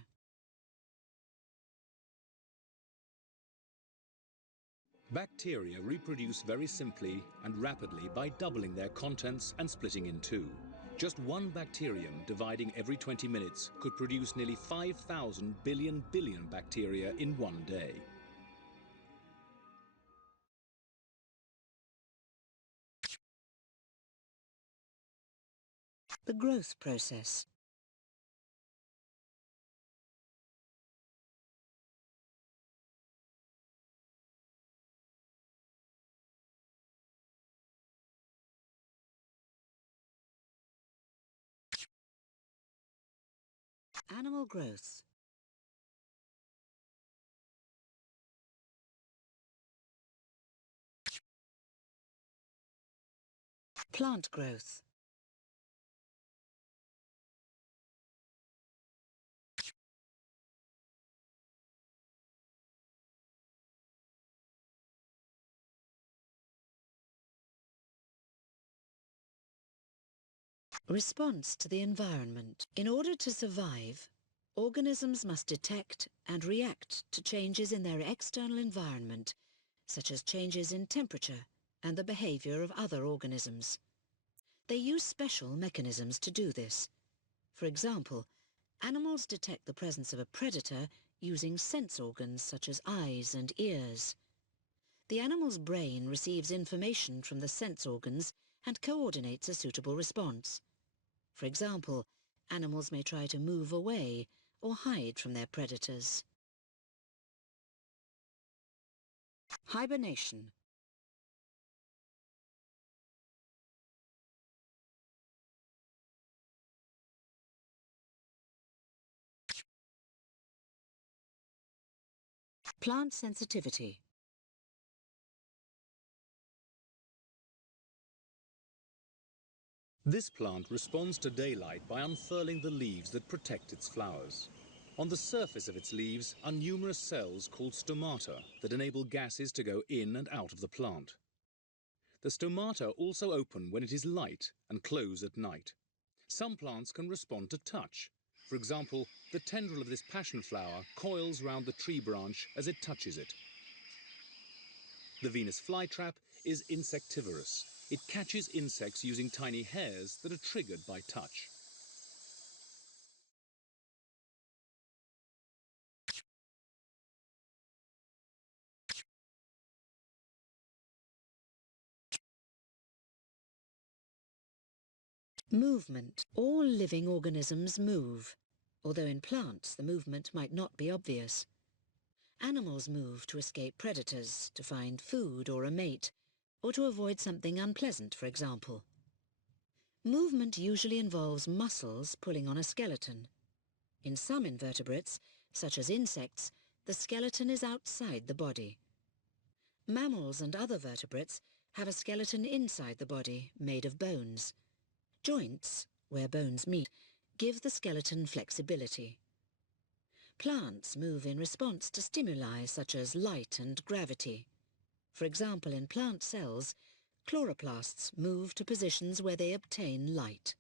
Bacteria reproduce very simply and rapidly by doubling their contents and splitting in 2. Just one bacterium dividing every 20 minutes could produce nearly 5,000 billion bacteria in one day. The growth process. Animal growth. Plant growth. Response to the environment. In order to survive, organisms must detect and react to changes in their external environment, such as changes in temperature and the behavior of other organisms. They use special mechanisms to do this. For example, animals detect the presence of a predator using sense organs such as eyes and ears. The animal's brain receives information from the sense organs and coordinates a suitable response. For example, animals may try to move away or hide from their predators. Hibernation. Plant sensitivity. This plant responds to daylight by unfurling the leaves that protect its flowers. On the surface of its leaves are numerous cells called stomata that enable gases to go in and out of the plant. The stomata also open when it is light and close at night. Some plants can respond to touch. For example, the tendril of this passion flower coils round the tree branch as it touches it. The Venus flytrap is insectivorous. It catches insects using tiny hairs that are triggered by touch. Movement. All living organisms move, although in plants the movement might not be obvious. Animals move to escape predators, to find food or a mate, or to avoid something unpleasant, for example. Movement usually involves muscles pulling on a skeleton. In some invertebrates, such as insects, the skeleton is outside the body. Mammals and other vertebrates have a skeleton inside the body, made of bones. Joints, where bones meet, give the skeleton flexibility. Plants move in response to stimuli such as light and gravity. For example, in plant cells, chloroplasts move to positions where they obtain light.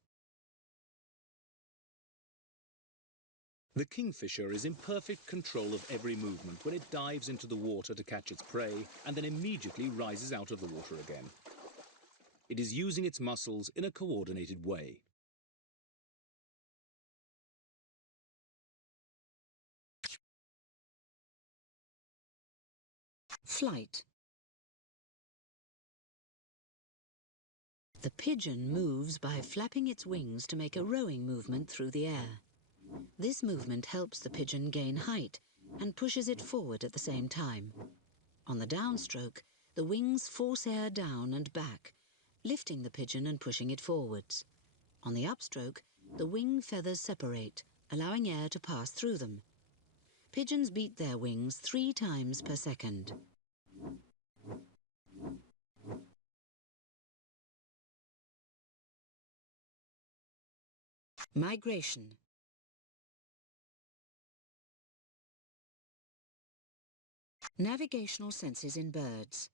The kingfisher is in perfect control of every movement when it dives into the water to catch its prey and then immediately rises out of the water again. It is using its muscles in a coordinated way. Flight. The pigeon moves by flapping its wings to make a rowing movement through the air. This movement helps the pigeon gain height and pushes it forward at the same time. On the downstroke, the wings force air down and back, lifting the pigeon and pushing it forwards. On the upstroke, the wing feathers separate, allowing air to pass through them. Pigeons beat their wings 3 times per second. Migration. Navigational senses in birds.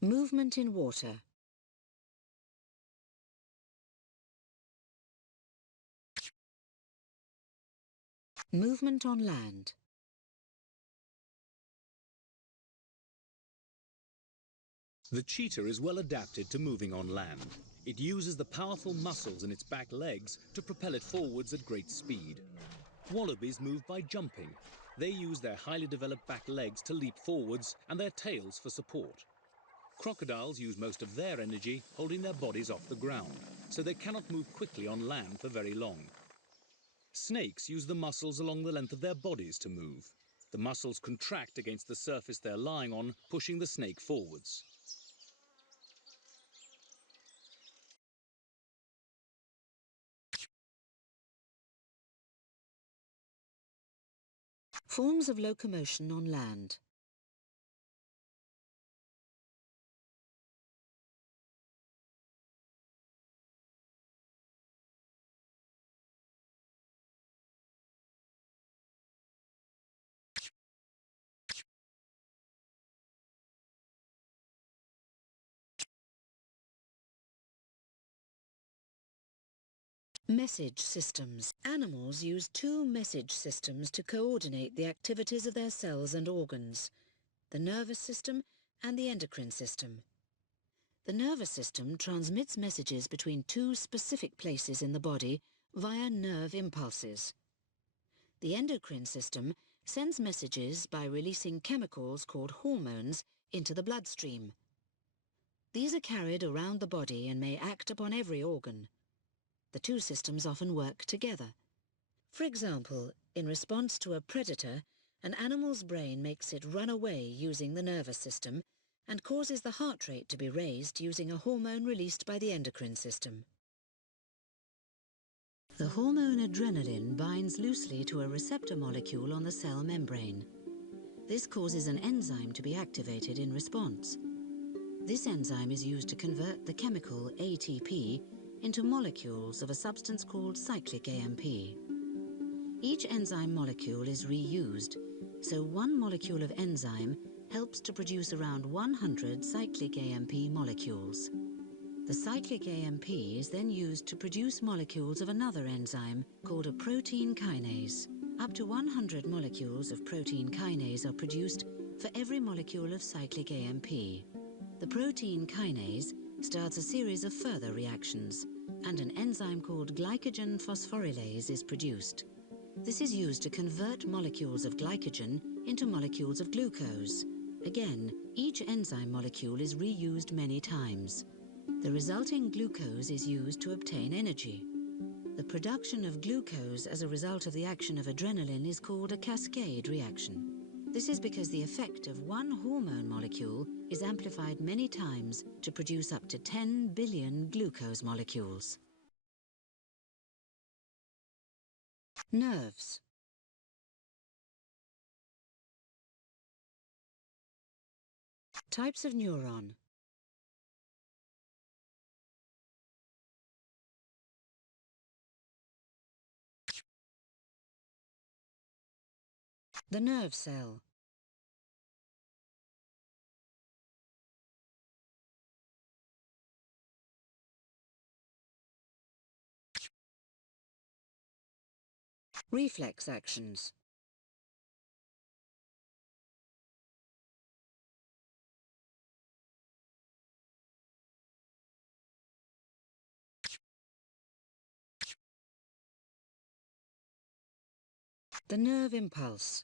Movement in water. Movement on land. The cheetah is well adapted to moving on land. It uses the powerful muscles in its back legs to propel it forwards at great speed. Wallabies move by jumping. They use their highly developed back legs to leap forwards and their tails for support. Crocodiles use most of their energy holding their bodies off the ground, so they cannot move quickly on land for very long. Snakes use the muscles along the length of their bodies to move. The muscles contract against the surface they're lying on, pushing the snake forwards. Forms of locomotion on land. Message systems. Animals use two message systems to coordinate the activities of their cells and organs: the nervous system and the endocrine system. The nervous system transmits messages between two specific places in the body via nerve impulses. The endocrine system sends messages by releasing chemicals called hormones into the bloodstream. These are carried around the body and may act upon every organ. The two systems often work together. For example, in response to a predator, an animal's brain makes it run away using the nervous system and causes the heart rate to be raised using a hormone released by the endocrine system. The hormone adrenaline binds loosely to a receptor molecule on the cell membrane. This causes an enzyme to be activated in response. This enzyme is used to convert the chemical ATP into molecules of a substance called cyclic AMP. Each enzyme molecule is reused, so one molecule of enzyme helps to produce around 100 cyclic AMP molecules. The cyclic AMP is then used to produce molecules of another enzyme called a protein kinase. Up to 100 molecules of protein kinase are produced for every molecule of cyclic AMP. The protein kinase starts a series of further reactions, and an enzyme called glycogen phosphorylase is produced. This is used to convert molecules of glycogen into molecules of glucose. Again, each enzyme molecule is reused many times. The resulting glucose is used to obtain energy. The production of glucose as a result of the action of adrenaline is called a cascade reaction. This is because the effect of one hormone molecule is amplified many times to produce up to 10 billion glucose molecules. Nerves. Types of neuron. The nerve cell. Reflex actions. The nerve impulse.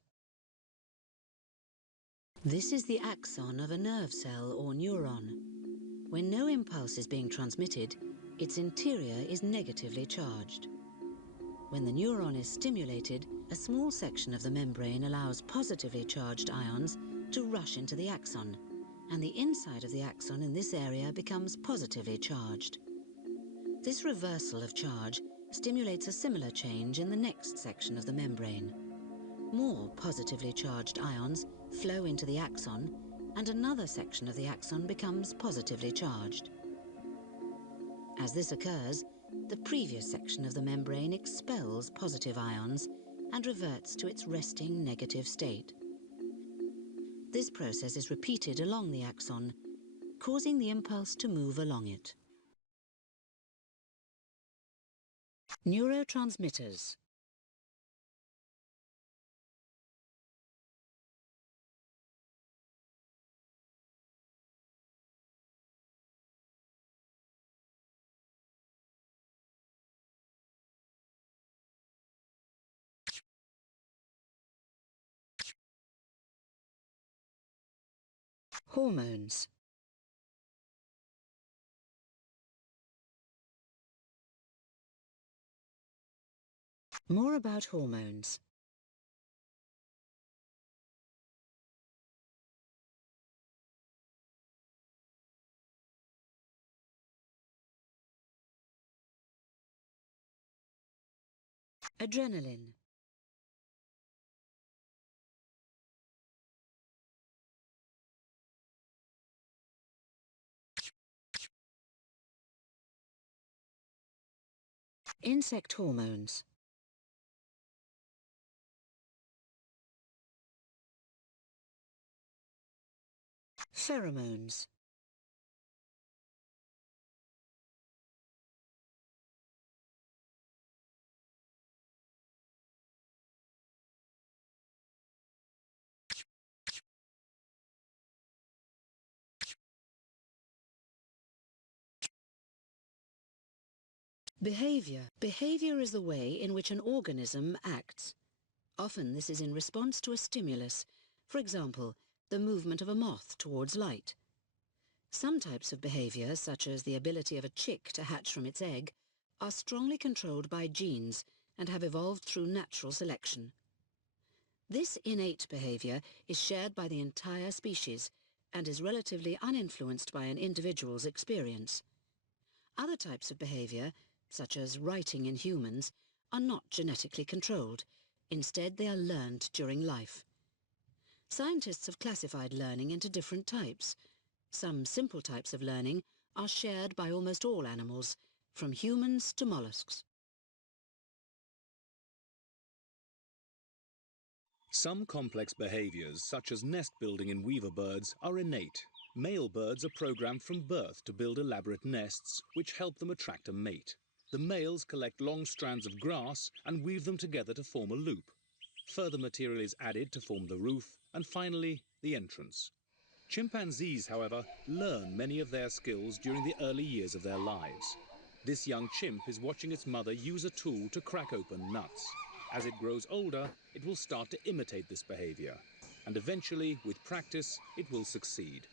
This is the axon of a nerve cell or neuron. When no impulse is being transmitted, its interior is negatively charged. When the neuron is stimulated, a small section of the membrane allows positively charged ions to rush into the axon, and the inside of the axon in this area becomes positively charged. This reversal of charge stimulates a similar change in the next section of the membrane. More positively charged ions flow into the axon, and another section of the axon becomes positively charged. As this occurs, the previous section of the membrane expels positive ions and reverts to its resting negative state. This process is repeated along the axon, causing the impulse to move along it. Neurotransmitters. Hormones. More about hormones. Adrenaline. Insect hormones. Pheromones. Behavior. Behavior is the way in which an organism acts. Often this is in response to a stimulus, for example, the movement of a moth towards light. Some types of behavior, such as the ability of a chick to hatch from its egg, are strongly controlled by genes and have evolved through natural selection. This innate behavior is shared by the entire species and is relatively uninfluenced by an individual's experience. Other types of behavior, such as writing in humans, are not genetically controlled. Instead, they are learned during life. Scientists have classified learning into different types. Some simple types of learning are shared by almost all animals, from humans to mollusks. Some complex behaviors, such as nest building in weaver birds, are innate. Male birds are programmed from birth to build elaborate nests, which help them attract a mate. The males collect long strands of grass and weave them together to form a loop. Further material is added to form the roof, and finally, the entrance. Chimpanzees, however, learn many of their skills during the early years of their lives. This young chimp is watching its mother use a tool to crack open nuts. As it grows older, it will start to imitate this behavior, and eventually, with practice, it will succeed.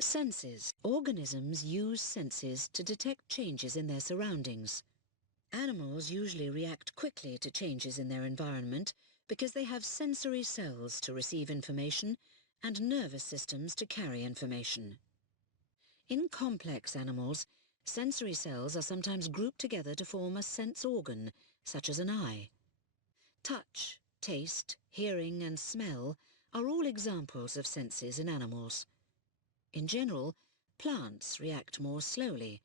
Senses. Organisms use senses to detect changes in their surroundings. Animals usually react quickly to changes in their environment because they have sensory cells to receive information and nervous systems to carry information. In complex animals, sensory cells are sometimes grouped together to form a sense organ, such as an eye. Touch, taste, hearing and smell are all examples of senses in animals. In general, plants react more slowly,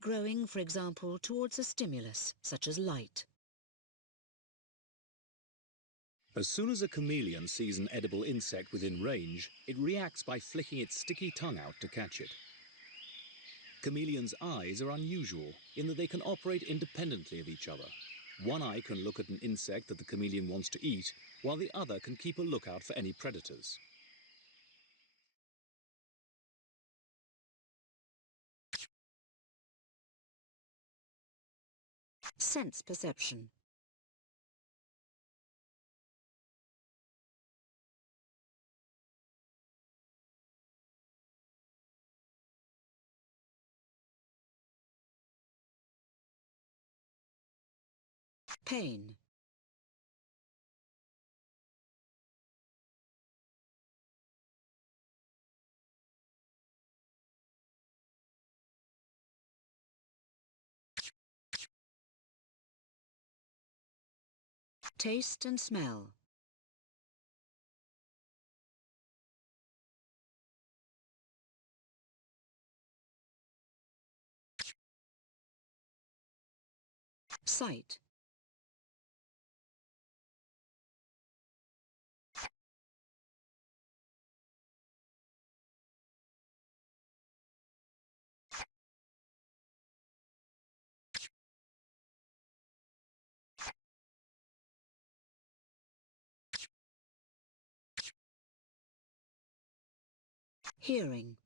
growing, for example, towards a stimulus, such as light. As soon as a chameleon sees an edible insect within range, it reacts by flicking its sticky tongue out to catch it. Chameleons' eyes are unusual in that they can operate independently of each other. One eye can look at an insect that the chameleon wants to eat, while the other can keep a lookout for any predators. Sense perception. Pain. Taste and smell. Sight. Hearing.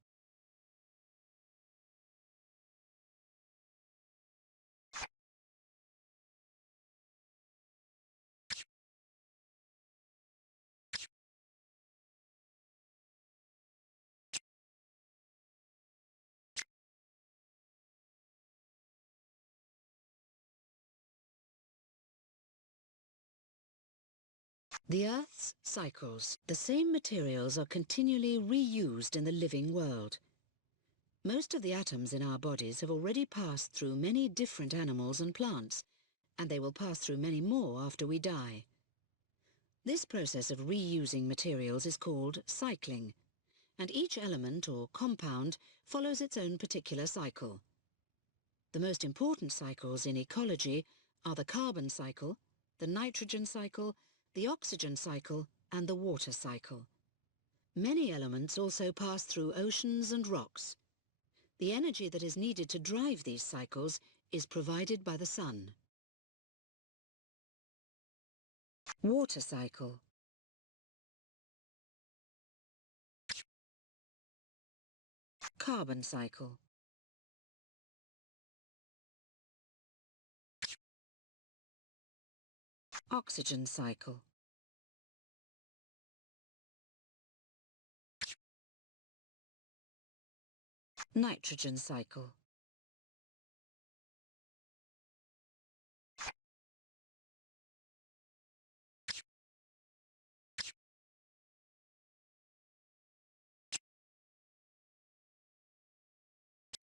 The Earth's cycles. The same materials are continually reused in the living world. Most of the atoms in our bodies have already passed through many different animals and plants, and they will pass through many more after we die. This process of reusing materials is called cycling, and each element or compound follows its own particular cycle. The most important cycles in ecology are the carbon cycle, the nitrogen cycle, the oxygen cycle, and the water cycle. Many elements also pass through oceans and rocks. The energy that is needed to drive these cycles is provided by the sun. Water cycle. Carbon cycle. Oxygen cycle. Nitrogen cycle.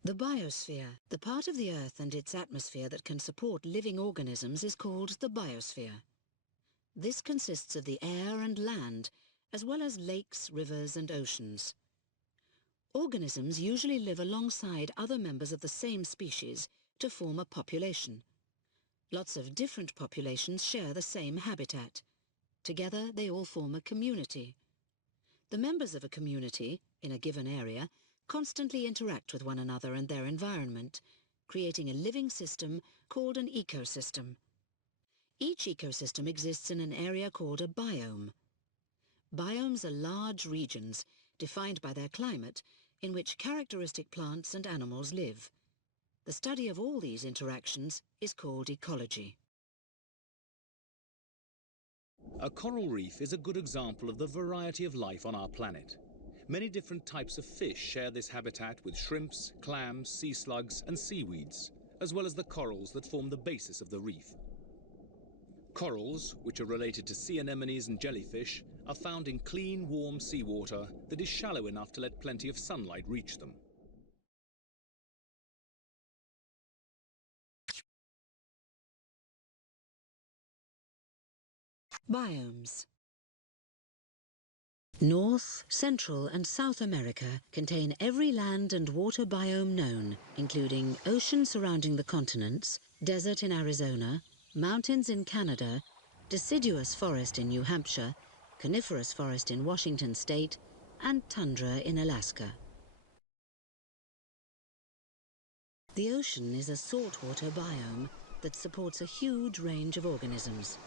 The biosphere, the part of the Earth and its atmosphere that can support living organisms, is called the biosphere. This consists of the air and land, as well as lakes, rivers and oceans. Organisms usually live alongside other members of the same species to form a population. Lots of different populations share the same habitat. Together they all form a community. The members of a community, in a given area, constantly interact with one another and their environment, creating a living system called an ecosystem. Each ecosystem exists in an area called a biome. Biomes are large regions, defined by their climate, in which characteristic plants and animals live. The study of all these interactions is called ecology. A coral reef is a good example of the variety of life on our planet. Many different types of fish share this habitat with shrimps, clams, sea slugs and seaweeds, as well as the corals that form the basis of the reef. Corals, which are related to sea anemones and jellyfish, are found in clean, warm seawater that is shallow enough to let plenty of sunlight reach them. Biomes. North, Central and South America contain every land and water biome known, including ocean surrounding the continents, desert in Arizona, mountains in Canada, deciduous forest in New Hampshire, coniferous forest in Washington State, and tundra in Alaska. The ocean is a saltwater biome that supports a huge range of organisms.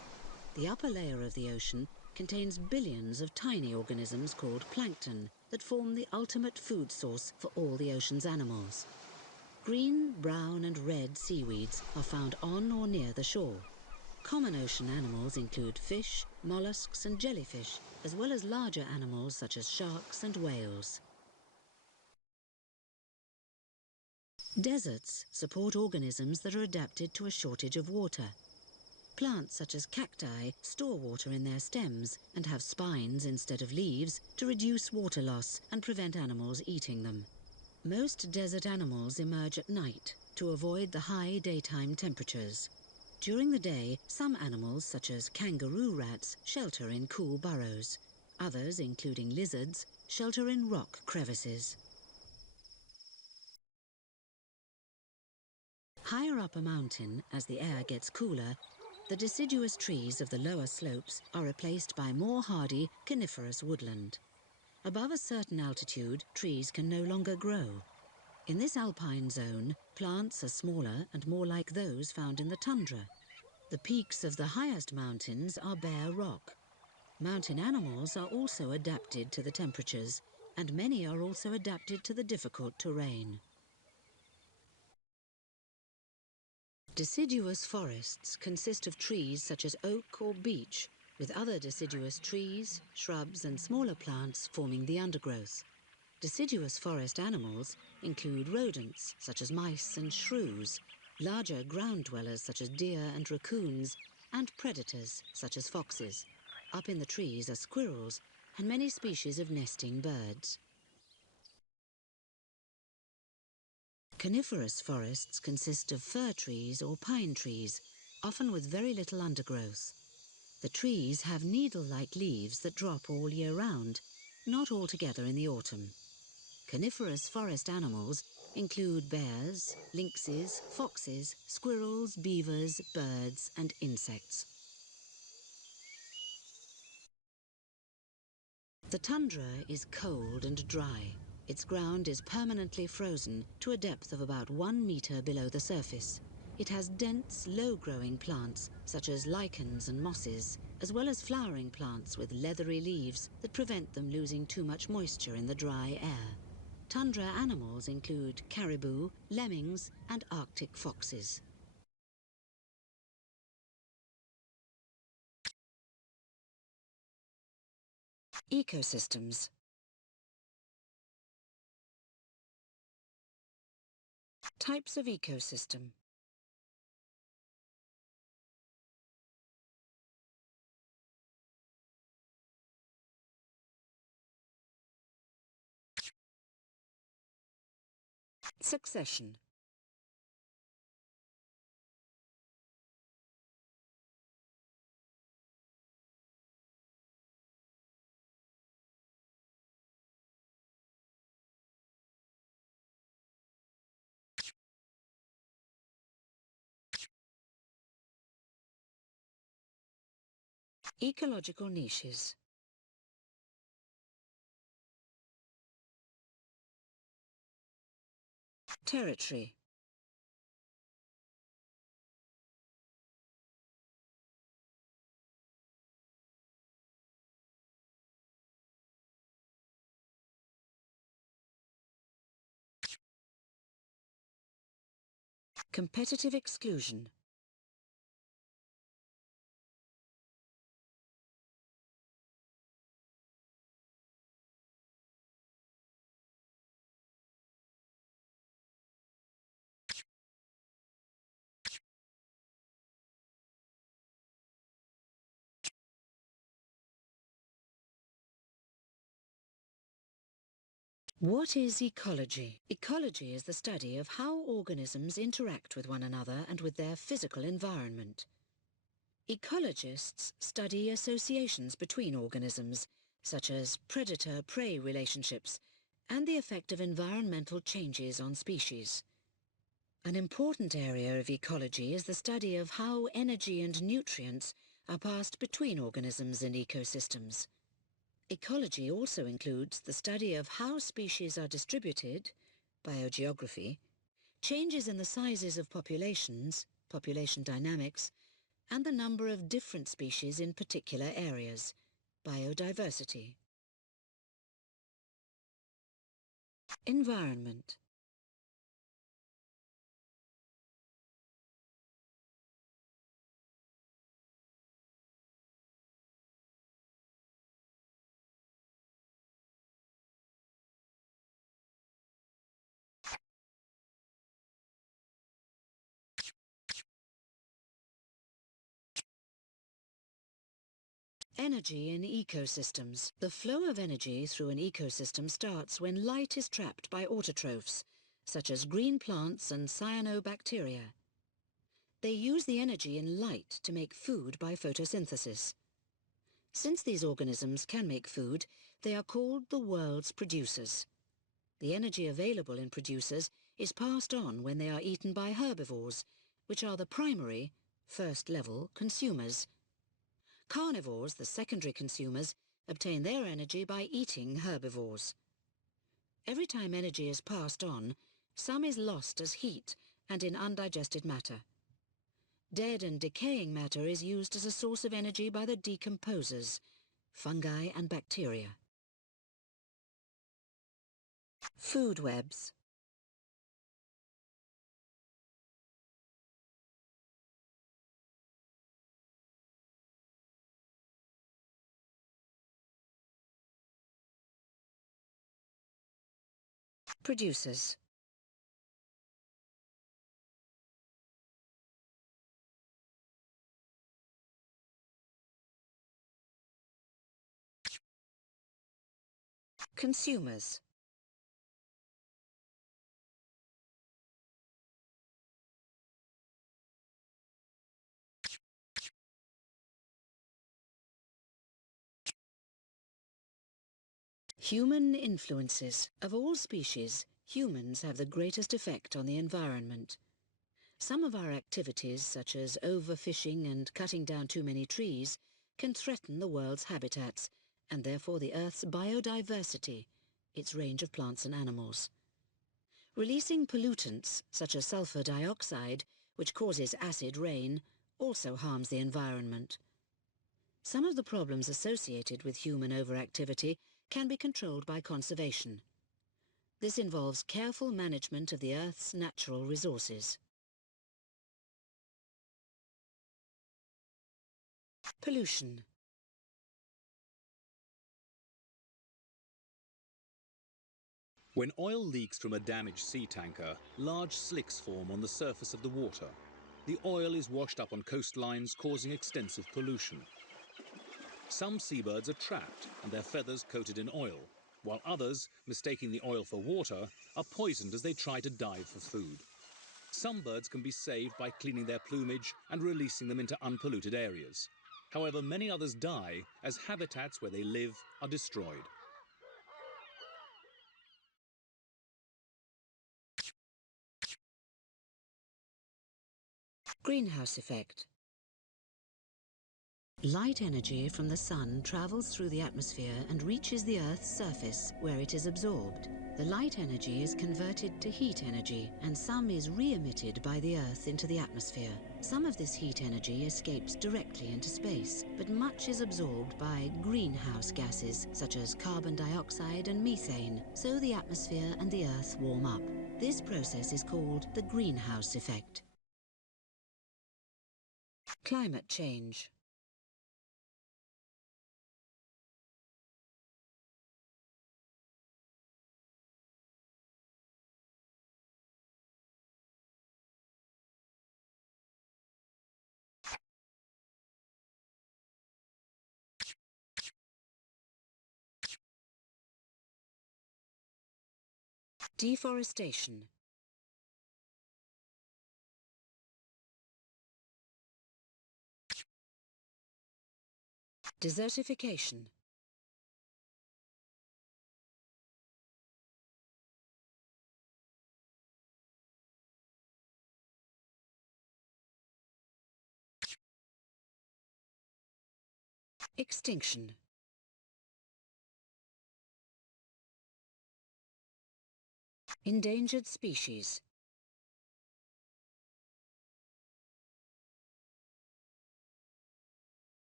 The upper layer of the ocean contains billions of tiny organisms called plankton that form the ultimate food source for all the ocean's animals. Green, brown and red seaweeds are found on or near the shore. Common ocean animals include fish, mollusks and jellyfish, as well as larger animals such as sharks and whales. Deserts support organisms that are adapted to a shortage of water. Plants such as cacti store water in their stems and have spines instead of leaves to reduce water loss and prevent animals eating them. Most desert animals emerge at night to avoid the high daytime temperatures. During the day, some animals such as kangaroo rats shelter in cool burrows. Others, including lizards, shelter in rock crevices. Higher up a mountain, as the air gets cooler, the deciduous trees of the lower slopes are replaced by more hardy coniferous woodland. Above a certain altitude, trees can no longer grow. In this alpine zone, plants are smaller and more like those found in the tundra. The peaks of the highest mountains are bare rock. Mountain animals are also adapted to the temperatures, and many are also adapted to the difficult terrain. Deciduous forests consist of trees such as oak or beech, with other deciduous trees, shrubs and smaller plants forming the undergrowth. Deciduous forest animals include rodents such as mice and shrews, larger ground dwellers such as deer and raccoons, and predators such as foxes. Up in the trees are squirrels and many species of nesting birds. Coniferous forests consist of fir trees or pine trees, often with very little undergrowth. The trees have needle-like leaves that drop all year round, not all together in the autumn. Coniferous forest animals include bears, lynxes, foxes, squirrels, beavers, birds, and insects. The tundra is cold and dry. Its ground is permanently frozen to a depth of about 1 meter below the surface. It has dense, low-growing plants, such as lichens and mosses, as well as flowering plants with leathery leaves that prevent them losing too much moisture in the dry air. Tundra animals include caribou, lemmings, and Arctic foxes. Ecosystems. Types of ecosystem. Succession. Ecological niches. Territory. Competitive exclusion. What is ecology? Ecology is the study of how organisms interact with one another and with their physical environment. Ecologists study associations between organisms, such as predator-prey relationships, and the effect of environmental changes on species. An important area of ecology is the study of how energy and nutrients are passed between organisms and ecosystems. Ecology also includes the study of how species are distributed, biogeography, changes in the sizes of populations, population dynamics, and the number of different species in particular areas, biodiversity. Environment. Energy in ecosystems. The flow of energy through an ecosystem starts when light is trapped by autotrophs, such as green plants and cyanobacteria. They use the energy in light to make food by photosynthesis. Since these organisms can make food, they are called the world's producers. The energy available in producers is passed on when they are eaten by herbivores, which are the primary, first-level consumers. Carnivores, the secondary consumers, obtain their energy by eating herbivores. Every time energy is passed on, some is lost as heat and in undigested matter. Dead and decaying matter is used as a source of energy by the decomposers, fungi and bacteria. Food webs. Producers. Consumers. Human influences. Of all species, humans have the greatest effect on the environment. Some of our activities, such as overfishing and cutting down too many trees, can threaten the world's habitats and therefore the Earth's biodiversity, its range of plants and animals. Releasing pollutants, such as sulfur dioxide, which causes acid rain, also harms the environment. Some of the problems associated with human overactivity can be controlled by conservation. This involves careful management of the Earth's natural resources. Pollution. When oil leaks from a damaged sea tanker, large slicks form on the surface of the water. The oil is washed up on coastlines, causing extensive pollution. Some seabirds are trapped and their feathers coated in oil, while others, mistaking the oil for water, are poisoned as they try to dive for food. Some birds can be saved by cleaning their plumage and releasing them into unpolluted areas. However, many others die as habitats where they live are destroyed. Greenhouse effect. Light energy from the sun travels through the atmosphere and reaches the Earth's surface, where it is absorbed. The light energy is converted to heat energy, and some is re-emitted by the Earth into the atmosphere. Some of this heat energy escapes directly into space, but much is absorbed by greenhouse gases, such as carbon dioxide and methane, so the atmosphere and the Earth warm up. This process is called the greenhouse effect. Climate change. Deforestation. Desertification. Extinction. Endangered species.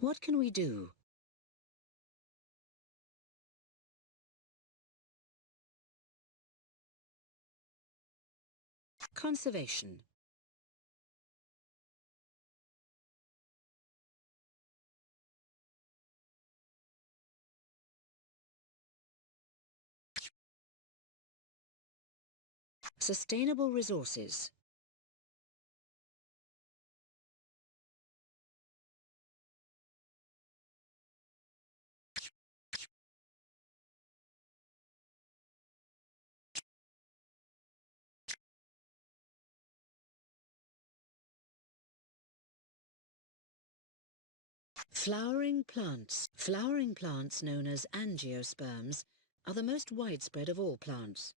What can we do? Conservation. Sustainable resources. Flowering plants. Flowering plants, known as angiosperms, are the most widespread of all plants.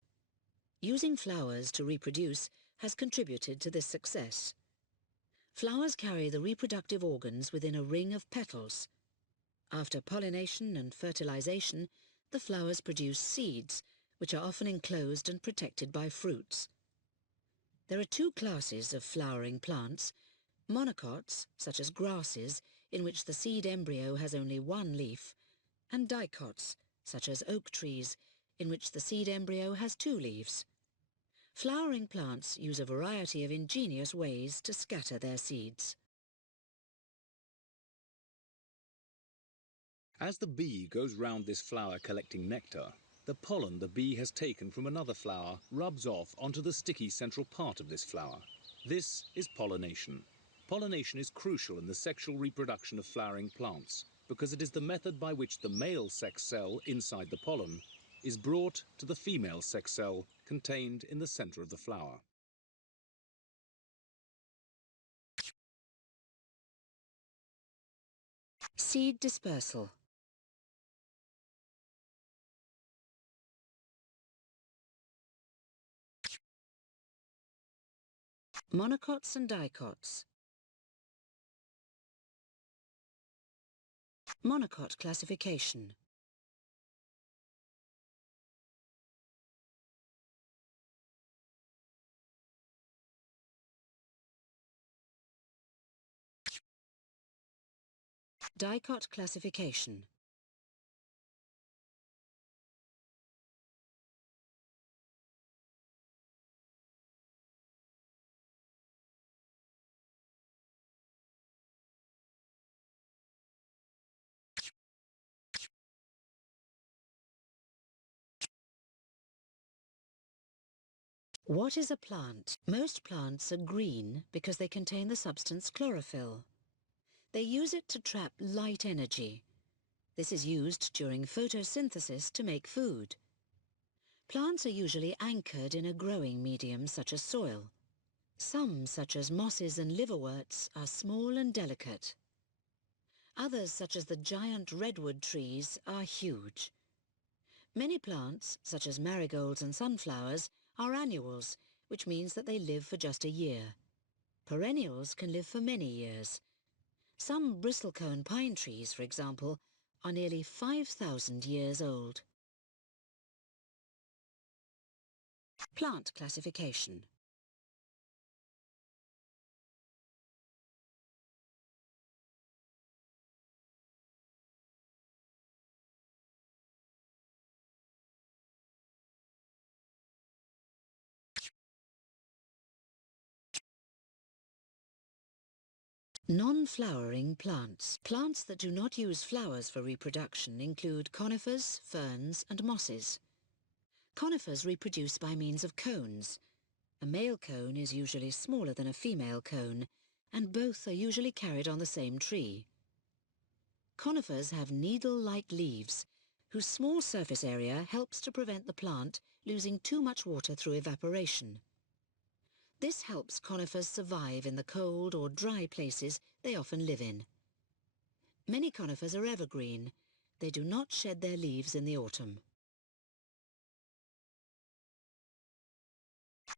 Using flowers to reproduce has contributed to this success. Flowers carry the reproductive organs within a ring of petals. After pollination and fertilization, the flowers produce seeds, which are often enclosed and protected by fruits. There are two classes of flowering plants: monocots, such as grasses, in which the seed embryo has only one leaf, and dicots, such as oak trees, in which the seed embryo has two leaves. Flowering plants use a variety of ingenious ways to scatter their seeds. As the bee goes round this flower collecting nectar, the pollen the bee has taken from another flower rubs off onto the sticky central part of this flower. This is pollination. Pollination is crucial in the sexual reproduction of flowering plants because it is the method by which the male sex cell inside the pollen is brought to the female sex cell contained in the center of the flower. Seed dispersal. Monocots and dicots. Monocot classification. Dicot classification. What is a plant? Most plants are green because they contain the substance chlorophyll. They use it to trap light energy. This is used during photosynthesis to make food. Plants are usually anchored in a growing medium such as soil. Some, such as mosses and liverworts, are small and delicate. Others, such as the giant redwood trees, are huge. Many plants, such as marigolds and sunflowers, are annuals, which means that they live for just a year. Perennials can live for many years. Some bristlecone pine trees, for example, are nearly 5,000 years old. Plant classification. Non-flowering plants. Plants that do not use flowers for reproduction include conifers, ferns and mosses. Conifers reproduce by means of cones. A male cone is usually smaller than a female cone, and both are usually carried on the same tree. Conifers have needle-like leaves, whose small surface area helps to prevent the plant losing too much water through evaporation. This helps conifers survive in the cold or dry places they often live in. Many conifers are evergreen. They do not shed their leaves in the autumn.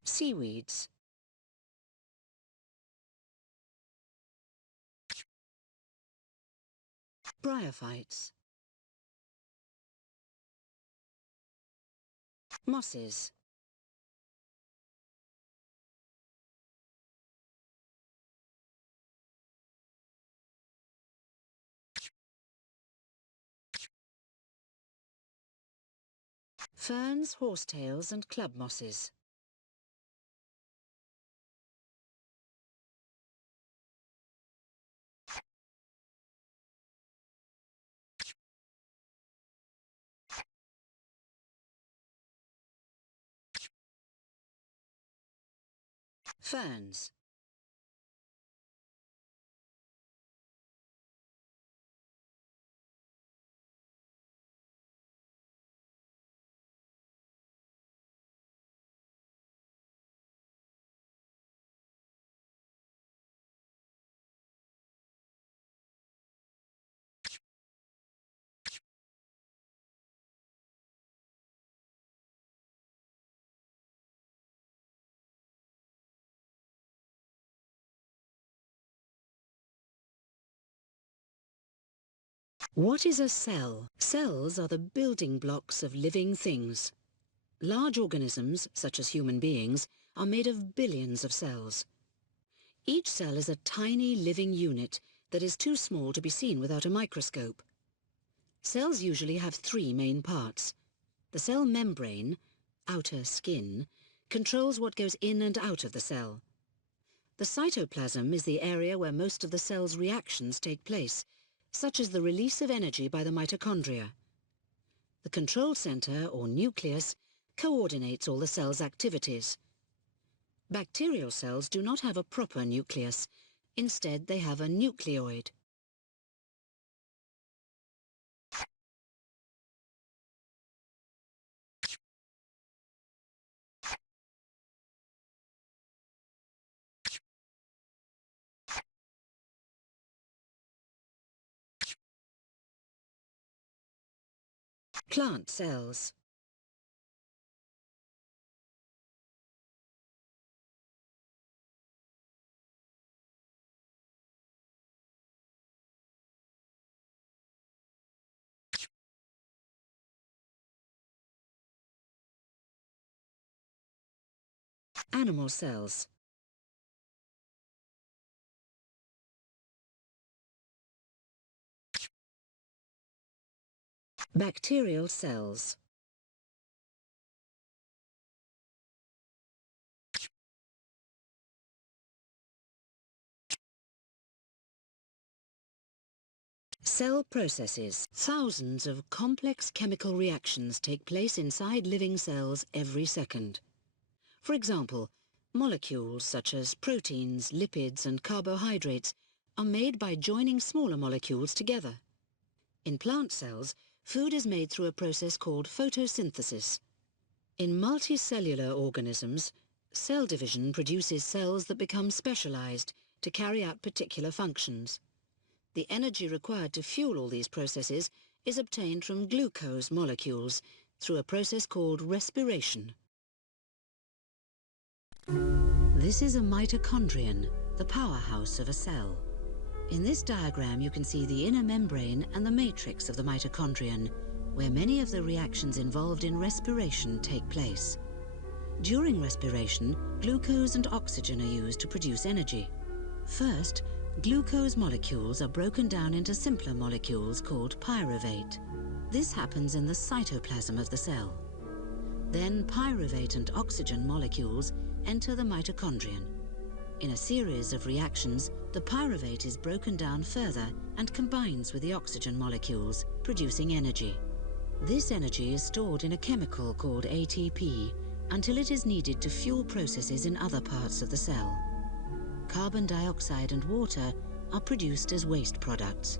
Seaweeds. Bryophytes. Mosses. Ferns, horsetails and club mosses. Ferns. What is a cell? Cells are the building blocks of living things. Large organisms, such as human beings, are made of billions of cells. Each cell is a tiny living unit that is too small to be seen without a microscope. Cells usually have three main parts. The cell membrane, outer skin, controls what goes in and out of the cell. The cytoplasm is the area where most of the cell's reactions take place, such as the release of energy by the mitochondria. The control center, or nucleus, coordinates all the cell's activities. Bacterial cells do not have a proper nucleus. Instead, they have a nucleoid. Plant cells. Animal cells. Bacterial cells. Cell processes. Thousands of complex chemical reactions take place inside living cells every second. For example, molecules such as proteins, lipids and carbohydrates are made by joining smaller molecules together. In plant cells, food is made through a process called photosynthesis. In multicellular organisms, cell division produces cells that become specialized to carry out particular functions. The energy required to fuel all these processes is obtained from glucose molecules through a process called respiration. This is a mitochondrion, the powerhouse of a cell. In this diagram you can see the inner membrane and the matrix of the mitochondrion, where many of the reactions involved in respiration take place. During respiration, glucose and oxygen are used to produce energy. First, glucose molecules are broken down into simpler molecules called pyruvate. This happens in the cytoplasm of the cell. Then pyruvate and oxygen molecules enter the mitochondrion. In a series of reactions, the pyruvate is broken down further and combines with the oxygen molecules, producing energy. This energy is stored in a chemical called ATP until it is needed to fuel processes in other parts of the cell. Carbon dioxide and water are produced as waste products.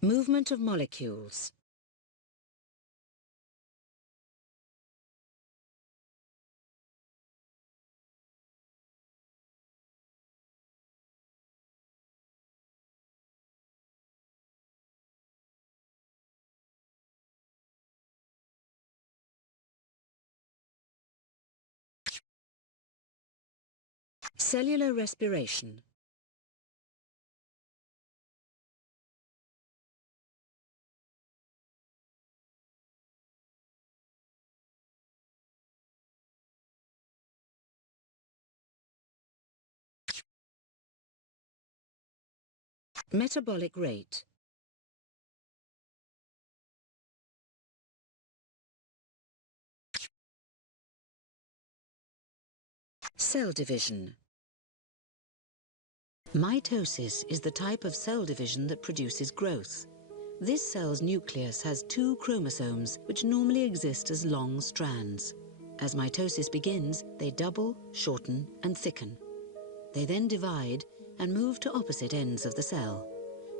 Movement of molecules. Cellular respiration. Metabolic rate. Cell division. Mitosis is the type of cell division that produces growth. This cell's nucleus has 2 chromosomes which normally exist as long strands. As mitosis begins, they double, shorten and thicken. They then divide and move to opposite ends of the cell.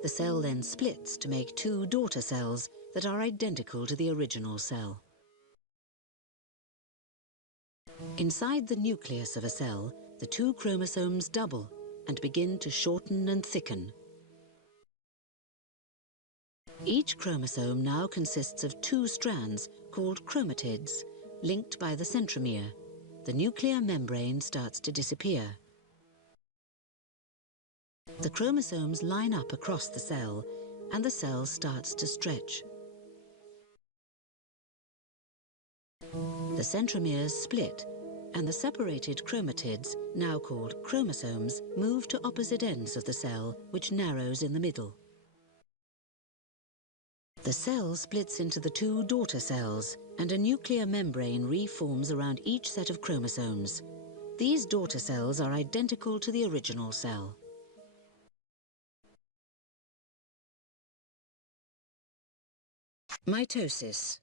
The cell then splits to make 2 daughter cells that are identical to the original cell. Inside the nucleus of a cell, the 2 chromosomes double and begin to shorten and thicken. Each chromosome now consists of 2 strands called chromatids, linked by the centromere. The nuclear membrane starts to disappear. The chromosomes line up across the cell, and the cell starts to stretch. The centromeres split, and the separated chromatids, now called chromosomes, move to opposite ends of the cell, which narrows in the middle. The cell splits into the 2 daughter cells, and a nuclear membrane reforms around each set of chromosomes. These daughter cells are identical to the original cell. Mitosis.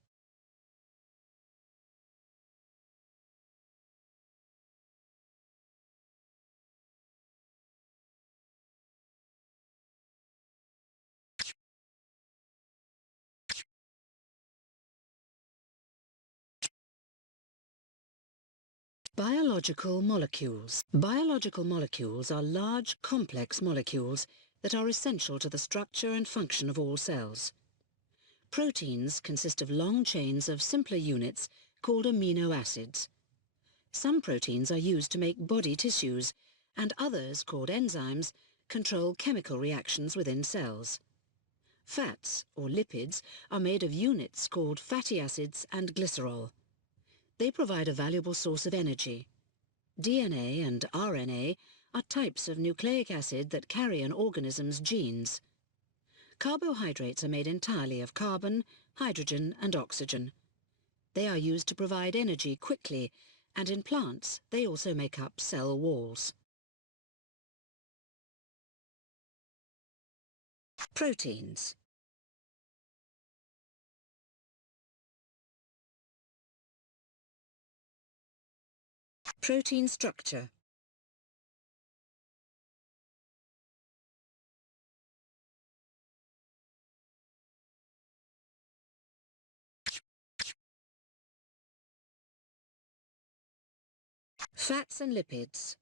Biological molecules. Biological molecules are large, complex molecules that are essential to the structure and function of all cells. Proteins consist of long chains of simpler units called amino acids. Some proteins are used to make body tissues, and others, called enzymes, control chemical reactions within cells. Fats, or lipids, are made of units called fatty acids and glycerol. They provide a valuable source of energy. DNA and RNA are types of nucleic acid that carry an organism's genes. Carbohydrates are made entirely of carbon, hydrogen and oxygen. They are used to provide energy quickly, and in plants they also make up cell walls. Proteins. Protein structure. Fats and lipids.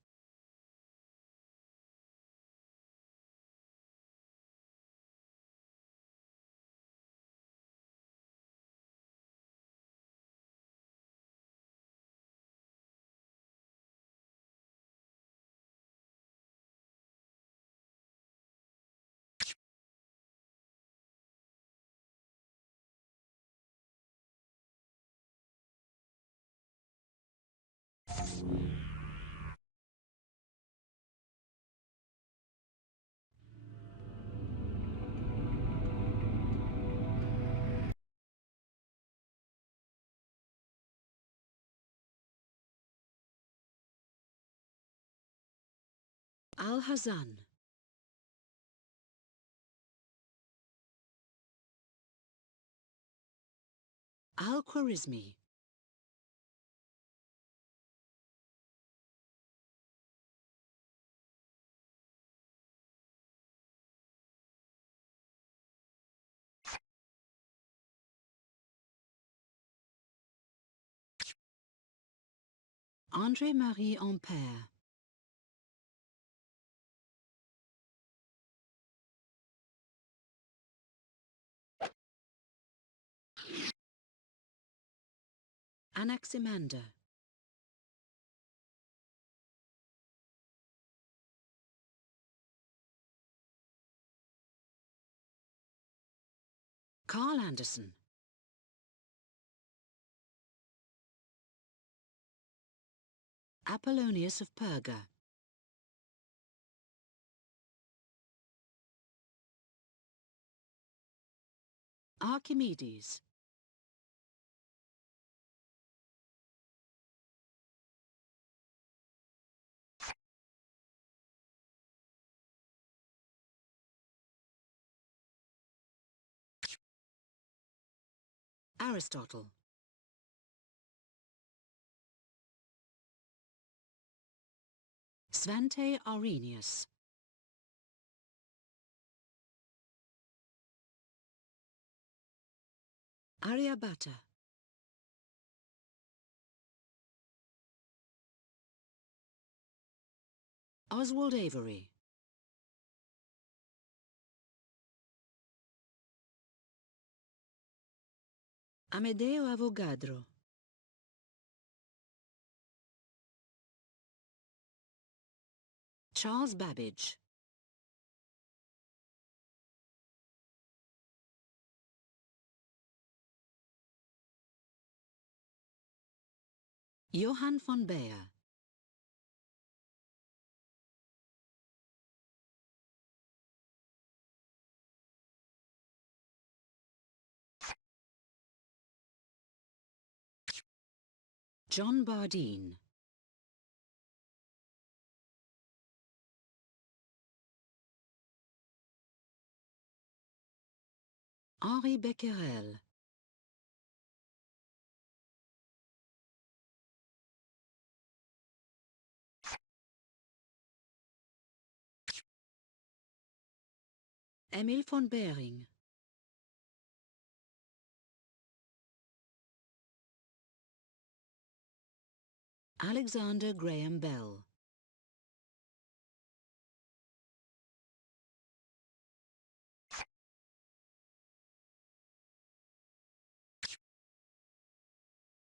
Al-Hazan. Al-Khwarizmi. André-Marie Ampère. Anaximander. Carl Anderson. Apollonius of Perga. Archimedes. Aristotle. Svante Arrhenius. Aryabhata. Oswald Avery. Amedeo Avogadro. Charles Babbage. Johann von Baer. John Bardeen. Henri Becquerel. Emil von Behring. Alexander Graham Bell.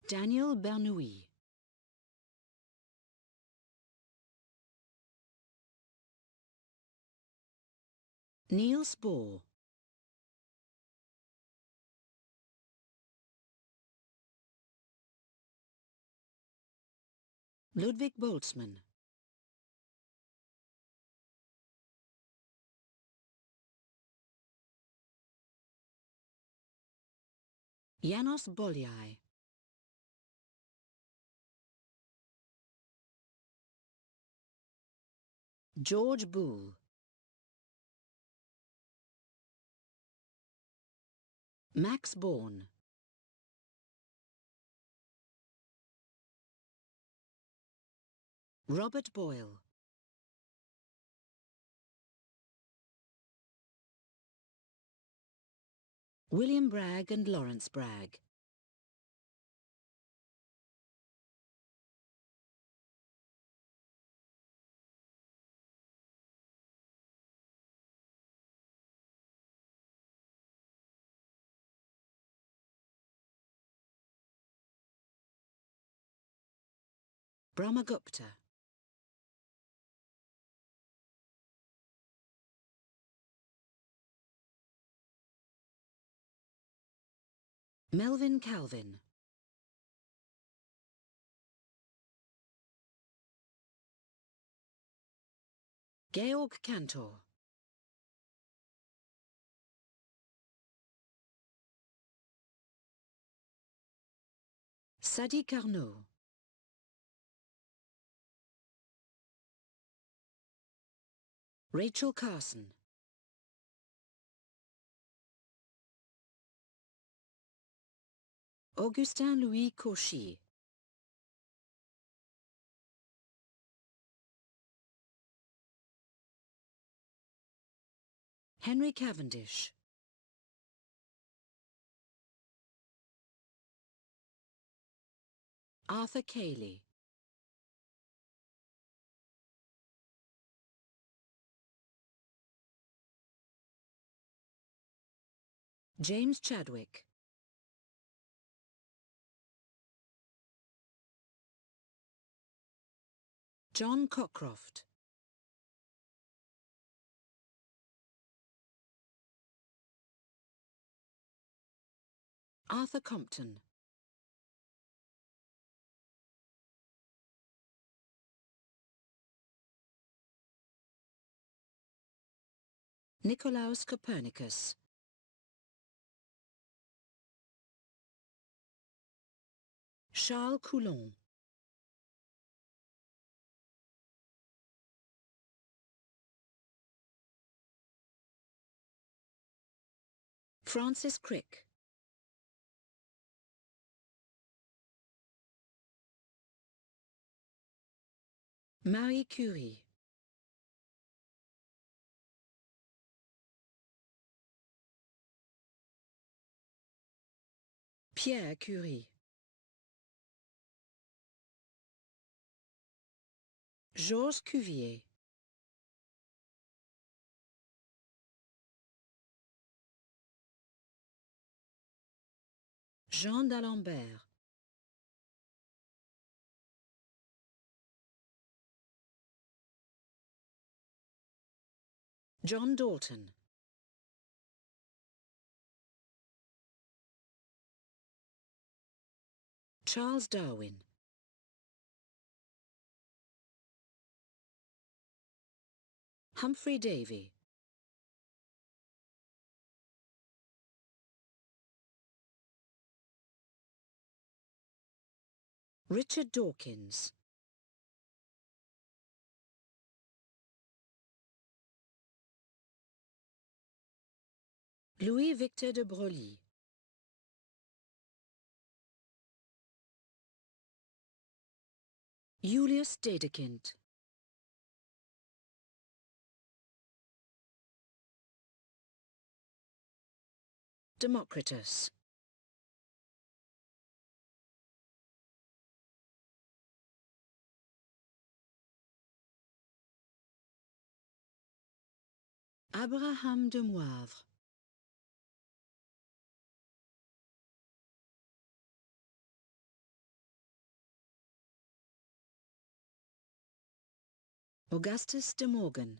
Daniel Bernoulli. Niels Bohr. Ludwig Boltzmann. Janos Bolyai. George Boole. Max Born. Robert Boyle. William Bragg and Lawrence Bragg. Brahmagupta. Melvin Calvin. Georg Cantor. Sadi Carnot. Rachel Carson. Augustin Louis Cauchy. Henry Cavendish. Arthur Cayley. James Chadwick. John Cockcroft. Arthur Compton. Nicolaus Copernicus. Charles Coulomb. Francis Crick. Marie Curie. Pierre Curie. Georges Cuvier. Jean d'Alembert. John Dalton. Charles Darwin. Humphrey Davy. Richard Dawkins. Louis Victor de Broglie. Julius Dedekind. Democritus. Abraham de Moivre. Augustus de Morgan.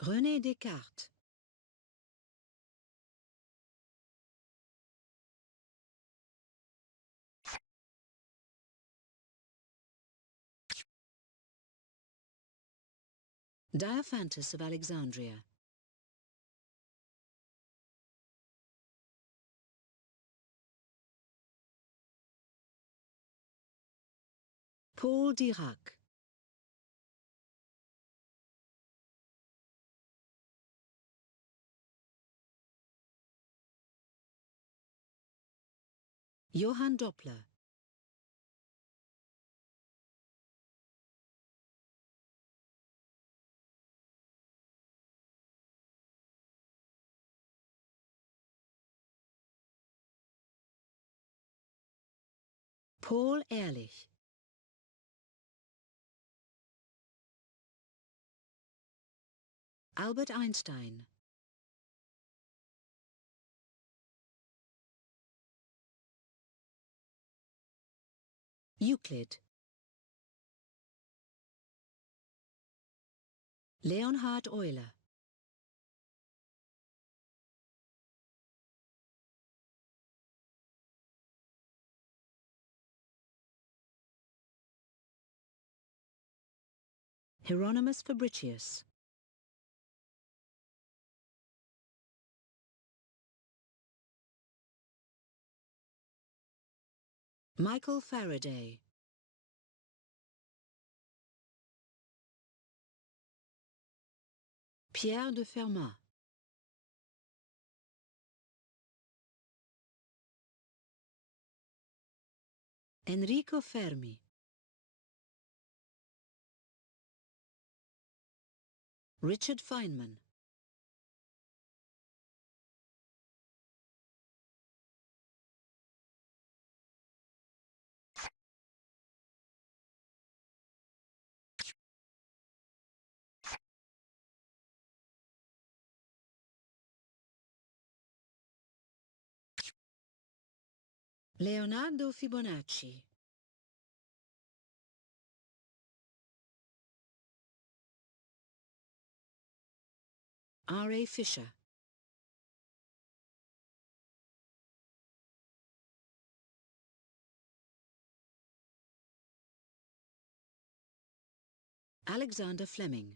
René Descartes. Diophantus of Alexandria. Paul Dirac. Johann Doppler. Paul Ehrlich. Albert Einstein. Euclid. Leonhard Euler. Hieronymus Fabricius. Michael Faraday. Pierre de Fermat. Enrico Fermi. Richard Feynman. Leonardo Fibonacci. R.A. Fisher. Alexander Fleming.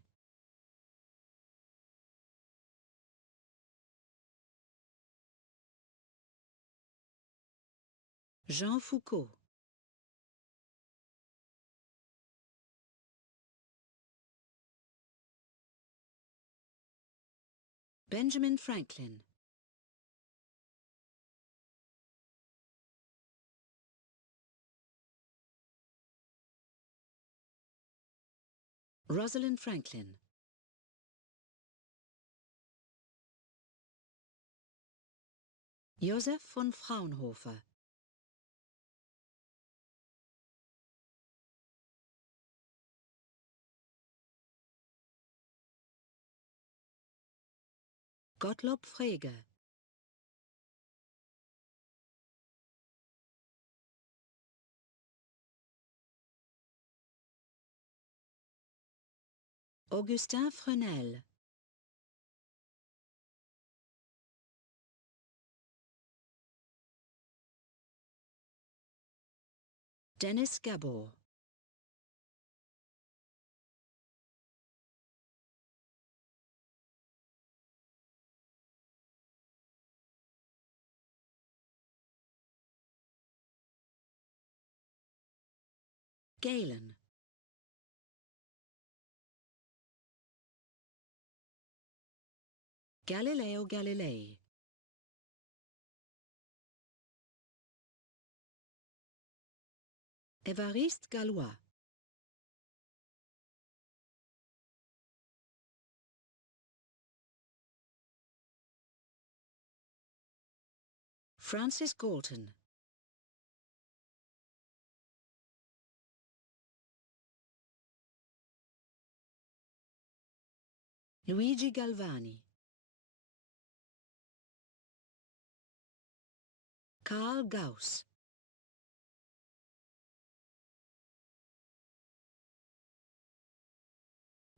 Jean Foucault. Benjamin Franklin. Rosalind Franklin. Joseph von Fraunhofer. Gottlob Frege. Augustin Fresnel. Denis Gabor. Galen. Galileo Galilei. Évariste Galois. Francis Galton. Luigi Galvani, Karl Gauss,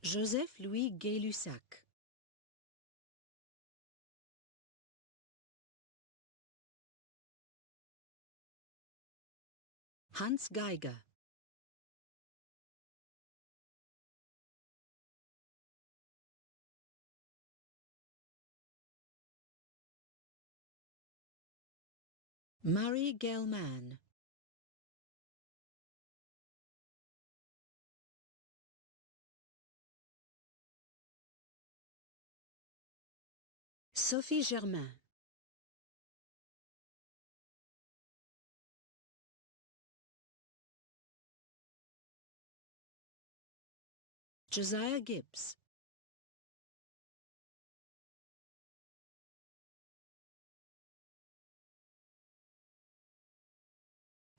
Joseph-Louis Gay-Lussac, Hans Geiger, Murray Gell-Mann, Sophie Germain, Josiah Gibbs,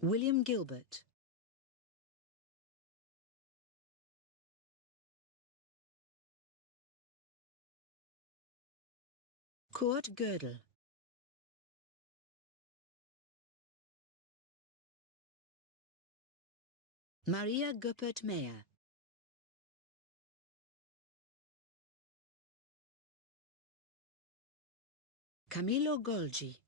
William Gilbert, Kurt Gödel, Maria Göppert-Meyer, Camillo Golgi,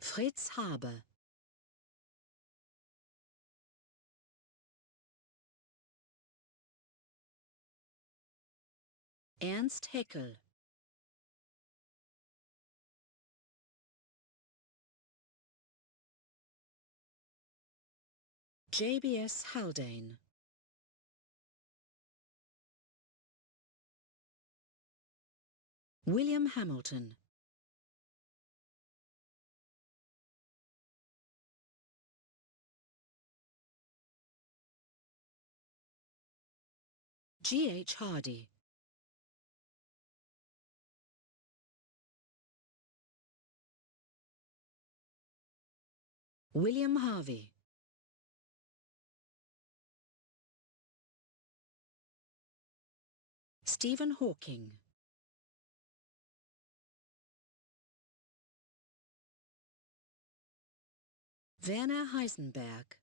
Fritz Haber, Ernst Haeckel, J.B.S. Haldane, William Hamilton, G.H. Hardy, William Harvey, Stephen Hawking, Werner Heisenberg,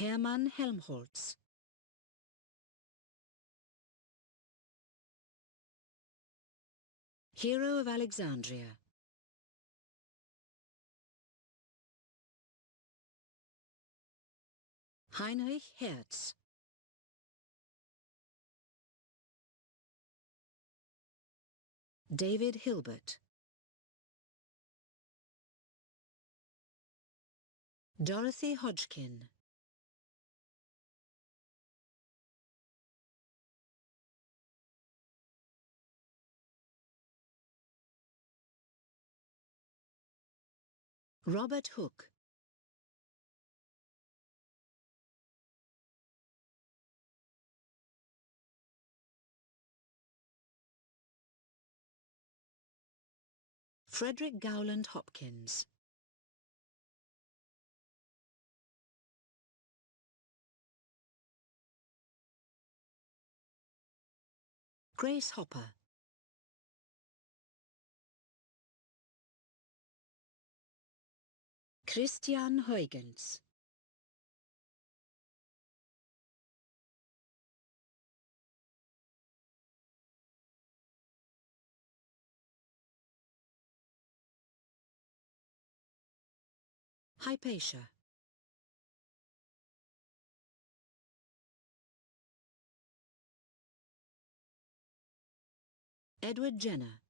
Hermann Helmholtz, Hero of Alexandria, Heinrich Hertz, David Hilbert, Dorothy Hodgkin, Robert Hooke, Frederick Gowland Hopkins, Grace Hopper, Christian Huygens, Hypatia, Edward Jenner,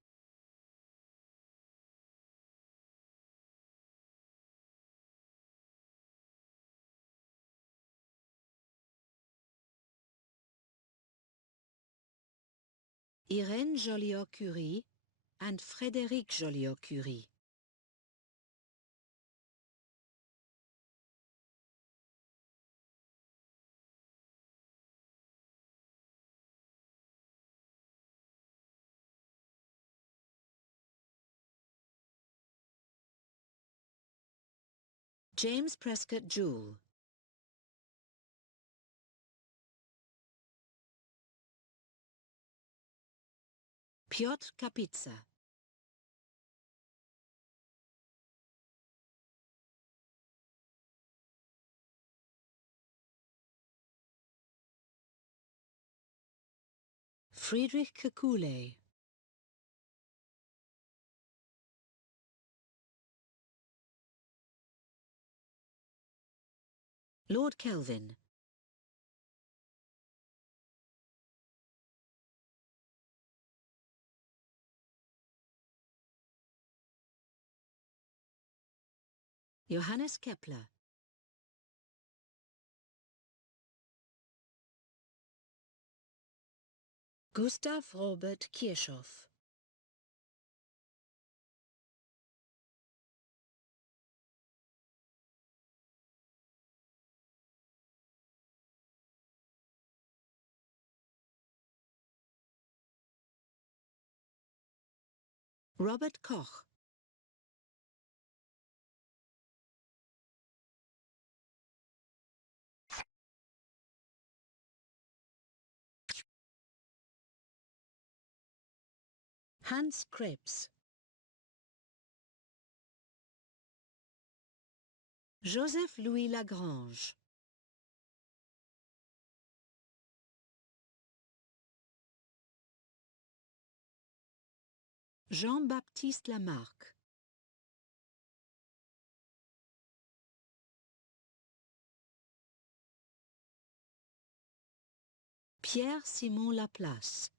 Irène Joliot-Curie and Frédéric Joliot-Curie, James Prescott Joule. Piotr Kapitsa. Friedrich Kekulé. Lord Kelvin. Johannes Kepler. Gustav Robert Kirchhoff. Robert Koch. Hans Krebs. Joseph Louis Lagrange. Jean-Baptiste Lamarck. Pierre-Simon Laplace.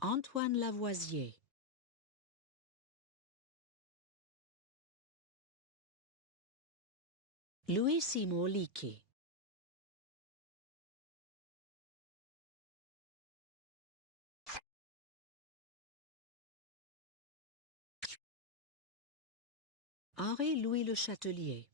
Antoine Lavoisier. Louis Seymour Leakey. Henri-Louis Le Chatelier.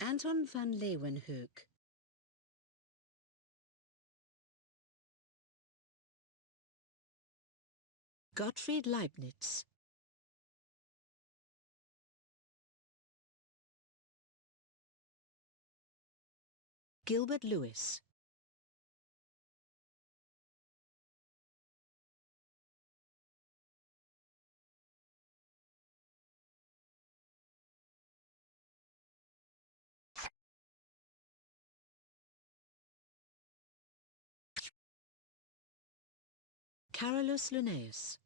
Anton van Leeuwenhoek. Gottfried Leibniz. Gilbert Lewis. Carolus Linnaeus.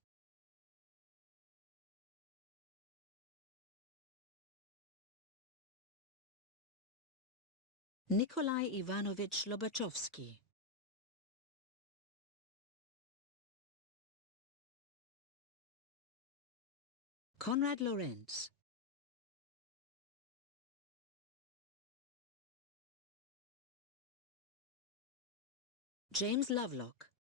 Nikolai Ivanovich Lobachevsky. Konrad Lorenz. James Lovelock.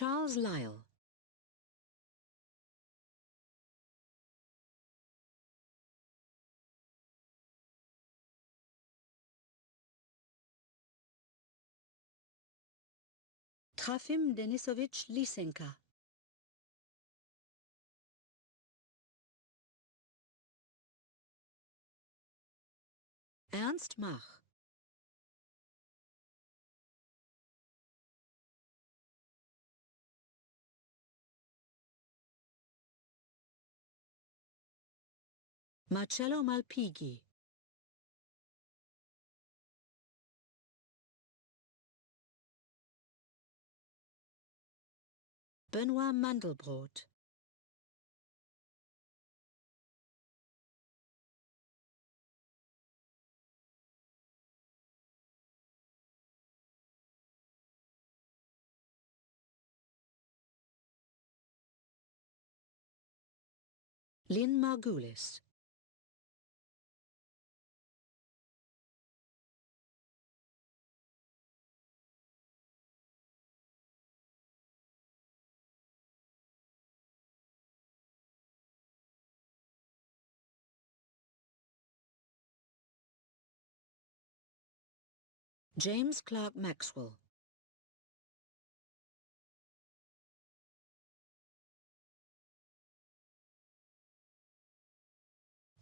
Charles Lyell. Trofim Denisovich Lysenko. Ernst Mach. Marcello Malpighi. Benoit Mandelbrot. Lynn Margulis. James Clerk Maxwell.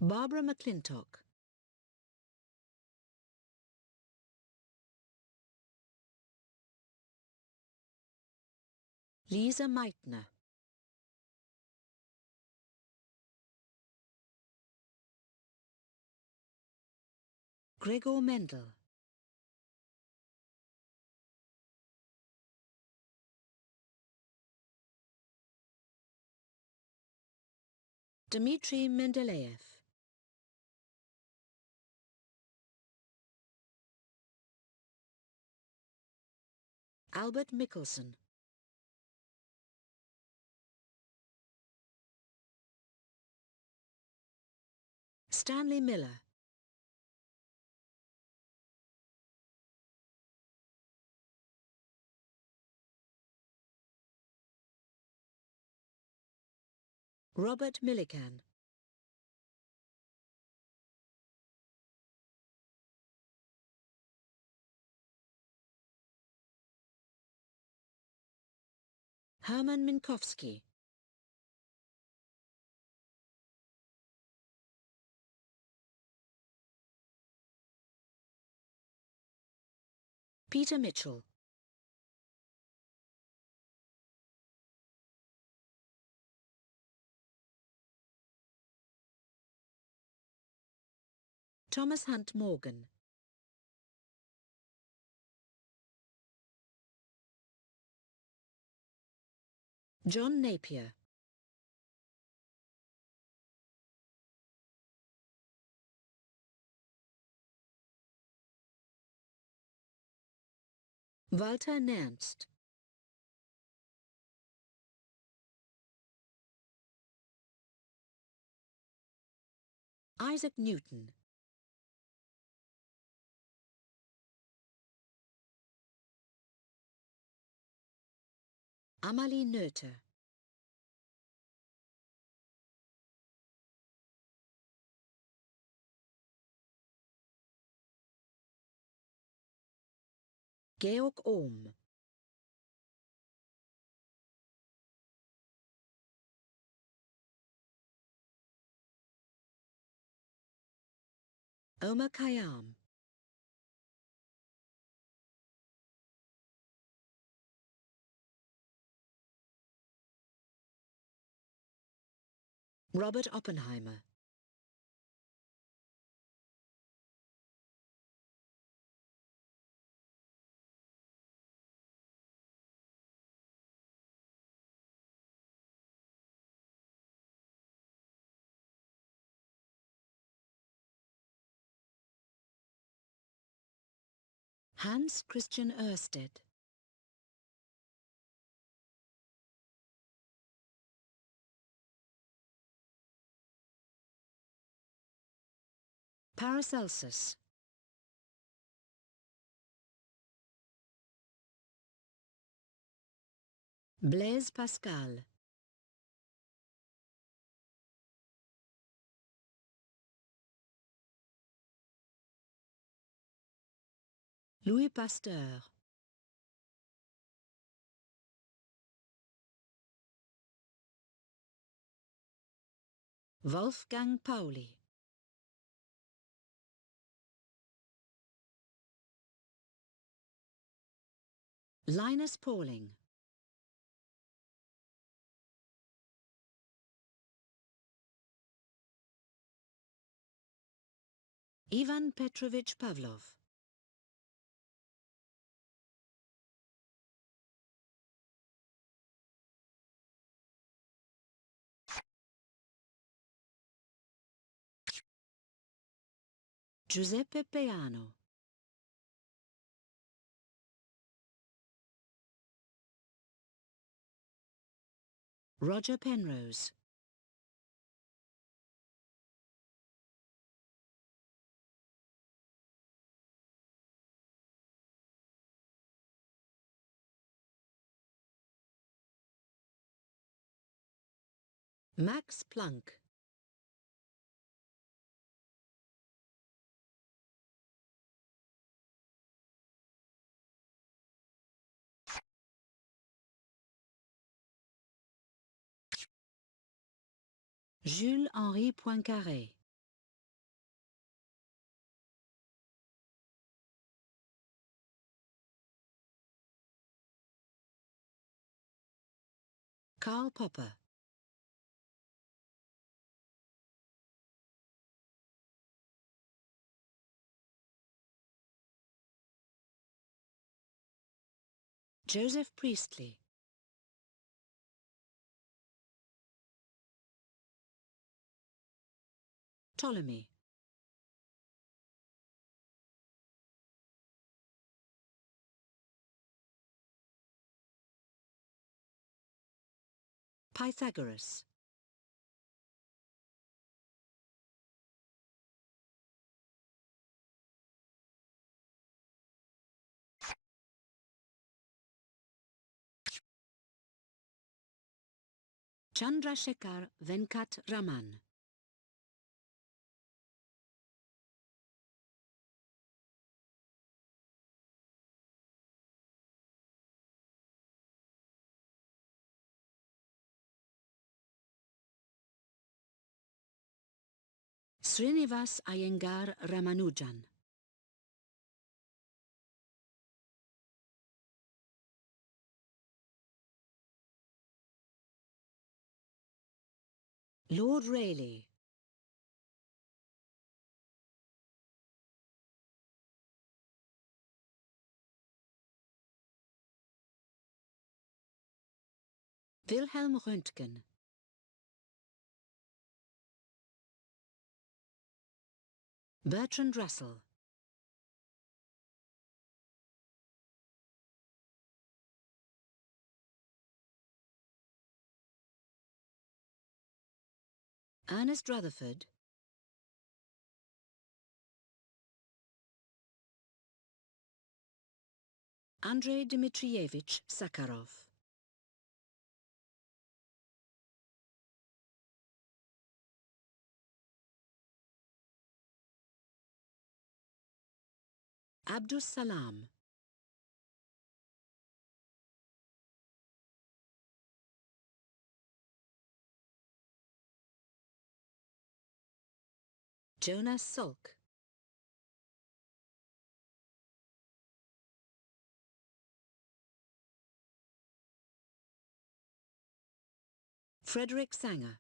Barbara McClintock. Lisa Meitner. Gregor Mendel. Dmitry Mendeleev. Albert Michelson. Stanley Miller. Robert Millikan. Herman Minkowski. Peter Mitchell. Thomas Hunt Morgan. John Napier. Walter Nernst. Isaac Newton. Amalie Noether. Georg Ohm. Omar Khayyam. Robert Oppenheimer. Hans Christian Ørsted. Paracelsus. Blaise Pascal. Louis Pasteur. Wolfgang Pauli. Linus Pauling. Ivan Petrovich Pavlov. Giuseppe Peano. Roger Penrose. Max Planck. Jules-Henri Poincaré. Karl Popper. Joseph Priestley. Ptolemy. Pythagoras. Chandrasekhar Venkat Raman. Srinivas Iyengar Ramanujan. Lord Rayleigh. Wilhelm Röntgen. Bertrand Russell. Ernest Rutherford. Andrei Dmitrievich Sakharov. Abdus Salam. Jonas Salk. Frederick Sanger.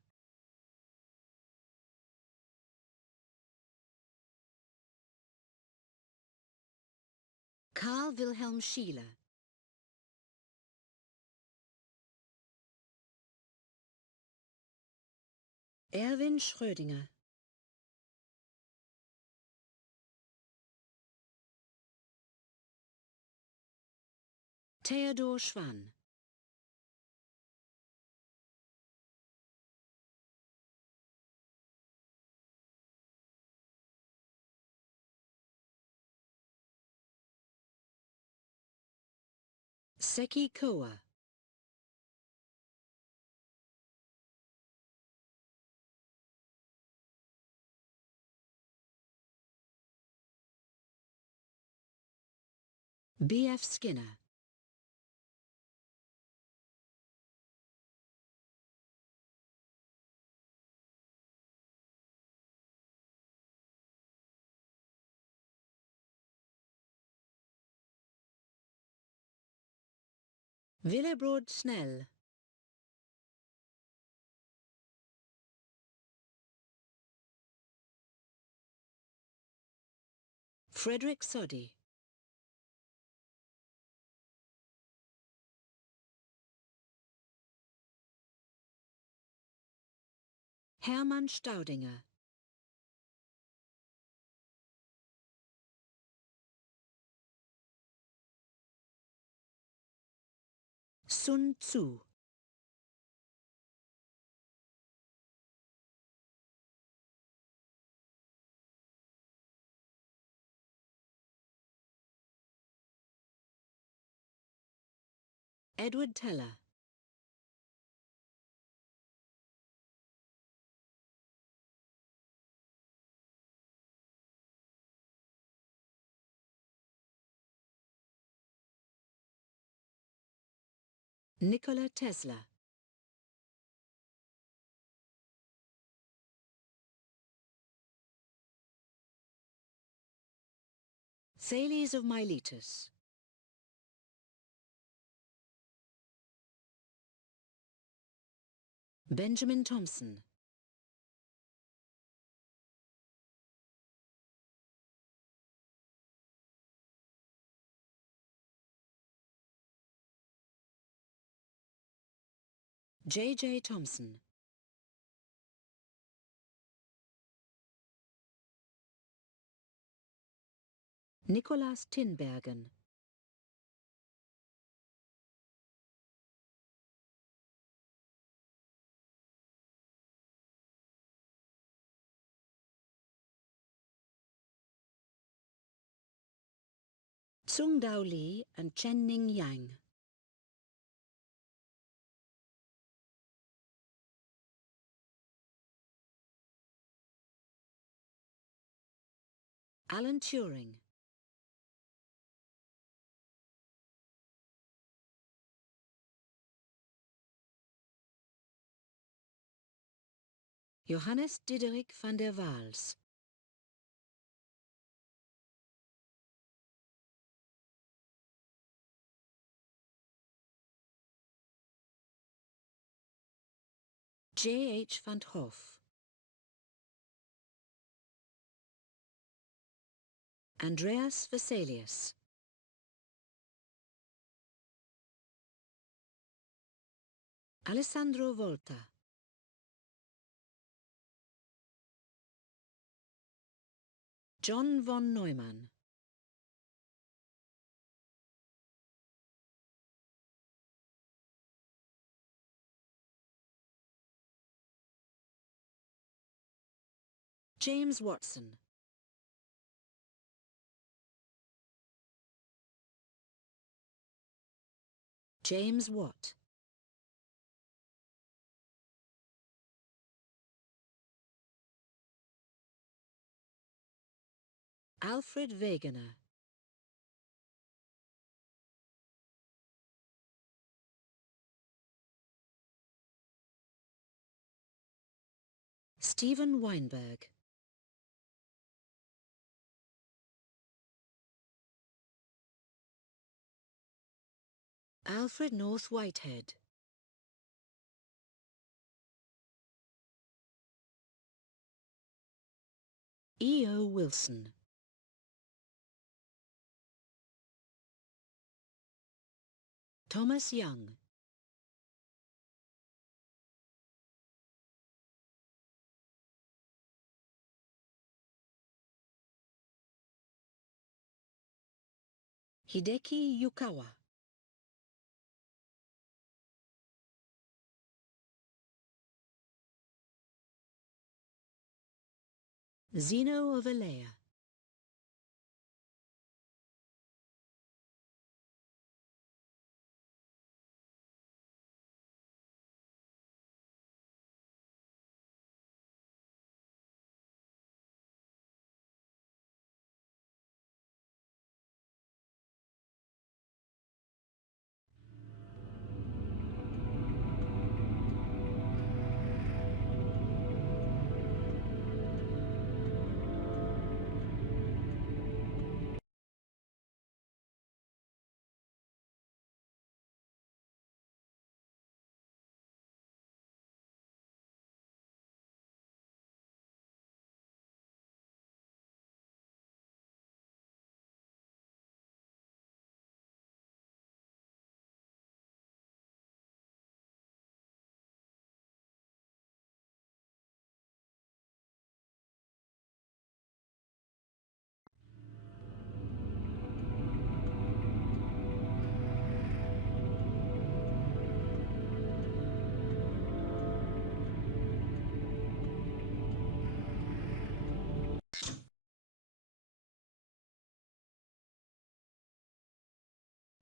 Carl Wilhelm Scheele. Erwin Schrödinger. Theodor Schwann. Seki Koa. B.F. Skinner. Willebrod Snell. Frederick Soddy. Hermann Staudinger. Sun Tzu. Edward Teller. Nikola Tesla. Thales of Miletus. Benjamin Thompson. J. Thomson. Nikolaus Tinbergen. Tsung Dao Li and Chen Ning Yang. Alan Turing. Johannes Diderik van der Waals. J. H. van 't Hoff. Andreas Vesalius. Alessandro Volta. John von Neumann. James Watson. James Watt. Alfred Wegener. Steven Weinberg. Alfred North Whitehead. E. O. Wilson. Thomas Young. Hideki Yukawa. Zeno of Elea.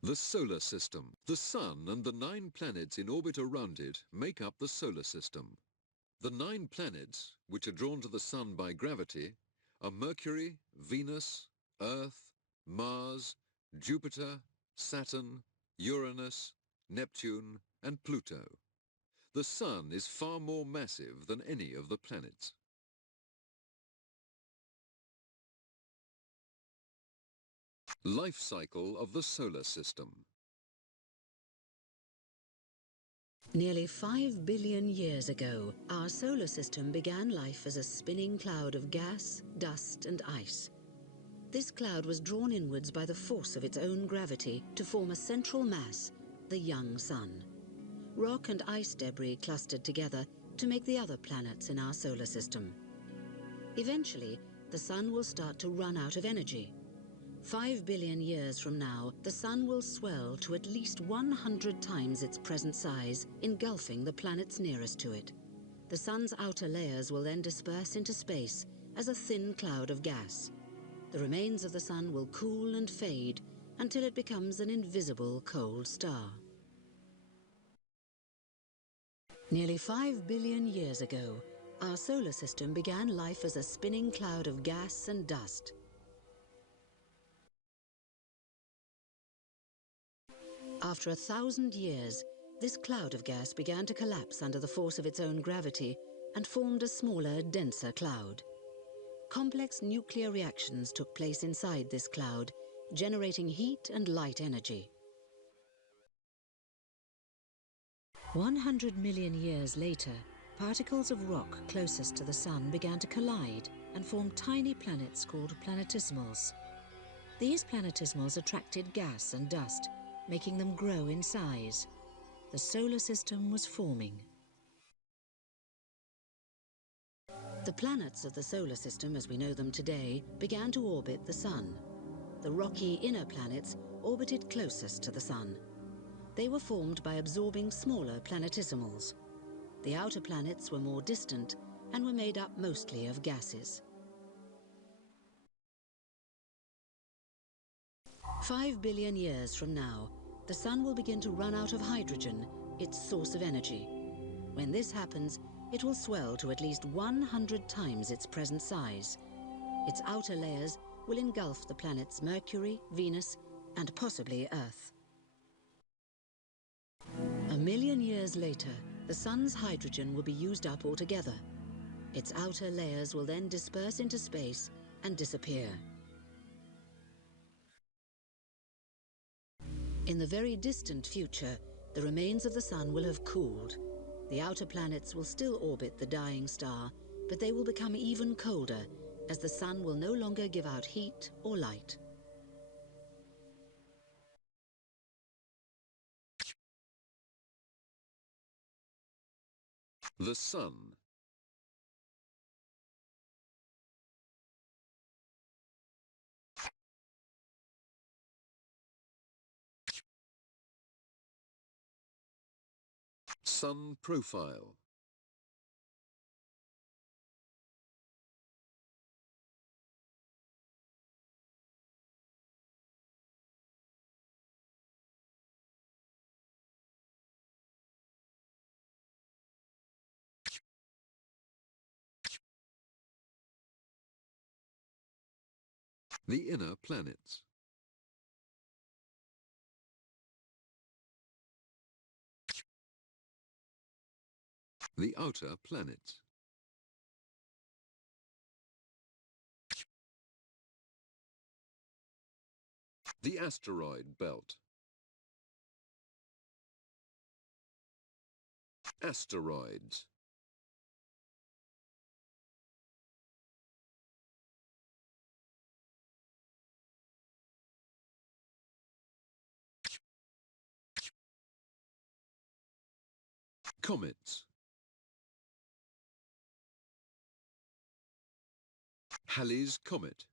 The solar system. The Sun and the 9 planets in orbit around it make up the solar system. The 9 planets, which are drawn to the Sun by gravity, are Mercury, Venus, Earth, Mars, Jupiter, Saturn, Uranus, Neptune, and Pluto. The Sun is far more massive than any of the planets. Life cycle of the solar system. Nearly 5 billion years ago, our solar system began life as a spinning cloud of gas, dust and ice. This cloud was drawn inwards by the force of its own gravity to form a central mass, the young Sun. Rock and ice debris clustered together to make the other planets in our solar system. Eventually, the Sun will start to run out of energy. 5 billion years from now, the Sun will swell to at least 100 times its present size, engulfing the planets nearest to it. The Sun's outer layers will then disperse into space as a thin cloud of gas. The remains of the Sun will cool and fade until it becomes an invisible cold star. Nearly 5 billion years ago, our solar system began life as a spinning cloud of gas and dust. After 1,000 years, this cloud of gas began to collapse under the force of its own gravity and formed a smaller, denser cloud. Complex nuclear reactions took place inside this cloud, generating heat and light energy. 100 million years later, particles of rock closest to the Sun began to collide and form tiny planets called planetesimals. These planetesimals attracted gas and dust, making them grow in size. The solar system was forming. The planets of the solar system, as we know them today, began to orbit the Sun. The rocky inner planets orbited closest to the Sun. They were formed by absorbing smaller planetesimals. The outer planets were more distant and were made up mostly of gases. 5 billion years from now, the Sun will begin to run out of hydrogen, its source of energy. When this happens, it will swell to at least 100 times its present size. Its outer layers will engulf the planets Mercury, Venus, and possibly Earth. A million years later, the Sun's hydrogen will be used up altogether. Its outer layers will then disperse into space and disappear. In the very distant future, the remains of the Sun will have cooled. The outer planets will still orbit the dying star, but they will become even colder, as the Sun will no longer give out heat or light. The Sun. Sun profile. The inner planets. The outer planets. The asteroid belt. Asteroids. Comets. Halley's Comet.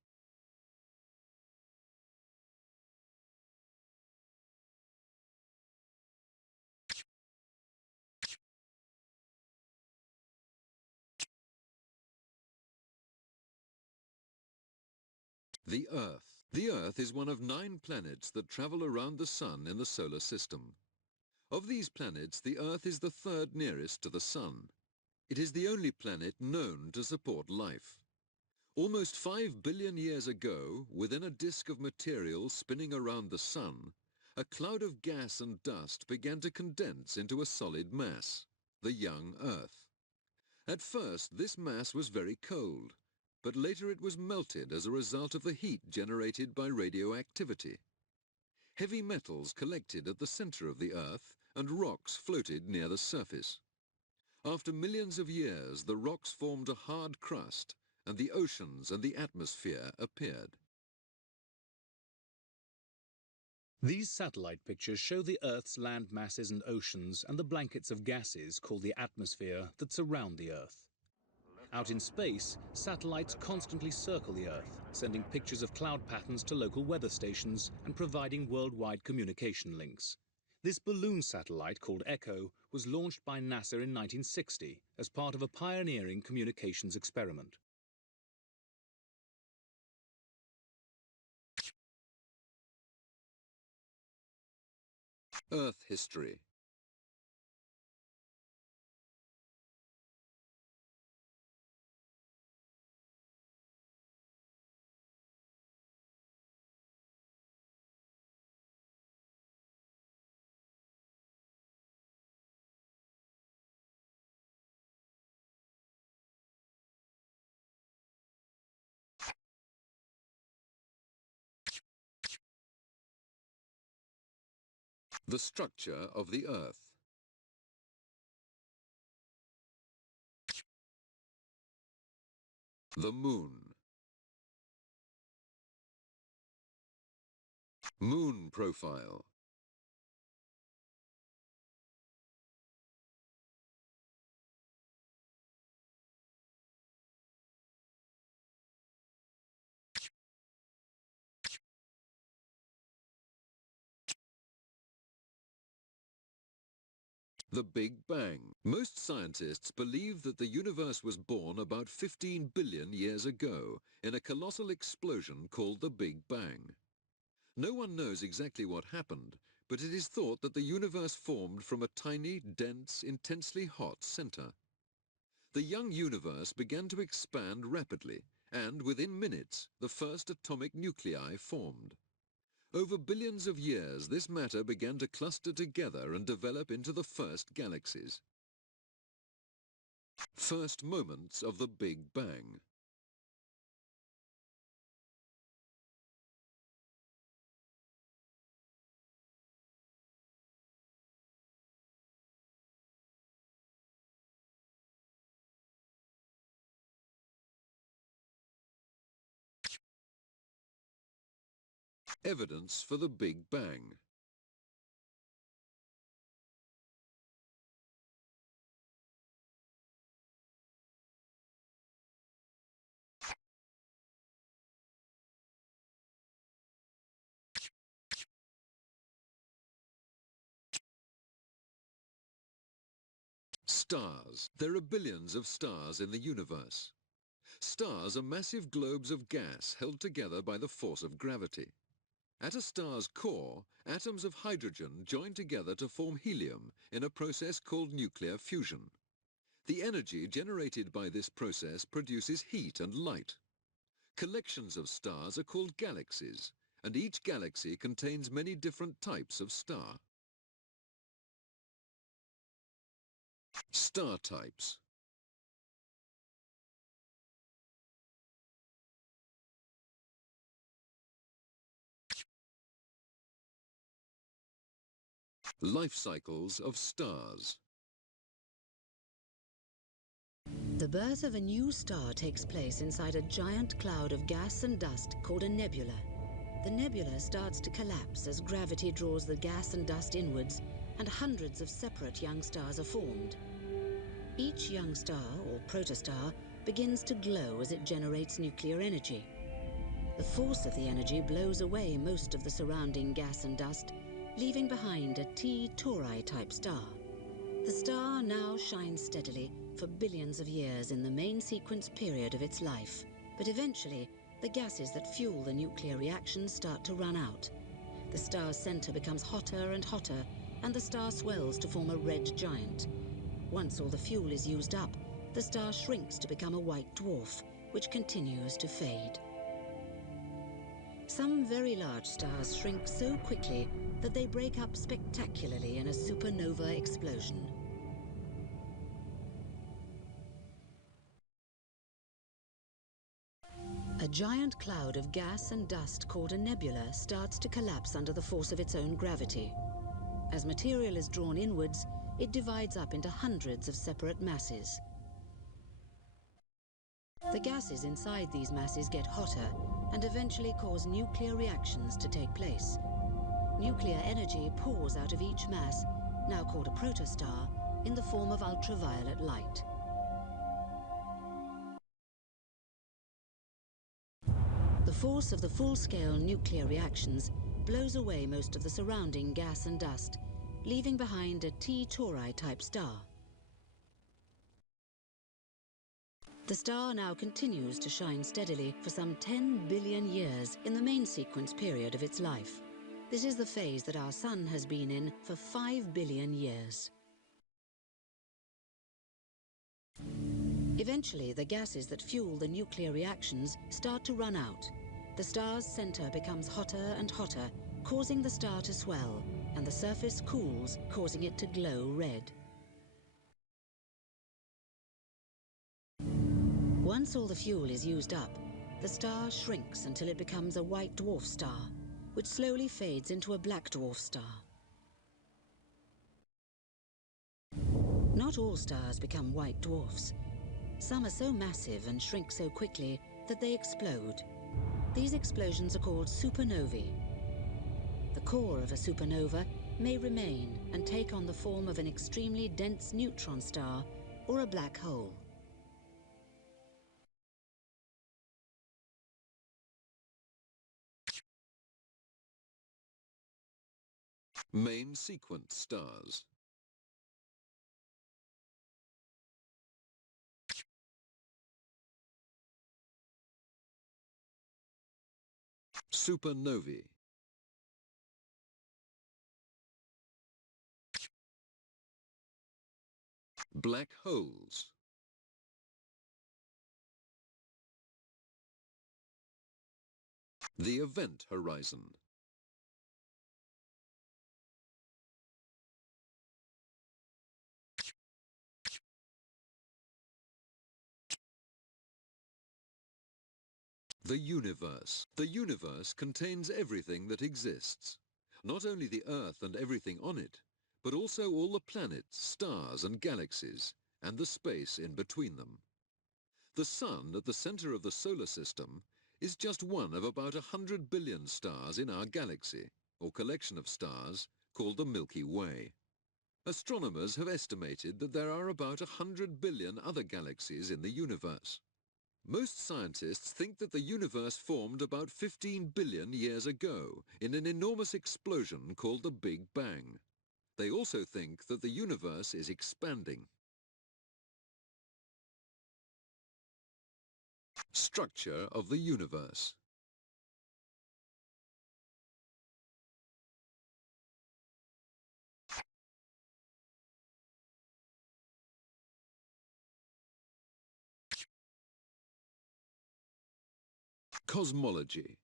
The Earth. The Earth is one of 9 planets that travel around the Sun in the solar system. Of these planets, the Earth is the third nearest to the Sun. It is the only planet known to support life. Almost 5 billion years ago, within a disk of material spinning around the Sun, a cloud of gas and dust began to condense into a solid mass, the young Earth. At first, this mass was very cold, but later it was melted as a result of the heat generated by radioactivity. Heavy metals collected at the center of the Earth, and rocks floated near the surface. After millions of years, the rocks formed a hard crust, and the oceans and the atmosphere appeared. These satellite pictures show the Earth's land masses and oceans and the blankets of gases called the atmosphere that surround the Earth. Out in space, satellites constantly circle the Earth, sending pictures of cloud patterns to local weather stations and providing worldwide communication links. This balloon satellite, called ECHO, was launched by NASA in 1960 as part of a pioneering communications experiment. Earth history. The structure of the Earth. The Moon. Moon profile. The Big Bang. Most scientists believe that the universe was born about 15 billion years ago in a colossal explosion called the Big Bang. No one knows exactly what happened, but it is thought that the universe formed from a tiny, dense, intensely hot center. The young universe began to expand rapidly, and within minutes, the first atomic nuclei formed. Over billions of years, this matter began to cluster together and develop into the first galaxies. First moments of the Big Bang. Evidence for the Big Bang. Stars. There are billions of stars in the universe. Stars are massive globes of gas held together by the force of gravity. At a star's core, atoms of hydrogen join together to form helium in a process called nuclear fusion. The energy generated by this process produces heat and light. Collections of stars are called galaxies, and each galaxy contains many different types of star. Star types. Life cycles of stars. The birth of a new star takes place inside a giant cloud of gas and dust called a nebula. The nebula starts to collapse as gravity draws the gas and dust inwards, and hundreds of separate young stars are formed. Each young star, or protostar, begins to glow as it generates nuclear energy. The force of the energy blows away most of the surrounding gas and dust, leaving behind a T Tauri-type star. The star now shines steadily for billions of years in the main sequence period of its life. But eventually, the gases that fuel the nuclear reactions start to run out. The star's center becomes hotter and hotter, and the star swells to form a red giant. Once all the fuel is used up, the star shrinks to become a white dwarf, which continues to fade. Some very large stars shrink so quickly that they break up spectacularly in a supernova explosion. A giant cloud of gas and dust called a nebula starts to collapse under the force of its own gravity. As material is drawn inwards, it divides up into hundreds of separate masses. The gases inside these masses get hotter and eventually cause nuclear reactions to take place. Nuclear energy pours out of each mass, now called a protostar, in the form of ultraviolet light. The force of the full-scale nuclear reactions blows away most of the surrounding gas and dust, leaving behind a T Tauri-type star. The star now continues to shine steadily for some 10 billion years in the main sequence period of its life. This is the phase that our Sun has been in for 5 billion years. Eventually, the gases that fuel the nuclear reactions start to run out. The star's center becomes hotter and hotter, causing the star to swell, and the surface cools, causing it to glow red. Once all the fuel is used up, the star shrinks until it becomes a white dwarf star, which slowly fades into a black dwarf star. Not all stars become white dwarfs. Some are so massive and shrink so quickly that they explode. These explosions are called supernovae. The core of a supernova may remain and take on the form of an extremely dense neutron star or a black hole. Main sequence stars. Supernovae. Black holes. The event horizon. The universe. The universe contains everything that exists. Not only the Earth and everything on it, but also all the planets, stars and galaxies, and the space in between them. The Sun at the center of the solar system is just one of about 100 billion stars in our galaxy, or collection of stars, called the Milky Way. Astronomers have estimated that there are about 100 billion other galaxies in the universe. Most scientists think that the universe formed about 15 billion years ago in an enormous explosion called the Big Bang. They also think that the universe is expanding. Structure of the universe. Cosmology.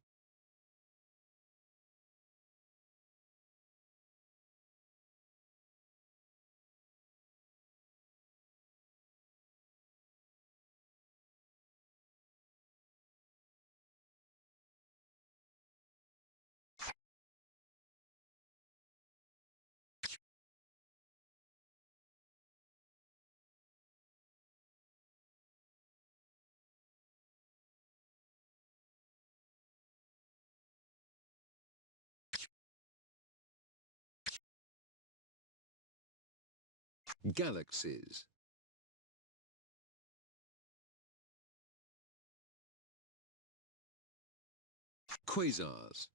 Galaxies. Quasars.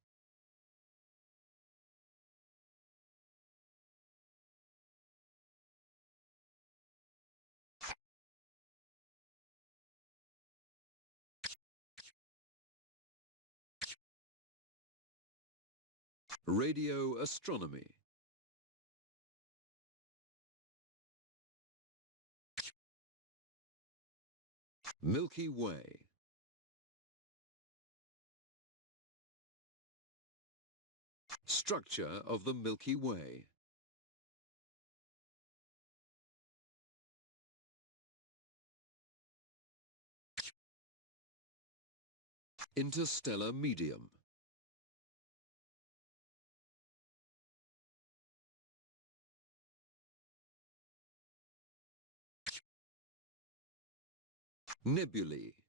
Radio astronomy. Milky Way. Structure of the Milky Way. Interstellar medium. Nebulae.